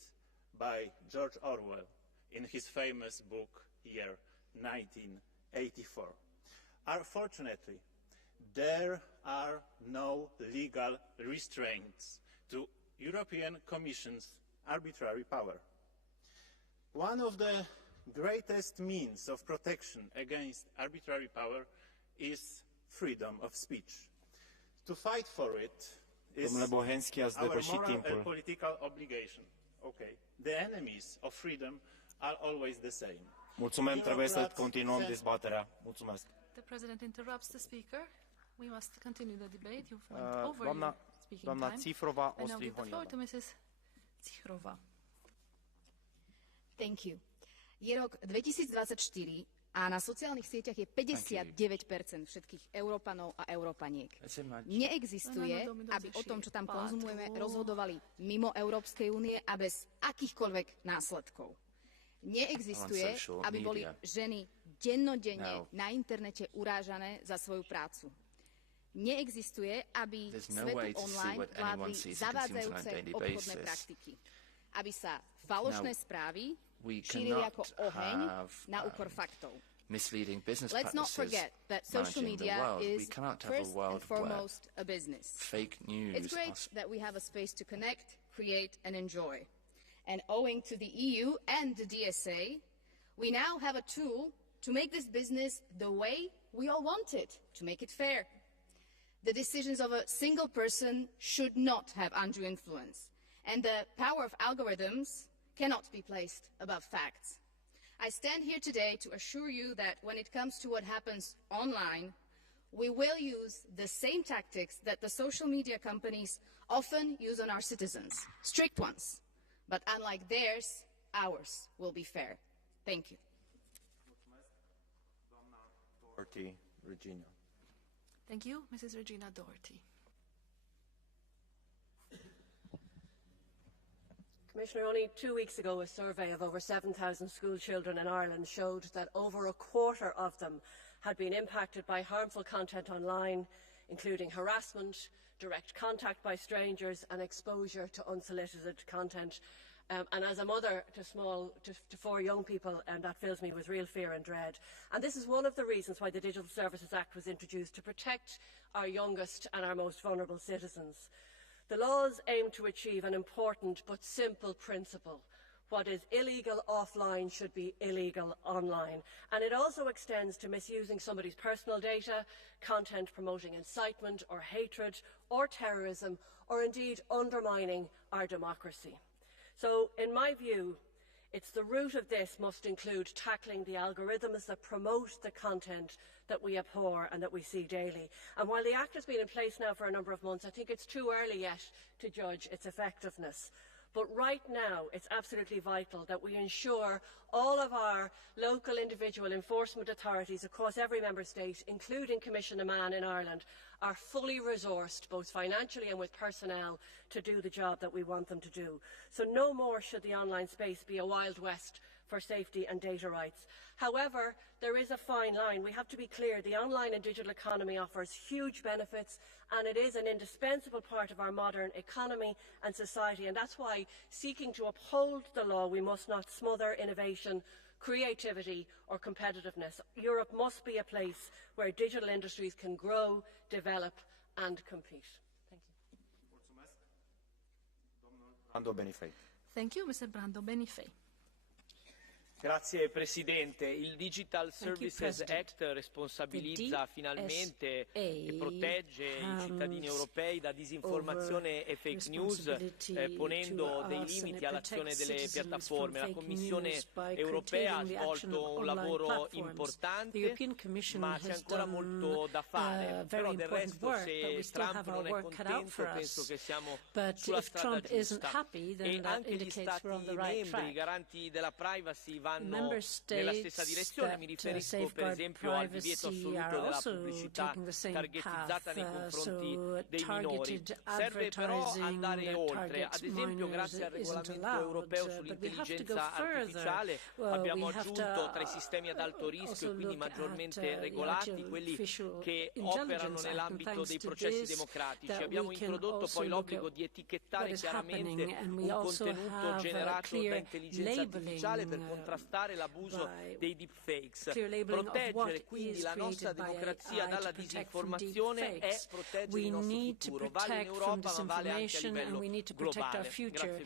by George Orwell in his famous book, Year 1984. Unfortunately, there are no legal restraints to European Commission's arbitrary power. One of the greatest means of protection against arbitrary power is freedom of speech. To fight for it is our moral and political obligation. Okay. The enemies of freedom are always the same. Mulțumim, trebuie să continuăm dezbaterea. Mulțumesc. The President interrupts the speaker. We must continue the debate. You've went over your speaking time. Cifrova, and now give the floor to Mrs. Cifrova. Thank you. Je rok 2024 a na sociálnych sieťach je 59% všetkých Európanov a Európaniek. Neexistuje, aby o tom, čo tam konzumujeme, rozhodovali mimo Európskej únie a bez akýchkoľvek následkov. Neexistuje, aby boli ženy dennodenne na internete urážané za svoju prácu. Neexistuje, aby svetu online vládli zavádzajúce obchodné praktiky. Aby sa falošné správy šírili ako oheň na úkor faktov. Let's not forget that social media is first and foremost a business. It's great that we have a space to connect, create and enjoy. And owing to the EU and the DSA, we now have a tool to make this business the way we all want it, to make it fair. The decisions of a single person should not have undue influence, and the power of algorithms cannot be placed above facts. I stand here today to assure you that when it comes to what happens online, we will use the same tactics that the social media companies often use on our citizens, strict ones. But unlike theirs, ours will be fair. Thank you. Thank you, Mrs. Regina Doherty. Commissioner, only 2 weeks ago a survey of over 7,000 school children in Ireland showed that over a quarter of them had been impacted by harmful content online, including harassment, direct contact by strangers and exposure to unsolicited content. And as a mother to 4 young people, that fills me with real fear and dread. And this is one of the reasons why the Digital Services Act was introduced, to protect our youngest and our most vulnerable citizens. The laws aim to achieve an important but simple principle. What is illegal offline should be illegal online. And it also extends to misusing somebody's personal data, content promoting incitement or hatred or terrorism, or indeed undermining our democracy. So, in my view, it's the root of this must include tackling the algorithms that promote the content that we abhor and that we see daily. And while the Act has been in place now for a number of months, I think it's too early yet to judge its effectiveness. But right now, it's absolutely vital that we ensure all of our local individual enforcement authorities across every member state, including Commissioner Mann in Ireland, are fully resourced, both financially and with personnel, to do the job that we want them to do. So no more should the online space be a Wild West for safety and data rights. However, there is a fine line. We have to be clear. The online and digital economy offers huge benefits, and it is an indispensable part of our modern economy and society. And that's why, seeking to uphold the law, we must not smother innovation, creativity or competitiveness. Europe must be a place where digital industries can grow, develop and compete. Thank you. Thank you, Mr. Brando Benifei. Grazie Presidente. Il Digital Services Act responsabilizza finalmente e protegge i cittadini europei da disinformazione e fake news, ponendo dei limiti all'azione delle piattaforme. La Commissione europea ha svolto un lavoro importante, ma c'è ancora molto da fare. Però del resto, se Trump non è contento, penso che siamo sulla strada giusta. E anche gli Stati membri garanti della privacy vanno nella stessa direzione. Mi riferisco per esempio al divieto assoluto della pubblicità targetizzata nei confronti dei minori. Serve però andare oltre. Ad esempio, grazie al regolamento europeo sull'intelligenza artificiale abbiamo aggiunto tra i sistemi ad alto rischio e quindi maggiormente regolati quelli che operano nell'ambito dei processi democratici. Abbiamo introdotto poi l'obbligo di etichettare chiaramente un contenuto generato da intelligenza artificiale per contrastare l'abuso dei deepfakes. Proteggere quindi la nostra democrazia dalla disinformazione è proteggere il nostro futuro. Vale in Europa ma vale anche a livello globale. Grazie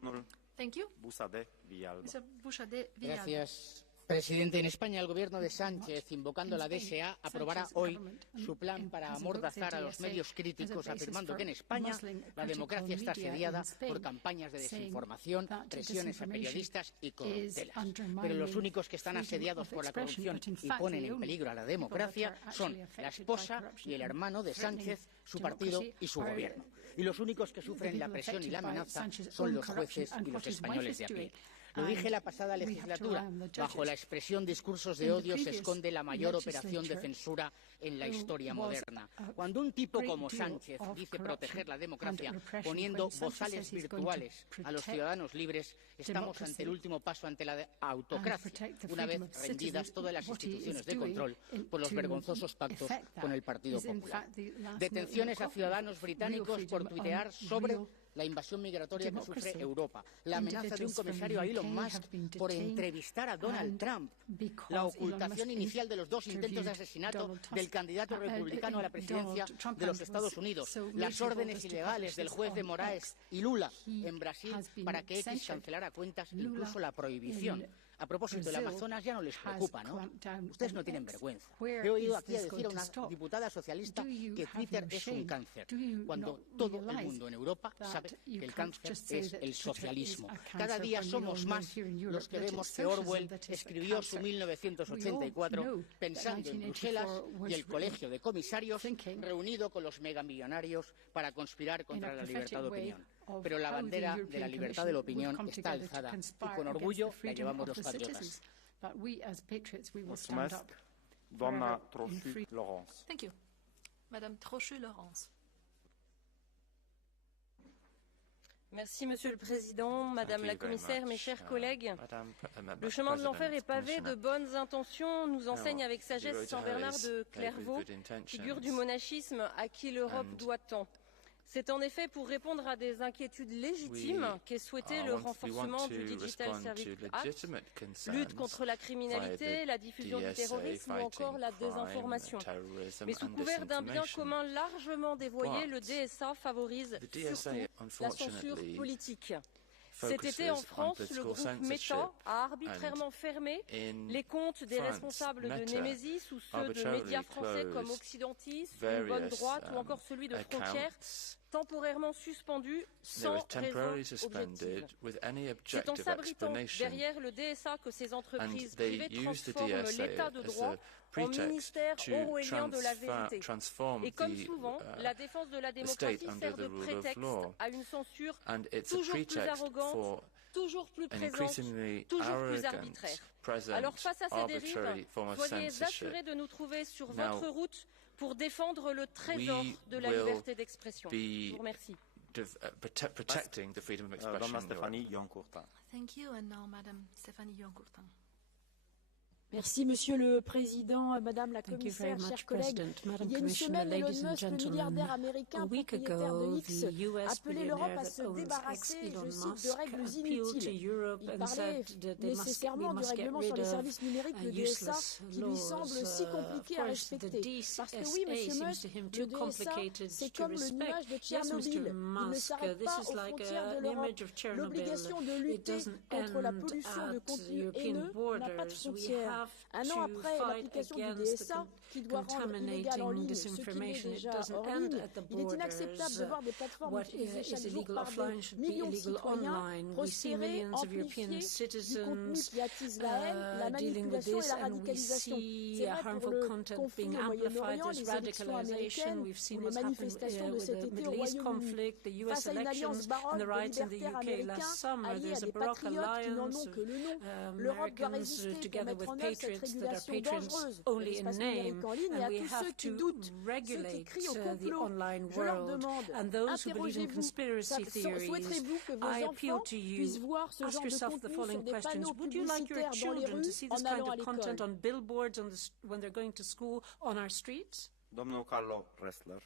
mille. Thank you. Busadé Villalba. Mr. Busadé Villalba. Gracias, presidente. En España, el gobierno de Sánchez, invocando la DSA, aprobará hoy su plan para amordazar a los medios críticos, afirmando que en España la democracia está asediada por campañas de desinformación, presiones a periodistas y corruptelas. Pero los únicos que están asediados por la corrupción y ponen en peligro a la democracia son la esposa y el hermano de Sánchez, su partido y su gobierno. Y los únicos que sufren la presión y la amenaza son los jueces y los españoles de a pie. Lo dije la pasada legislatura, bajo la expresión discursos de odio se esconde la mayor operación de censura en la historia moderna. Cuando un tipo como Sánchez dice proteger la democracia poniendo bozales virtuales a los ciudadanos libres, estamos ante el último paso ante la autocracia, una vez rendidas todas las instituciones de control por los vergonzosos pactos con el Partido Popular. Detenciones a ciudadanos británicos por tuitear sobre la invasión migratoria que sufre Europa, la amenaza de un comisario a Elon Musk por entrevistar a Donald Trump, la ocultación inicial de los 2 intentos de asesinato del candidato republicano a la presidencia de los Estados Unidos, las órdenes ilegales del juez de Moraes y Lula en Brasil para que X cancelara cuentas, incluso la prohibición. A propósito, el Amazonas ya no les preocupa, ¿no? Ustedes no tienen vergüenza. He oído aquí decir a una diputada socialista que Twitter es un cáncer, cuando todo el mundo en Europa sabe que el cáncer es el socialismo. Cada día somos más los que vemos que Orwell escribió su 1984 pensando en Bruselas y el colegio de comisarios reunido con los megamillonarios para conspirar contra la libertad de opinión. Pero la bandera de la libertad de la opinión está alzada y con orgullo la llevamos los patriotas. Mulțumesc. Doamna Trochu-Laurence. Thank you. Madame Trochu-Laurence. Merci, Monsieur le Président, Madame la Commissaire, mes chers collègues. Le chemin de l'enfer est pavé de bonnes intentions, nous enseigne avec sagesse Saint Bernard de Clairvaux, figure du monachisme à qui l'Europe doit tant. C'est en effet pour répondre à des inquiétudes légitimes qu'est souhaité le renforcement du Digital Services Act, lutte contre la criminalité, la diffusion du terrorisme ou encore la désinformation. Mais sous couvert d'un bien commun largement dévoyé, le DSA favorise surtout la censure politique. Cet été, en France, le groupe Meta a arbitrairement fermé les comptes des responsables de Némésis ou ceux de médias français comme Occidentis, Une Bonne Droite ou encore celui de Frontières, temporairement suspendu sans raison objective. C'est en s'abritant derrière le DSA que ces entreprises privées transforment l'état de droit en ministère orwellien de la vérité. Et comme souvent, la défense de la démocratie sert de prétexte à une censure toujours plus arrogante, toujours plus présente, toujours plus arbitraire. Alors face à ces dérives, soyez assurés de nous trouver sur votre route pour défendre le trésor de la liberté d'expression. Je vous remercie. Protecting the freedom of expression. Stéphanie Yancourtin. Thank you, and now Madame Stéphanie Yancourtin. Merci, Monsieur le Président, Madame la Commissaire, chers collègues. Il y a une semaine, Elon Musk, le milliardaire américain propriétaire de X, appelait l'Europe à se débarrasser, je cite, de règles inutiles. Il parlait nécessairement du règlement sur les services numériques, le DSA, qui lui semble si compliqué à respecter. Parce que oui, Monsieur Musk, le DSA, c'est comme le nuage de Tchernobyl. Il ne s'arrête pas aux frontières de l'Europe. L'obligation de lutter contre la pollution de contenu haineux n'a pas de frontières. Un an après l'application du DSA, qui doit rendre illégal en ligne ce qui est déjà hors ligne, il est inacceptable de voir des plateformes utilisées chaque jour par des millions de citoyens prospérer, amplifier du contenu qui attise la haine, la manipulation et la radicalisation. C'est vrai pour le conflit au Moyen-Orient, les élections américaines ou les manifestations de cet été au Royaume-Uni. Face à une alliance baroque de libertaires américains alliés à des patriotes qui n'en ont que le nom, l'Europe doit résister pour mettre en œuvre cette régulation dangereuse de l'espace numérique en ligne et à tous ceux qui doutent, ceux qui crient au complot. Je leur demande, interrogez-vous, souhaiterez-vous que vos enfants puissent voir ce genre de contenu sur des panneaux publicitaires dans les rues en allant à l'école? Domnul Carlo Ressler.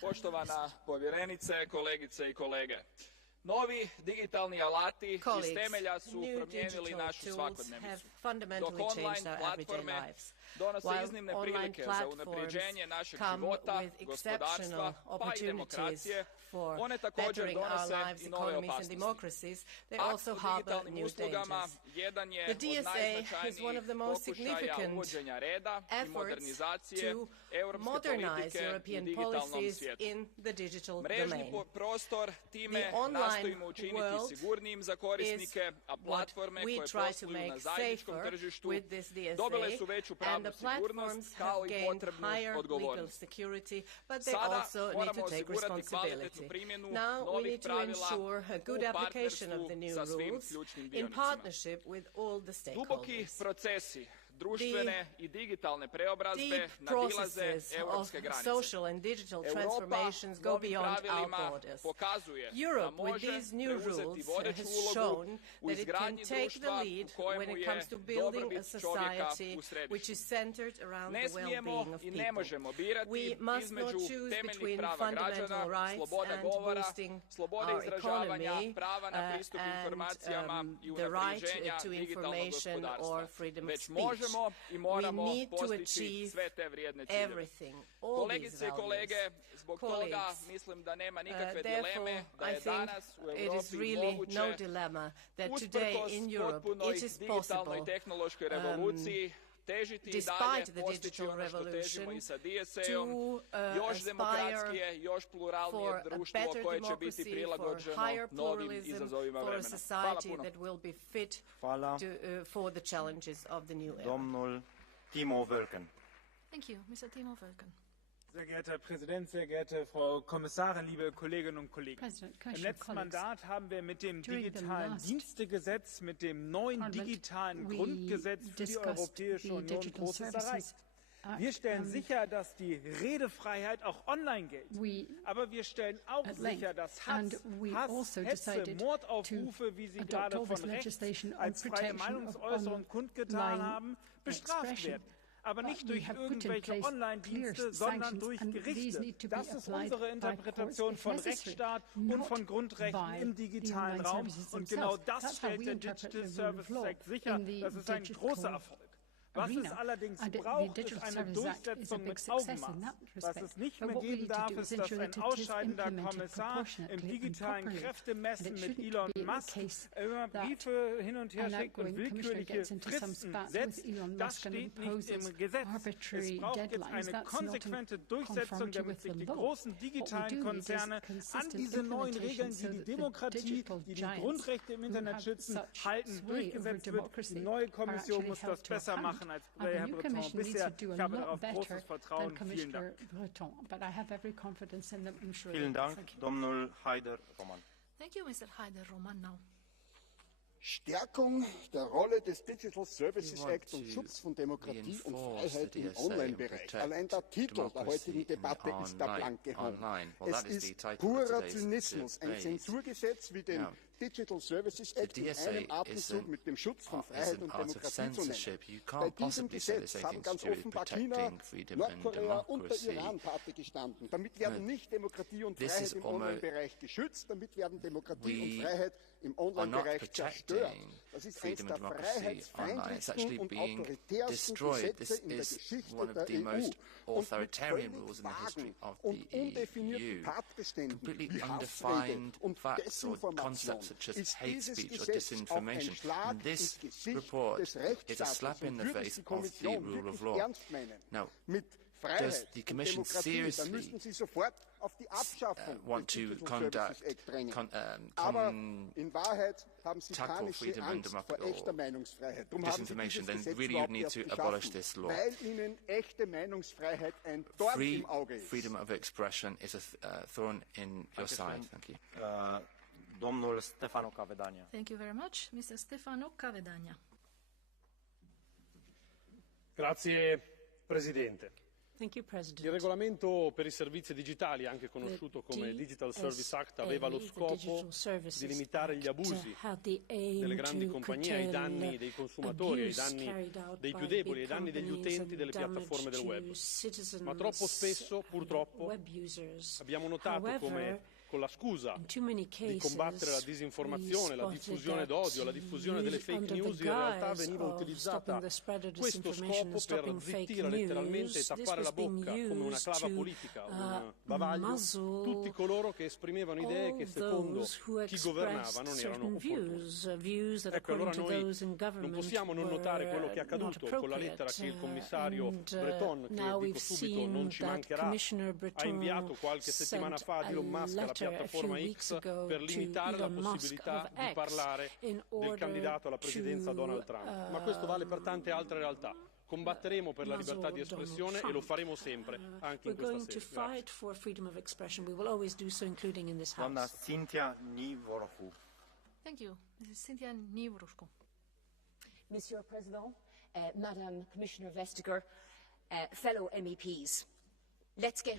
Poštovana povjerenice, kolegice I kolege. Novi digitalni alati iz temelja su promijenili našu svakodnevicu. Dok online platforme donose while iznimne online prilike za platforms unapređenje našeg come života, with gospodarstva, exceptional pa i opportunities demokracije, for one također bettering our donose lives, i nove economies and opasnosti. democracies, they Akt also o harbor digitalnim new uslugama dangers. jedan je The od DSA is najznačajnijih one of the most pokušaja significant uvođenja reda i efforts modernizacije to europske modernize politike u European digitalnom policies svijetu. in the digital Mrežni domain. prostor time The online nastojimo učiniti world sigurnijim za korisnike, a platforme we koje try to posluju na make zajedničkom safer tržištu with this DSA, dobile su veću and pravnu the platforms sigurnost have kao i gained potrebnu higher legal odgovornost. security, but they Sada also need moramo to take osigurati kvalitetnu responsibility. primjenu Now we novih need to pravila ensure a good u application of the partnerstvu new sa svim rules ključnim in dionicima. partnership with all the Duboki stakeholders. procesi društvene i digitalne preobrazbe Deep nadilaze processes of europske granice. social and digital Europa transformations go novim beyond our pravilima borders. pokazuje Europe, da with može these new preuzeti rules, vodeću has ulogu shown u that it can izgradnji take the društva lead u kojemu when it je comes to building a dobrobit čovjeka society u središtu. which is centered around Ne the smijemo well-being of i ne people. možemo birati We must not između choose temeljnih between prava građana, fundamental rights slobode and govora, boosting slobode our izražavanja, economy prava na pristup and informacijama i the right unapređenja to digitalnog information gospodarstva. or freedom of Već speech. možemo i moramo We need to postići achieve sve te vrijedne ciljeve. everything, all these Kolegice i values. kolege, zbog toga Colleagues, mislim da nema nikakve therefore, dileme da I je think danas u it is Europi really moguće no dilemma that today usprkos in Europe potpunoj it is digitalnoj possible, tehnološkoj revoluciji težiti i despite dalje the postići digital ono što težimo i sa DSA-om, to još aspire demokratskije, još pluralnije for a društvo better koje će biti democracy, for prilagođeno higher novim pluralism, izazovima for a vremena. Hvala society puno. that will be fit Hvala. for the challenges of the new era. Domnul Timo Völken. Thank you, Mr. Timo Völken. Sehr geehrter Herr Präsident, sehr geehrte Frau Kommissarin, liebe Kolleginnen und Kollegen! Im letzten Mandat haben wir mit dem digitalen Dienstegesetz, mit dem neuen digitalen Grundgesetz für die Europäische Union Großes erreicht. Wir stellen sicher, dass die Redefreiheit auch online gilt. Aber wir stellen auch sicher, dass Hass, Hetze, Mordaufrufe, wie sie gerade von rechts als freie Meinungsäußerung kundgetan haben, bestraft werden. Aber nicht durch irgendwelche Online-Dienste, sondern durch Gerichte. Das ist unsere Interpretation von Rechtsstaat und von Grundrechten im digitalen Raum. Und genau das stellt der Digital Services Act sicher. Das ist ein großer Erfolg. Was es allerdings braucht, ist eine Durchsetzung mit Augenmaß. Was es nicht mehr geben darf, ist, dass ein ausscheidender Kommissar im digitalen Kräftemessen mit Elon Musk immer Briefe hin und her schickt und willkürliche Fristen setzt. Das steht nicht im Gesetz. Es braucht jetzt eine konsequente Durchsetzung, damit sich die großen digitalen Konzerne an diese neuen Regeln, die die Demokratie, die die Grundrechte im Internet schützen, halten, durchgesetzt wird. Die neue Kommission muss das besser machen als Herr Breton bisher. Ich habe darauf großes Vertrauen. Vielen Dank. Vielen Dank, Domnul Haider Roman. Thank you, Mr. Haider Roman now. Stärkung der Rolle des Digital Services Act und Schutz von Demokratie und Freiheit im Online-Bereich. Allein der Titel der heutigen Debatte ist der blanke Hohn. Es ist purer Zynismus, ein Zensurgesetz wie den Digital Services Act in einem Atemzug mit dem Schutz von Freiheit und Demokratie zu nennen. Bei diesem Gesetz haben ganz offenbar China, Nordkorea und der Iran Pate gestanden. Damit werden nicht Demokratie und Freiheit im Online-Bereich geschützt, damit werden Demokratie und Freiheit im Online-Bereich zerstört. Das ist eines der freiheitsfeindlichsten und autoritärsten Gesetze in der Geschichte der EU. Und mit völlig vagen und undefinierten Tatbeständen wie Hassrede und Desinformation ist dieses Gesetz auch ein Schlag ins Gesicht des Rechtsstaates und würde die Kommission wirklich ernst meinen. Mit Freiheit und Demokratie, dann müssten Sie sofort auf die Abschaffung des Digital Services Act drängen. Aber in Wahrheit haben Sie panische Angst vor echter Meinungsfreiheit. Darum haben Sie dieses Gesetz überhaupt erst geschaffen, weil Ihnen echte Meinungsfreiheit ein Dorn im Auge ist. Freedom of expression is a thorn in your side. Thank you. Domnul Stefano Cavedania. Thank you very much, Mr. Stefano Cavedania. Grazie, Presidente. Thank you, President. Il regolamento per i servizi digitali, anche conosciuto come Digital Service Act, aveva lo scopo di limitare gli abusi delle grandi compagnie ai danni dei consumatori, ai danni dei più deboli, ai danni degli utenti delle piattaforme del web. Ma troppo spesso, purtroppo, abbiamo notato come con la scusa di combattere la disinformazione, la diffusione d'odio, la diffusione delle fake news, in realtà veniva utilizzata questo scopo per zittire letteralmente e tappare la bocca come una clava politica, un bavaglio, tutti coloro che esprimevano idee che secondo chi governava non erano opportune. Ecco, allora noi non possiamo non notare quello che è accaduto con la lettera che il commissario Breton, che dico subito non ci mancherà, ha inviato qualche settimana fa a Elon Musk alla piattaforma X per limitare la possibilità di parlare del candidato alla presidenza Donald Trump. Ma questo vale per tante altre realtà. Combatteremo per la libertà di espressione e lo faremo sempre, anche in questa sede. Doamna Cynthia Nivorhu. Thank you. This is Cynthia Nivorhu. Monsieur President, Madam Commissioner Vestager, fellow MEPs, let's get